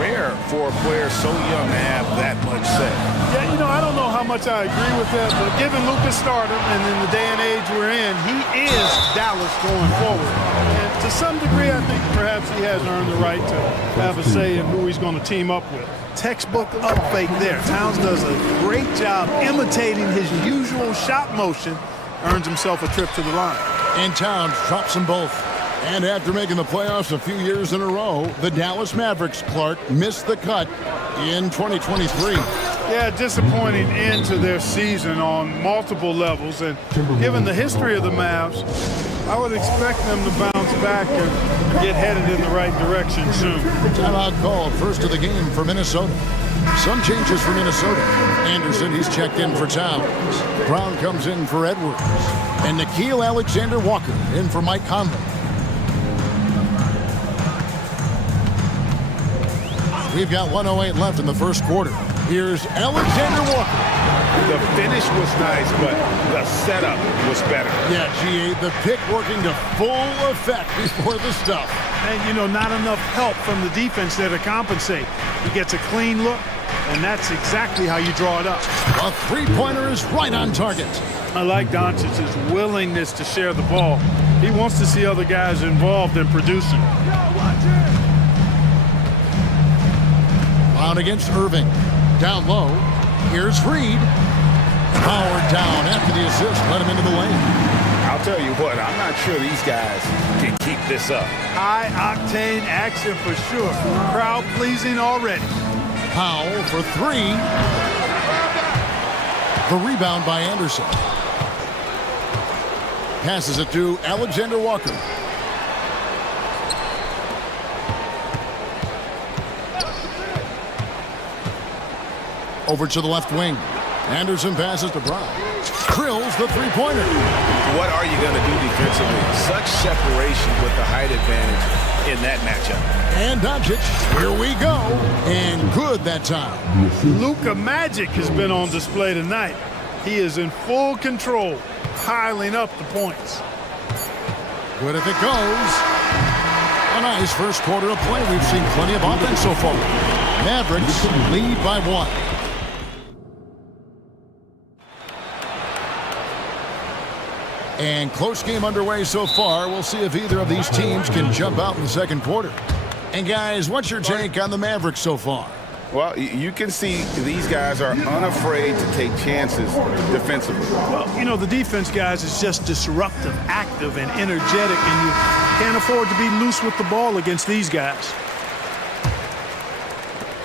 Rare for a player so young to have that much say. Yeah, you know, I don't know how much I agree with that, but given Luka's stardom and in the day and age we're in, he is Dallas going forward. And to some degree, I think perhaps he has earned the right to have a say in who he's going to team up with. Textbook up fake there. Towns does a great job imitating his usual shot motion, earns himself a trip to the line. And Towns drops them both. And after making the playoffs a few years in a row, the Dallas Mavericks, Clark, missed the cut in 2023. Yeah, disappointing end to their season on multiple levels. And given the history of the Mavs, I would expect them to bounce back and get headed in the right direction soon. Timeout called, first of the game for Minnesota. Some changes for Minnesota. Anderson, he's checked in for Towns. Brown comes in for Edwards. And Nikhil Alexander-Walker in for Mike Conley. We've got 1:08 left in the first quarter. Here's Alexander-Walker. The finish was nice, but the setup was better. Yeah, GA, the pick working to full effect before the stuff. And, you know, not enough help from the defense there to compensate. He gets a clean look, and that's exactly how you draw it up. A three-pointer is right on target. I like Doncic's willingness to share the ball. He wants to see other guys involved in producing. On against Irving. Down low. Here's Reed. Powered down after the assist. Let him into the lane. I'll tell you what, I'm not sure these guys can keep this up. High-octane action for sure. Crowd-pleasing already. Powell for three. The rebound by Anderson. Passes it to Alexander Walker. Over to the left wing. Anderson passes to Brown. Drills the three-pointer. What are you going to do defensively? Such separation with the height advantage in that matchup. And Doncic, here we go. And good that time. Luka Magic has been on display tonight. He is in full control, piling up the points. Good if it goes. A nice first quarter of play. We've seen plenty of offense so far. Mavericks lead by 1. And close game underway so far. We'll see if either of these teams can jump out in the second quarter. And guys, what's your take on the Mavericks so far? Well, you can see these guys are unafraid to take chances defensively. Well, you know, the defense, guys, is just disruptive, active, and energetic, and you can't afford to be loose with the ball against these guys.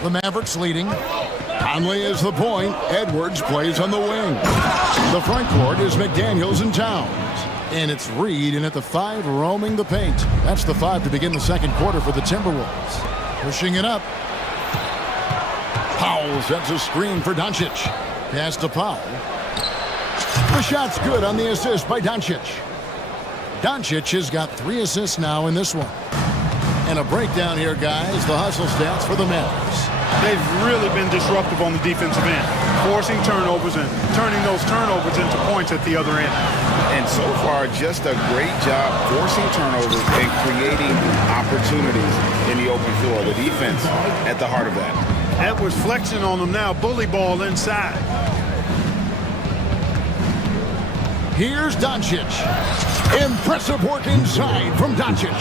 The Mavericks leading. Conley is the point. Edwards plays on the wing. The front court is McDaniels and Towns. And it's Reed in at the 5 roaming the paint. That's the 5 to begin the second quarter for the Timberwolves. Pushing it up. Powell sets a screen for Doncic. Pass to Powell. The shot's good on the assist by Doncic. Doncic has got 3 assists now in this one. And a breakdown here, guys. The hustle stats for the Mavericks. They've really been disruptive on the defensive end, forcing turnovers and turning those turnovers into points at the other end. And so far, just a great job forcing turnovers and creating opportunities in the open floor. The defense at the heart of that. Edwards flexing on them now, bully ball inside. Here's Doncic. Impressive work inside from Doncic.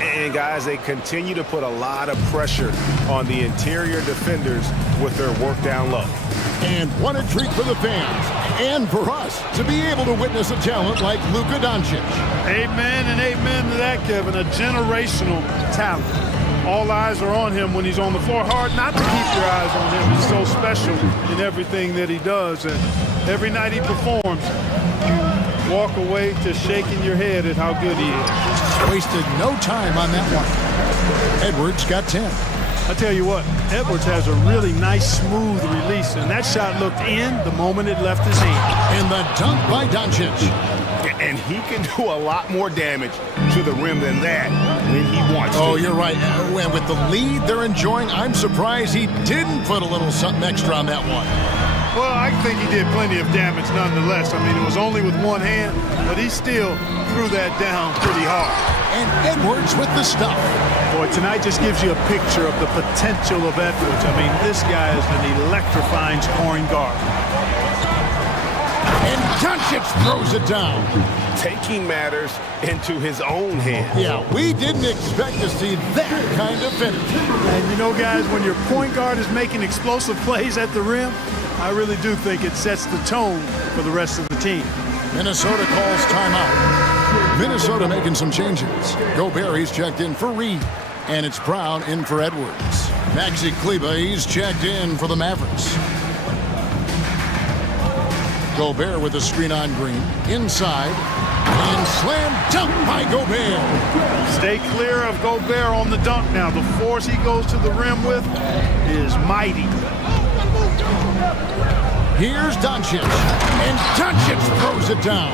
And guys, they continue to put a lot of pressure on the interior defenders with their work down low. And what a treat for the fans and for us to be able to witness a talent like Luka Doncic. Amen and amen to that, Kevin. A generational talent. All eyes are on him when he's on the floor. Hard not to keep your eyes on him. He's so special in everything that he does. And every night he performs, you walk away to shaking your head at how good he is. Wasted no time on that one. Edwards got 10. I tell you what, Edwards has a really nice, smooth release, and that shot looked in the moment it left his hand. And the dunk by Doncic. And he can do a lot more damage to the rim than that when he wants to. Oh, you're right. And with the lead they're enjoying, I'm surprised he didn't put a little something extra on that one. Well, I think he did plenty of damage nonetheless. I mean, it was only with one hand, but he still threw that down pretty hard. And Edwards with the stuff. Boy, tonight just gives you a picture of the potential of Edwards. I mean, this guy is an electrifying scoring guard. And Doncic throws it down. Taking matters into his own hands. Yeah, we didn't expect to see that kind of finish. And you know, guys, when your point guard is making explosive plays at the rim, I really do think it sets the tone for the rest of the team. Minnesota calls timeout. Minnesota making some changes. Gobert, he's checked in for Reed. And it's Brown in for Edwards. Maxi Kleber, he's checked in for the Mavericks. Gobert with a screen on Green. Inside. And slam dunk by Gobert. Stay clear of Gobert on the dunk now. The force he goes to the rim with is mighty. Here's Doncic. And Doncic throws it down.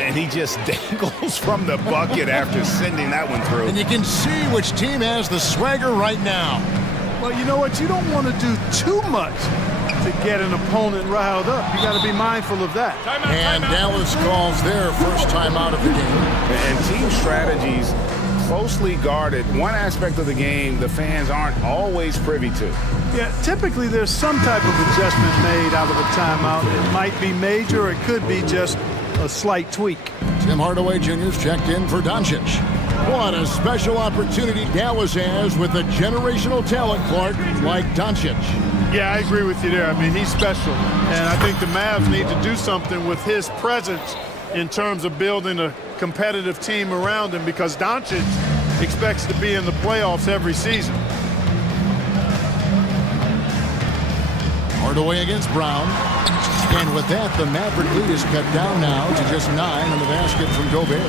And he just dangles from the bucket after sending that one through. And you can see which team has the swagger right now. Well, you know what? You don't want to do too much to get an opponent riled up. You got to be mindful of that. And Dallas calls their first timeout of the game. And team strategies closely guarded. One aspect of the game the fans aren't always privy to. Yeah, typically there's some type of adjustment made out of a timeout. It might be major, or it could be just a slight tweak. Tim Hardaway Jr.'s checked in for Doncic. What a special opportunity Dallas has with a generational talent, Clark, like Doncic. Yeah, I agree with you there. I mean, he's special. And I think the Mavs need to do something with his presence in terms of building a competitive team around him, because Doncic expects to be in the playoffs every season. Hardaway against Brown. And with that, the Maverick lead is cut down now to just 9 on the basket from Gobert.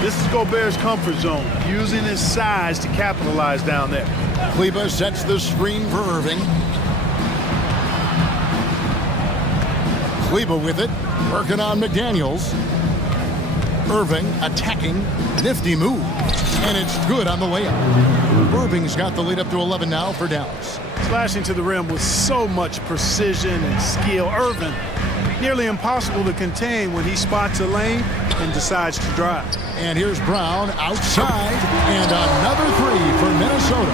This is Gobert's comfort zone, using his size to capitalize down there. Kleber sets the screen for Irving. Kleber with it, working on McDaniels. Irving attacking, nifty move, and it's good on the layup. Irving's got the lead up to 11 now for Dallas. Slashing to the rim with so much precision and skill. Irving, nearly impossible to contain when he spots a lane and decides to drive. And here's Brown outside, and another three for Minnesota.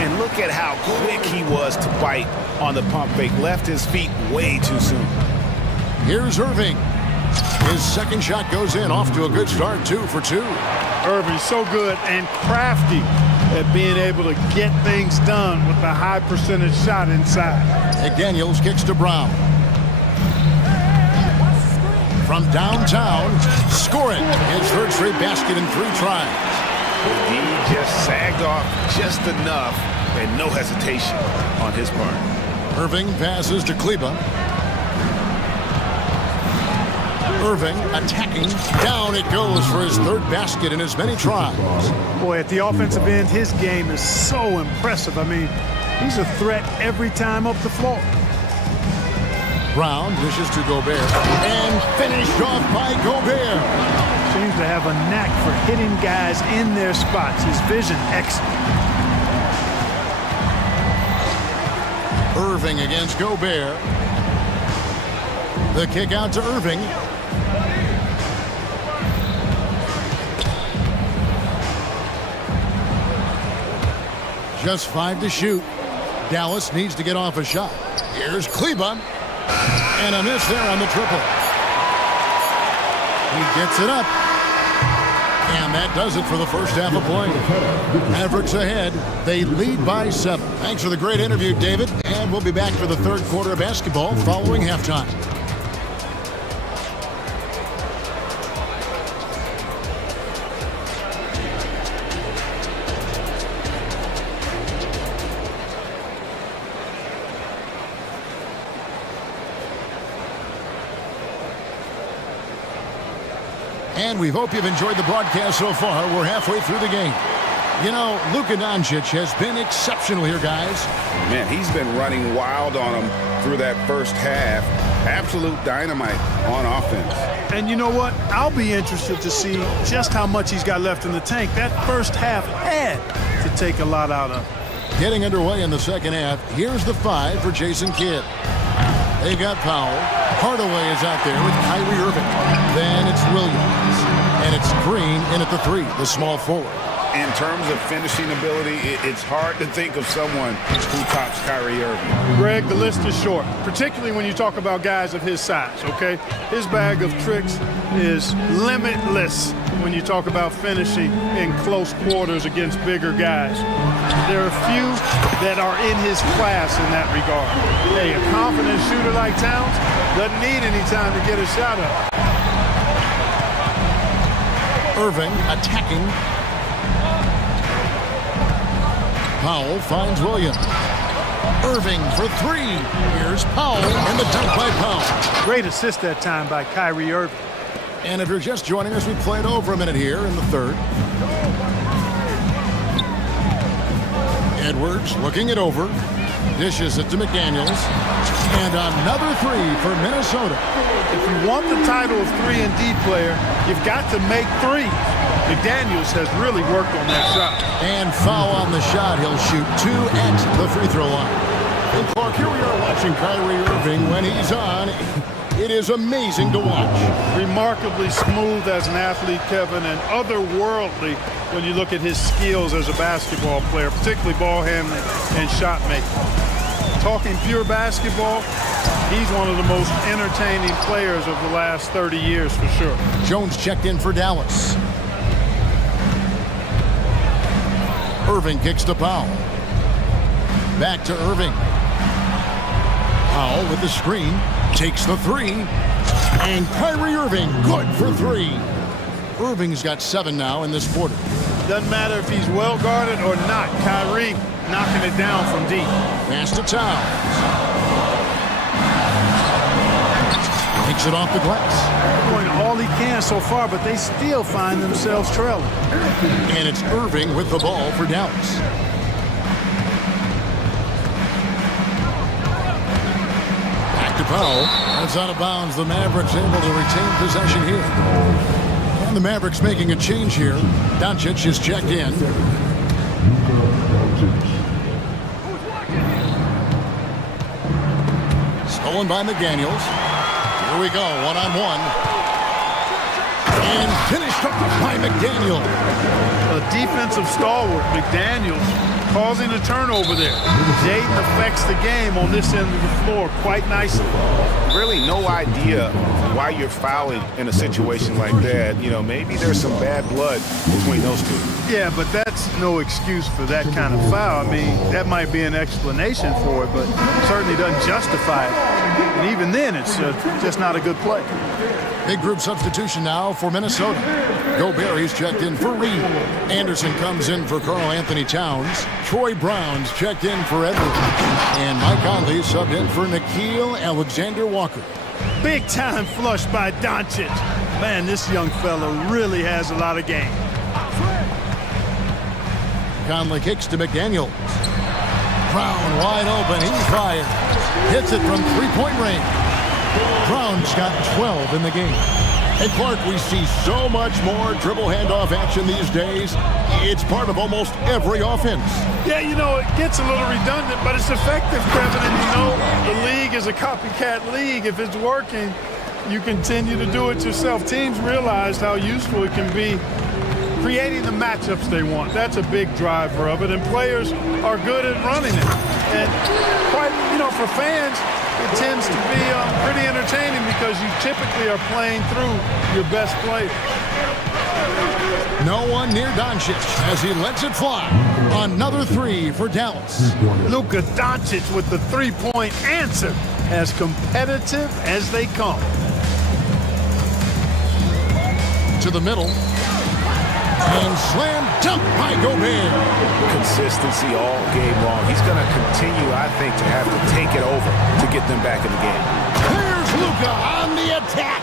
And look at how quick he was to bite on the pump fake. Left his feet way too soon. Here's Irving. His second shot goes in, off to a good start, 2 for 2. Irving's so good and crafty at being able to get things done with a high percentage shot inside. McDaniels kicks to Brown. From downtown, scoring his third straight basket in 3 tries. He just sagged off just enough and no hesitation on his part. Irving passes to Kleber. Irving attacking. Down it goes for his third basket in as many tries. Boy, at the offensive end, his game is so impressive. I mean, he's a threat every time up the floor. Brown dishes to Gobert. And finished off by Gobert. Seems to have a knack for hitting guys in their spots. His vision excellent. Irving against Gobert. The kick out to Irving. Just 5 to shoot. Dallas needs to get off a shot. Here's Kleber. And a miss there on the triple. He gets it up. And that does it for the first half of play. Mavericks ahead. They lead by 7. Thanks for the great interview, David. And we'll be back for the third quarter of basketball following halftime. And we hope you've enjoyed the broadcast so far. We're halfway through the game. You know, Luka Doncic has been exceptional here, guys. Man, he's been running wild on him through that first half. Absolute dynamite on offense. And you know what? I'll be interested to see just how much he's got left in the tank. That first half had to take a lot out of him. Getting underway in the second half. Here's the 5 for Jason Kidd. They've got Powell. Hardaway is out there with Kyrie Irving. Then it's Williams. And it's Green in at the 3, the small forward. In terms of finishing ability, it's hard to think of someone who tops Kyrie Irving. Greg, the list is short, particularly when you talk about guys of his size, okay? His bag of tricks is limitless when you talk about finishing in close quarters against bigger guys. There are few that are in his class in that regard. Hey, a confident shooter like Towns doesn't need any time to get a shot up. Irving attacking. Powell finds Williams. Irving for 3. Here's Powell, and the dunk by Powell. Great assist that time by Kyrie Irving. And if you're just joining us, we played over a minute here in the third. Edwards looking it over. Dishes it to McDaniels. And another 3 for Minnesota. If you want the title of 3-and-D player, you've got to make threes. McDaniels has really worked on that shot. And foul on the shot. He'll shoot 2 at the free throw line. And Clark, here we are watching Kyrie Irving. When he's on, it is amazing to watch. Remarkably smooth as an athlete, Kevin, and otherworldly when you look at his skills as a basketball player, particularly ball handling and shot making. Talking pure basketball, he's one of the most entertaining players of the last 30 years for sure. Jones checked in for Dallas. Irving kicks to Powell. Back to Irving. Powell with the screen. Takes the three. And Kyrie Irving, good for three. Irving's got 7 now in this quarter. Doesn't matter if he's well guarded or not. Kyrie knocking it down from deep. Pass to Towns. Takes it off the glass. Doing all he can so far, but they still find themselves trailing. And it's Irving with the ball for Dallas. Back to Powell. That's out of bounds. The Mavericks able to retain possession here. And the Mavericks making a change here. Doncic is checked in. Stolen by McDaniels. Here we go, one-on-one. And finished off by McDaniel. A defensive stalwart, McDaniels, causing a turnover there. Jaden affects the game on this end of the floor quite nicely. Really no idea why you're fouling in a situation like that. You know, maybe there's some bad blood between those two. Yeah, but that's no excuse for that kind of foul. I mean, that might be an explanation for it, but certainly doesn't justify it. And even then, it's just not a good play. Big group substitution now for Minnesota. Gobert, he's checked in for Reed. Anderson comes in for Karl Anthony Towns. Troy Brown's checked in for Edwards. And Mike Conley subbed in for Nickeil Alexander-Walker. Big time flush by Doncic. Man, this young fella really has a lot of game. Conley kicks to McDaniels. Brown wide open, he fires. Hits it from three-point range. Brown's got 12 in the game. And Clark, we see so much more dribble handoff action these days. It's part of almost every offense. Yeah, you know, it gets a little redundant, but it's effective, Kevin. And you know, the league is a copycat league. If it's working, you continue to do it yourself. Teams realize how useful it can be creating the matchups they want. That's a big driver of it, and players are good at running it. And quite, you know, for fans, it tends to be pretty entertaining because you typically are playing through your best player. No one near Doncic as he lets it fly. Another three for Dallas. Luka Doncic with the three-point answer, as competitive as they come. To the middle. And slam dunk by Gobert. Consistency all game long. He's going to continue, I think, to have to take it over to get them back in the game. Here's Luka on the attack.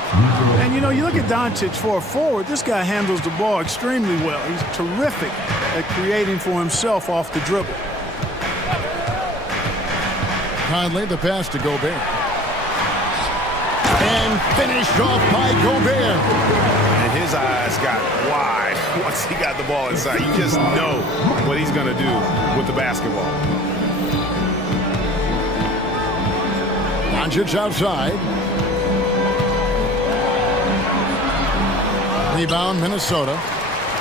And, you know, you look at Doncic for a forward, this guy handles the ball extremely well. He's terrific at creating for himself off the dribble. Conley, the pass to Gobert. And finished off by Gobert. And his eyes got wide once he got the ball inside. You just know what he's going to do with the basketball. Doncic outside. Rebound, Minnesota.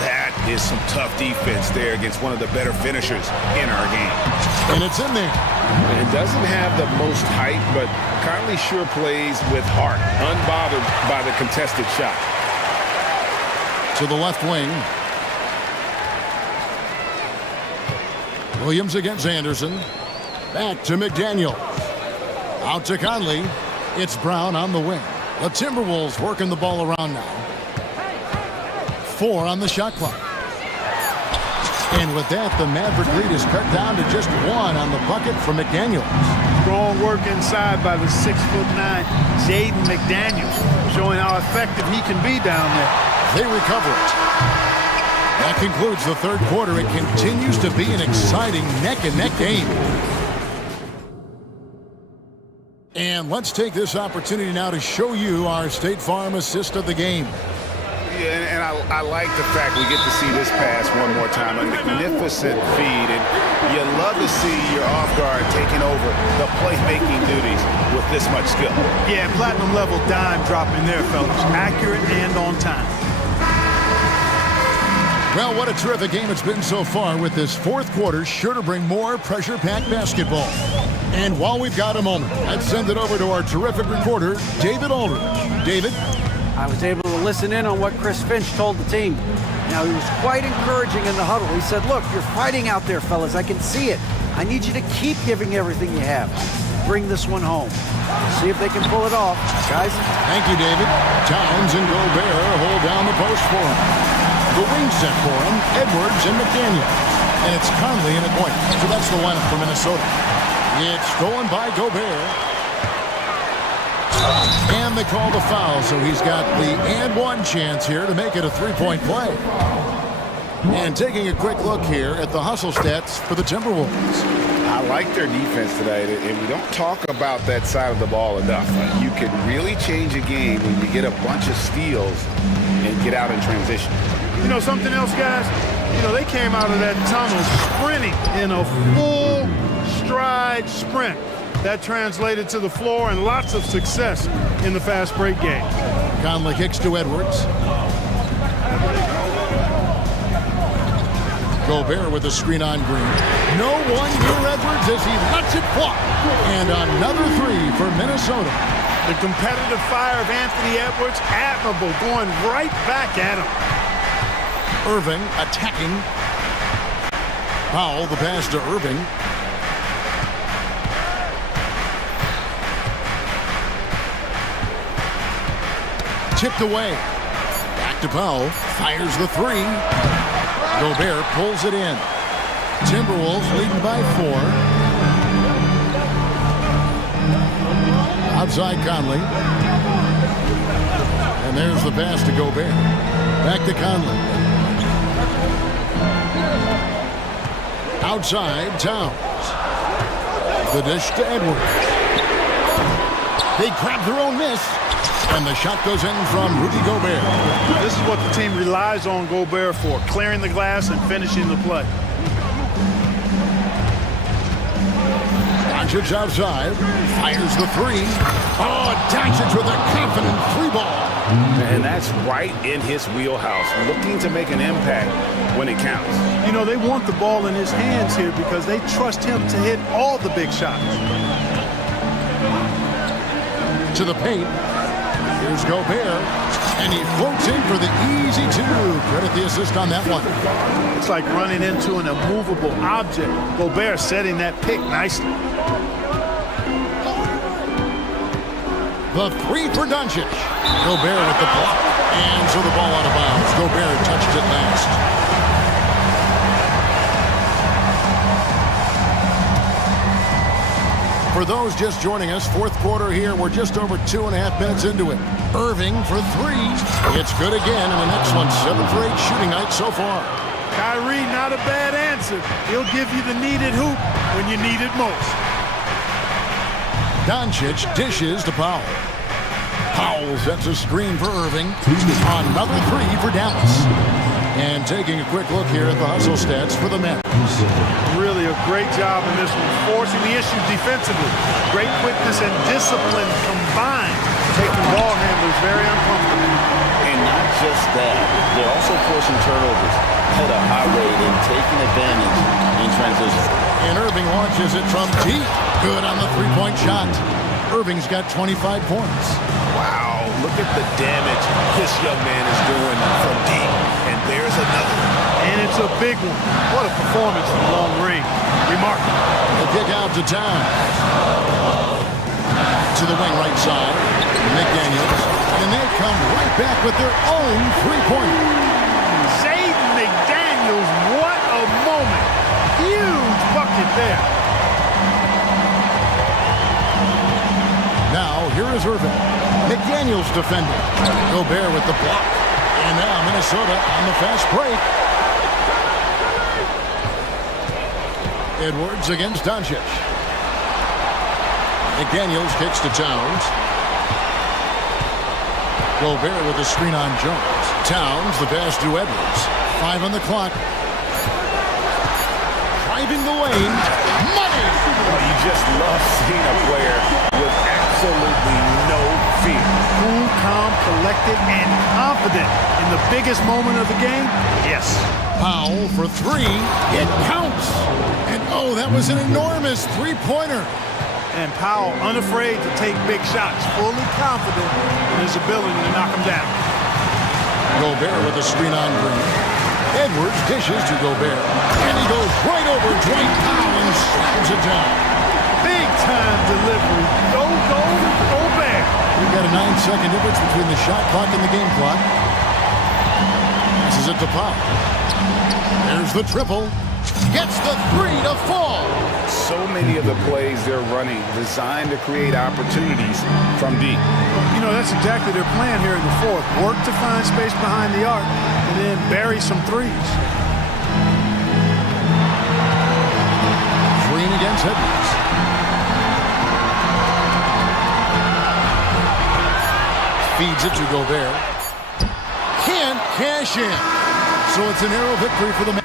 That is some tough defense there against one of the better finishers in our game. And it's in there. And doesn't have the most height, but Conley sure plays with heart, unbothered by the contested shot. To the left wing. Williams against Anderson. Back to McDaniel. Out to Conley. It's Brown on the wing. The Timberwolves working the ball around now. 4 on the shot clock. And with that, the Maverick lead is cut down to just 1 on the bucket for McDaniels. Strong work inside by the 6'9" Jaden McDaniels, showing how effective he can be down there. They recover it. That concludes the third quarter. It continues to be an exciting neck-and-neck game. And let's take this opportunity now to show you our State Farm assist of the game. Yeah, and I like the fact we get to see this pass one more time. A magnificent feed, and you love to see your off guard taking over the playmaking duties with this much skill. Yeah, platinum level dime dropping there, fellas. Accurate and on time. Well, what a terrific game it's been so far, with this fourth quarter sure to bring more pressure-packed basketball. And while we've got a moment, let's send it over to our terrific reporter, David Aldridge. David? I was able to listen in on what Chris Finch told the team. Now, he was quite encouraging in the huddle. He said, look, you're fighting out there, fellas. I can see it. I need you to keep giving everything you have. Bring this one home. See if they can pull it off. Guys? Thank you, David. Towns and Gobert hold down the post for him. The wing set for him, Edwards and McDaniel. And it's Conley in at point. So that's the lineup for Minnesota. It's stolen by Gobert. And they call the foul, so he's got the and one chance here to make it a three-point play. And taking a quick look here at the hustle stats for the Timberwolves. I like their defense today, and we don't talk about that side of the ball enough. You can really change a game when you get a bunch of steals and get out in transition. You know something else, guys? You know, they came out of that tunnel sprinting in a full stride sprint. That translated to the floor and lots of success in the fast break game. Conley kicks to Edwards. Gobert with a screen on Green. No one near Edwards as he lets it fly. And another three for Minnesota. The competitive fire of Anthony Edwards, admirable, going right back at him. Irving attacking. Powell, the pass to Irving. Tipped away. Back to Powell. Fires the three. Gobert pulls it in. Timberwolves leading by 4. Outside Conley. And there's the pass to Gobert. Back to Conley. Outside Towns. The dish to Edwards. They grab their own miss. And the shot goes in from Rudy Gobert. This is what the team relies on Gobert for, clearing the glass and finishing the play. Doncic outside, fires the three. Oh, Doncic with a confident three ball. And that's right in his wheelhouse, looking to make an impact when it counts. You know, they want the ball in his hands here because they trust him to hit all the big shots. To the paint. Here's Gobert, and he floats in for the easy two. Credit the assist on that one. It's like running into an immovable object. Gobert setting that pick nicely. The three for Doncic. Gobert with the block, and so the ball out of bounds. Gobert touched it last. For those just joining us, fourth quarter here. We're just over 2.5 minutes into it. Irving for three. It's good again, and an excellent 7 for 8 shooting night so far. Kyrie, not a bad answer. He'll give you the needed hoop when you need it most. Doncic dishes to Powell. Powell sets a screen for Irving. Another three for Dallas. And taking a quick look here at the hustle stats for the men. Really a great job in this one, forcing the issue defensively. Great quickness and discipline combined, taking ball handlers very uncomfortable. And not just that, they're also forcing turnovers at a high rate and taking advantage in transition. And Irving launches it from deep. Good on the three-point shot. Irving's got 25 points. Wow, look at the damage this young man is doing from deep. And there's another. And it's a big one. What a performance from long range. Remarkable. The kick out to Towns. To the wing right side. McDaniels. And they come right back with their own three-pointer. Jaden McDaniels, what a moment. Huge bucket there. Now, here is Irving. McDaniels defending. Gobert with the block. And now Minnesota on the fast break. Edwards against Doncic. McDaniels kicks to Towns. Gobert with a screen on Jones. Towns, the pass to Edwards. 5 on the clock. Driving the lane. Money! Oh, you just love seeing a player with absolutely no fear. Cool, calm, collected, and confident in the biggest moment of the game. Yes. Powell for 3. It counts. And oh, that was an enormous three-pointer. And Powell unafraid to take big shots, fully confident in his ability to knock them down. Gobert with a screen on Green. Edwards dishes to Gobert. And he goes right over Dwight Powell and slams it down. Big time delivery. Go, Gobert. We've got a 9-second difference between the shot clock and the game clock. Passes it to Powell. There's the triple. Gets the 3 to fall. So many of the plays they're running designed to create opportunities from deep. You know, that's exactly their plan here in the fourth. Work to find space behind the arc and then bury some threes. Green against Edwards. Feeds it to Gobert. Can't cash in. So it's a narrow victory for the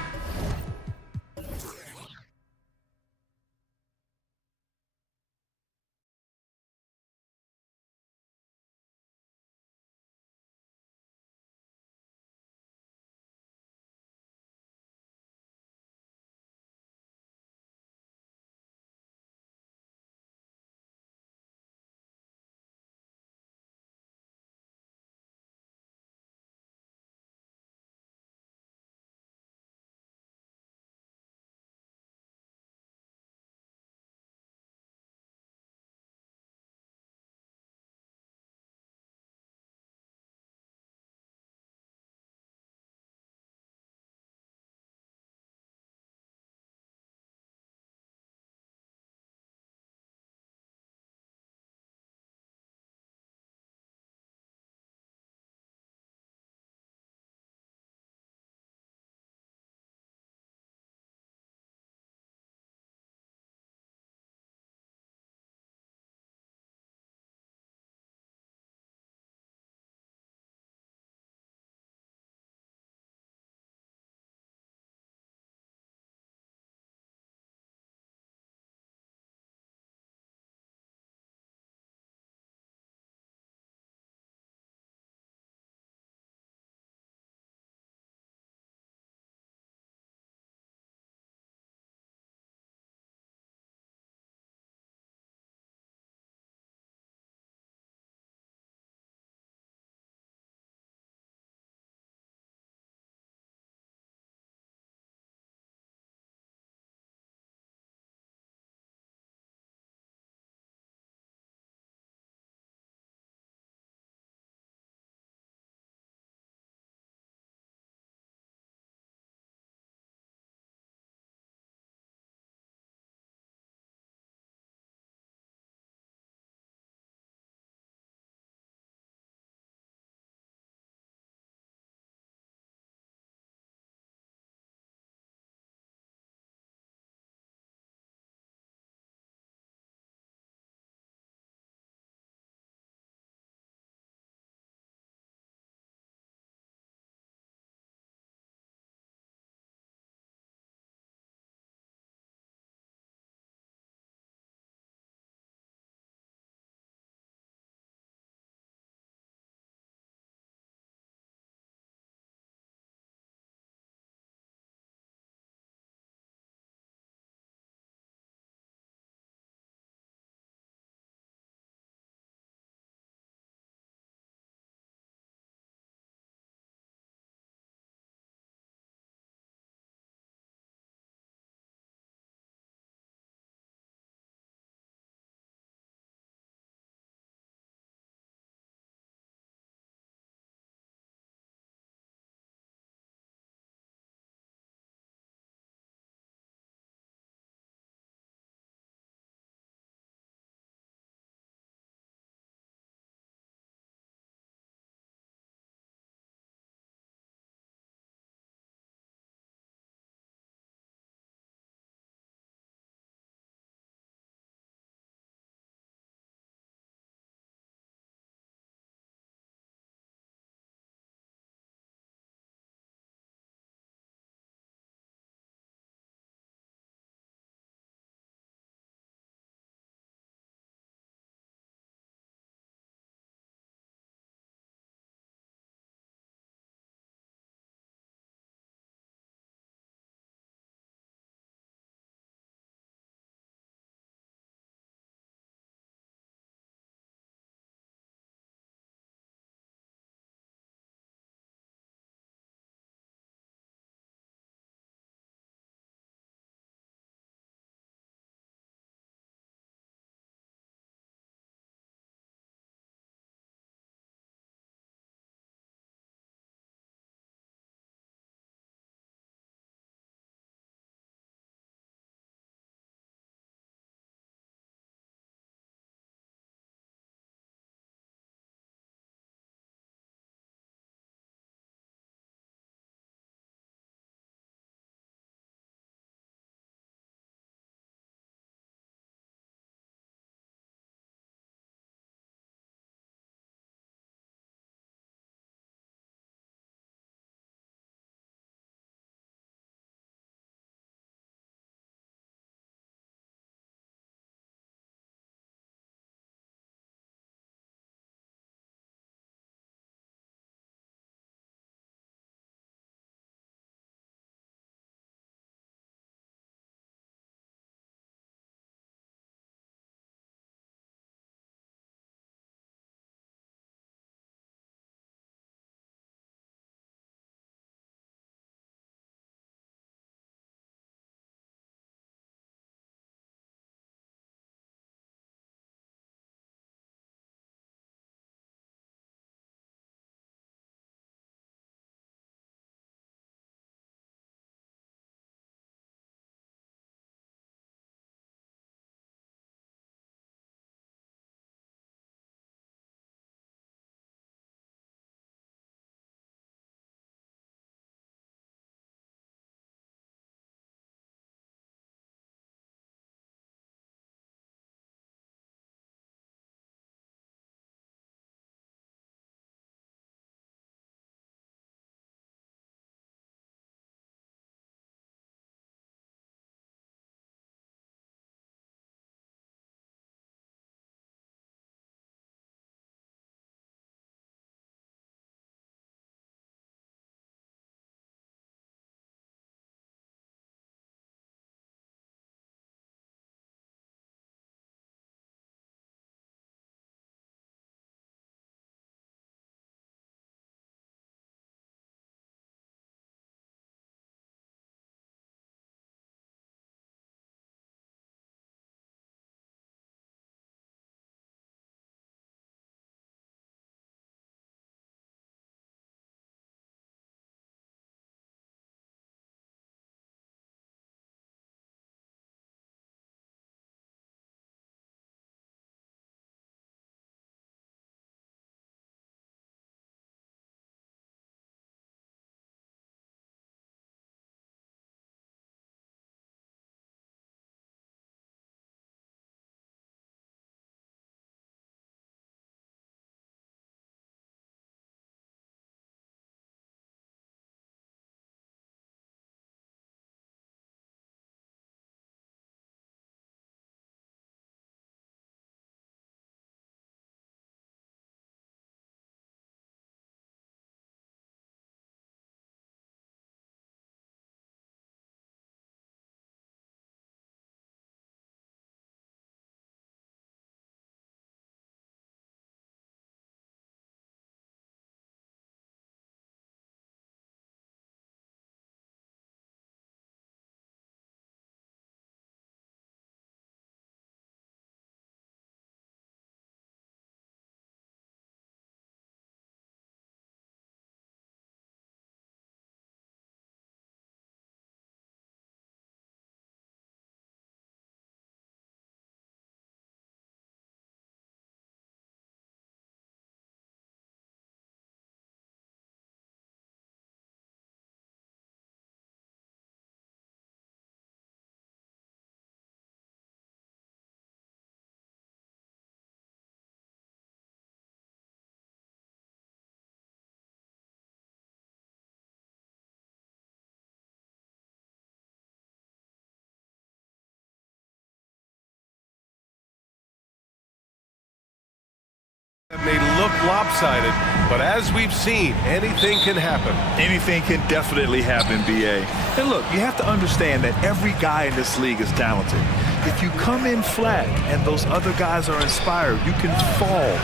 It may look lopsided, but as we've seen, anything can happen. Anything can definitely happen, BA. And look, you have to understand that every guy in this league is talented. If you come in flat and those other guys are inspired, you can fall.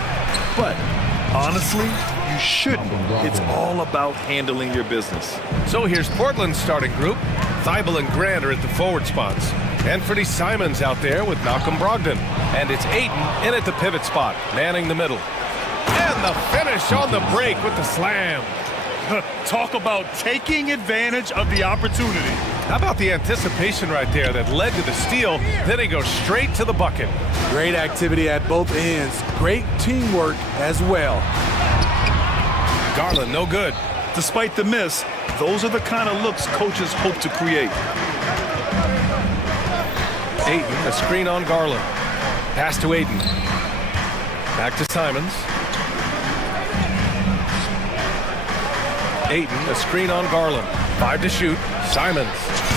But honestly, you shouldn't. It's all about handling your business. So here's Portland's starting group. Thibault and Grant are at the forward spots. Anthony Simons out there with Malcolm Brogdon. And it's Ayton in at the pivot spot, manning the middle. And the finish on the break with the slam. Talk about taking advantage of the opportunity. How about the anticipation right there that led to the steal? Then he goes straight to the bucket. Great activity at both ends. Great teamwork as well. Garland, no good. Despite the miss, those are the kind of looks coaches hope to create. Ayton, a screen on Garland. Pass to Ayton. Back to Simons. Ayton, a screen on Garland. 5 to shoot. Simons.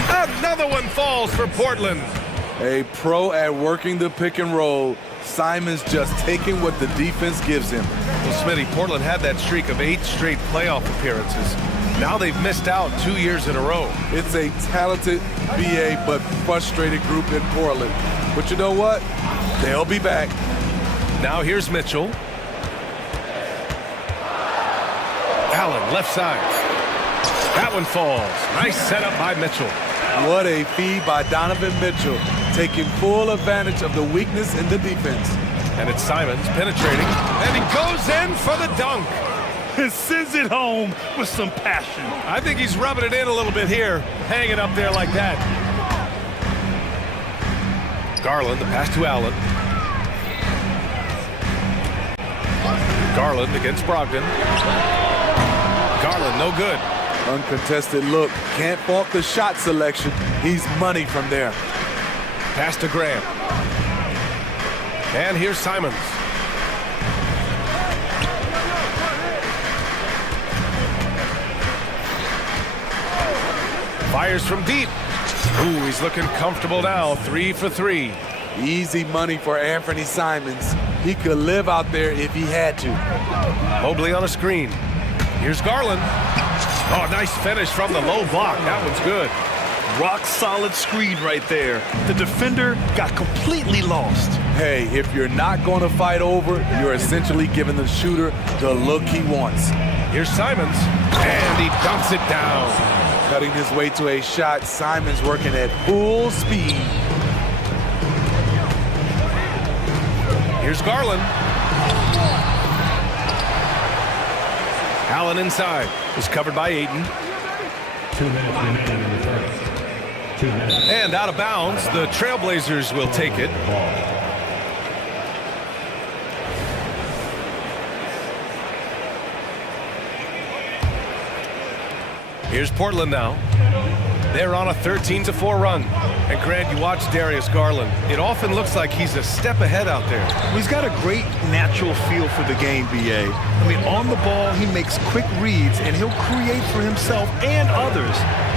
Another one falls for Portland. A pro at working the pick and roll. Simons just taking what the defense gives him. Well, Smitty, Portland had that streak of 8 straight playoff appearances. Now they've missed out 2 years in a row. It's a talented BA but frustrated group in Portland. But you know what? They'll be back. Now here's Mitchell. Allen, left side. That one falls. Nice setup by Mitchell. What a feed by Donovan Mitchell, taking full advantage of the weakness in the defense. And it's Simons penetrating, and he goes in for the dunk. He sends it home with some passion. I think he's rubbing it in a little bit here, hanging up there like that. Garland, the pass to Allen. Garland against Brogdon. Garland, no good. Uncontested look. Can't fault the shot selection. He's money from there. Pass to Graham. And here's Simons. Fires from deep. Ooh, he's looking comfortable now. 3 for 3. Easy money for Anthony Simons. He could live out there if he had to. Mobley on a screen. Here's Garland. Oh, nice finish from the low block. That one's good. Rock solid screen right there. The defender got completely lost. Hey, if you're not going to fight over, you're essentially giving the shooter the look he wants. Here's Simons, and he dunks it down. Cutting his way to a shot, Simons working at full speed. Here's Garland. Allen inside. Is covered by Ayton. 2 minutes remaining in the first. 2 minutes. And out of bounds, the Trailblazers will take it. Here's Portland now. They're on a 13-4 run. And Grant, you watch Darius Garland. It often looks like he's a step ahead out there. Well, he's got a great natural feel for the game, BA. I mean, on the ball, he makes quick reads, and he'll create for himself and others.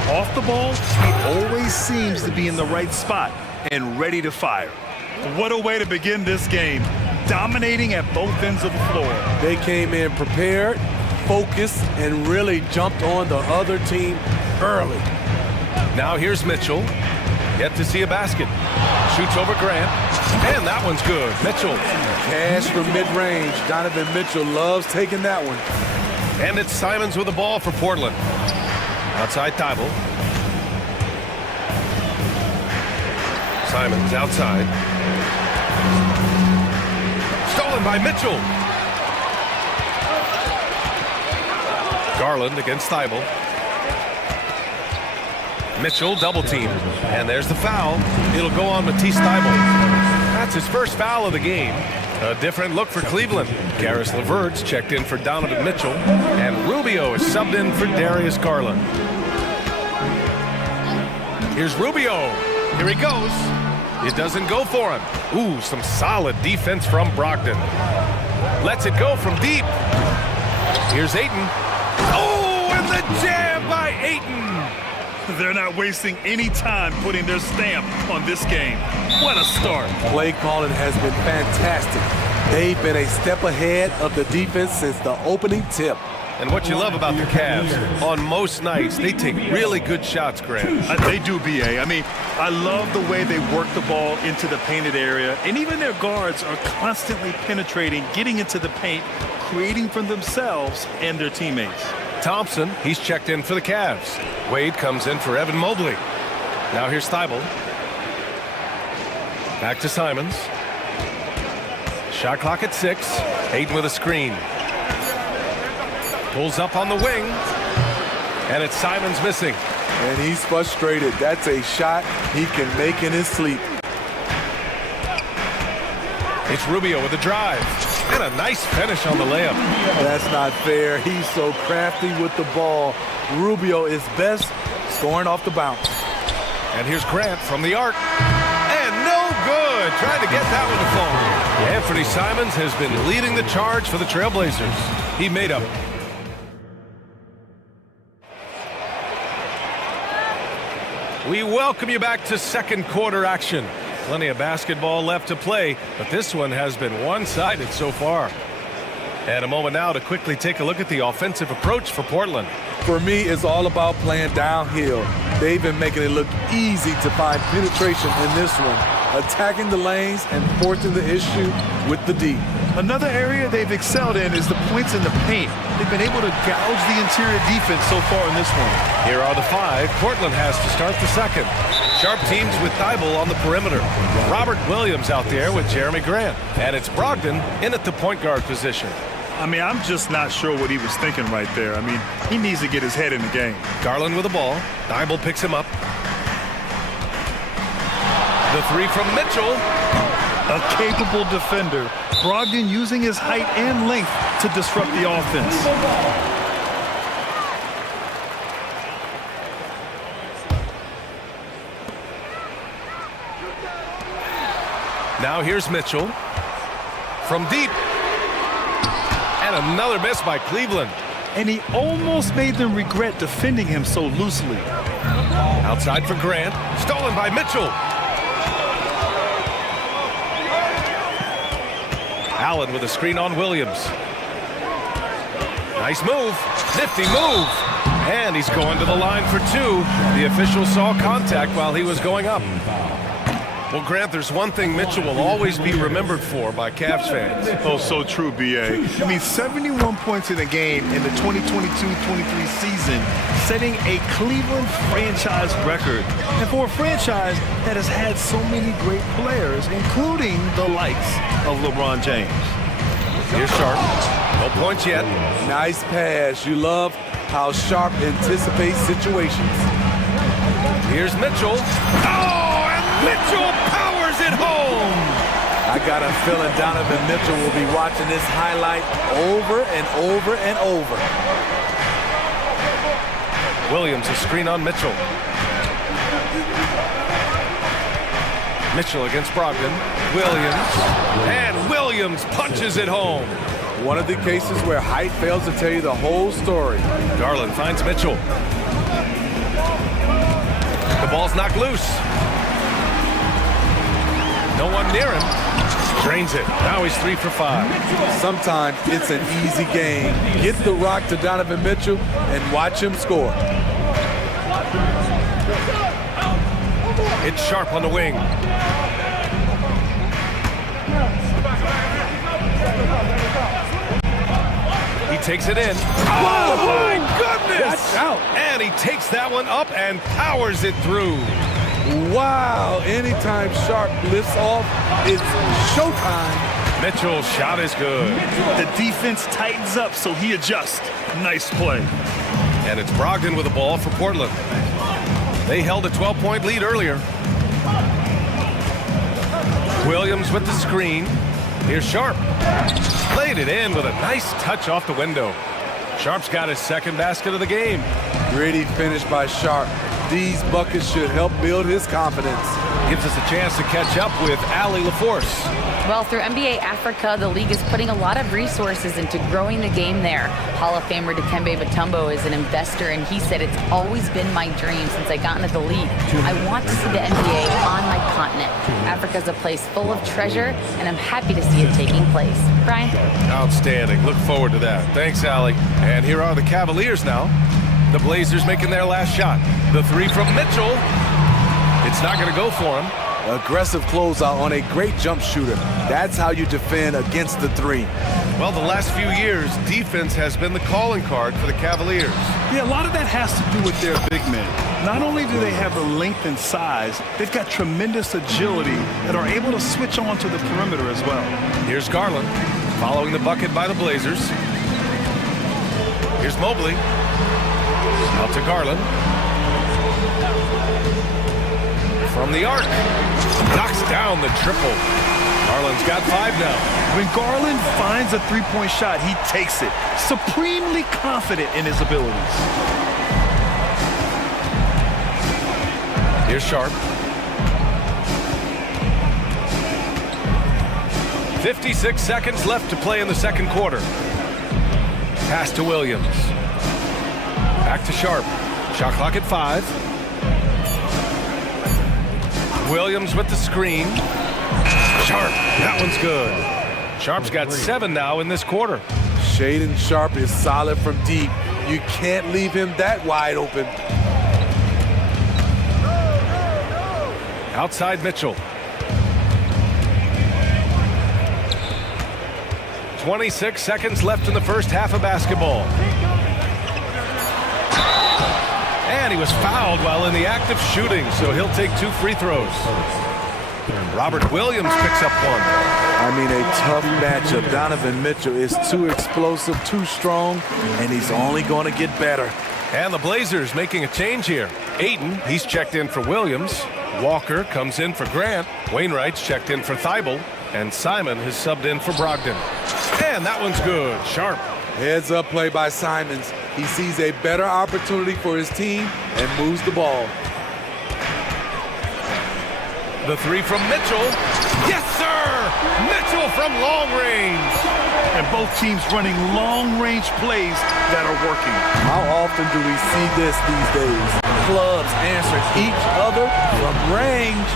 Off the ball, he always seems to be in the right spot and ready to fire. What a way to begin this game, dominating at both ends of the floor. They came in prepared, focused, and really jumped on the other team early. Now here's Mitchell. Yet to see a basket. Shoots over Grant. And that one's good. Mitchell. Cash from mid-range. Donovan Mitchell loves taking that one. And it's Simons with the ball for Portland. Outside Thibault. Simons outside. Stolen by Mitchell. Garland against Thibault. Mitchell double team, and there's the foul. It'll go on Matisse Thibault. That's his first foul of the game. A different look for Cleveland. Karis LeVert's checked in for Donovan Mitchell, and Rubio is subbed in for Darius Garland. Here's Rubio. Here he goes. It doesn't go for him. Ooh, some solid defense from Brogdon. Lets it go from deep. Here's Ayton. Oh, and the jam by Ayton. They're not wasting any time putting their stamp on this game. What a start. Play calling has been fantastic. They've been a step ahead of the defense since the opening tip. And what you love about the Cavs, on most nights, they take really good shots, Grant. They do, B.A. I mean, I love the way they work the ball into the painted area, and even their guards are constantly penetrating, getting into the paint, creating for themselves and their teammates. Thompson, he's checked in for the Cavs. Wade comes in for Evan Mobley. Now here's Thibault. Back to Simons. Shot clock at 6. Ayton with a screen. Pulls up on the wing. And it's Simons missing. And he's frustrated. That's a shot he can make in his sleep. It's Rubio with a drive. And a nice finish on the layup. That's not fair. He's so crafty with the ball. Rubio is best scoring off the bounce. And here's Grant from the arc. And no good. Trying to get that one to fall. Anthony Simons has been leading the charge for the Trailblazers. He made up. We welcome you back to second quarter action. Plenty of basketball left to play, but this one has been one-sided so far. And a moment now to quickly take a look at the offensive approach for Portland. For me, it's all about playing downhill. They've been making it look easy to find penetration in this one, attacking the lanes and forcing the issue with the D. Another area they've excelled in is the points in the paint. They've been able to gouge the interior defense so far in this one. Here are the 5. Portland has to start the second. Sharp teams with Thibault on the perimeter. Robert Williams out there with Jeremy Grant. And it's Brogdon in at the point guard position. I mean, I'm just not sure what he was thinking right there. I mean, he needs to get his head in the game. Garland with the ball. Thibault picks him up. The 3 from Mitchell. A capable defender. Brogdon using his height and length to disrupt the offense. Now here's Mitchell. From deep. And another miss by Cleveland. And he almost made them regret defending him so loosely. Outside for Grant. Stolen by Mitchell. Allen with a screen on Williams. Nice move. Nifty move. And he's going to the line for 2. The official saw contact while he was going up. Well, Grant, there's one thing Mitchell will always be remembered for by Cavs fans. Oh, so true, B.A. I mean, 71 points in a game in the 2022-23 season, setting a Cleveland franchise record. And for a franchise that has had so many great players, including the likes of LeBron James. Here's Sharp. No points yet. Nice pass. You love how Sharp anticipates situations. Here's Mitchell. Oh, and Mitchell powers it home. I got a feeling Donovan Mitchell will be watching this highlight over and over and over. Williams, a screen on Mitchell. Mitchell against Brogdon. Williams. And Williams punches it home. One of the cases where height fails to tell you the whole story. Garland finds Mitchell. The ball's knocked loose. No one near him. Drains it. Now he's 3 for 5. Sometimes it's an easy game. Get the rock to Donovan Mitchell and watch him score. It's Sharp on the wing. He takes it in. Oh, my goodness! That's out. And he takes that one up and powers it through. Wow, anytime Sharp lifts off, it's showtime. Mitchell's shot is good. The defense tightens up, so he adjusts. Nice play. And it's Brogdon with the ball for Portland. They held a 12-point lead earlier. Williams with the screen. Here's Sharp. Played it in with a nice touch off the window. Sharp's got his second basket of the game. Gritty finish by Sharp. These buckets should help build his confidence. Gives us a chance to catch up with Ali LaForce. Well, through NBA Africa, the league is putting a lot of resources into growing the game there. Hall of Famer Dikembe Mutombo is an investor, and he said, "It's always been my dream since I got into the league. I want to see the NBA on my continent. Africa's a place full of treasure, and I'm happy to see it taking place." Brian? Outstanding. Look forward to that. Thanks, Ali. And here are the Cavaliers now. The Blazers making their last shot. The three from Mitchell. It's not going to go for him. Aggressive closeout on a great jump shooter. That's how you defend against the three. Well, the last few years, defense has been the calling card for the Cavaliers. Yeah, a lot of that has to do with their big men. Not only do they have the length and size, they've got tremendous agility and are able to switch on to the perimeter as well. Here's Garland following the bucket by the Blazers. Here's Mobley. Out to Garland. From the arc. Knocks down the triple. Garland's got 5 now. When Garland finds a three-point shot, he takes it. Supremely confident in his abilities. Here's Sharp. 56 seconds left to play in the second quarter. Pass to Williams. Back to Sharp. Shot clock at 5. Williams with the screen. Sharp. That one's good. Sharp's got 7 now in this quarter. Shaedon Sharp is solid from deep. You can't leave him that wide open. Outside Mitchell. 26 seconds left in the first half of basketball. And he was fouled while in the act of shooting, so he'll take 2 free throws. Robert Williams picks up 1. I mean, a tough matchup. Donovan Mitchell is too explosive, too strong, and he's only going to get better. And the Blazers making a change here. Ayton, he's checked in for Williams. Walker comes in for Grant. Wainwright's checked in for Thibault. And Simon has subbed in for Brogdon. And that one's good. Sharp. Heads up play by Simons. He sees a better opportunity for his team and moves the ball. The 3 from Mitchell. Yes, sir! Mitchell from long range. And both teams running long-range plays that are working. How often do we see this these days? Clubs answer each other from range.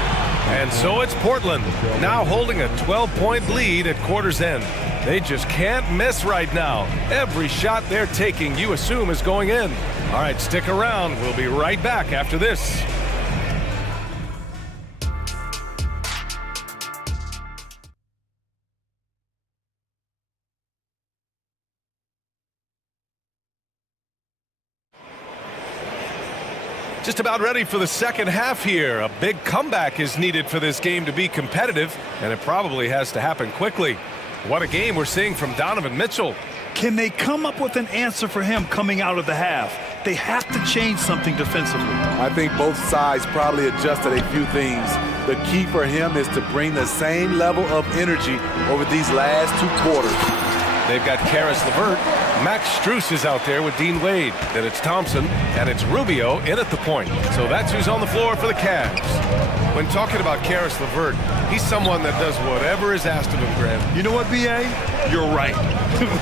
And so it's Portland, now holding a 12-point lead at quarter's end. They just can't miss right now. Every shot they're taking, you assume, is going in. All right, stick around. We'll be right back after this. Just about ready for the second half here. A big comeback is needed for this game to be competitive, and it probably has to happen quickly. What a game we're seeing from Donovan Mitchell. Can they come up with an answer for him coming out of the half? They have to change something defensively. I think both sides probably adjusted a few things. The key for him is to bring the same level of energy over these last 2 quarters. They've got Karis LeVert. Max Strus is out there with Dean Wade. Then it's Thompson, and it's Rubio in at the point. So that's who's on the floor for the Cavs. When talking about Karis LeVert, he's someone that does whatever is asked of him, Grant. You know what, B.A.? You're right.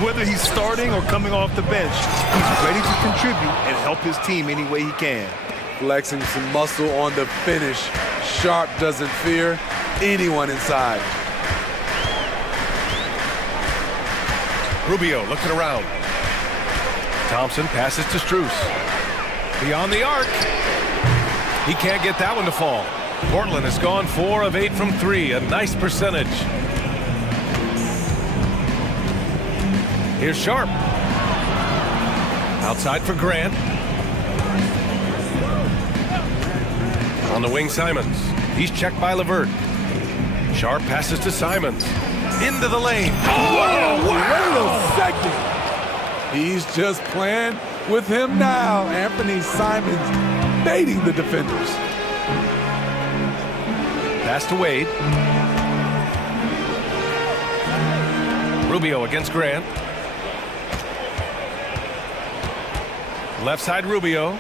Whether he's starting or coming off the bench, he's ready to contribute and help his team any way he can. Flexing some muscle on the finish. Sharp doesn't fear anyone inside. Rubio looking around. Thompson passes to Strus. Beyond the arc. He can't get that one to fall. Portland has gone 4 of 8 from 3. A nice percentage. Here's Sharp. Outside for Grant. On the wing, Simons. He's checked by LeVert. Sharp passes to Simons. Into the lane. Oh, wow. Wait a second. He's just playing with him now. Anthony Simons baiting the defenders. Pass to Wade. Rubio against Grant. Left side Rubio.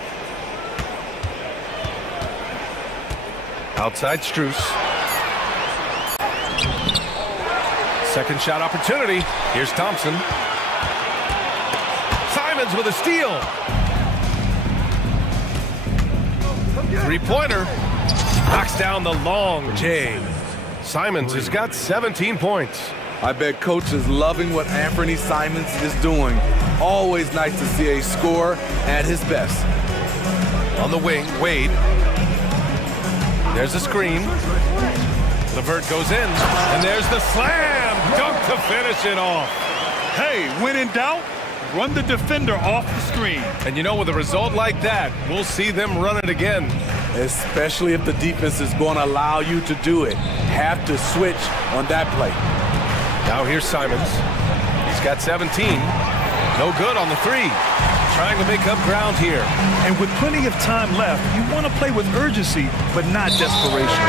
Outside Strus. Second shot opportunity. Here's Thompson. Simons with a steal. Three-pointer. Knocks down the long J. Simons has got 17 points. I bet coach is loving what Anthony Simons is doing. Always nice to see a scorer at his best. On the wing, Wade. There's a screen. LeVert goes in, and there's the slam dunk to finish it off. Hey, when in doubt, run the defender off the screen. And you know, with a result like that, we'll see them run it again. Especially if the defense is going to allow you to do it. Have to switch on that play. Now here's Simons. He's got 17. No good on the three. Trying to make up ground here. And with plenty of time left, you want to play with urgency, but not desperation.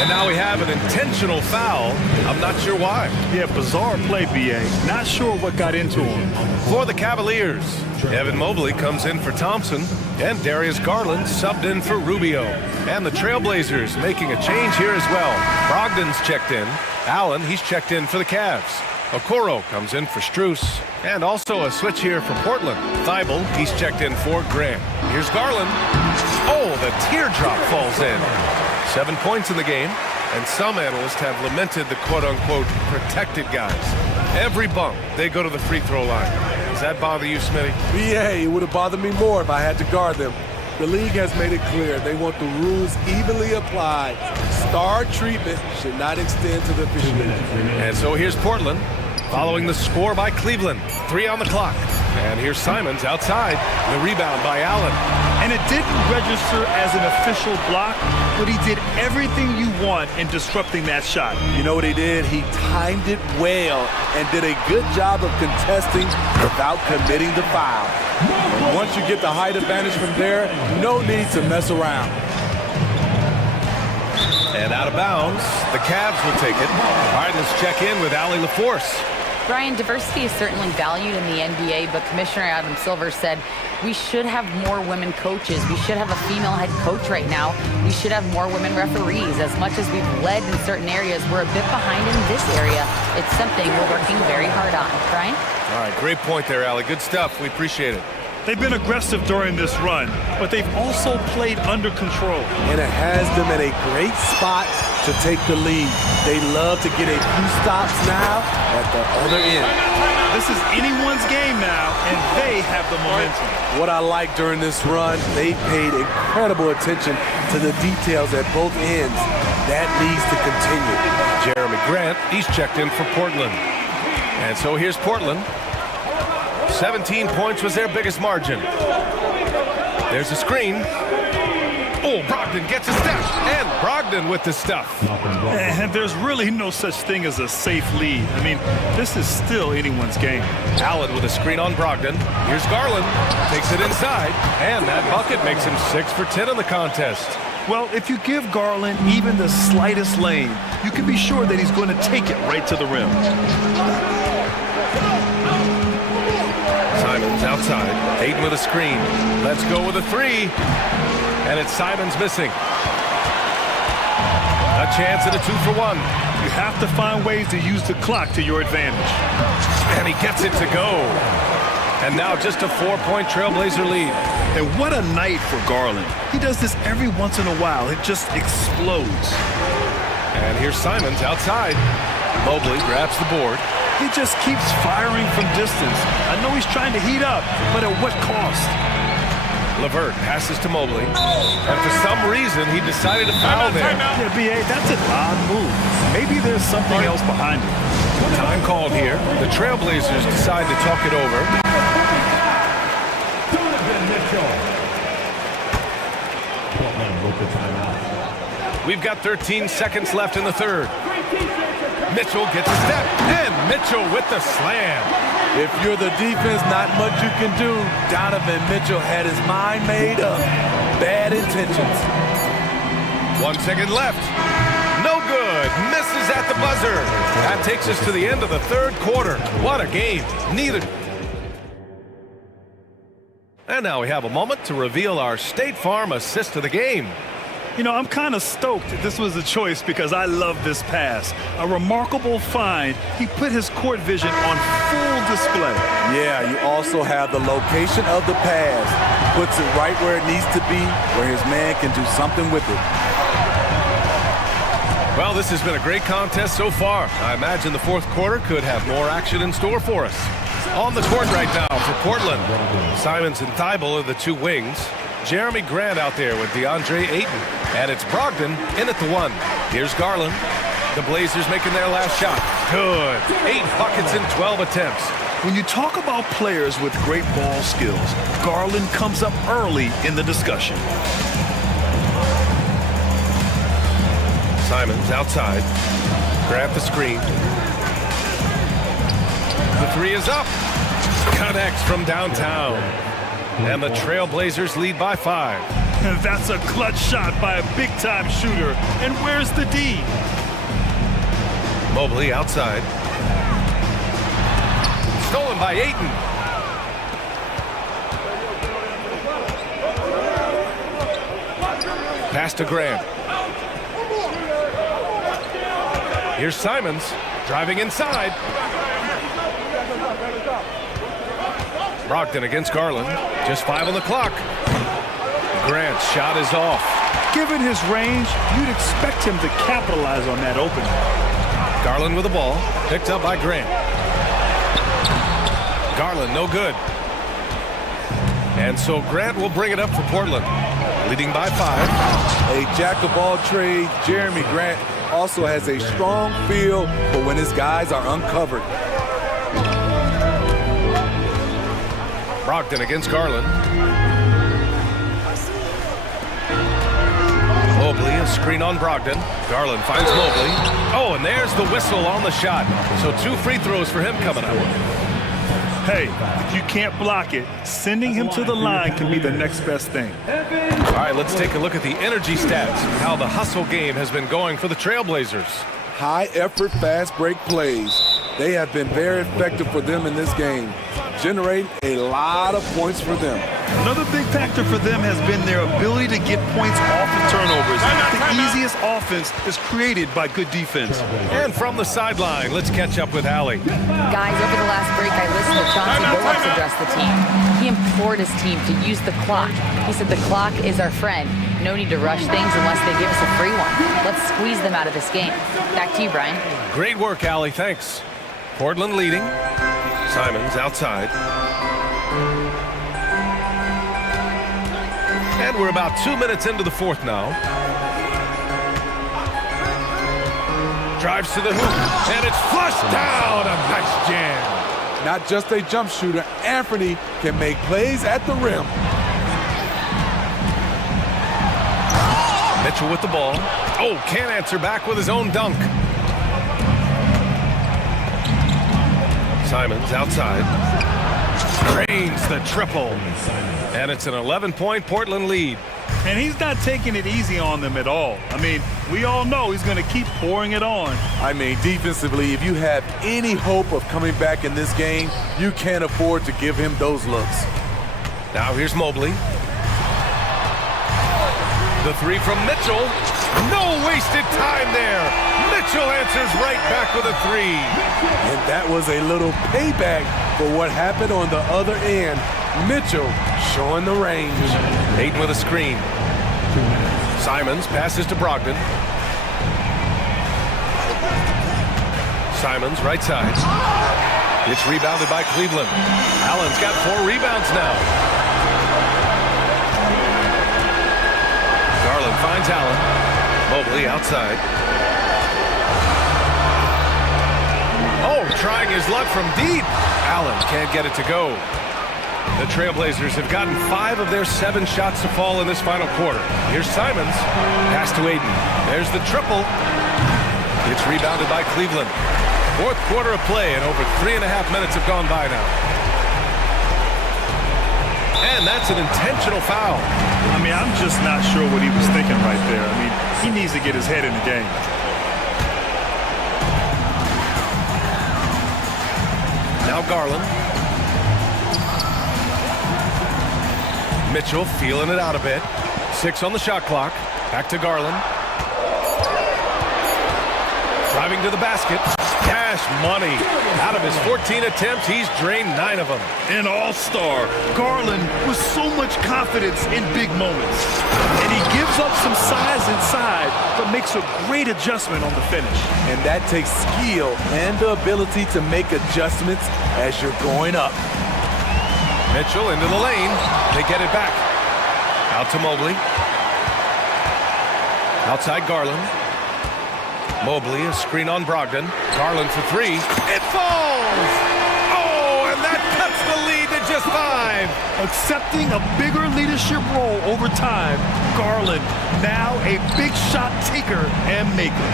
And now we have an intentional foul. I'm not sure why. Yeah, bizarre play, BA. Not sure what got into him. For the Cavaliers, Evan Mobley comes in for Thompson, and Darius Garland subbed in for Rubio. And the Trailblazers making a change here as well. Brogdon's checked in. Allen, he's checked in for the Cavs. Okoro comes in for Strus. And also a switch here for Portland. Thibault, he's checked in for Grant. Here's Garland. Oh, the teardrop falls in. 7 points in the game, and some analysts have lamented the quote-unquote protected guys. Every bump, they go to the free throw line. Does that bother you, Smitty? Yeah, it would have bothered me more if I had to guard them. The league has made it clear they want the rules evenly applied. Star treatment should not extend to the officiating. And so here's Portland, following the score by Cleveland. 3 on the clock. And here's Simons outside. The rebound by Allen. And it didn't register as an official block, but he did everything you want in disrupting that shot. You know what he did? He timed it well and did a good job of contesting without committing the foul. And once you get the height advantage from there, no need to mess around. And out of bounds, the Cavs will take it. All right, let's check in with Allie LaForce. Brian, diversity is certainly valued in the NBA, but Commissioner Adam Silver said we should have more women coaches. We should have a female head coach right now. We should have more women referees. As much as we've led in certain areas, we're a bit behind in this area. It's something we're working very hard on. Brian? All right, great point there, Allie. Good stuff. We appreciate it. They've been aggressive during this run, but they've also played under control. And it has them in a great spot to take the lead. They love to get a few stops now at the other end. This is anyone's game now, and they have the momentum. What I like during this run, they paid incredible attention to the details at both ends. That needs to continue. Jeremy Grant, he's checked in for Portland. And so here's Portland. 17 points was their biggest margin. There's a screen. Oh, Brogdon gets a step, and Brogdon with the stuff. And there's really no such thing as a safe lead. I mean, this is still anyone's game. Allen with a screen on Brogdon. Here's Garland, takes it inside, and that bucket makes him 6 for 10 in the contest. Well, if you give Garland even the slightest lane, you can be sure that he's going to take it right to the rim. Simons outside. Hayden with a screen. Let's go with a three. And it's Simons missing. A chance at a 2-for-1. You have to find ways to use the clock to your advantage. And he gets it to go. And now just a 4-point Trailblazer lead. And what a night for Garland. He does this every once in a while. It just explodes. And here's Simons outside. Mobley grabs the board. He just keeps firing from distance. I know he's trying to heat up, but at what cost? LeVert passes to Mobley. And for some reason, he decided to foul there. Yeah, B.A., that's an odd move. Maybe there's something else behind it. Time called here. The Trailblazers decide to talk it over. We've got 13 seconds left in the third. Mitchell gets a step, and Mitchell with the slam. If you're the defense, not much you can do. Donovan Mitchell had his mind made up. Bad intentions. 1 second left. No good. Misses at the buzzer. That takes us to the end of the third quarter. What a game. Neither. And now we have a moment to reveal our State Farm assist of the game. You know, I'm kind of stoked that this was a choice because I love this pass. A remarkable find. He put his court vision on full display. Yeah, you also have the location of the pass. Puts it right where it needs to be, where his man can do something with it. Well, this has been a great contest so far. I imagine the fourth quarter could have more action in store for us. On the court right now for Portland, Simons and Thibault are the two wings. Jeremy Grant out there with DeAndre Ayton. And it's Brogdon in at the one. Here's Garland. The Blazers making their last shot. Good. 8 buckets in 12 attempts. When you talk about players with great ball skills, Garland comes up early in the discussion. Simons outside. Grab the screen. The three is up. Connects from downtown. And the Trailblazers lead by 5. That's a clutch shot by a big-time shooter. And where's the D? Mobley outside. Stolen by Ayton. Pass to Grant. Here's Simons driving inside. Brogdon against Garland. Just 5 on the clock. Grant's shot is off. Given his range, you'd expect him to capitalize on that opening. Garland with the ball. Picked up by Grant. Garland, no good. And so Grant will bring it up for Portland. Leading by 5. A jack of all trades, Jeremy Grant also has a strong feel for when his guys are uncovered. Brogdon against Garland. Mobley, a screen on Brogdon. Garland finds Mobley. Oh, and there's the whistle on the shot. So 2 free throws for him coming up. Hey, if you can't block it, sending him to the line can be the next best thing. All right, let's take a look at the energy stats, how the hustle game has been going for the Trailblazers. High effort, fast break plays. They have been very effective for them in this game, generating a lot of points for them. Another big factor for them has been their ability to get points off of turnovers. The easiest offense is created by good defense. And from the sideline, let's catch up with Allie. Guys, over the last break, I listened to Chauncey Billups address the team. He implored his team to use the clock. He said the clock is our friend. No need to rush things unless they give us a free one. Let's squeeze them out of this game. Back to you, Brian. Great work, Allie. Thanks. Portland leading. Simons outside. And we're about 2 minutes into the fourth now. Drives to the hoop, and it's flushed down. A nice jam. Not just a jump shooter, Anthony can make plays at the rim. Mitchell with the ball. Oh, can't answer back with his own dunk. Simons outside. Drains the triple. And it's an 11-point Portland lead. And he's not taking it easy on them at all. I mean, we all know he's going to keep pouring it on. I mean, defensively, if you have any hope of coming back in this game, you can't afford to give him those looks. Now here's Mobley. The three from Mitchell. No wasted time there. Mitchell answers right back with a 3. And that was a little payback for what happened on the other end. Mitchell showing the range. Ayton with a screen. Simons passes to Brogdon. Simons right side. It's rebounded by Cleveland. Allen's got 4 rebounds now. Garland finds Allen. Mobley outside. Oh, trying his luck from deep. Allen can't get it to go. The Trailblazers have gotten 5 of their 7 shots to fall in this final quarter. Here's Simons. Pass to Ayton. There's the triple. It's rebounded by Cleveland. Fourth quarter of play, and over 3.5 minutes have gone by now. And that's an intentional foul. I mean, I'm just not sure what he was thinking right there. I mean, he needs to get his head in the game. Now Garland. Mitchell feeling it out a bit. 6 on the shot clock. Back to Garland. Driving to the basket. Cash money. Out of his 14 attempts, he's drained 9 of them. An all-star. Garland with so much confidence in big moments. And he gives up some size inside, but makes a great adjustment on the finish. And that takes skill and the ability to make adjustments as you're going up. Mitchell into the lane. They get it back. Out to Mobley. Outside Garland. Mobley, a screen on Brogdon. Garland for 3. It falls! Oh, and that cuts the lead to just 5. Accepting a bigger leadership role over time, Garland now a big shot taker and maker.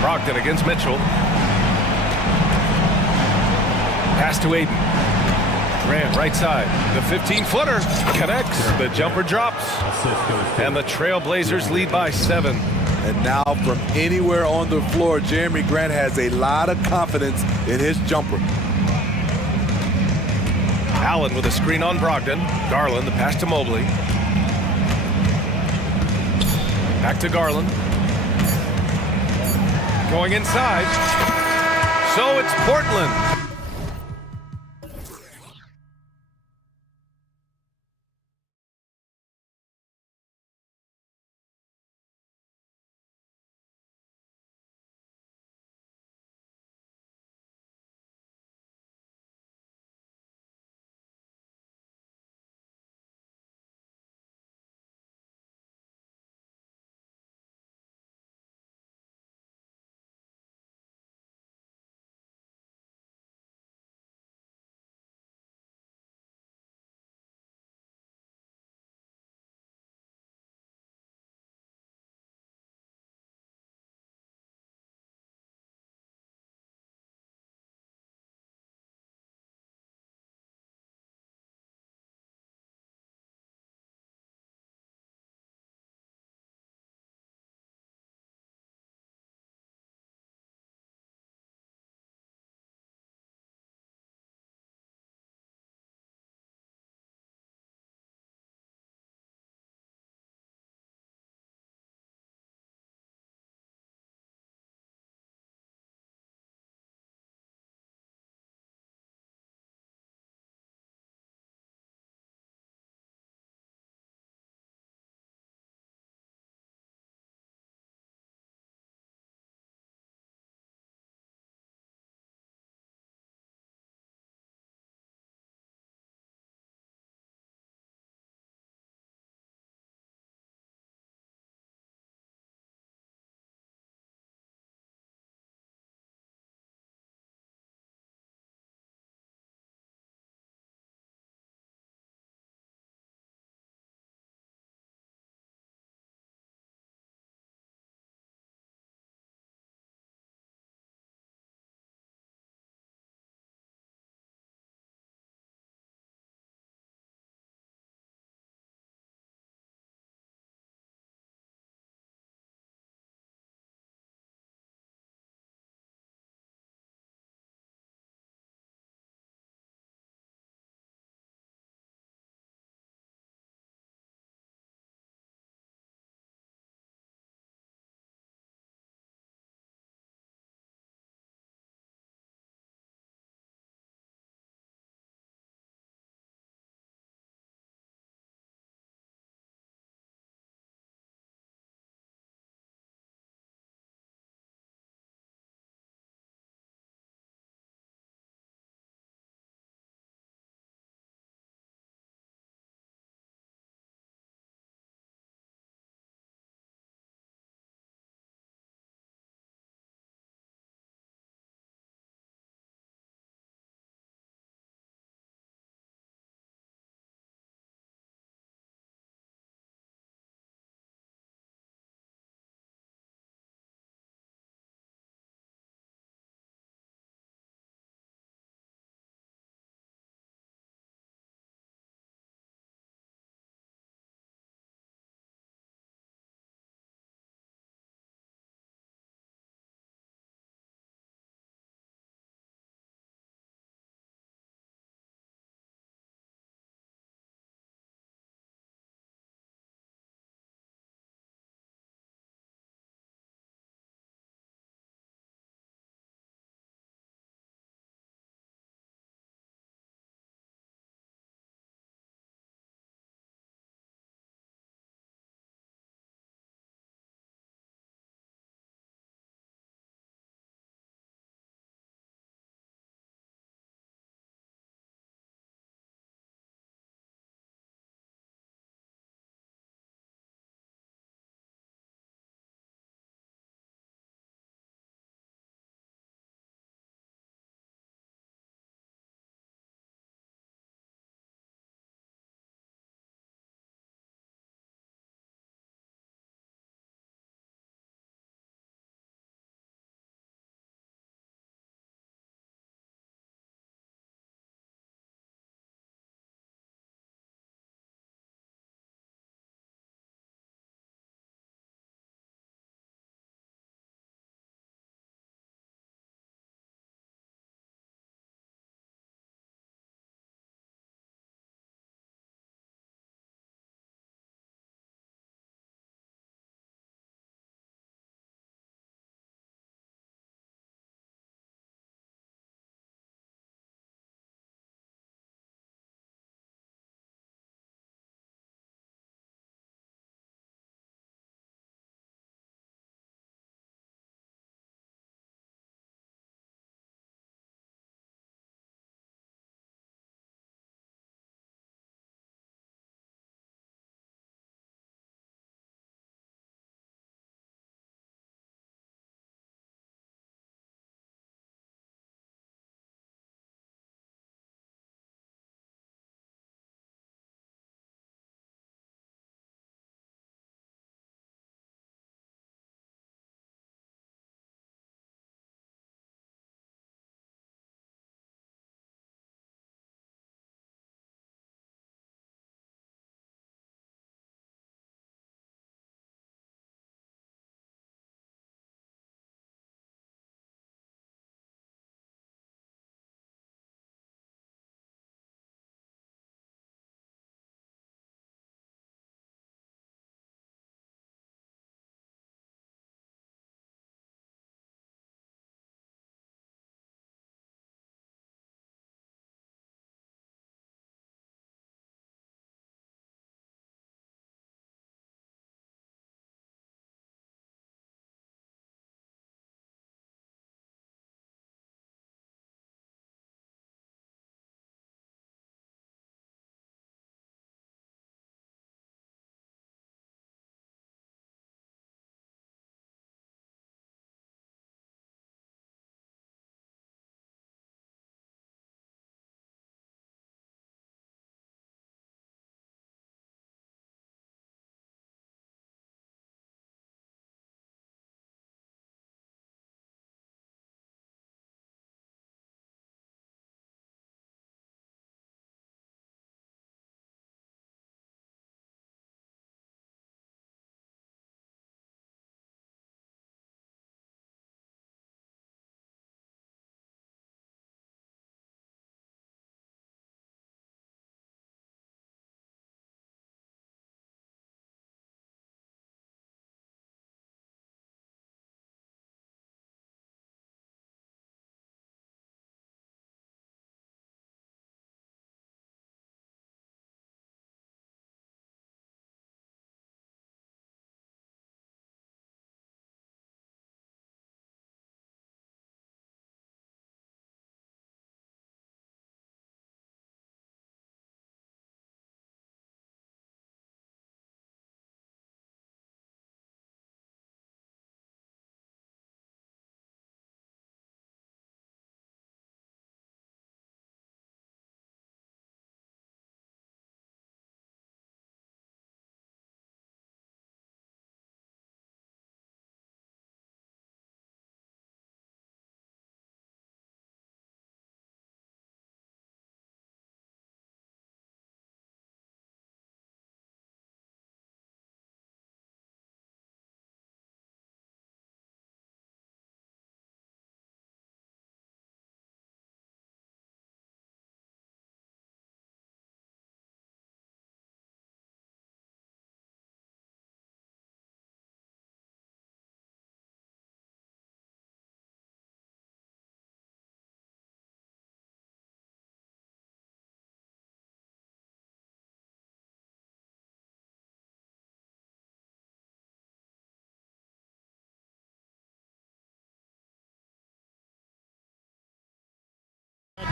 Brogdon against Mitchell. Pass to Aiden. Grant, right side. The 15-footer connects. The jumper drops. And the Trailblazers lead by 7. And now from anywhere on the floor, Jeremy Grant has a lot of confidence in his jumper. Allen with a screen on Brogdon. Garland, the pass to Mobley. Back to Garland. Going inside. So it's Portland.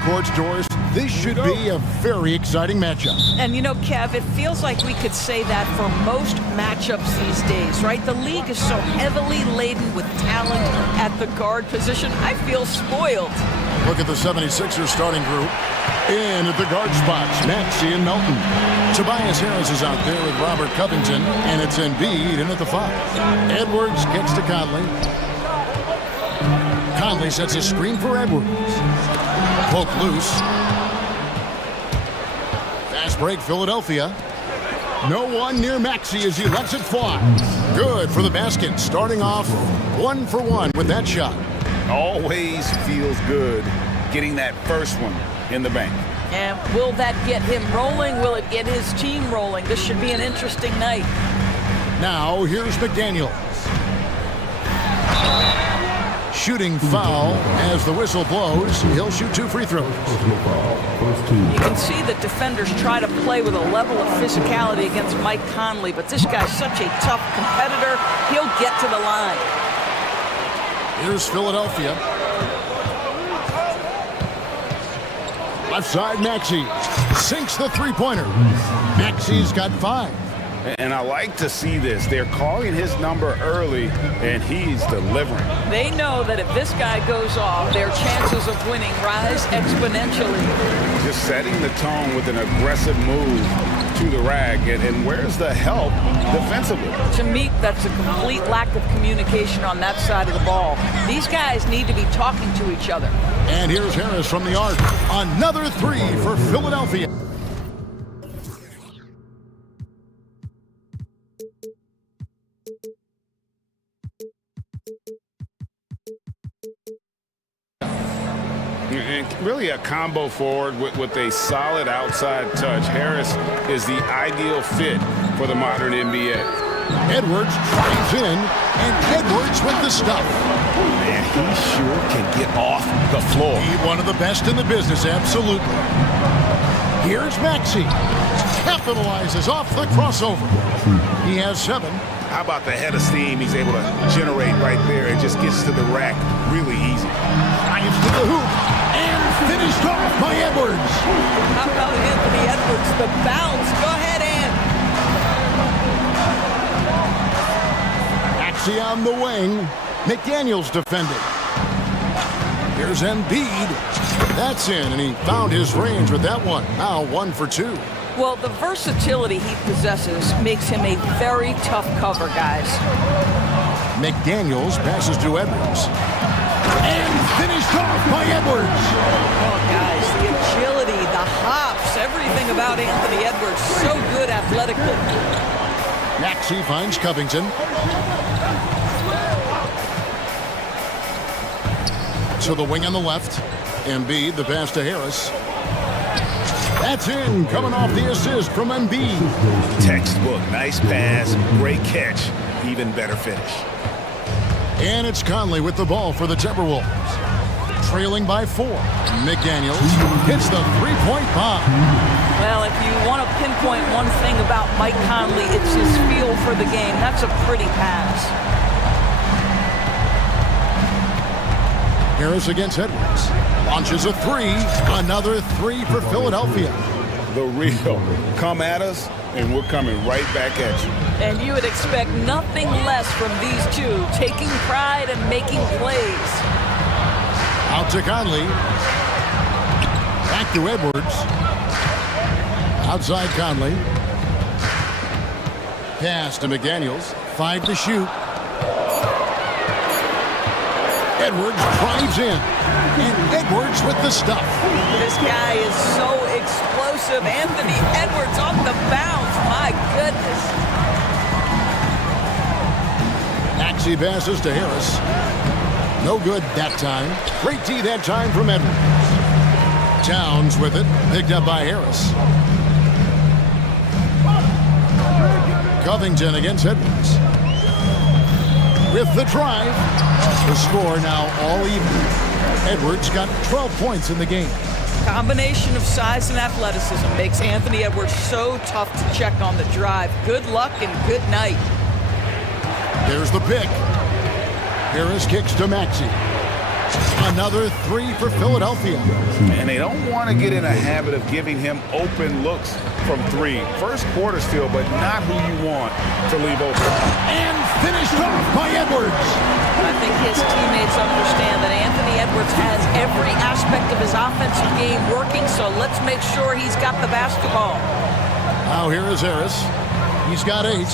courts, Doris. This should be a very exciting matchup. And you know, Kev, it feels like we could say that for most matchups these days, right? The league is so heavily laden with talent at the guard position. I feel spoiled. Look at the 76ers starting group. In at the guard spots, Maxey and Melton. Tobias Harris is out there with Robert Covington, and it's Embiid in at the 5. Edwards gets to Conley. Conley sets a screen for Edwards. Poke loose. Fast break, Philadelphia. No one near Maxey as he lets it fly. Good for the basket, starting off 1 for 1 with that shot. Always feels good getting that first one in the bank. And will that get him rolling? Will it get his team rolling? This should be an interesting night. Now, here's McDaniels. Shooting foul as the whistle blows. He'll shoot 2 free throws. You can see that defenders try to play with a level of physicality against Mike Conley, but this guy's such a tough competitor, he'll get to the line. Here's Philadelphia. Left side, Maxey sinks the three-pointer. Maxey's got 5. And I like to see this. They're calling his number early, and he's delivering. They know that if this guy goes off, their chances of winning rise exponentially. Just setting the tone with an aggressive move to the rack. And where's the help defensively? To me, that's a complete lack of communication on that side of the ball. These guys need to be talking to each other. And here's Harris from the arc. Another 3 for Philadelphia. And really a combo forward with a solid outside touch. Harris is the ideal fit for the modern NBA. Edwards drives in, and Edwards with the stuff. Man, he sure can get off the floor. He's one of the best in the business, absolutely. Here's Maxey. Capitalizes off the crossover. He has 7. How about the head of steam he's able to generate right there and just gets to the rack really easy. Drives to the hoop and finished off by Edwards. How about Anthony Edwards? The bounce. Go ahead, Ant. Maxey on the wing. McDaniels defending. Here's Embiid. That's in, and he found his range with that one. Now 1 for 2. Well, the versatility he possesses makes him a very tough cover, guys. McDaniels passes to Edwards. And finished off by Edwards. Oh, guys, the agility, the hops, everything about Anthony Edwards. So good athletically. Maxey finds Covington. To the wing on the left. Embiid, the pass to Harris. That's in, coming off the assist from Embiid. Textbook, nice pass, great catch, even better finish. And it's Conley with the ball for the Timberwolves. Trailing by 4. McDaniels hits the 3-point bomb. Well, if you want to pinpoint one thing about Mike Conley, it's his feel for the game. That's a pretty pass. Harris against Edwards. Launches a 3. Another 3 for Philadelphia. The real. Come at us, and we're coming right back at you. And you would expect nothing less from these two, taking pride and making plays. Out to Conley. Back to Edwards. Outside Conley. Pass to McDaniels. 5 to shoot. Edwards drives in. And Edwards with the stuff. This guy is so explosive. Anthony Edwards off the bounce. My goodness. Maxey passes to Harris. No good that time. Great D that time from Edwards. Towns with it. Picked up by Harris. Covington against Edwards. With the drive. The score now all even. Edwards got 12 points in the game. Combination of size and athleticism makes Anthony Edwards so tough to check on the drive. Good luck and good night. There's the pick. Harris kicks to Maxey. Another three for Philadelphia. And they don't want to get in a habit of giving him open looks from three. First quarter still, but not who you want to leave open. And finished off by Edwards. I think his teammates understand that Anthony Edwards has every aspect of his offensive game working, so let's make sure he's got the basketball. Now here is Harris. He's got 8.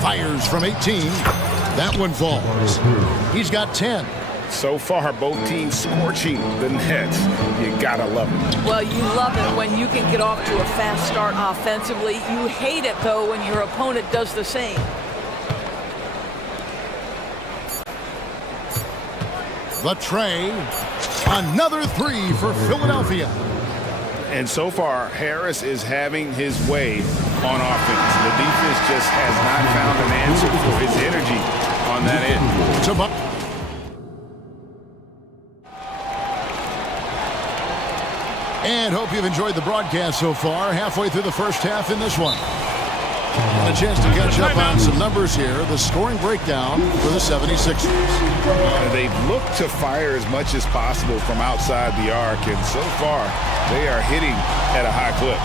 Fires from 18. That one falls. He's got 10. So far, both teams scorching the nets. You gotta love it. Well, you love it when you can get off to a fast start offensively. You hate it, though, when your opponent does the same. The tray. Another three for Philadelphia. And so far, Harris is having his way on offense. The defense just has not found an answer for his energy on that end. And hope you've enjoyed the broadcast so far. Halfway through the first half in this one. And a chance to catch up on some numbers here. The scoring breakdown for the 76ers. They've looked to fire as much as possible from outside the arc, and so far they are hitting at a high clip.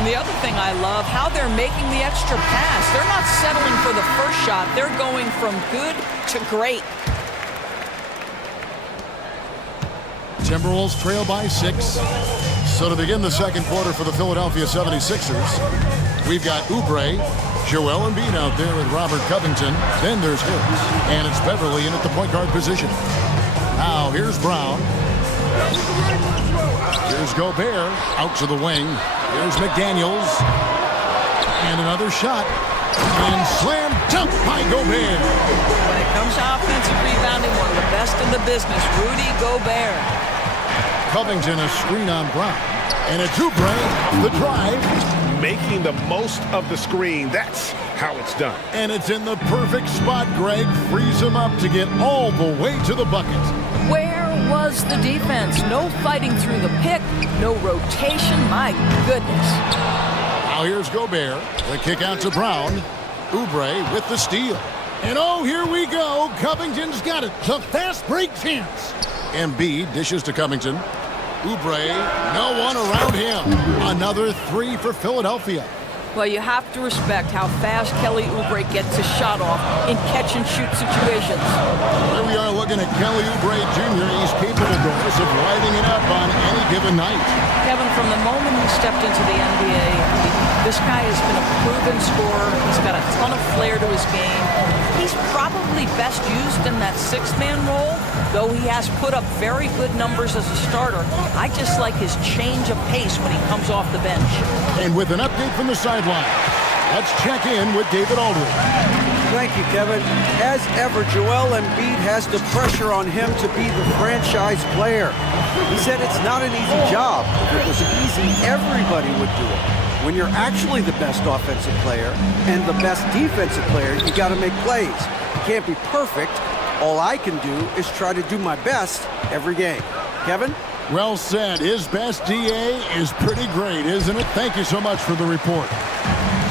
And the other thing I love, how they're making the extra pass. They're not settling for the first shot. They're going from good to great. Timberwolves trail by 6. So to begin the second quarter for the Philadelphia 76ers, we've got Oubre, Joel Embiid out there with Robert Covington. Then there's Harris, and it's Beverly in at the point guard position. Now here's Brown. Here's Gobert out to the wing. Here's McDaniels. And another shot. And slam dunk by Gobert. When it comes to offensive rebounding, one of the best in the business, Rudy Gobert. Covington a screen on Brown. And it's Oubre, the drive. Making the most of the screen. That's how it's done. And it's in the perfect spot, Greg. Frees him up to get all the way to the bucket. Where was the defense? No fighting through the pick, no rotation. My goodness. Now here's Gobert. The kick out to Brown. Oubre with the steal. And oh, here we go. Covington's got it. The fast break chance. Embiid dishes to Covington. Oubre, no one around him. Another three for Philadelphia. Well, you have to respect how fast Kelly Oubre gets his shot off in catch-and-shoot situations. Here we are looking at Kelly Oubre Jr. He's capable, Doris, of lighting it up on any given night. Kevin, from the moment he stepped into the NBA, this guy has been a proven scorer. He's got a ton of flair to his game. He's probably best used in that six-man role, though he has put up very good numbers as a starter. I just like his change of pace when he comes off the bench. And with an update from the sideline, let's check in with David Aldridge. Thank you, Kevin. As ever, Joel Embiid has the pressure on him to be the franchise player. He said it's not an easy job. If it was easy, everybody would do it. When you're actually the best offensive player and the best defensive player, you got to make plays. You can't be perfect. All I can do is try to do my best every game. Kevin? Well said. His best DA is pretty great, isn't it? Thank you so much for the report.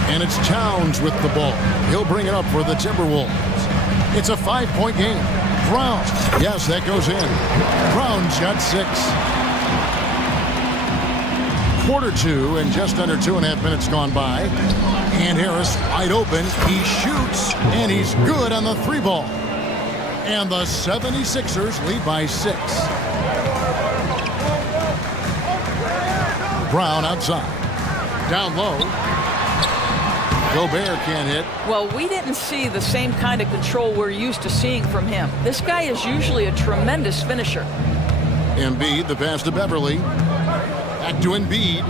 And it's Towns with the ball. He'll bring it up for the Timberwolves. It's a 5-point game. Brown. Yes, that goes in. Brown's got 6. Quarter 2 and just under 2.5 minutes gone by. And Harris wide open. He shoots, and he's good on the 3 ball. And the 76ers lead by 6. Brown outside. Down low. Gobert can't hit. Well, we didn't see the same kind of control we're used to seeing from him. This guy is usually a tremendous finisher. Embiid, the pass to Beverly. Back to Embiid.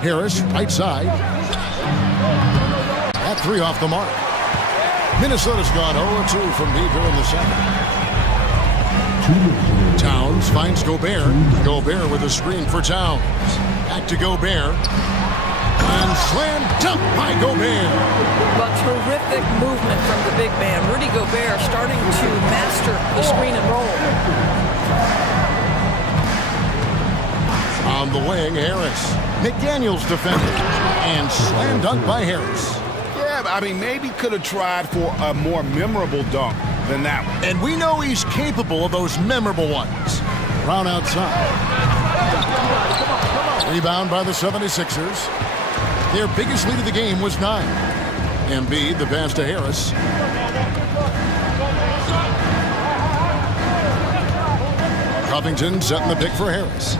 Harris, right side. That 3 off the mark. Minnesota's gone 0-2 from deep here in the second. Towns finds Gobert. Gobert with a screen for Towns. Back to Gobert. And slam dunk by Gobert. But terrific movement from the big man. Rudy Gobert starting to master the screen and roll. On the wing, Harris. McDaniels defended. And slam dunk by Harris. Yeah, I mean, maybe could have tried for a more memorable dunk. than that one. And we know he's capable of those memorable ones. Brown outside. Rebound by the 76ers. Their biggest lead of the game was 9. Embiid, the pass to Harris. Covington setting the pick for Harris.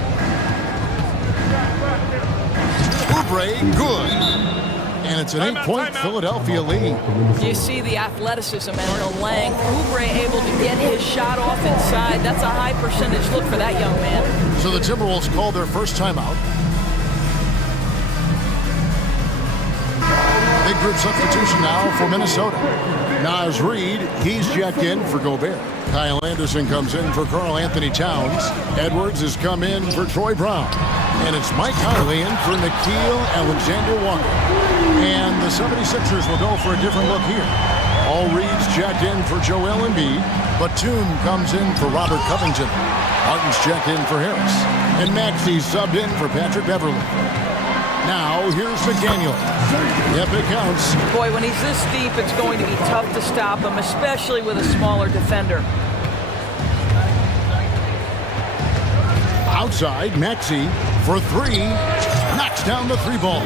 Oubre, good. And it's an 8-point Philadelphia lead. You see the athleticism and the length. Oubre able to get his shot off inside. That's a high percentage look for that young man. So the Timberwolves called their first timeout. Big group substitution now for Minnesota. Naz Reid, he's checked in for Gobert. Kyle Anderson comes in for Karl Anthony Towns. Edwards has come in for Troy Brown. And it's Mike Conley in for Nickeil Alexander-Walker. And the 76ers will go for a different look here. All Reed's checked in for Joel Embiid. Batum comes in for Robert Covington. Martin's checked in for Harris. And Maxey's subbed in for Patrick Beverly. Now, here's McDaniel. Yep, it counts. Boy, when he's this deep, it's going to be tough to stop him, especially with a smaller defender. Outside, Maxey for 3. Knocks down the 3 ball.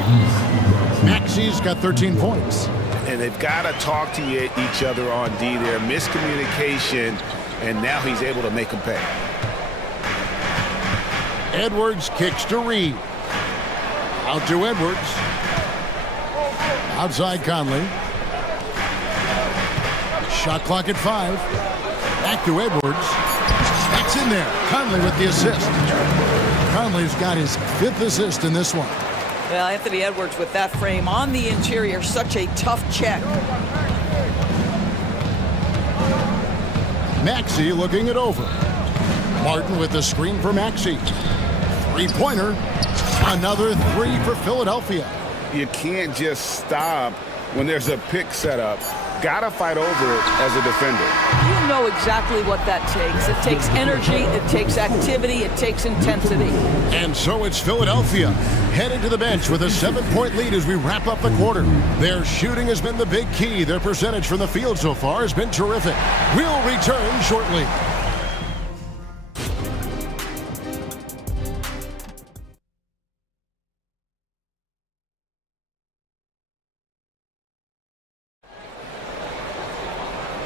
Maxey's got 13 points. And they've got to talk to each other on D there. Miscommunication, and now he's able to make them pay. Edwards kicks to Reed. Out to Edwards. Outside Conley. Shot clock at 5. Back to Edwards. That's in there. Conley with the assist. Conley's got his 5th assist in this one. Well, Anthony Edwards with that frame on the interior, such a tough check. Maxey looking it over. Martin with the screen for Maxey. 3-pointer. Another 3 for Philadelphia. You can't just stop when there's a pick set up. Gotta fight over it as a defender. You know exactly what that takes. It takes energy, it takes activity, it takes intensity. And so it's Philadelphia headed to the bench with a 7-point lead as we wrap up the quarter. Their shooting has been the big key. Their percentage from the field so far has been terrific. We'll return shortly.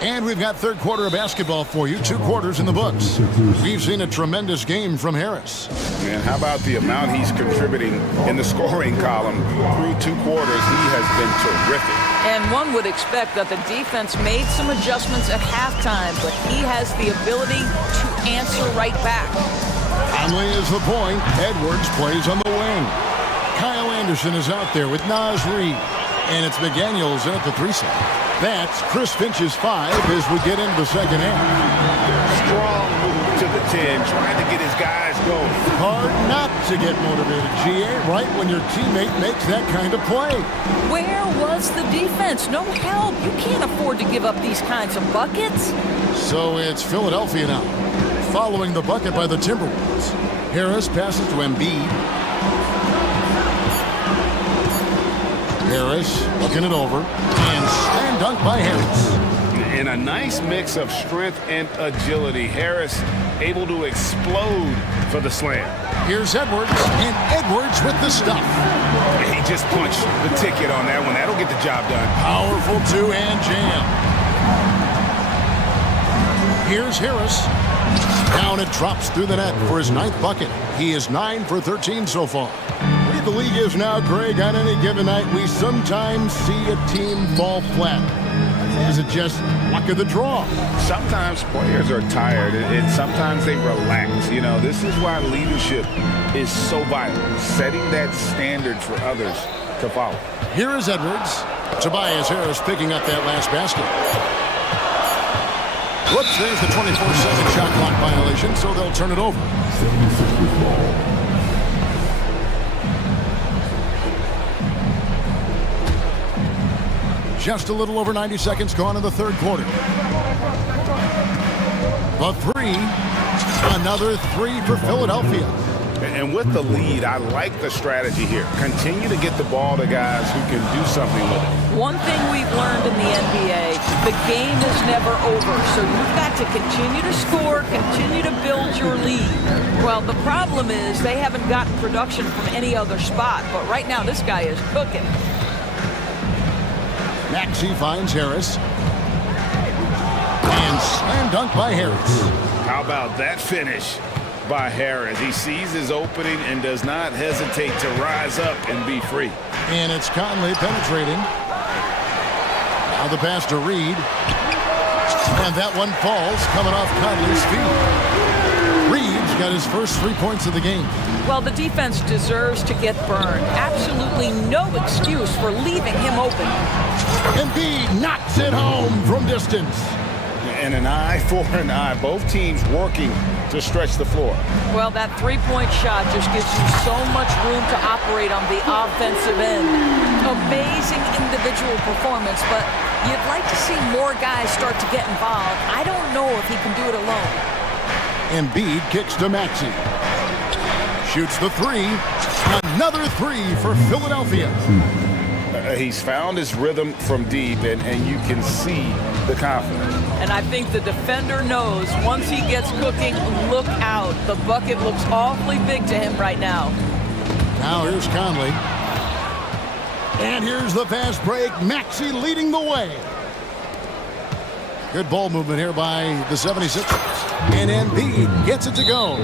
And we've got third quarter of basketball for you. 2 quarters in the books. We've seen a tremendous game from Harris. And how about the amount he's contributing in the scoring column through 2 quarters? He has been terrific. And one would expect that the defense made some adjustments at halftime, but he has the ability to answer right back. Conley is the point. Edwards plays on the wing. Kyle Anderson is out there with Naz Reid. And it's McDaniels in at the 3 set. That's Chris Finch's 5 as we get into the second half. Strong move to the 10, trying to get his guys going. Hard not to get motivated, GA, right when your teammate makes that kind of play. Where was the defense? No help. You can't afford to give up these kinds of buckets. So it's Philadelphia now, following the bucket by the Timberwolves. Harris passes to Embiid. Harris looking it over, and slam dunk by Harris. And a nice mix of strength and agility. Harris able to explode for the slam. Here's Edwards, and Edwards with the stuff. He just punched the ticket on that one. That'll get the job done. Powerful 2-hand jam. Here's Harris. Down it drops through the net for his 9th bucket. He is 9 for 13 so far. The league is now, Greg, on any given night, we sometimes see a team fall flat. Is it just luck of the draw? Sometimes players are tired, and sometimes they relax. You know, this is why leadership is so vital, setting that standard for others to follow. Here is Edwards. Tobias Harris picking up that last basket. Whoops, there's the 24-second shot clock violation, so they'll turn it over. 76ers ball. Just a little over 90 seconds gone in the third quarter. The 3. Another 3 for Philadelphia. And with the lead, I like the strategy here. Continue to get the ball to guys who can do something with it. One thing we've learned in the NBA, the game is never over. So you've got to continue to score, continue to build your lead. Well, the problem is they haven't gotten production from any other spot. But right now, this guy is cooking. Maxey finds Harris. And slam dunk by Harris. How about that finish by Harris? He sees his opening and does not hesitate to rise up and be free. And it's Conley penetrating. Now the pass to Reed. And that one falls, coming off Conley's feet. Reed's got his first 3 points of the game. Well, the defense deserves to get burned. Absolutely no excuse for leaving him open. Embiid knocks it home from distance. And an eye for an eye. Both teams working to stretch the floor. Well, that three-point shot just gives you so much room to operate on the offensive end. Amazing individual performance, but you'd like to see more guys start to get involved. I don't know if he can do it alone. Embiid kicks to Maxey. Shoots the three. Another three for Philadelphia. He's found his rhythm from deep, and you can see the confidence. And I think the defender knows once he gets cooking, look out. The bucket looks awfully big to him right now. Now here's Conley. And here's the fast break. Maxey leading the way. Good ball movement here by the 76ers. And Embiid gets it to go.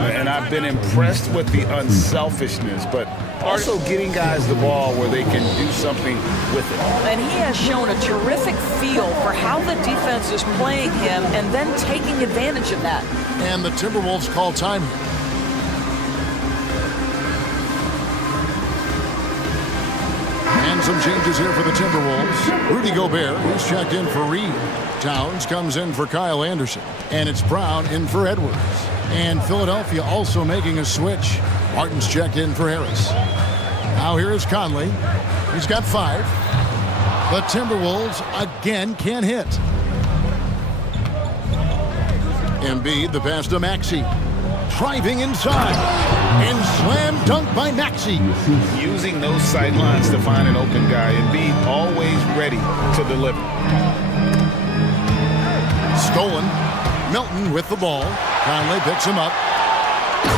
And I've been impressed with the unselfishness, but also getting guys the ball where they can do something with it. And he has shown a terrific feel for how the defense is playing him and then taking advantage of that. And the Timberwolves call time. And some changes here for the Timberwolves. Rudy Gobert, he's checked in for Reed. Towns comes in for Kyle Anderson. And it's Brown in for Edwards. And Philadelphia also making a switch. Martin's checked in for Harris. Now here is Conley. He's got 5. The Timberwolves again can't hit. Embiid, the pass to Maxey. Driving inside. And slam dunk by Maxey. Using those sidelines to find an open guy. Embiid always ready to deliver. Stolen. Milton with the ball. Conley picks him up.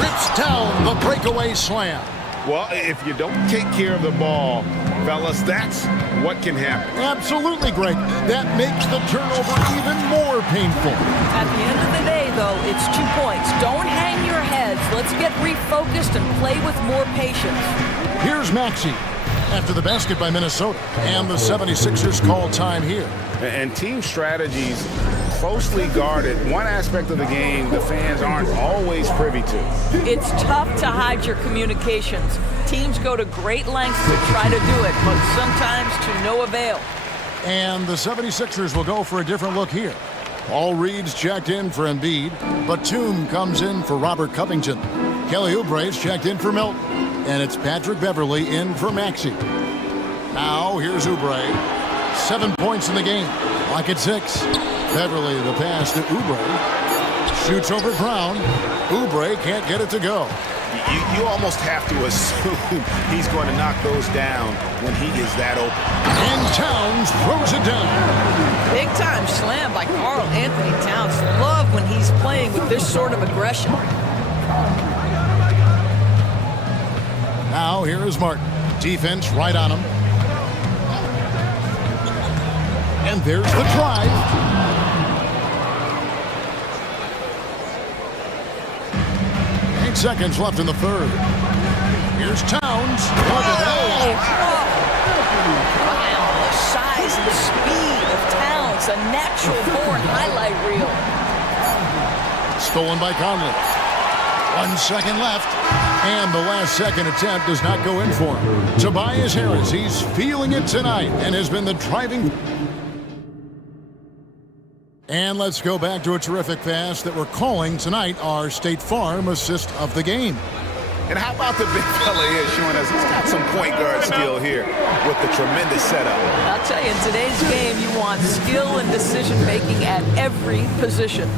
Rips down the breakaway slam. Well, if you don't take care of the ball, fellas, that's what can happen. Absolutely, Greg. That makes the turnover even more painful. At the end of the day, though, it's 2 points. Don't hang your heads. Let's get refocused and play with more patience. Here's Maxey after the basket by Minnesota. And the 76ers call time here. And team strategies closely guarded. One aspect of the game the fans aren't always privy to. It's tough to hide your communications. Teams go to great lengths to try to do it, but sometimes to no avail. And the 76ers will go for a different look here. Paul Reed's checked in for Embiid. Batum comes in for Robert Covington. Kelly Oubre's checked in for Milton. And it's Patrick Beverley in for Maxey. Now here's Oubre. 7 points in the game. Lock at 6. Beverley the pass to Oubre. Shoots over Brown. Oubre can't get it to go. You almost have to assume he's going to knock those down when he is that open. And Towns throws it down. Big time slam by Karl Anthony Towns. Love when he's playing with this sort of aggression. Now here is Martin. Defense right on him. And there's the drive. 8 seconds left in the third. Here's Towns. Look at that. Wow, the size and the speed of Towns. A natural-born highlight reel. Stolen by Conley. 1 second left. And the last second attempt does not go in for him. Tobias Harris, he's feeling it tonight and has been the driving. And let's go back to a terrific pass that we're calling tonight our State Farm assist of the game. And how about the big fella here showing us he's got some point guard skill here with the tremendous setup. I'll tell you, in today's game, you want skill and decision-making at every position.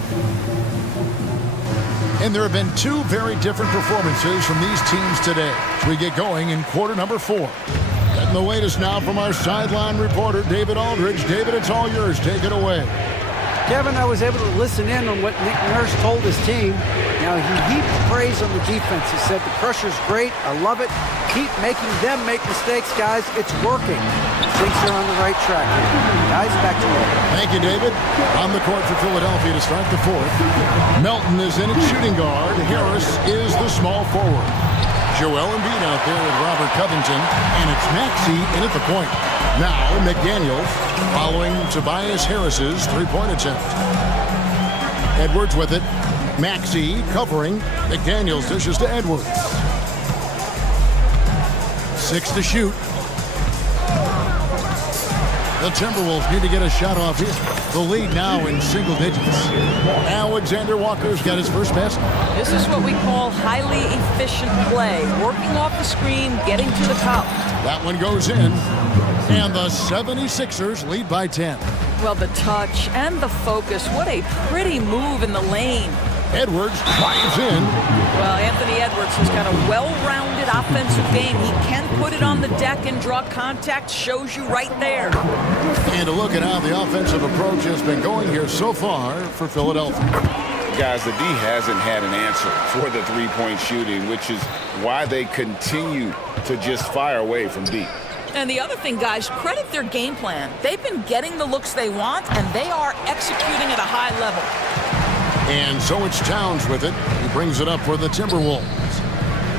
And there have been two very different performances from these teams today. We get going in quarter number 4. Getting the latest now from our sideline reporter, David Aldridge. David, it's all yours. Take it away. Kevin, I was able to listen in on what Nick Nurse told his team. Now, he heaped praise on the defense. He said, the pressure's great. I love it. Keep making them make mistakes, guys. It's working. Thinks they're on the right track. Guys, back to you. Thank you, David. On the court for Philadelphia to start the 4th. Melton is in at shooting guard. Harris is the small forward. Joel Embiid out there with Robert Covington. And it's Maxey in at the point. Now, McDaniels following Tobias Harris's three-point attempt. Edwards with it. Maxey covering. McDaniels dishes to Edwards. 6 to shoot. The Timberwolves need to get a shot off here. The lead now in single digits. Alexander Walker's got his first basket. This is what we call highly efficient play. Working off the screen, getting to the cup. That one goes in. And the 76ers lead by 10. Well, the touch and the focus. What a pretty move in the lane. Edwards drives in. Well, Anthony Edwards has got a well-rounded offensive game. He can put it on the deck and draw contact. Shows you right there. And a look at how the offensive approach has been going here so far for Philadelphia. Guys, the D hasn't had an answer for the three-point shooting, which is why they continue to just fire away from deep. And the other thing, guys, credit their game plan. They've been getting the looks they want, and they are executing at a high level. And so it's Towns with it. He brings it up for the Timberwolves.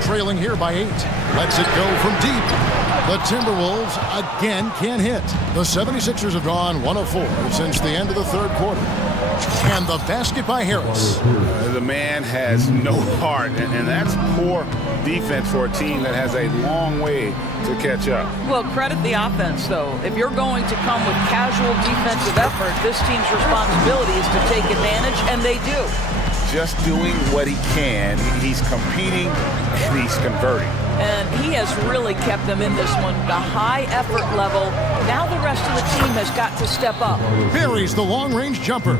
Trailing here by 8. Lets it go from deep. The Timberwolves again can't hit. The 76ers have gone 1 of 4 since the end of the third quarter. And the basket by Harris. The man has no heart, and that's poor defense for a team that has a long way to catch up. Well, credit the offense, though. If you're going to come with casual defensive effort, this team's responsibility is to take advantage, and they do. Just doing what he can. He's competing, and he's converting. And he has really kept them in this one. The high effort level. Now the rest of the team has got to step up. Buries the long-range jumper.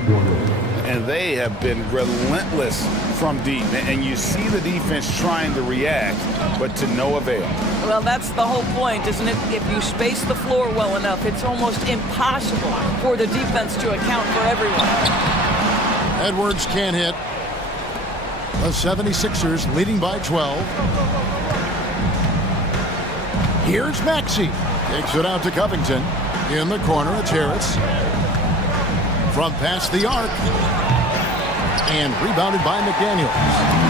And they have been relentless from deep. And you see the defense trying to react, but to no avail. Well, that's the whole point, isn't it? If you space the floor well enough, it's almost impossible for the defense to account for everyone. Edwards can't hit. The 76ers leading by 12. Here's Maxey. Takes it out to Covington. In the corner, it's Harris. From past the arc. And rebounded by McDaniels.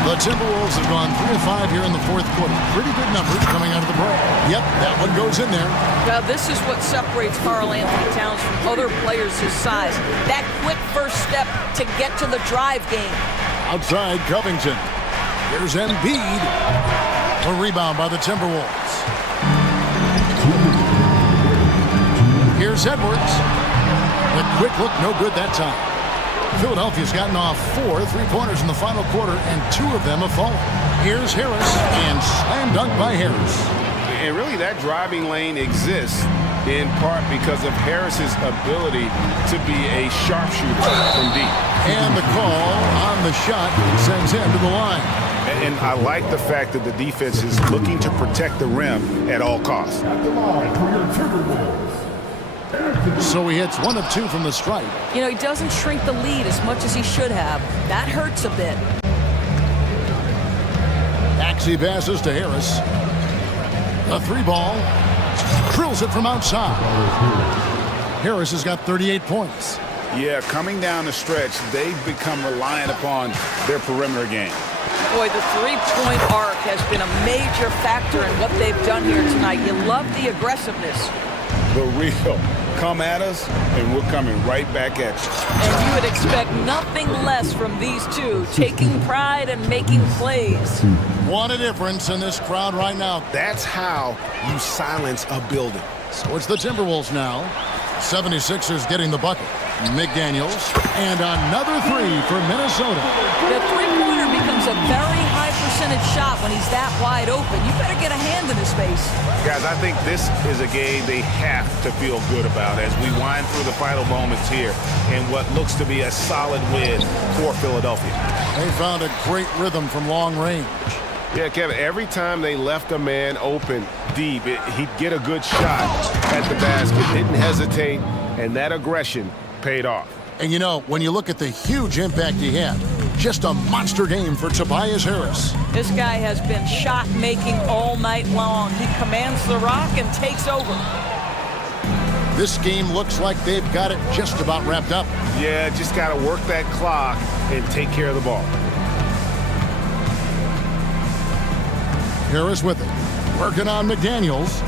The Timberwolves have gone 3 of 5 here in the fourth quarter. Pretty good numbers coming out of the break. Yep, that one goes in there. Now, this is what separates Karl-Anthony Towns from other players his size. That quick first step to get to the drive game. Outside Covington. Here's Embiid. A rebound by the Timberwolves. Here's Edwards. The quick look, no good that time. Philadelphia's gotten off 4 three-pointers in the final quarter, and 2 of them have fallen. Here's Harris, and slam dunk by Harris. And really, that driving lane exists in part because of Harris's ability to be a sharpshooter from deep. And the call on the shot sends him to the line. And I like the fact that the defense is looking to protect the rim at all costs. So he hits 1 of 2 from the stripe. You know, he doesn't shrink the lead as much as he should have. That hurts a bit. Maxey passes to Harris. The 3-ball. Drills it from outside. Harris has got 38 points. Yeah, coming down the stretch, they've become reliant upon their perimeter game. Boy, the three-point arc has been a major factor in what they've done here tonight. You love the aggressiveness. The real come at us, and we're coming right back at you. And you would expect nothing less from these two, taking pride and making plays. What a difference in this crowd right now. That's how you silence a building. So it's the Timberwolves now. 76ers getting the bucket. McDaniels, and another 3 for Minnesota. The three-pointer becomes a very high percentage shot when he's that wide open. You better get a hand in his face. Guys, I think this is a game they have to feel good about as we wind through the final moments here in what looks to be a solid win for Philadelphia. They found a great rhythm from long range. Yeah, Kevin, every time they left a man open deep, he'd get a good shot at the basket, didn't hesitate, and that aggression paid off. And you know, when you look at the huge impact he had, just a monster game for Tobias Harris. This guy has been shot making all night long. He commands the rock and takes over. This game looks like they've got it just about wrapped up. Yeah, just got to work that clock and take care of the ball. Harris with it, working on McDaniels.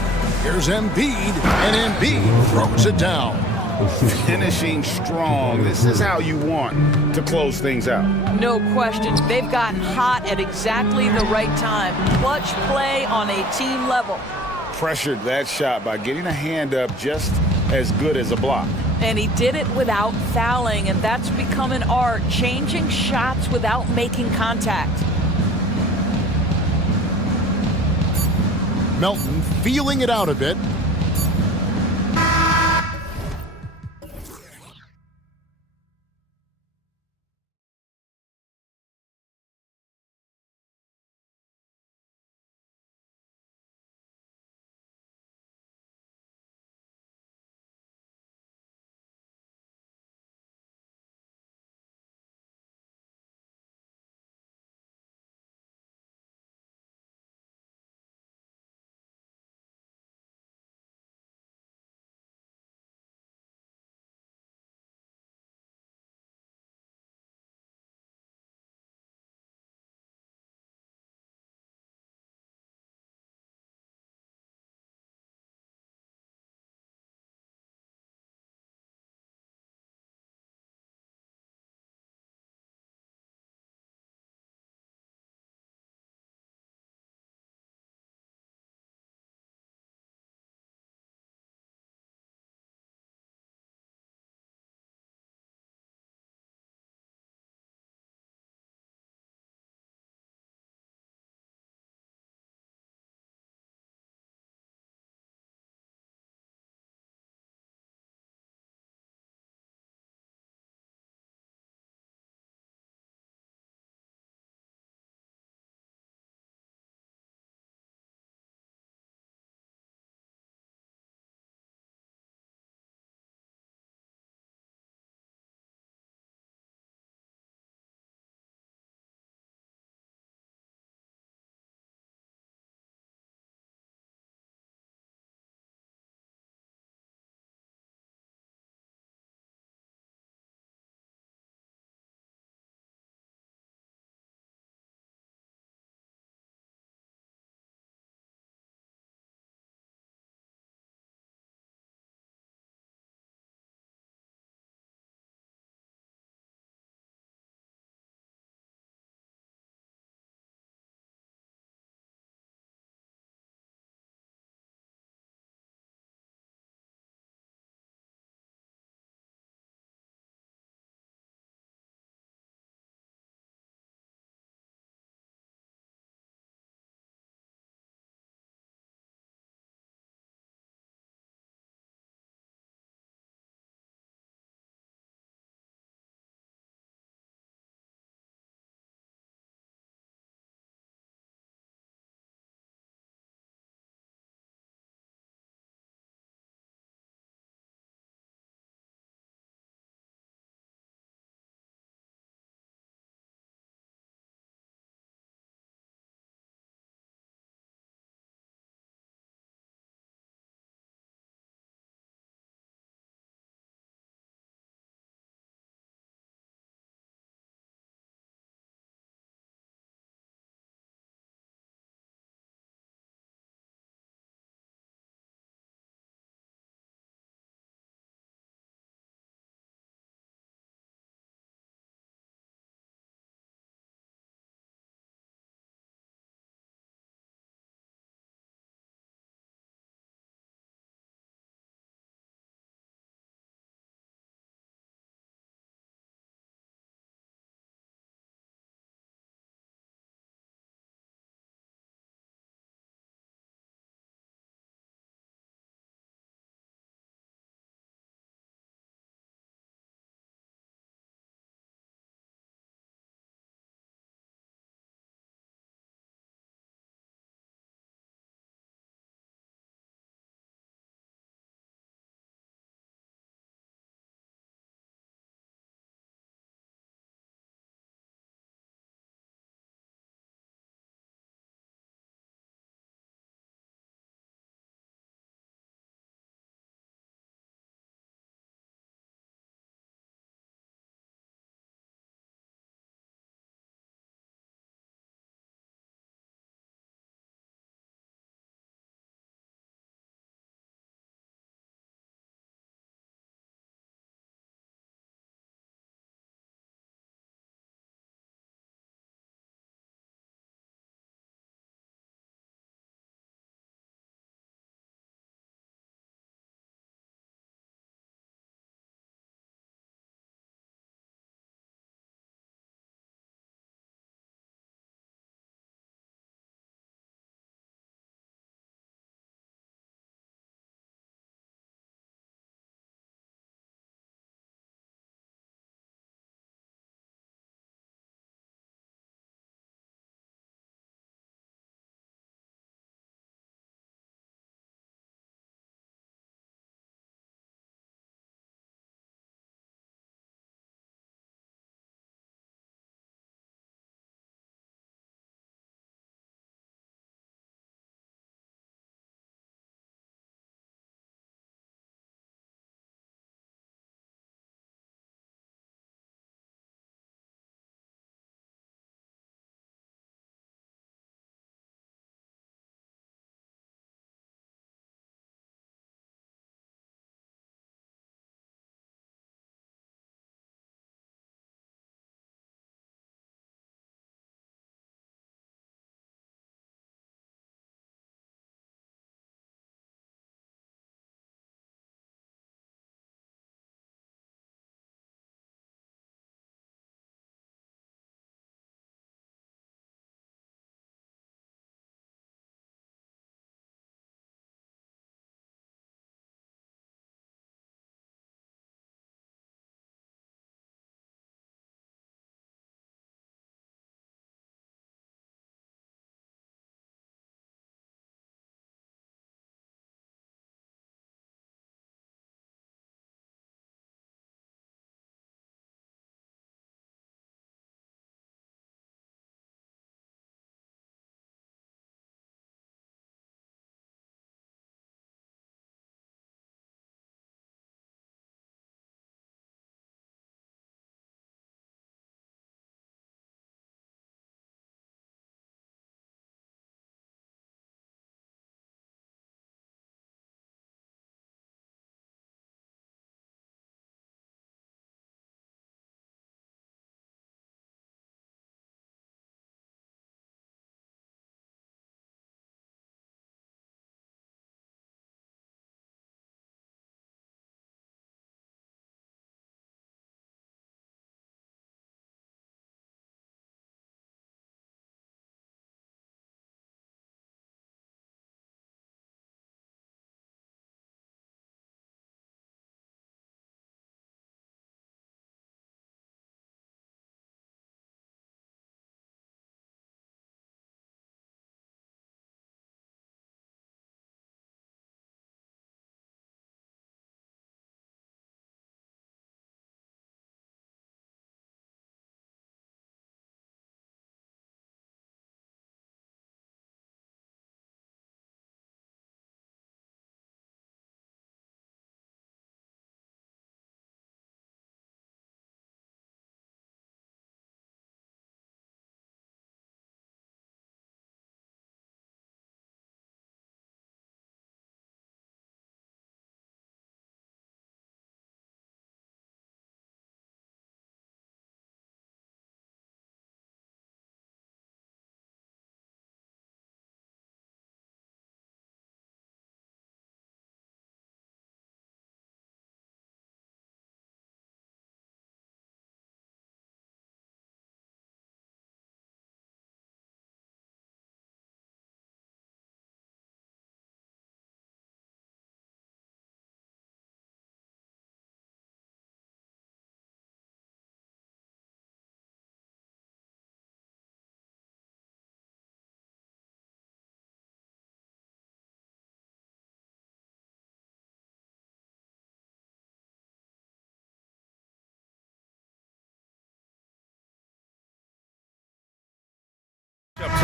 Here's Embiid, and Embiid throws it down. Finishing strong. This is how you want to close things out. No question. They've gotten hot at exactly the right time. Clutch play on a team level. Pressured that shot by getting a hand up just as good as a block. And he did it without fouling, and that's become an art, changing shots without making contact. Melton feeling it out a bit.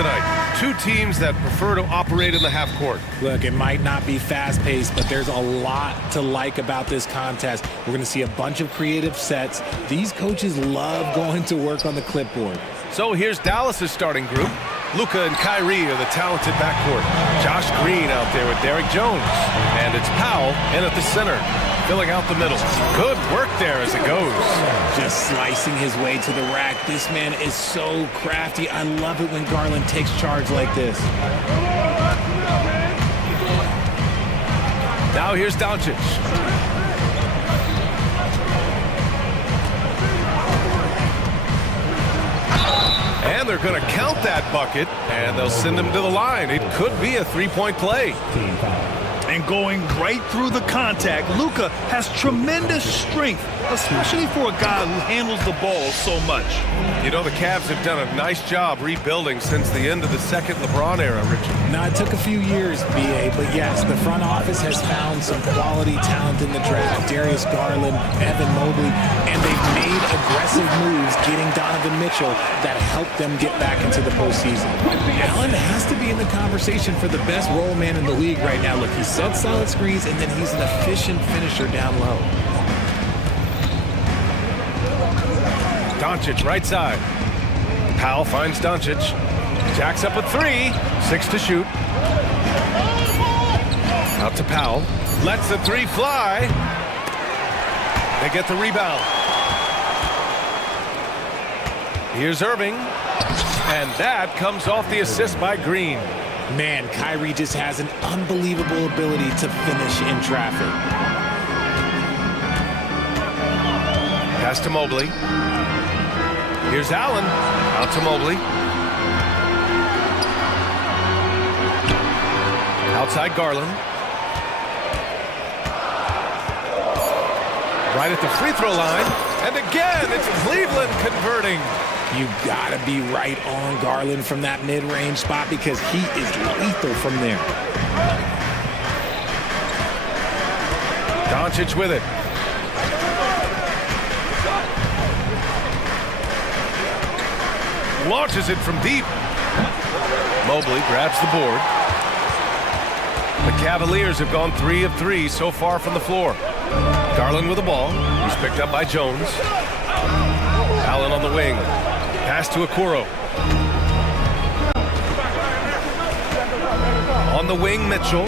tonight. Two teams that prefer to operate in the half court. Look, it might not be fast-paced, but there's a lot to like about this contest. We're going to see a bunch of creative sets. These coaches love going to work on the clipboard. So here's Dallas's starting group. Luka and Kyrie are the talented backcourt. Josh Green out there with Derek Jones. And it's Powell in at the center, filling out the middle. Good work there as it goes. Just slicing his way to the rack. This man is so crafty. I love it when Garland takes charge like this. Now here's Doncic. And they're going to count that bucket, and they'll send him to the line. It could be a three-point play. And going right through the contact, Luka has tremendous strength, especially for a guy who handles the ball so much. You know, the Cavs have done a nice job rebuilding since the end of the second LeBron era, Richard. Now, it took a few years, B.A., but yes, the front office has found some quality talent in the draft. Darius Garland, Evan Mobley, and they've made aggressive moves getting Donovan Mitchell that helped them get back into the postseason. Allen has to be in the conversation for the best role man in the league right now. Look, he sets solid screens, and then he's an efficient finisher down low. Doncic, right side. Powell finds Doncic. Jacks up a three. 6 to shoot. Out to Powell. Lets the three fly. They get the rebound. Here's Irving. And that comes off the assist by Green. Man, Kyrie just has an unbelievable ability to finish in traffic. Pass to Mobley. Here's Allen. Out to Mobley. Outside Garland. Right at the free throw line. And again, it's Cleveland converting. You gotta be right on Garland from that mid-range spot because he is lethal from there. Doncic with it. Launches it from deep. Mobley grabs the board. The Cavaliers have gone 3 of 3 so far from the floor. Garland with the ball. He's picked up by Jones. Allen on the wing. Pass to Okoro. On the wing, Mitchell.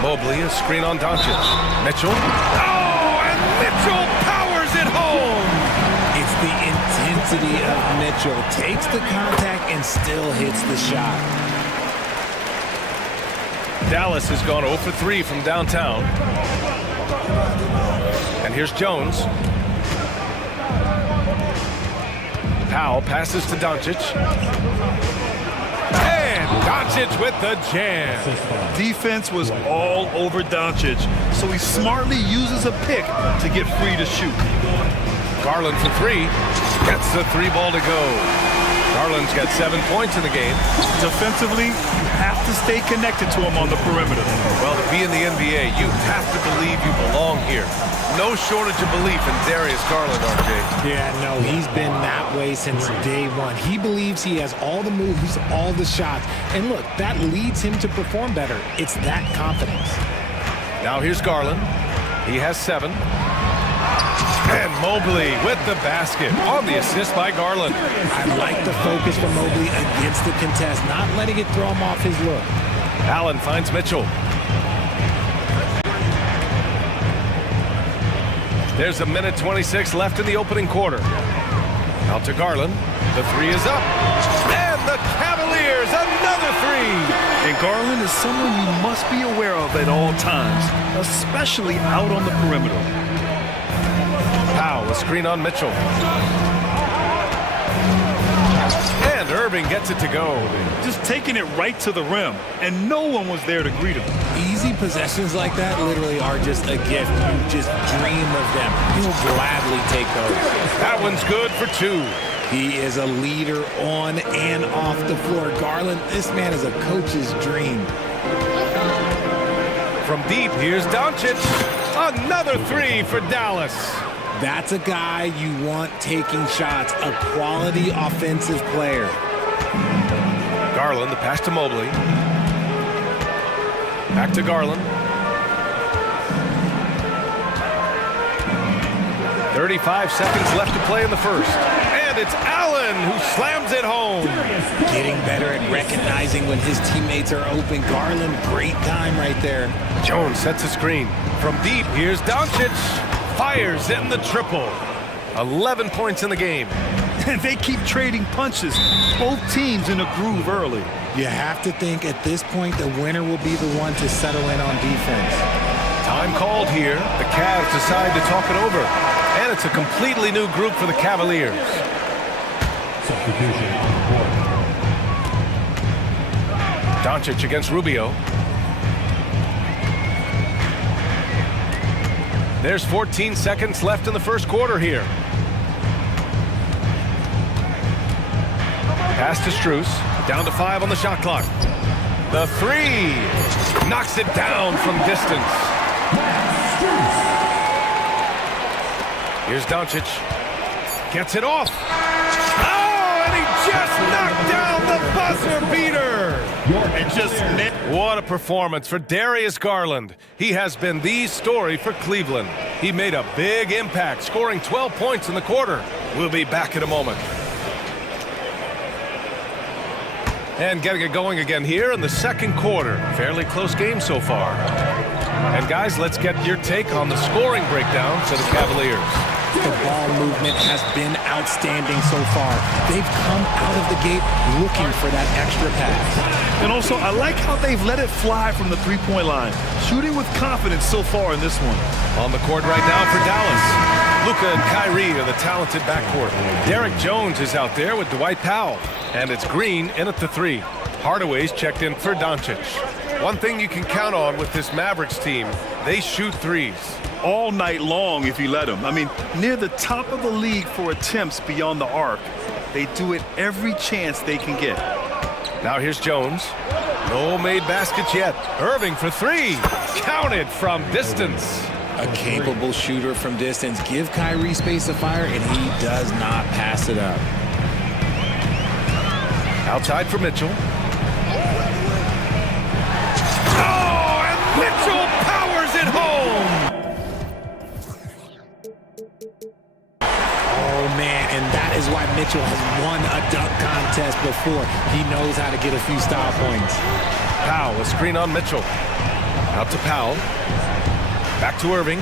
Mobley, a screen on Doncic. Mitchell. Oh, and Mitchell powers it home. It's the intensity of Mitchell. Takes the contact and still hits the shot. Dallas has gone 0 for 3 from downtown. And here's Jones. Powell passes to Doncic. And Doncic with the jam. Defense was all over Doncic, so he smartly uses a pick to get free to shoot. Garland for 3. Gets the 3 ball to go. Garland's got 7 points in the game. Defensively, you have to stay connected to him on the perimeter. Well, to be in the NBA, you have to believe you belong here. No shortage of belief in Darius Garland, RJ. Yeah, no, he's been that way since day one. He believes he has all the moves, all the shots. And look, that leads him to perform better. It's that confidence. Now here's Garland. He has 7. And Mobley with the basket on the assist by Garland. I like the focus from Mobley against the contest, not letting it throw him off his look. Allen finds Mitchell. There's a minute 26 left in the opening quarter. Out to Garland. The 3 is up. And the Cavaliers, another 3. And Garland is someone you must be aware of at all times, especially out on the perimeter. Powell, a screen on Mitchell. And Irving gets it to go. Just taking it right to the rim, and no one was there to greet him. Easy possessions like that literally are just a gift. You just dream of them. He'll gladly take those. That one's good for 2. He is a leader on and off the floor. Garland, this man is a coach's dream. From deep, here's Doncic. Another 3 for Dallas. That's a guy you want taking shots, a quality offensive player. Garland, the pass to Mobley. Back to Garland. 35 seconds left to play in the first. And it's Allen who slams it home. Getting better at recognizing when his teammates are open. Garland, great time right there. Jones sets a screen. From deep, here's Doncic. Fires in the triple. 11 points in the game. And they keep trading punches. Both teams in a groove early. You have to think at this point the winner will be the one to settle in on defense. Time called here. The Cavs decide to talk it over. And it's a completely new group for the Cavaliers. Substitution on the board. Doncic against Rubio. There's 14 seconds left in the first quarter here. Pass to Strus. Down to 5 on the shot clock. The three. Knocks it down from distance. Here's Doncic. Gets it off. Oh, and he just knocked down the buzzer beater. And just what a performance for Darius Garland. He has been the story for Cleveland. He made a big impact, scoring 12 points in the quarter. We'll be back in a moment. And getting it going again here in the second quarter. Fairly close game so far. And guys, let's get your take on the scoring breakdown for the Cavaliers. The ball movement has been outstanding so far. They've come out of the gate looking for that extra pass. And also, I like how they've let it fly from the three-point line. Shooting with confidence so far in this one. On the court right now for Dallas. Luka and Kyrie are the talented backcourt. Derek Jones is out there with Dwight Powell. And it's Green in at the three. Hardaway's checked in for Doncic. One thing you can count on with this Mavericks team, they shoot threes. All night long if you let them. I mean, near the top of the league for attempts beyond the arc. They do it every chance they can get. Now here's Jones. No made baskets yet. Irving for three. Counted from distance. A capable shooter from distance. Give Kyrie space to fire, and he does not pass it up. Outside for Mitchell. Oh, and Mitchell powers it home. Oh, man, and that is why Mitchell has won a dunk contest before. He knows how to get a few style points. Powell, a screen on Mitchell. Out to Powell. Back to Irving.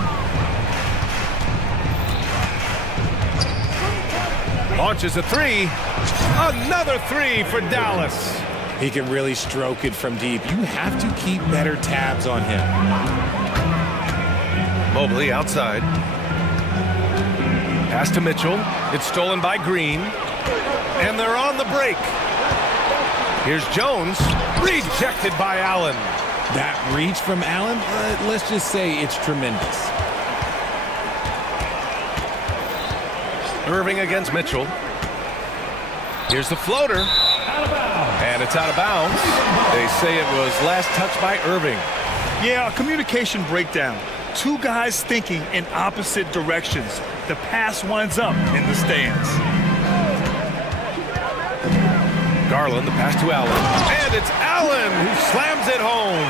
Launches a three. Another three for Dallas. He can really stroke it from deep. You have to keep better tabs on him. Mobley outside. Pass to Mitchell. It's stolen by Green. And they're on the break. Here's Jones. Rejected by Allen. That reach from Allen, let's just say it's tremendous. Irving against Mitchell. Here's the floater. And it's out of bounds. They say it was last touched by Irving. Yeah, a communication breakdown. Two guys thinking in opposite directions. The pass winds up in the stands. Garland, the pass to Allen. And it's Allen who slams it home.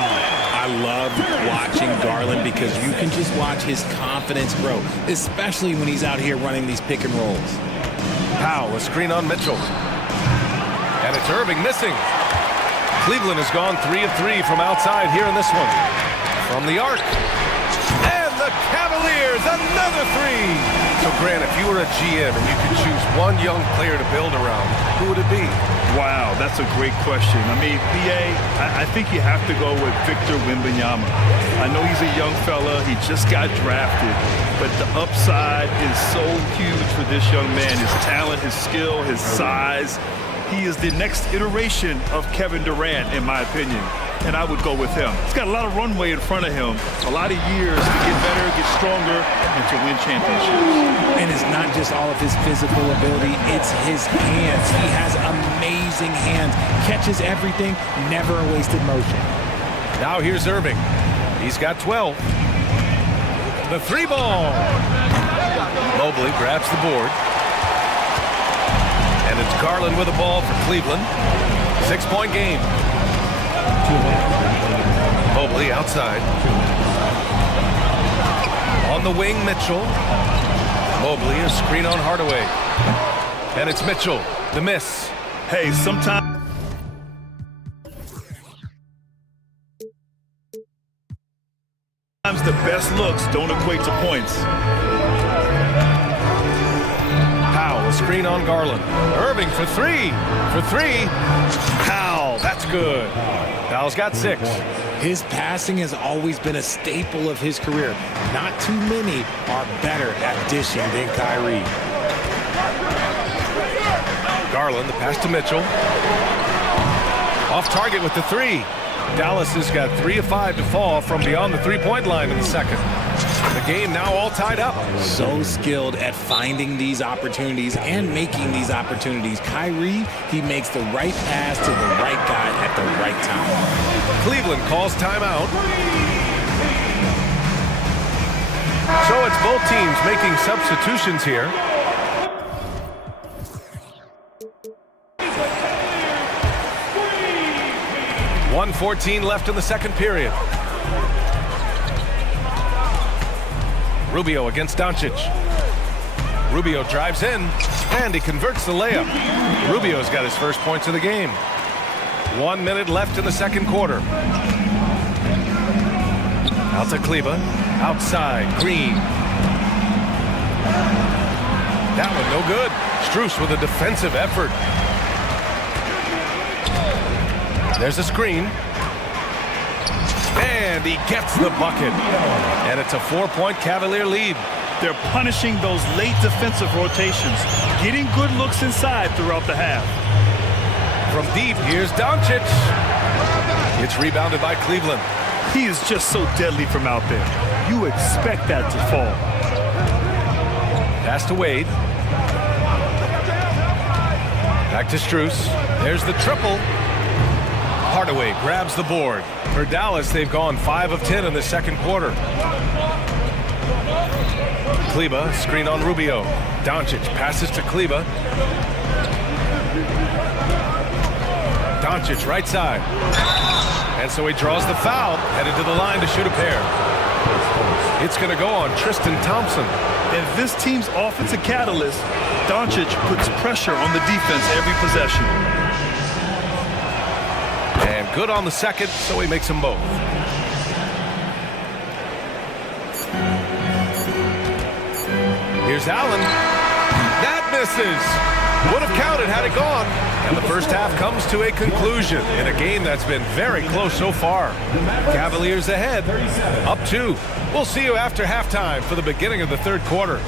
I love watching Garland because you can just watch his confidence grow, especially when he's out here running these pick and rolls. Powell, a screen on Mitchell. And it's Irving missing. Cleveland has gone 3 of 3 from outside here in this one. From the arc. And the Cavaliers, another three. So, Grant, if you were a GM and you could choose one young player to build around, who would it be? Wow, that's a great question. I mean, BA, I think you have to go with Victor Wembanyama. I know he's a young fella. He just got drafted. But the upside is so huge for this young man. His talent, his skill, his size. He is the next iteration of Kevin Durant, in my opinion. And I would go with him. He's got a lot of runway in front of him. A lot of years to get better, get stronger, and to win championships. And it's not just all of his physical ability, it's his hands. He has amazing hands. Catches everything, never a wasted motion. Now here's Irving. He's got 12. The three ball. Mobley grabs the board. And it's Garland with the ball for Cleveland. 6-point game. Mobley outside. On the wing, Mitchell. Mobley, a screen on Hardaway. And it's Mitchell, the miss. Hey, sometimes the best looks don't equate to points. Powell, a screen on Garland. Irving for three. Powell, that's good. Powell's got 6. His passing has always been a staple of his career. Not too many are better at dishing than Kyrie. Garland, the pass to Mitchell. Off target with the 3. Dallas has got 3 of 5 to fall from beyond the 3-point line in the second. The game now all tied up. So skilled at finding these opportunities and making these opportunities. Kyrie, he makes the right pass to the right guy at the right time. Cleveland calls timeout. So it's both teams making substitutions here. .114 left in the second period. Rubio against Doncic. Rubio drives in, and he converts the layup. Rubio's got his first points of the game. 1 minute left in the second quarter. Out to Kleba. Outside, Green. That one no good. Strus with a defensive effort. There's a screen. And he gets the bucket. And it's a 4-point Cavalier lead. They're punishing those late defensive rotations, getting good looks inside throughout the half. From deep, here's Doncic. It's rebounded by Cleveland. He is just so deadly from out there. You expect that to fall. Pass to Wade. Back to Strus. There's the triple. Hardaway grabs the board. For Dallas, they've gone 5 of 10 in the second quarter. Kleba, screen on Rubio. Doncic passes to Kleba. Doncic, right side. And so he draws the foul, headed to the line to shoot a pair. It's going to go on Tristan Thompson. And this team's offensive catalyst, Doncic puts pressure on the defense every possession. And good on the second, so he makes them both. Here's Allen. That misses. Would have counted had it gone. And the first half comes to a conclusion in a game that's been very close so far. Cavaliers ahead, up 2. We'll see you after halftime for the beginning of the third quarter.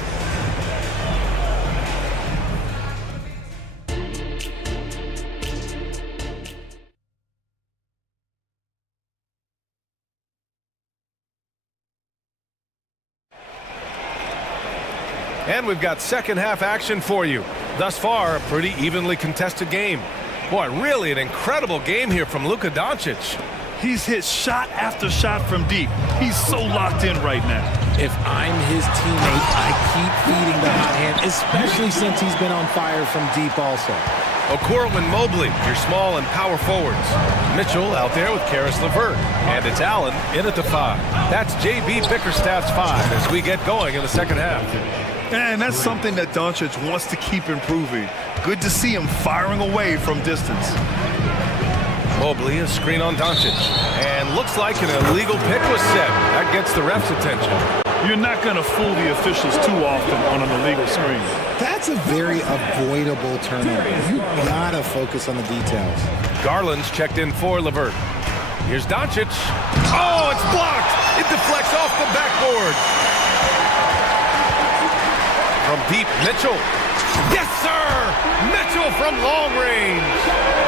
And we've got second half action for you. Thus far, a pretty evenly contested game. Boy, really an incredible game here from Luka Doncic. He's hit shot after shot from deep. He's so locked in right now. If I'm his teammate, I keep feeding the hot hand, especially since he's been on fire from deep also. Okoro and Mobley, your small and power forwards. Mitchell out there with Karis LeVert. And it's Allen in at the 5. That's J.B. Bickerstaff's 5 as we get going in the second half. And that's something that Doncic wants to keep improving. Good to see him firing away from distance. Mobley, a screen on Doncic. And looks like an illegal pick was set. That gets the ref's attention. You're not going to fool the officials too often on an illegal screen. That's a very avoidable turnover. You gotta focus on the details. Garland's checked in for LeVert. Here's Doncic. Oh, it's blocked. It deflects off the backboard. From deep, Mitchell. Yes, sir! Mitchell from long range.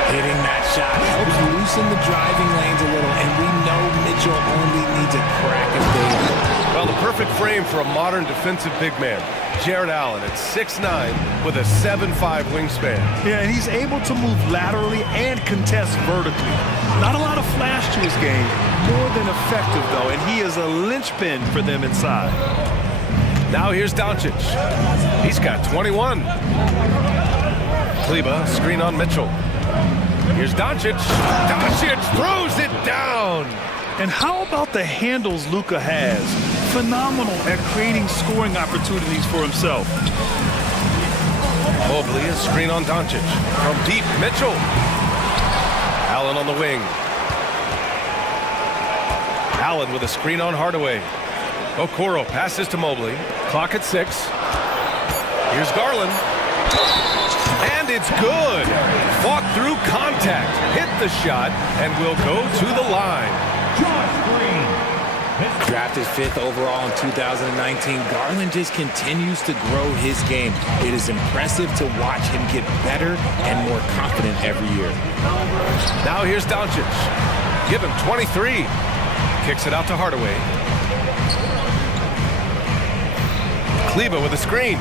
Hitting that shot helps loosen the driving lanes a little, and we know Mitchell only needs a crack of daylight. Well, the perfect frame for a modern defensive big man. Jared Allen at 6'9" with a 7'5" wingspan. Yeah, and he's able to move laterally and contest vertically. Not a lot of flash to his game, more than effective, though, and he is a linchpin for them inside. Now here's Doncic. He's got 21. Kleba, screen on Mitchell. Here's Doncic. Doncic throws it down. And how about the handles Luka has? Phenomenal at creating scoring opportunities for himself. Mobley, a screen on Doncic. From deep, Mitchell. Allen on the wing. Allen with a screen on Hardaway. Okoro passes to Mobley. Clock at 6. Here's Garland. And it's good. Fought through contact. Hit the shot and will go to the line. Drafted 5th overall in 2019, Garland just continues to grow his game. It is impressive to watch him get better and more confident every year. Now here's Doncic. Give him 23. Kicks it out to Hardaway. Kleba with a screen.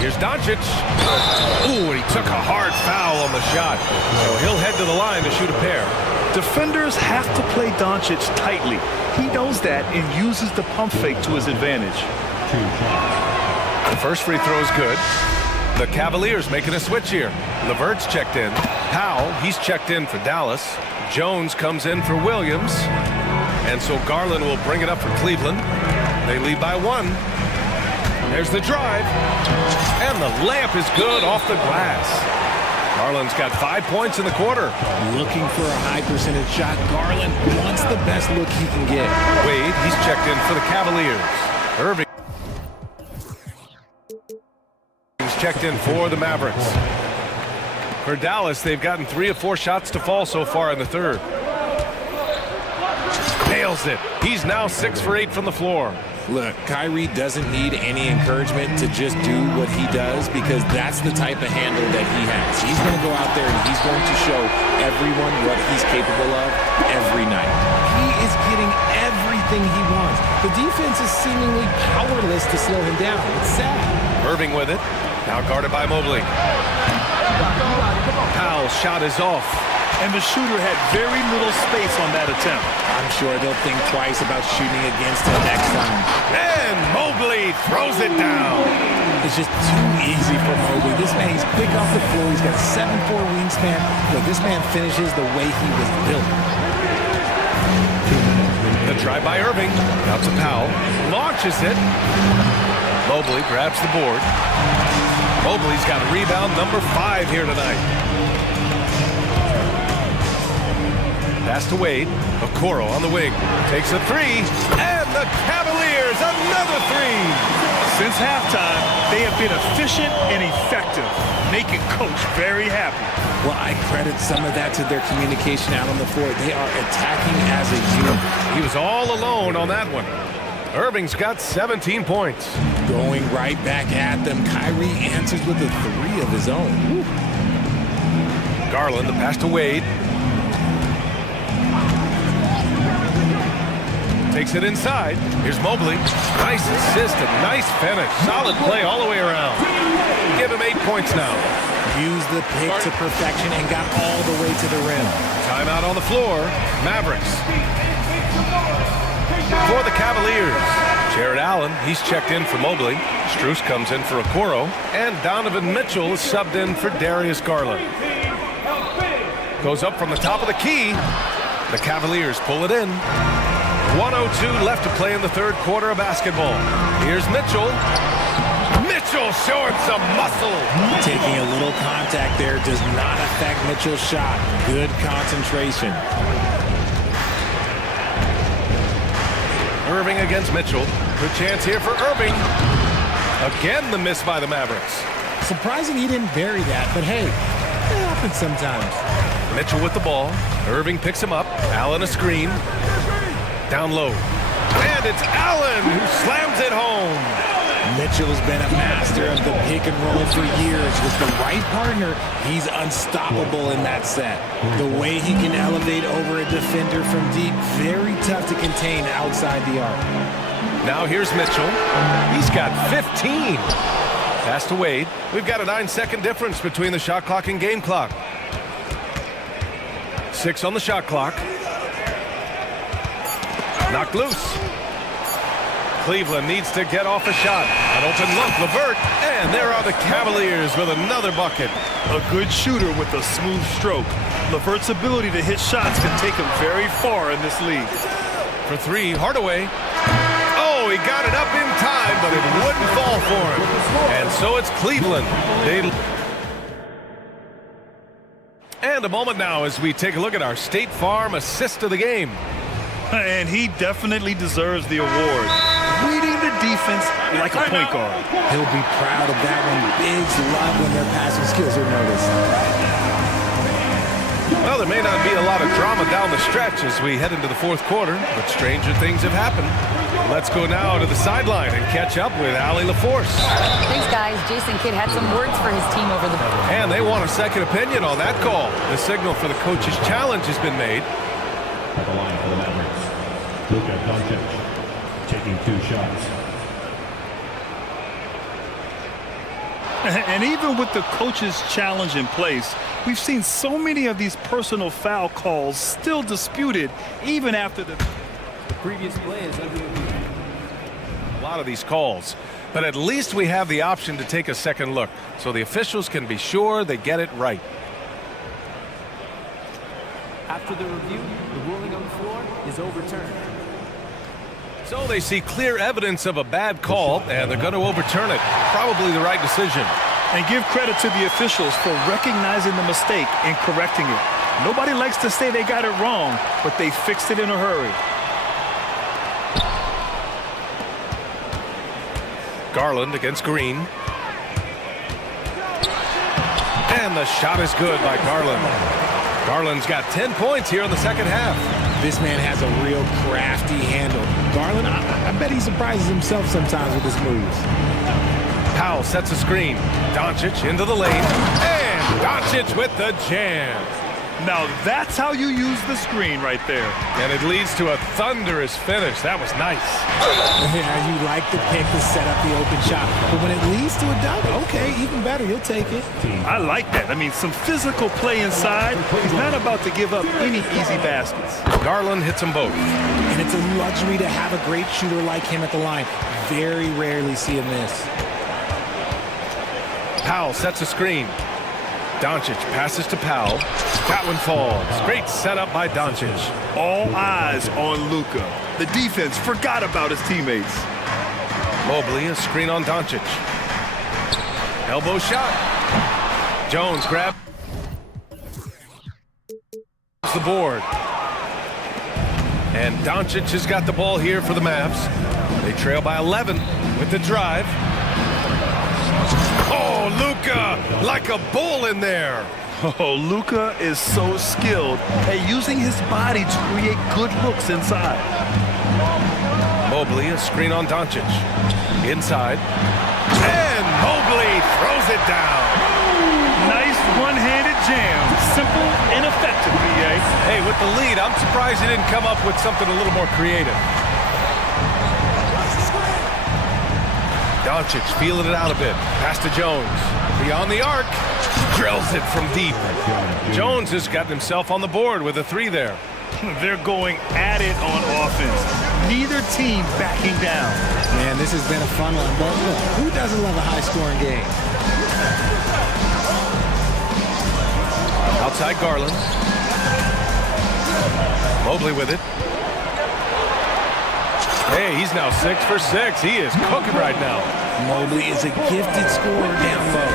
Here's Doncic. Ooh, and he took a hard foul on the shot. So he'll head to the line to shoot a pair. Defenders have to play Doncic tightly. He knows that and uses the pump fake to his advantage. The first free throw is good. The Cavaliers making a switch here. LeVert's checked in. Powell, he's checked in for Dallas. Jones comes in for Williams. And so Garland will bring it up for Cleveland. They lead by 1. There's the drive. And the layup is good off the glass. Garland's got 5 points in the quarter. Looking for a high percentage shot. Garland wants the best look he can get. Wade, he's checked in for the Cavaliers. Irving. He's checked in for the Mavericks. For Dallas, they've gotten 3 of 4 shots to fall so far in the third. Nails it. He's now 6 for 8 from the floor. Look, Kyrie doesn't need any encouragement to just do what he does because that's the type of handle that he has. He's going to go out there and he's going to show everyone what he's capable of every night. He is getting everything he wants. The defense is seemingly powerless to slow him down. It's sad. Irving with it. Now guarded by Mobley. Powell's shot is off. And the shooter had very little space on that attempt. I'm sure they'll think twice about shooting against him next time. And Mobley throws it down. It's just too easy for Mobley. This man, he's quick off the floor. He's got a 7'4" wingspan. But this man finishes the way he was built. The try by Irving. Out to Powell. Launches it. Mobley grabs the board. Mobley's got rebound number 5 here tonight. Pass to Wade. Okoro on the wing. Takes a 3. And the Cavaliers, another 3. Since halftime, they have been efficient and effective, making Coach very happy. Well, I credit some of that to their communication out on the floor. They are attacking as a unit. He was all alone on that one. Irving's got 17 points. Going right back at them. Kyrie answers with a 3 of his own. Woo. Garland, the pass to Wade. Takes it inside. Here's Mobley. Nice assist and nice finish. Solid play all the way around. Give him 8 points now. Used the pick to perfection and got all the way to the rim. Timeout on the floor. Mavericks. For the Cavaliers. Jared Allen, he's checked in for Mobley. Strus comes in for Okoro. And Donovan Mitchell is subbed in for Darius Garland. Goes up from the top of the key. The Cavaliers pull it in. 1:02 left to play in the third quarter of basketball. Here's Mitchell. Mitchell showing some muscle. Taking a little contact there does not affect Mitchell's shot. Good concentration. Irving against Mitchell. Good chance here for Irving. Again, the miss by the Mavericks. Surprising he didn't bury that, but hey, it happens sometimes. Mitchell with the ball. Irving picks him up. Allen a screen. Down low. And it's Allen who slams it home. Mitchell's been a master of the pick and roll for years. With the right partner, he's unstoppable in that set. The way he can elevate over a defender from deep, very tough to contain outside the arc. Now here's Mitchell. He's got 15. Pass to Wade. We've got a 9-second difference between the shot clock and game clock. 6 on the shot clock. Knocked loose. Cleveland needs to get off a shot. An open look, LeVert, and there are the Cavaliers with another bucket. A good shooter with a smooth stroke. LeVert's ability to hit shots can take him very far in this league. For three, Hardaway. Oh, he got it up in time, but it wouldn't fall for him. And so it's Cleveland. And a moment now as we take a look at our State Farm assist of the game. And he definitely deserves the award. Reading the defense like a point guard. He'll be proud of that one. Bigs love when their passing skills are noticed. Well, there may not be a lot of drama down the stretch as we head into the fourth quarter, but stranger things have happened. Let's go now to the sideline and catch up with Allie LaForce. Thanks, guys. Jason Kidd had some words for his team over the... And they want a second opinion on that call. The signal for the coach's challenge has been made. At the line for the Mavericks, Luka Doncic taking 2 shots. And even with the coach's challenge in place, we've seen so many of these personal foul calls still disputed even after the previous play is under review. A lot of these calls, but at least we have the option to take a second look so the officials can be sure they get it right. After the review, the ruling on the floor is overturned. So they see clear evidence of a bad call, and they're going to overturn it. Probably the right decision. And give credit to the officials for recognizing the mistake and correcting it. Nobody likes to say they got it wrong, but they fixed it in a hurry. Garland against Green. And the shot is good by Garland. Garland's got 10 points here in the second half. This man has a real crafty handle. Garland, I bet he surprises himself sometimes with his moves. Powell sets a screen. Doncic into the lane. And Doncic with the jam. Now that's how you use the screen right there. And it leads to a thunderous finish. That was nice. Yeah, you like the pick to set up the open shot. But when it leads to a dunk, okay, even better. You'll take it. I like that. I mean, some physical play inside. He's not about to give up any easy baskets. Garland hits them both. And it's a luxury to have a great shooter like him at the line. Very rarely see a miss. Powell sets a screen. Doncic passes to Powell. That one falls. Great setup by Doncic. All eyes on Luka. The defense forgot about his teammates. Mobley, a screen on Doncic. Elbow shot. Jones grabs the board. And Doncic has got the ball here for the Mavs. They trail by 11 with the drive. Oh, Luka, like a bull in there. Oh, Luka is so skilled at using his body to create good looks inside. Mobley, a screen on Doncic. Inside. And Mobley throws it down. Nice one-handed jam. Simple and effective, BA. Hey, with the lead, I'm surprised he didn't come up with something a little more creative. Doncic feeling it out a bit. Pass to Jones. Beyond the arc. Drills it from deep. Jones has gotten himself on the board with a 3 there. They're going at it on offense. Neither team backing down. Man, this has been a fun one. But look, who doesn't love a high-scoring game? Outside Garland. Mobley with it. Hey, he's now 6 for 6. He is cooking right now. Mobley is a gifted scorer down low.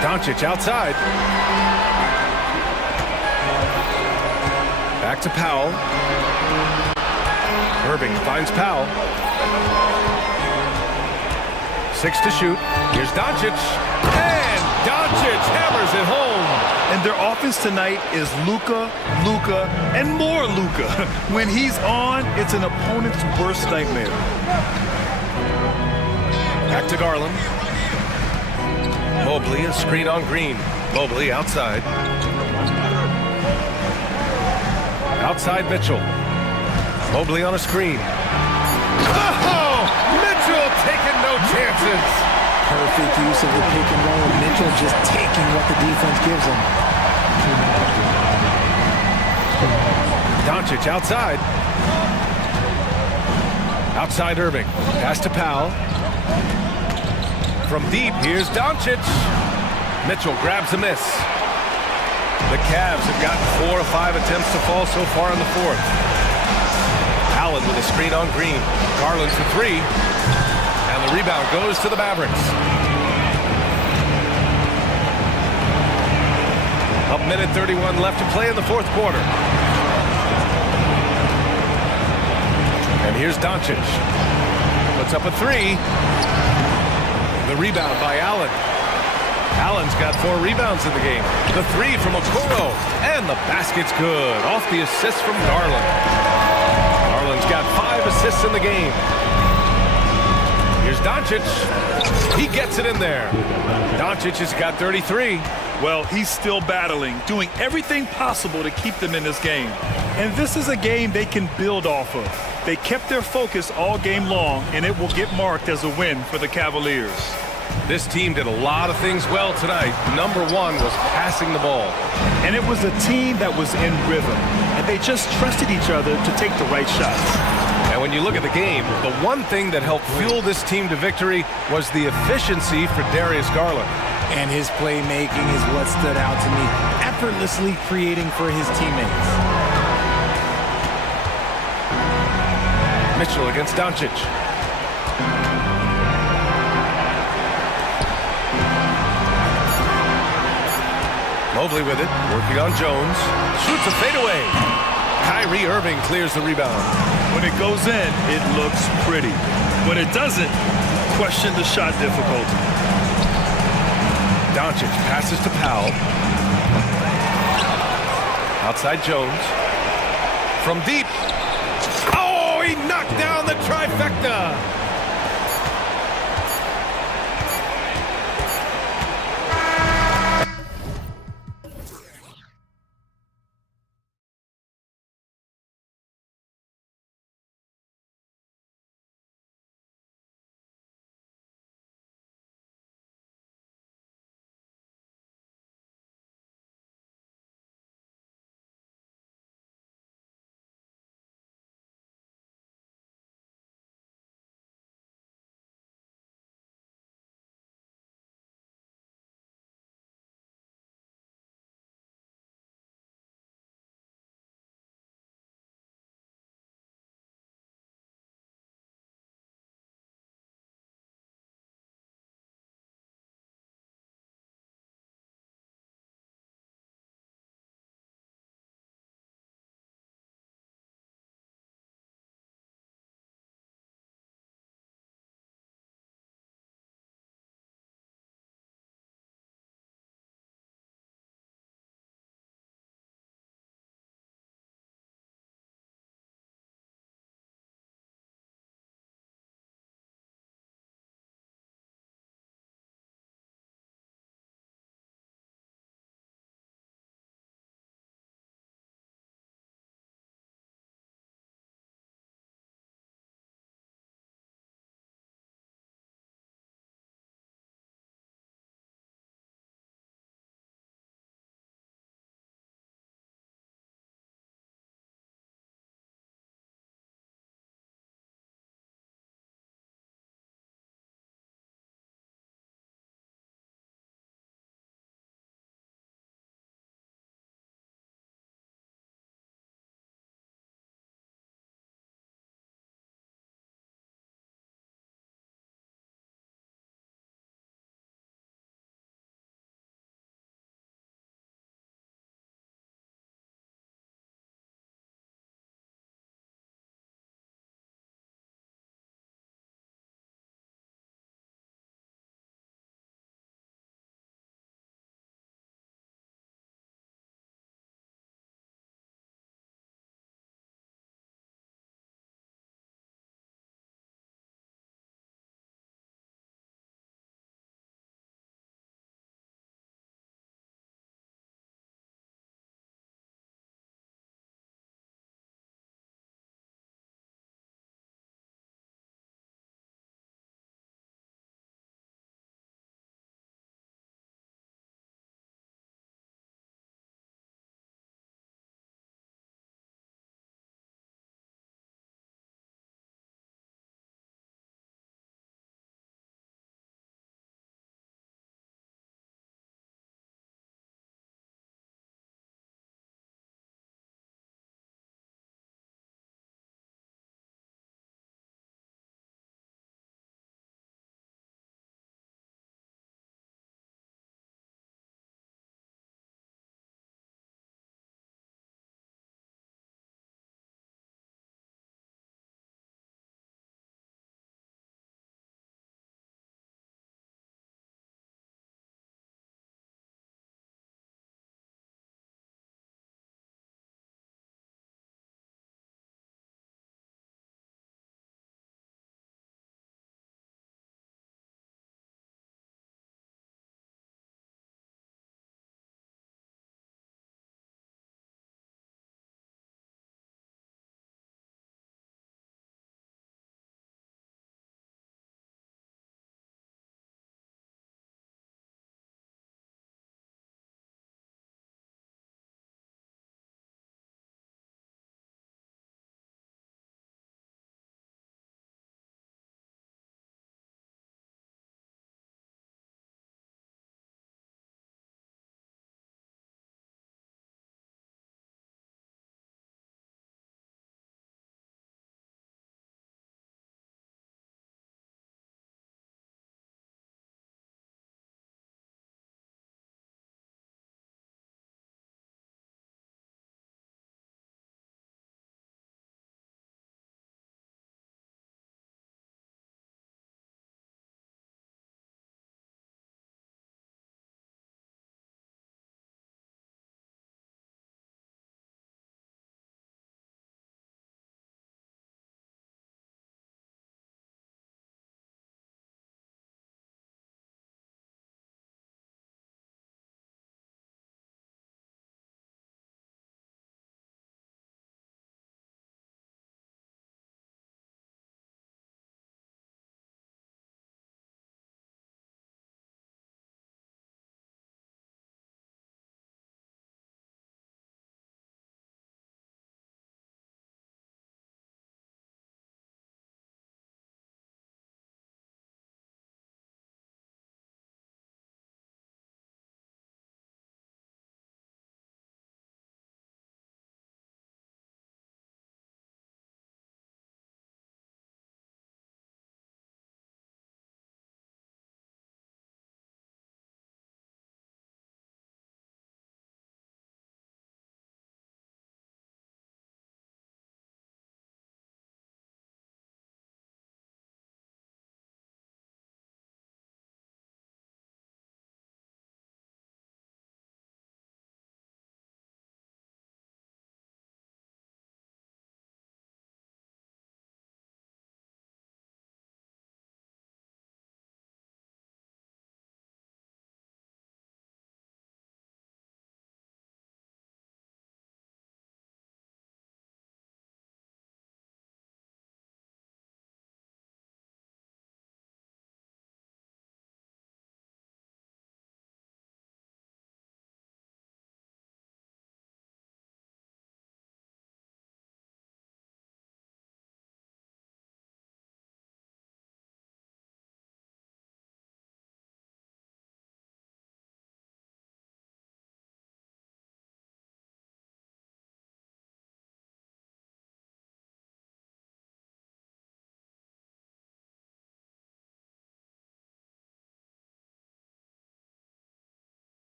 Doncic outside. Back to Powell. Irving finds Powell. 6 to shoot. Here's Doncic. And Doncic hammers it home. And their offense tonight is Luka, Luka, and more Luka. When he's on, it's an opponent's worst nightmare. Back to Garland. Mobley, a screen on Green. Mobley outside. Outside Mitchell. Mobley on a screen. Oh! Mitchell taking no chances. Perfect use of the pick and roll. Mitchell just taking what the defense gives him. Doncic outside. Outside Irving. Pass to Powell. From deep, here's Doncic. Mitchell grabs a miss. The Cavs have gotten 4 of 5 attempts to fall so far in the fourth. Allen with a screen on Green. Garland for 3. And the rebound goes to the Mavericks. A minute 31 left to play in the fourth quarter. And here's Doncic. Puts up a 3. The rebound by Allen. Allen's got 4 rebounds in the game. The 3 from Okoro. And the basket's good. Off the assist from Garland. Garland's got 5 assists in the game. Here's Doncic. He gets it in there. Doncic has got 33. Well, he's still battling, doing everything possible to keep them in this game. And this is a game they can build off of. They kept their focus all game long, and it will get marked as a win for the Cavaliers. This team did a lot of things well tonight. Number 1 was passing the ball. And it was a team that was in rhythm, and they just trusted each other to take the right shots. And when you look at the game, the one thing that helped fuel this team to victory was the efficiency for Darius Garland. And his playmaking is what stood out to me. Effortlessly creating for his teammates. Mitchell against Doncic. Mobley with it, working on Jones. Shoots a fadeaway. Kyrie Irving clears the rebound. When it goes in, it looks pretty. When it doesn't, question the shot difficulty. Doncic passes to Powell. Outside Jones. From deep. Oh, he knocked down the trifecta.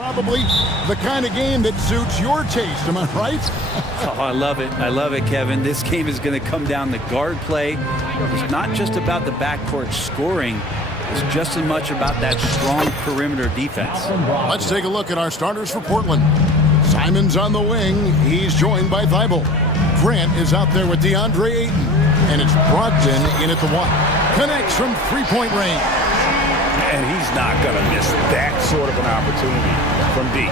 Probably the kind of game that suits your taste, am I right? Oh, I love it. I love it, Kevin. This game is going to come down to guard play. It's not just about the backcourt scoring. It's just as much about that strong perimeter defense. Let's take a look at our starters for Portland. Simon's on the wing. He's joined by Thibault. Grant is out there with DeAndre Ayton. And it's Brogdon in at the one. Connects from three-point range. And he's not going to miss that sort of an opportunity from deep.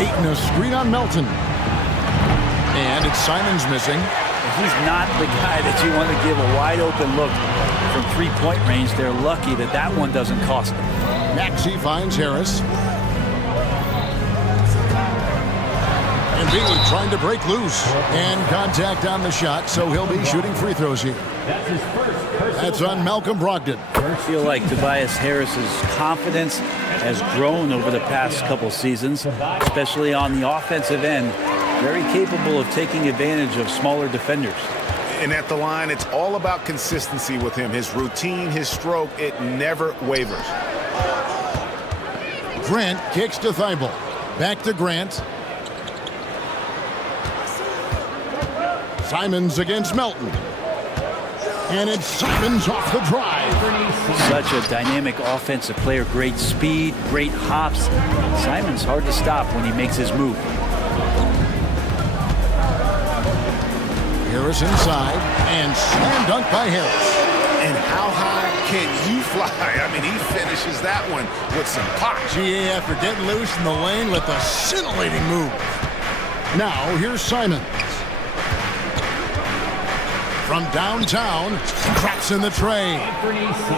Ayton, a screen on Melton. And it's Simon's missing. He's not the guy that you want to give a wide-open look from three-point range. They're lucky that that one doesn't cost them. Maxey finds Harris. And Beal trying to break loose. And contact on the shot, so he'll be shooting free throws here. That's on Malcolm Brogdon. I feel like Tobias Harris's confidence has grown over the past couple seasons, especially on the offensive end. Very capable of taking advantage of smaller defenders. And at the line, it's all about consistency with him. His routine, his stroke, it never wavers. Grant kicks to Thibault. Back to Grant. Simons against Melton. And it's Simons off the drive. Such a dynamic offensive player. Great speed, great hops. Simons hard to stop when he makes his move. Harris inside, and slam dunk by Harris. And how high can you fly? I mean, he finishes that one with some pop. GA after getting loose in the lane with a scintillating move. Now, here's Simons. From downtown, traps in the tray.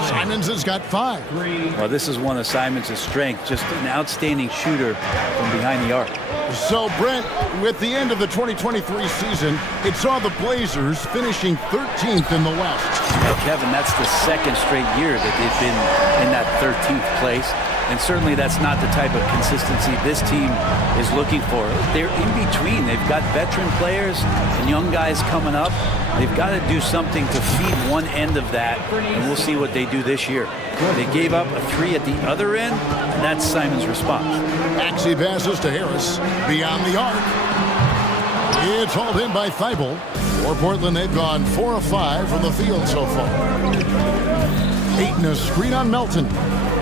Simons has got 5. Well, this is one of Simons' strengths, just an outstanding shooter from behind the arc. So, Brent, with the end of the 2023 season, it saw the Blazers finishing 13th in the West. Well, Kevin, that's the second straight year that they've been in that 13th place. And certainly that's not the type of consistency this team is looking for. They're in between. They've got veteran players and young guys coming up. They've got to do something to feed one end of that, and we'll see what they do this year. They gave up a 3 at the other end, and that's Simon's response. Maxey passes to Harris beyond the arc. It's hauled in by Thibault. For Portland, they've gone 4 of 5 from the field so far. Ayton, a screen on Melton.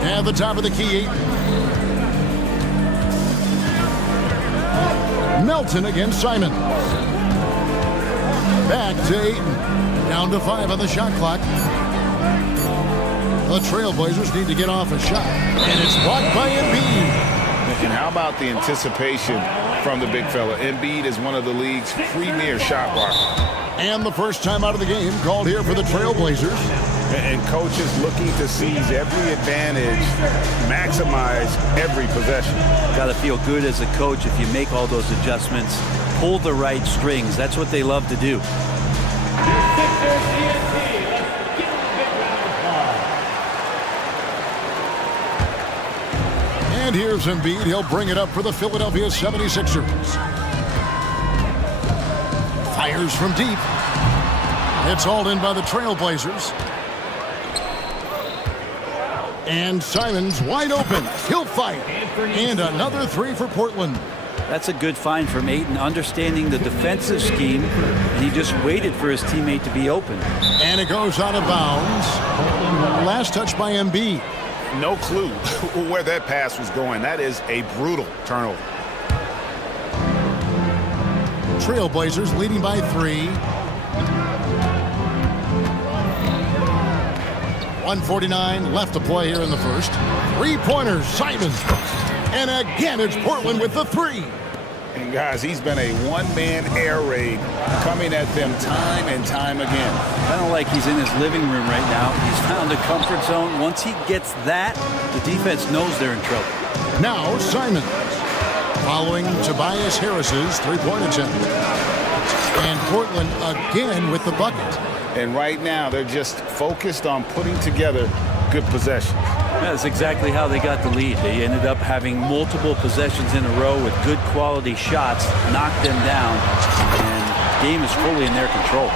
At the top of the key, Ayton. Melton against Simon. Back to Ayton. Down to 5 on the shot clock. The Trailblazers need to get off a shot. And it's blocked by Embiid. And how about the anticipation from the big fella? Embiid is one of the league's premier shot blockers. And the first time out of the game called here for the Trailblazers. And coaches looking to seize every advantage, maximize every possession. Got to feel good as a coach if you make all those adjustments. Pull the right strings. That's what they love to do. And here's Embiid. He'll bring it up for the Philadelphia 76ers. Fires from deep. It's hauled in by the Trailblazers. And Simons wide open. He'll fight. And another 3 for Portland. That's a good find from Ayton, understanding the defensive scheme, and he just waited for his teammate to be open. And it goes out of bounds. Last touch by Embiid. No clue where that pass was going. That is a brutal turnover. Trailblazers leading by 3. 1:49 left to play here in the first. 3-pointers, Simons. And again, it's Portland with the 3. And guys, he's been a one-man air raid coming at them time and time again. Kind of like he's in his living room right now. He's found a comfort zone. Once he gets that, the defense knows they're in trouble. Now Simons, following Tobias Harris's 3-point attempt. And Portland again with the bucket. And right now, they're just focused on putting together good possessions. That's exactly how they got the lead. They ended up having multiple possessions in a row with good quality shots, knocked them down, and the game is fully in their control.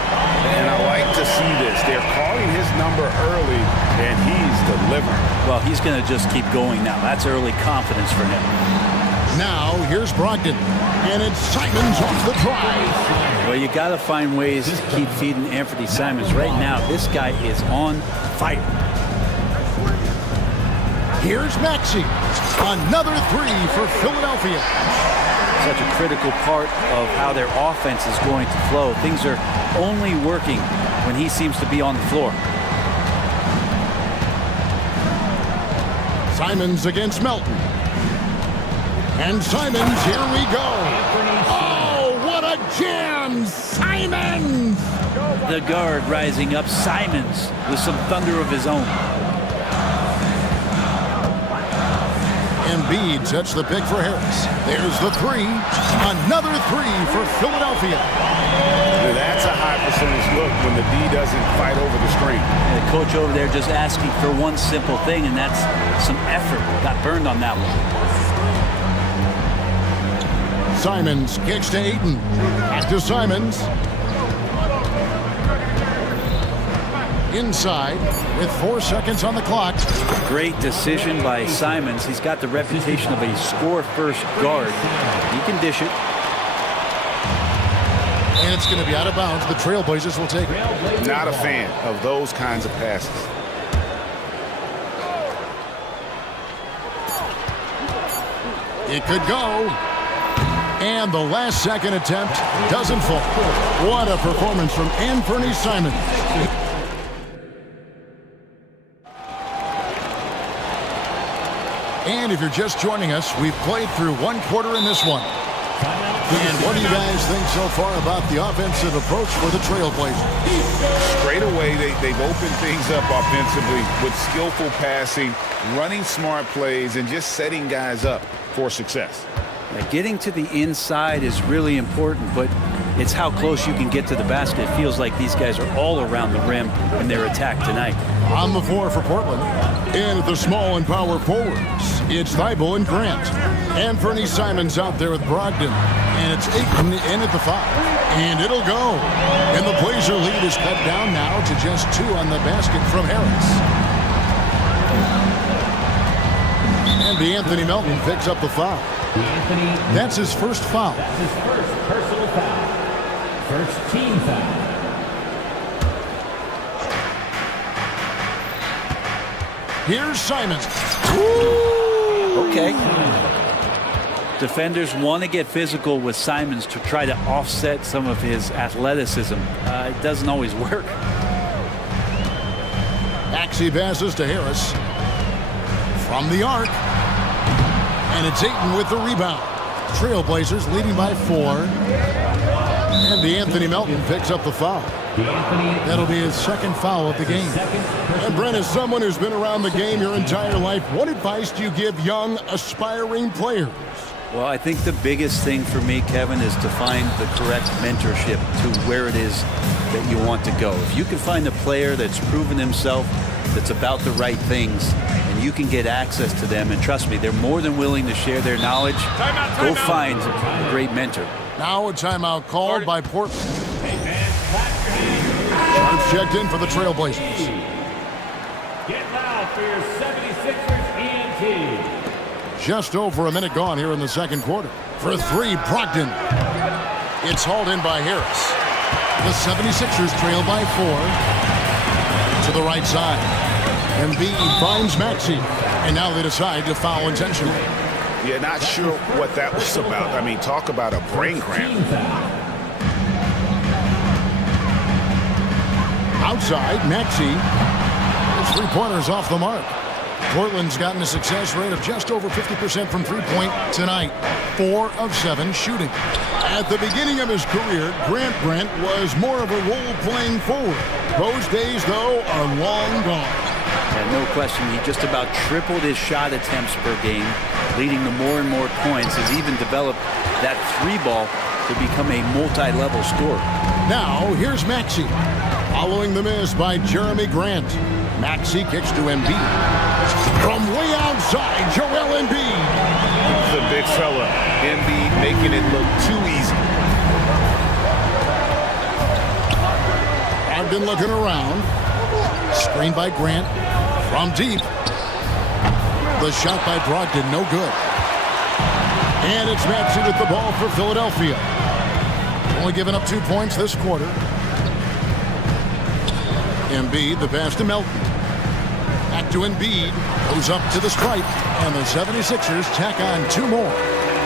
And I like to see this. They're calling his number early, and he's delivering. Well, he's going to just keep going now. That's early confidence for him. Now, here's Brogdon. And it's Simons off the drive. Well, you got to find ways to keep feeding Anthony Simons. Right now, this guy is on fire. Here's Maxey. Another three for Philadelphia. Such a critical part of how their offense is going to flow. Things are only working when he seems to be on the floor. Simons against Melton. And Simons, here we go. Oh, what a jam! Simons! The guard rising up. Simons with some thunder of his own. Embiid sets the pick for Harris. There's the three. Another three for Philadelphia. That's a high percentage look when the D doesn't fight over the screen. And the coach over there just asking for one simple thing, and that's some effort. Got burned on that one. Simons kicks to Ayton. Back to Simons. Inside with 4 seconds on the clock. Great decision by Simons. He's got the reputation of a score-first guard. He can dish it. And it's going to be out of bounds. The Trailblazers will take it. Not a fan of those kinds of passes. It could go. And the last second attempt doesn't fall. What a performance from Anthony Simons. And if you're just joining us, we've played through one quarter in this one. And what do you guys think so far about the offensive approach for the Trailblazers? Straight away, they've opened things up offensively with skillful passing, running smart plays, and just setting guys up for success. Getting to the inside is really important, but it's how close you can get to the basket. It feels like these guys are all around the rim in their attack tonight. On the floor for Portland, and at the small and power forwards, it's Thibault and Grant. Anthony Simons out there with Brogdon, and it's Ayton in at the 5. And it'll go. And the Blazer lead is cut down now to just 2 on the basket from Harris. And Anthony Melton picks up the foul. That's his first foul. That's his first personal foul. First team foul. Here's Simons. Okay. Defenders want to get physical with Simons to try to offset some of his athleticism. It doesn't always work. Maxey passes to Harris. From the arc. And it's Ayton with the rebound. Trailblazers leading by 4. And Anthony Melton picks up the foul. That'll be his second foul of the game. And Brent, as someone who's been around the game your entire life, what advice do you give young, aspiring players? Well, I think the biggest thing for me, Kevin, is to find the correct mentorship to where it is that you want to go. If you can find a player that's proven himself, that's about the right things, and you can get access to them, and trust me, they're more than willing to share their knowledge. Go find a great mentor. Now a timeout called by Portland. Sharps checked in for the Trailblazers. Get loud for your 76ers ENT. Just over a minute gone here in the second quarter. For 3, Brogdon. It's hauled in by Harris. The 76ers trail by 4. To the right side. Embiid finds Maxey. And now they decide to foul intentionally. Yeah, not sure what that was about. I mean, talk about a brain cramp. Outside, Maxey. His 3-pointers off the mark. Portland's gotten a success rate of just over 50% from three-point tonight. 4 of 7 shooting. At the beginning of his career, Grant Brent was more of a role-playing forward. Those days, though, are long gone. And no question, he just about tripled his shot attempts per game, leading to more and more points. He's even developed that 3-ball to become a multi-level scorer. Now, here's Maxey. Following the miss by Jeremy Grant. Maxey kicks to Embiid. From way outside, Joel Embiid. The big fella. Embiid making it look too easy. Brogdon looking around. Screen by Grant. From deep. The shot by Brogdon, no good. And it's Maxey with the ball for Philadelphia. Only giving up 2 points this quarter. Embiid, the pass to Melton. Back to Embiid. Goes up to the stripe. And the 76ers tack on 2 more.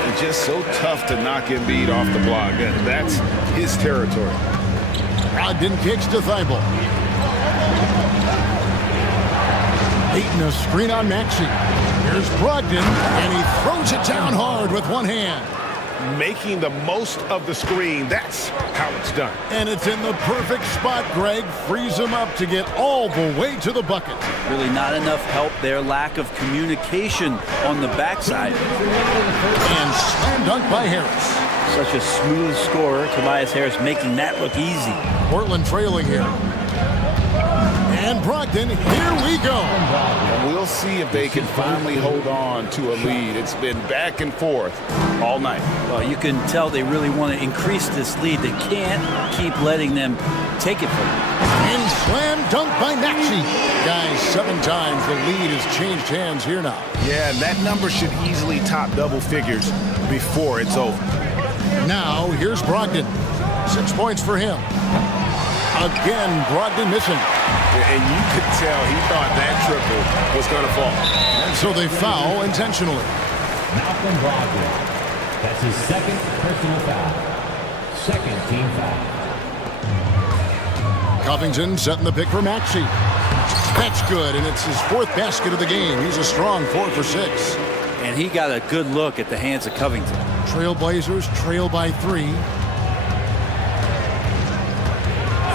It's just so tough to knock Embiid off the block. That's his territory. Brogdon kicks to Thibault. Ayton a screen on Maxey. Here's Brogdon, and he throws it down hard with one hand. Making the most of the screen. That's how it's done. And it's in the perfect spot, Greg. Frees him up to get all the way to the bucket. Really not enough help there. Lack of communication on the backside. And slam dunk by Harris. Such a smooth scorer. Tobias Harris making that look easy. Portland trailing here. And Brogdon, here we go. And we'll see if they can finally hold on to a lead. It's been back and forth all night. Well, you can tell they really want to increase this lead. They can't keep letting them take it from them. And slam dunk by Maxey. Guys, 7 times the lead has changed hands here now. Yeah, that number should easily top double figures before it's over. Now, here's Brogdon. 6 points for him. Again, Brogdon missing. And you could tell he thought that triple was going to fall. And so they foul intentionally. Malcolm Brogdon. That's his second personal foul. Second team foul. Covington setting the pick for Maxey. That's good, and it's his 4th basket of the game. He's a strong 4 for 6. And he got a good look at the hands of Covington. Trailblazers trail by 3.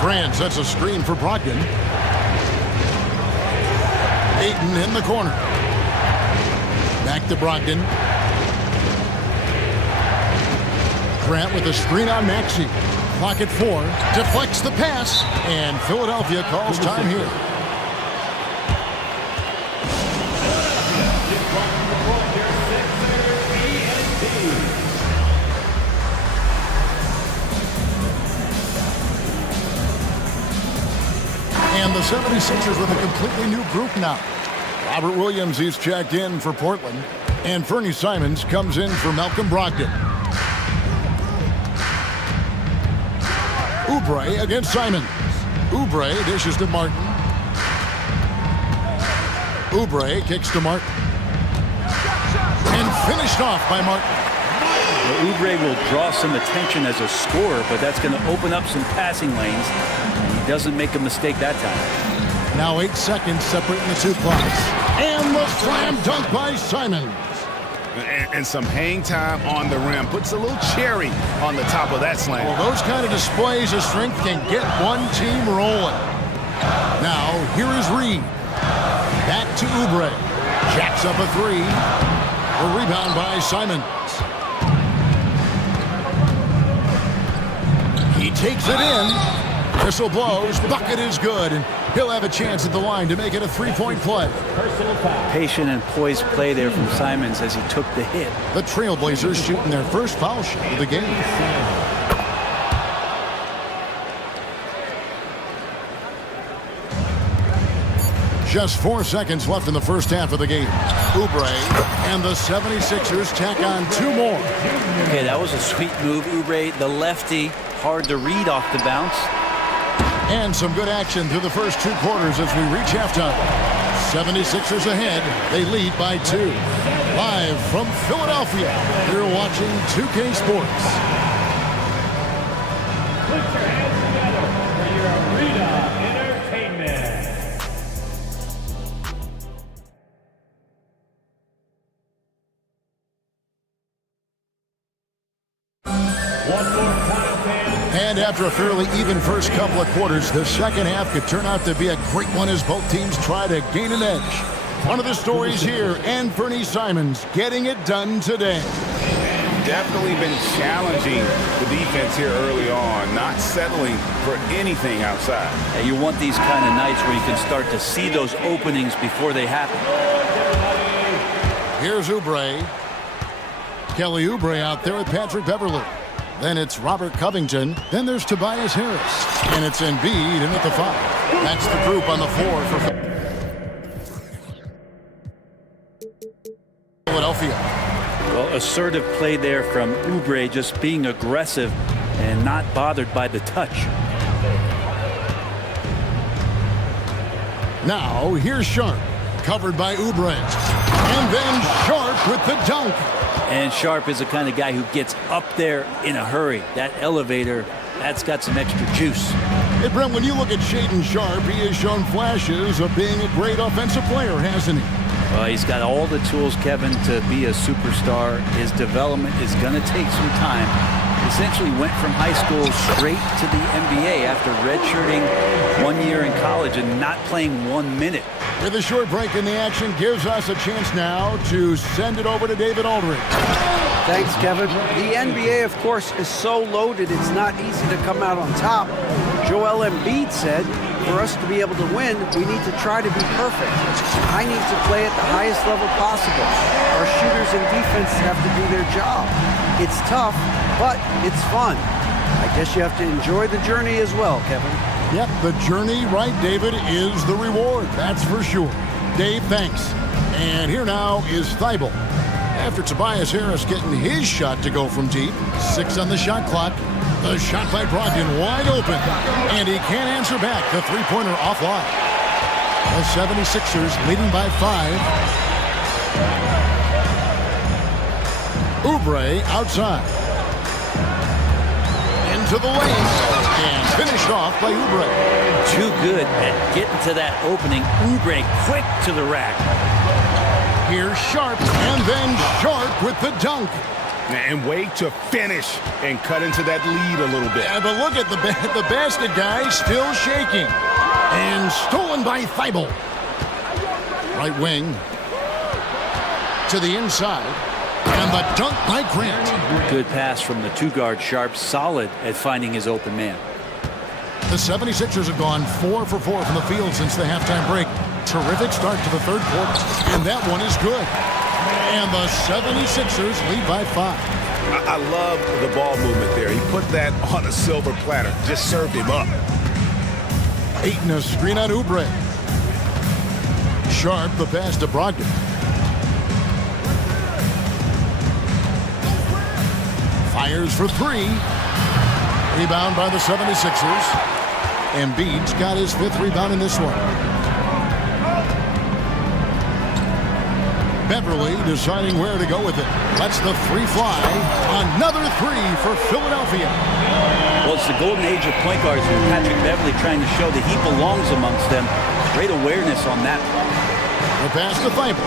Grant sets a screen for Brogdon. Ayton in the corner. Back to Brogdon. Grant with a screen on Maxey. Clock at 4. Deflects the pass. And Philadelphia calls time here. And the 76ers with a completely new group now. Robert Williams, he's checked in for Portland. And Fernie Simons comes in for Malcolm Brogdon. Oubre against Simons. Oubre dishes to Martin. Oubre kicks to Martin. And finished off by Martin. Well, Oubre will draw some attention as a scorer, but that's going to open up some passing lanes. He doesn't make a mistake that time. Now 8 seconds separating the 2 clocks. And the slam dunk by Simons. And some hang time on the rim. Puts a little cherry on the top of that slam. Well, those kind of displays of strength can get one team rolling. Now, here is Reed. Back to Oubre. Jacks up a 3. A rebound by Simons. He takes it in. Whistle blows. Bucket is good. And he'll have a chance at the line to make it a 3-point play. Patient and poised play there from Simons as he took the hit. The Trailblazers shooting their first foul shot of the game. Just 4 seconds left in the first half of the game. Oubre and the 76ers tack on 2 more. Okay, that was a sweet move. Oubre, the lefty, hard to read off the bounce. And some good action through the first 2 quarters as we reach halftime. 76ers ahead. They lead by 2. Live from Philadelphia, you're watching 2K Sports. Put your hands together for your arena entertainment. One more time, fans. And after a fairly even first couple of quarters, the second half could turn out to be a great one as both teams try to gain an edge. One of the stories here, and Fernie Simons getting it done today. Definitely been challenging the defense here early on, not settling for anything outside. Yeah, you want these kind of nights where you can start to see those openings before they happen. Here's Oubre. Kelly Oubre out there with Patrick Beverly. Then it's Robert Covington. Then there's Tobias Harris. And it's Embiid in at the 5. That's the group on the floor for Philadelphia. Well, assertive play there from Oubre, just being aggressive and not bothered by the touch. Now, here's Sharp, covered by Oubre. And then Sharp with the dunk. And Sharp is the kind of guy who gets up there in a hurry. That elevator, that's got some extra juice. Hey, Brent, when you look at Shaedon Sharp, he has shown flashes of being a great offensive player, hasn't he? Well, he's got all the tools, Kevin, to be a superstar. His development is going to take some time. Essentially went from high school straight to the NBA after redshirting 1 year in college and not playing 1 minute. With a short break in the action, gives us a chance now to send it over to David Aldridge. Thanks, Kevin. The NBA, of course, is so loaded it's not easy to come out on top. Joel Embiid said, for us to be able to win, we need to try to be perfect. I need to play at the highest level possible. Our shooters and defense have to do their job. It's tough, but it's fun. I guess you have to enjoy the journey as well, Kevin. Yep, the journey, right, David, is the reward. That's for sure. Dave, thanks. And here now is Thibault. After Tobias Harris getting his shot to go from deep, 6 on the shot clock. The shot by Brogdon wide open, and he can't answer back. The three-pointer offline. The 76ers leading by 5. Oubre outside. Into the lane, and finished off by Oubre. Too good at getting to that opening. Oubre quick to the rack. Here's Sharp, and then Sharp with the dunk. And wait to finish and cut into that lead a little bit. Yeah, but look at the basket guy still shaking. And stolen by Thibault. Right wing to the inside. And the dunk by Grant. Good pass from the 2-guard Sharp, solid at finding his open man. The 76ers have gone 4 for 4 from the field since the halftime break. Terrific start to the third quarter. And that one is good. And the 76ers lead by 5. I love the ball movement there. He put that on a silver platter. Just served him up. Ayton a screen on Oubre. Sharp the pass to Brogdon. Fires for 3. Rebound by the 76ers. Embiid's got his 5th rebound in this one. Beverly deciding where to go with it. Lets the 3 fly. Another 3 for Philadelphia. Well, it's the golden age of point guards with Patrick Beverly trying to show that he belongs amongst them. Great awareness on that. The pass to Thibault.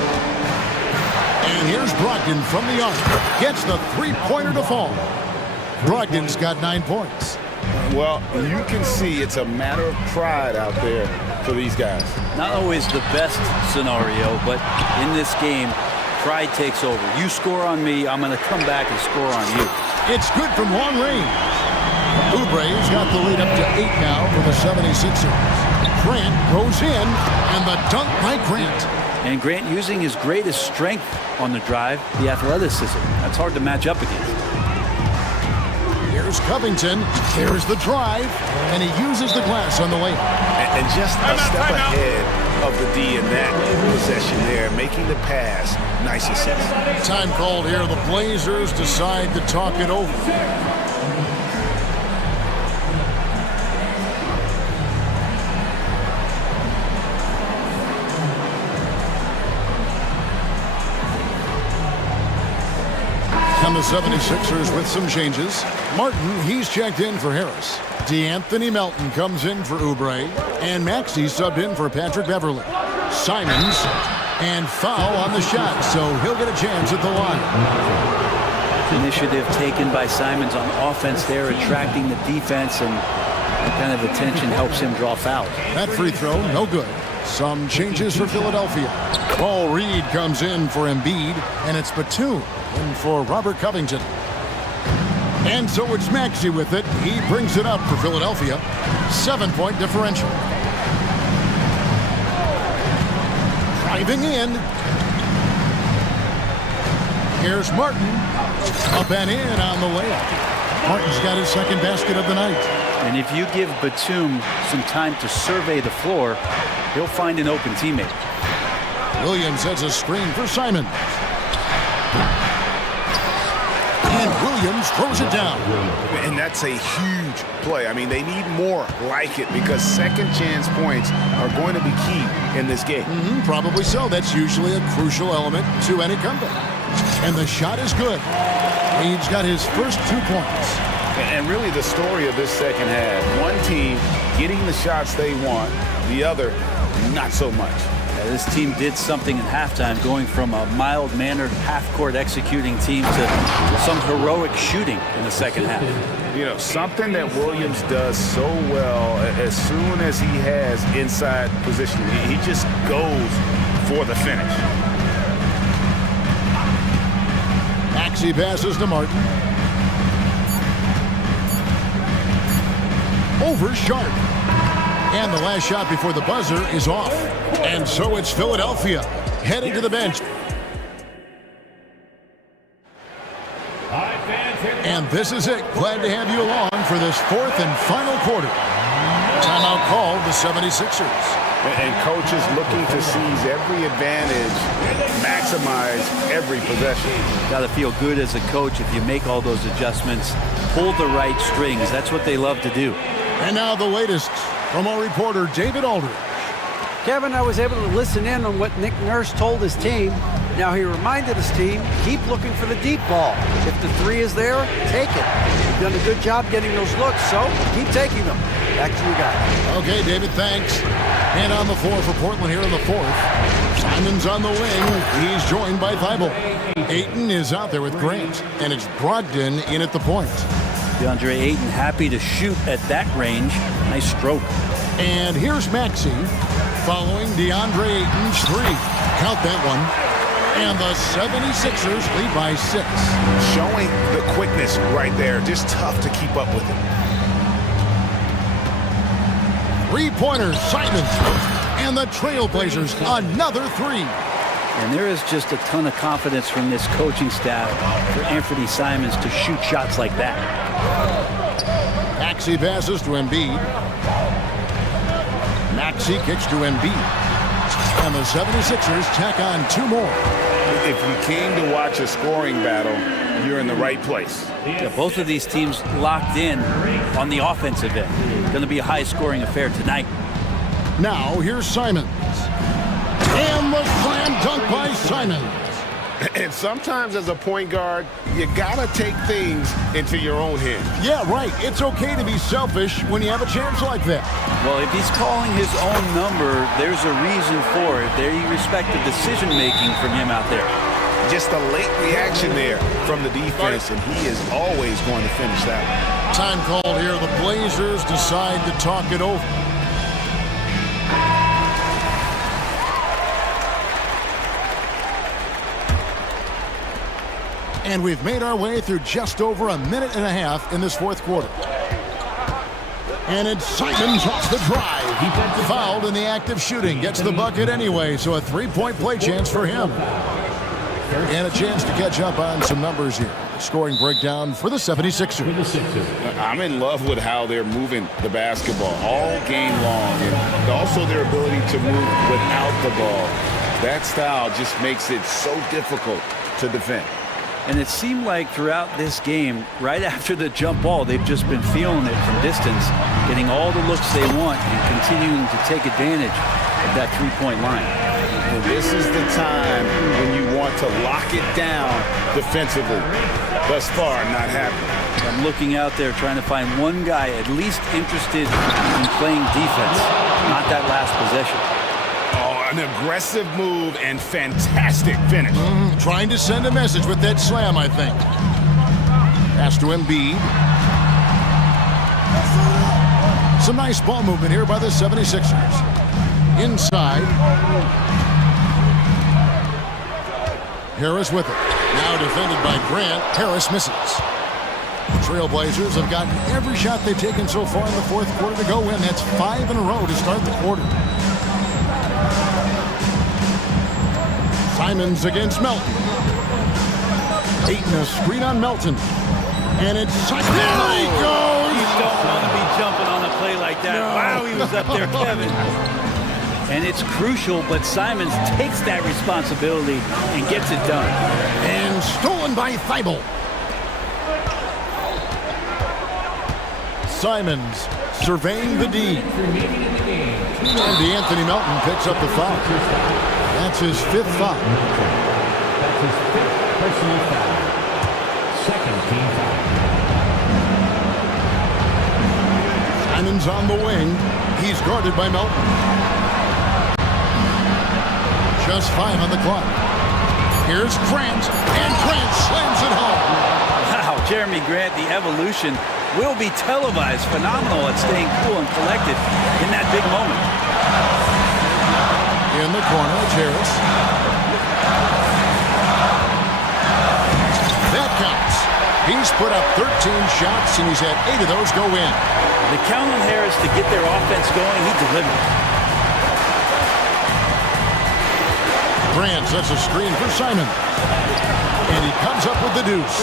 And here's Brogdon from the arc. Gets the 3-pointer to fall. Brogdon's got 9 points. Well, you can see it's a matter of pride out there for these guys. Not always the best scenario, but in this game, pride takes over. You score on me, I'm going to come back and score on you. It's good from long range. Oubre's got the lead up to 8 now for the 76ers. Grant goes in, and the dunk by Grant. And Grant using his greatest strength on the drive, the athleticism. That's hard to match up against. Here's Covington. There's the drive. And he uses the glass on the layup. And just a step ahead of the D in that possession there, making the pass. Nice assist. Time called here. The Blazers decide to talk it over. And the 76ers with some changes. Martin, he's checked in for Harris. DeAnthony Melton comes in for Oubre. And Maxey subbed in for Patrick Beverly. Simons and foul on the shot, so he'll get a chance at the line. Initiative taken by Simons on offense there, attracting the defense, and that kind of attention helps him draw fouls. That free throw, no good. Some changes for Philadelphia. Paul Reed comes in for Embiid, and it's Batum in for Robert Covington. And so it's Maxey with it. He brings it up for Philadelphia. 7-point differential. Driving in. Here's Martin. Up and in on the layup. Martin's got his second basket of the night. And if you give Batum some time to survey the floor, he'll find an open teammate. Williams sets a screen for Simon. And Williams throws it down. And that's a huge play. I mean, they need more like it because second chance points are going to be key in this game. Probably so. That's usually a crucial element to any comeback. And the shot is good. Reed's got his first 2 points. And really the story of this second half, one team getting the shots they want, the other not so much. This team did something in halftime, going from a mild-mannered half-court executing team to some heroic shooting in the second half. You know, something that Williams does so well, as soon as he has inside position, he just goes for the finish. Maxey passes to Martin. Over Sharp. And the last shot before the buzzer is off. And so it's Philadelphia heading to the bench. And this is it. Glad to have you along for this fourth and final quarter. Timeout called the 76ers. And coaches looking to seize every advantage, maximize every possession. Got to feel good as a coach if you make all those adjustments, pull the right strings. That's what they love to do. And now the latest from our reporter, David Aldridge. Kevin, I was able to listen in on what Nick Nurse told his team. Now, he reminded his team, keep looking for the deep ball. If the three is there, take it. You've done a good job getting those looks, so keep taking them. Back to you guys. Okay, David, thanks. And on the floor for Portland here in the fourth. Simon's on the wing. He's joined by Thibault. Ayton is out there with Grant, and it's Brogdon in at the point. DeAndre Ayton happy to shoot at that range. Nice stroke. And here's Maxey following DeAndre Ayton's three. Count that one. And the 76ers lead by 6. Showing the quickness right there. Just tough to keep up with it. Three-pointers, Simon. And the Trailblazers, another 3. And there is just a ton of confidence from this coaching staff for Anthony Simons to shoot shots like that. Maxey passes to Embiid. Maxey kicks to Embiid. And the 76ers tack on 2 more. If you came to watch a scoring battle, you're in the right place. Yeah, both of these teams locked in on the offensive end. Going to be a high-scoring affair tonight. Now, here's Simons. And the slam dunk by Simons. And sometimes as a point guard, you gotta take things into your own hands. Yeah, right. It's okay to be selfish when you have a chance like that. Well, if he's calling his own number, there's a reason for it. They respect the decision-making from him out there. Just a late reaction there from the defense, and he is always going to finish that one. Time called here. The Blazers decide to talk it over. And we've made our way through just over a minute and a half in this fourth quarter. And it's Simons off the drive. He fouled in the act of shooting. Gets the bucket anyway, so a 3-point play chance for him. And a chance to catch up on some numbers here. Scoring breakdown for the 76ers. I'm in love with how they're moving the basketball all game long. And also their ability to move without the ball. That style just makes it so difficult to defend. And it seemed like throughout this game, right after the jump ball, they've just been feeling it from distance, getting all the looks they want and continuing to take advantage of that three-point line. And this is the time when you want to lock it down defensively. Thus far, not happening. I'm looking out there trying to find one guy at least interested in playing defense, not that last possession. An aggressive move and fantastic finish. Trying to send a message with that slam, I think. Pass to Embiid. Some nice ball movement here by the 76ers. Inside. Harris with it. Now defended by Grant. Harris misses. The Trailblazers have gotten every shot they've taken so far in the fourth quarter to go in. That's 5 in a row to start the quarter. Simons against Melton. Ayton a screen on Melton. And it's there he goes. You don't want to be jumping on a play like that. No. Wow, he was up there, Kevin. And it's crucial, but Simons takes that responsibility and gets it done. And stolen by Thibault. Simons surveying the D. And Anthony Melton picks up the foul. That's his 5th foul. That's his 5th personal foul. Second team foul. Simons on the wing. He's guarded by Melton. Just 5 on the clock. Here's Grant, and Grant slams it home. Wow, Jeremy Grant, the evolution will be televised. Phenomenal at staying cool and collected in that big moment. In the corner, it's Harris. That counts. He's put up 13 shots, and he's had 8 of those go in. They count on Harris to get their offense going. He delivered. Grant sets a screen for Simons. And he comes up with the deuce.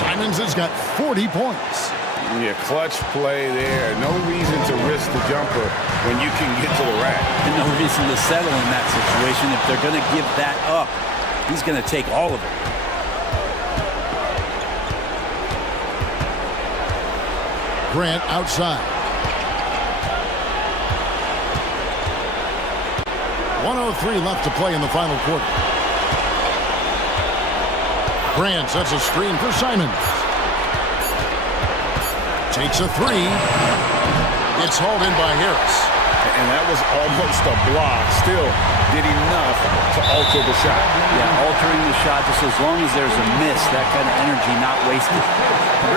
Simons has got 40 points. Yeah, clutch play there. No reason to risk the jumper when you can get to the rack. And no reason to settle in that situation. If they're going to give that up, he's going to take all of it. Grant outside. 1:03 left to play in the final quarter. Grant sets a screen for Simons. Takes a 3. It's hauled in by Harris. And that was almost a block. Still did enough to alter the shot. Yeah, altering the shot just as long as there's a miss. That kind of energy not wasted.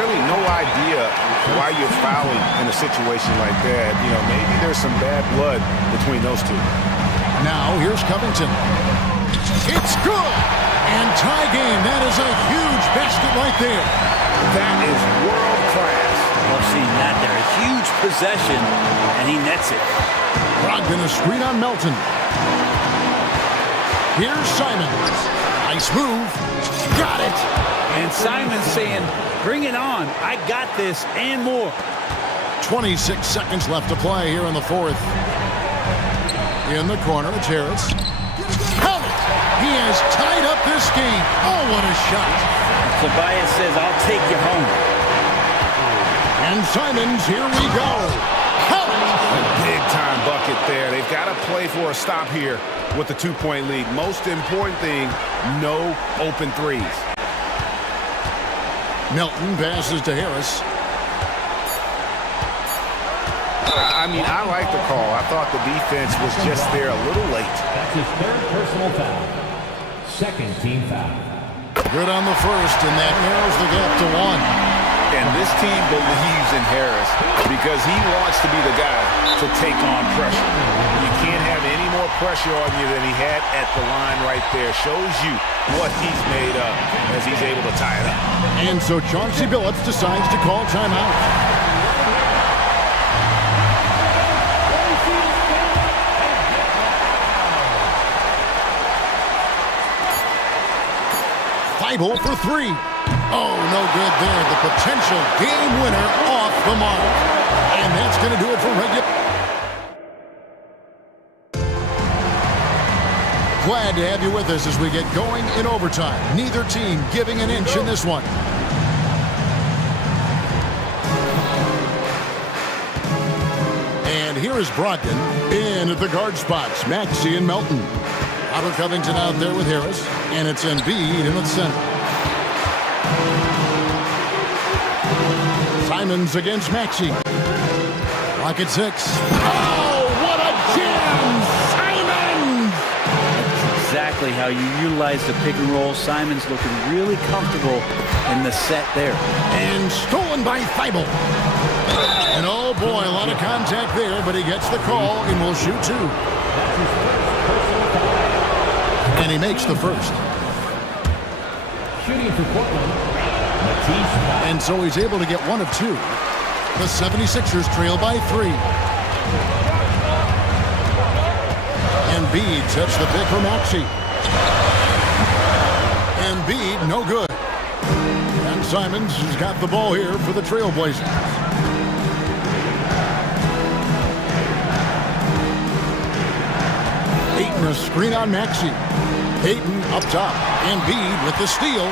Really no idea why you're fouling in a situation like that. You know, maybe there's some bad blood between those two. Now here's Covington. It's good! And tie game. That is a huge basket right there. That is world class. Love seeing that there. A huge possession, and he nets it. Brogdon a screen on Melton. Here's Simons. Nice move. Got it. And Simons saying, bring it on. I got this and more. 26 seconds left to play here in the 4th. In the corner, it's Harris. Count it! He has tied up this game. Oh, what a shot. Tobias says, I'll take you home. And Simons, here we go. Count it! A big-time bucket there. They've got to play for a stop here with the 2-point lead. Most important thing, no open threes. Melton passes to Harris. I mean, I like the call. I thought the defense was just there a little late. That's his 3rd personal foul. Second team foul. Good on the first, and that narrows the gap to 1. And this team believes in Harris because he wants to be the guy to take on pressure. You can't have any more pressure on you than he had at the line right there. Shows you what he's made of as he's able to tie it up. And so Chauncey Billups decides to call timeout. Thibault for 3. Oh, no good there. The potential game winner off the mark. And that's going to do it for regular. Glad to have you with us as we get going in overtime. Neither team giving an inch in this one. And here is Brogdon in at the guard spots. Maxey and Melton. Robert Covington out there with Harris. And it's Embiid in the center. Simons against Maxey. Clock at 6. Oh, what a jam! Simons! That's exactly how you utilize the pick and roll. Simons looking really comfortable in the set there. And stolen by Thibault. And oh boy, a lot of contact there, but he gets the call and will shoot 2. And he makes the first. Shooting for Portland. And so he's able to get 1 of 2. The 76ers trail by 3. Embiid sets the pick for Maxey. Embiid, no good. And Simons has got the ball here for the Trailblazers. Payton a screen on Maxey. Payton up top. Embiid with the steal. 2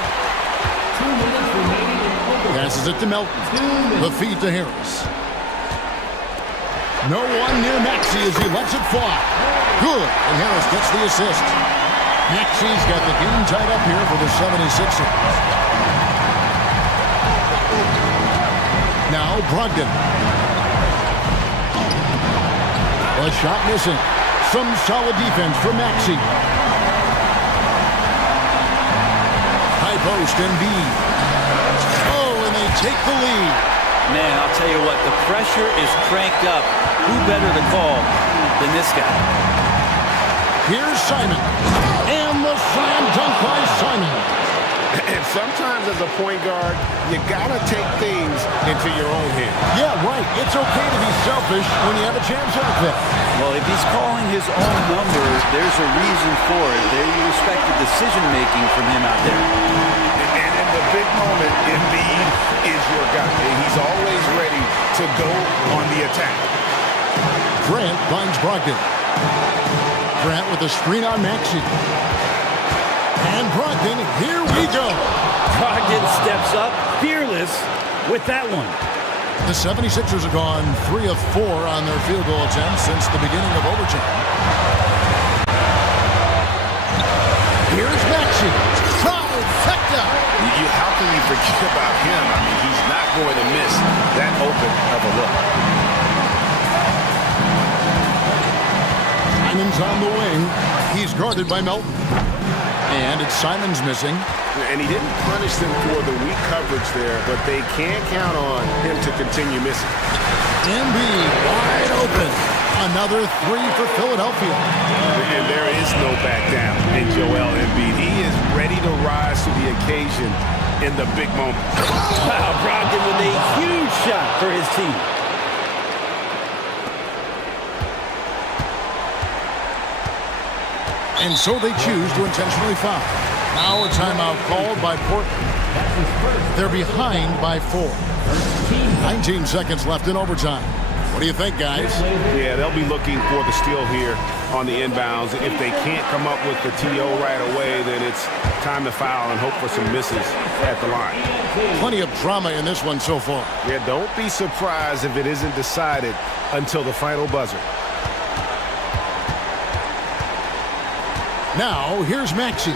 minutes remaining in overtime. Passes it to Melton. The feed to Harris. No one near Maxey as he lets it fly. Good. And Harris gets the assist. Maxey's got the game tied up here for the 76ers. Now Brogdon. A shot missing. Some solid defense from Maxey. High post Embiid. Oh, and they take the lead. Man, I'll tell you what, the pressure is cranked up. Who better to call than this guy? Here's Simon. And the slam dunk by Simon. And sometimes as a point guard, you gotta take things into your own hands. Yeah, right. It's okay to be selfish when you have a chance like that. Well, if he's calling his own number, there's a reason for it. They respect the decision-making from him out there. And in the big moment, Embiid is your guy. He's always ready to go on the attack. Grant finds Brogdon. Grant with a screen on Maxey. And Brogdon, here we go. Brogdon steps up, fearless with that one. The 76ers have gone 3 of 4 on their field goal attempts since the beginning of overtime. Here's Maxey. Trifecta. How can you forget about him? I mean, he's not going to miss that open of a look. Simon's on the wing. He's guarded by Melton. And it's Simons missing. And he didn't punish them for the weak coverage there, but they can't count on him to continue missing. Embiid wide open. Another 3 for Philadelphia. And there is no back down in Joel Embiid. He is ready to rise to the occasion in the big moment. Wow, Brogdon with a huge shot for his team. And so they choose to intentionally foul. Now a timeout called by Portland. They're behind by 4. 19 seconds left in overtime. What do you think, guys? Yeah, they'll be looking for the steal here on the inbounds. If they can't come up with the TO right away, then it's time to foul and hope for some misses at the line. Plenty of drama in this one so far. Yeah, don't be surprised if it isn't decided until the final buzzer. Now, here's Maxey.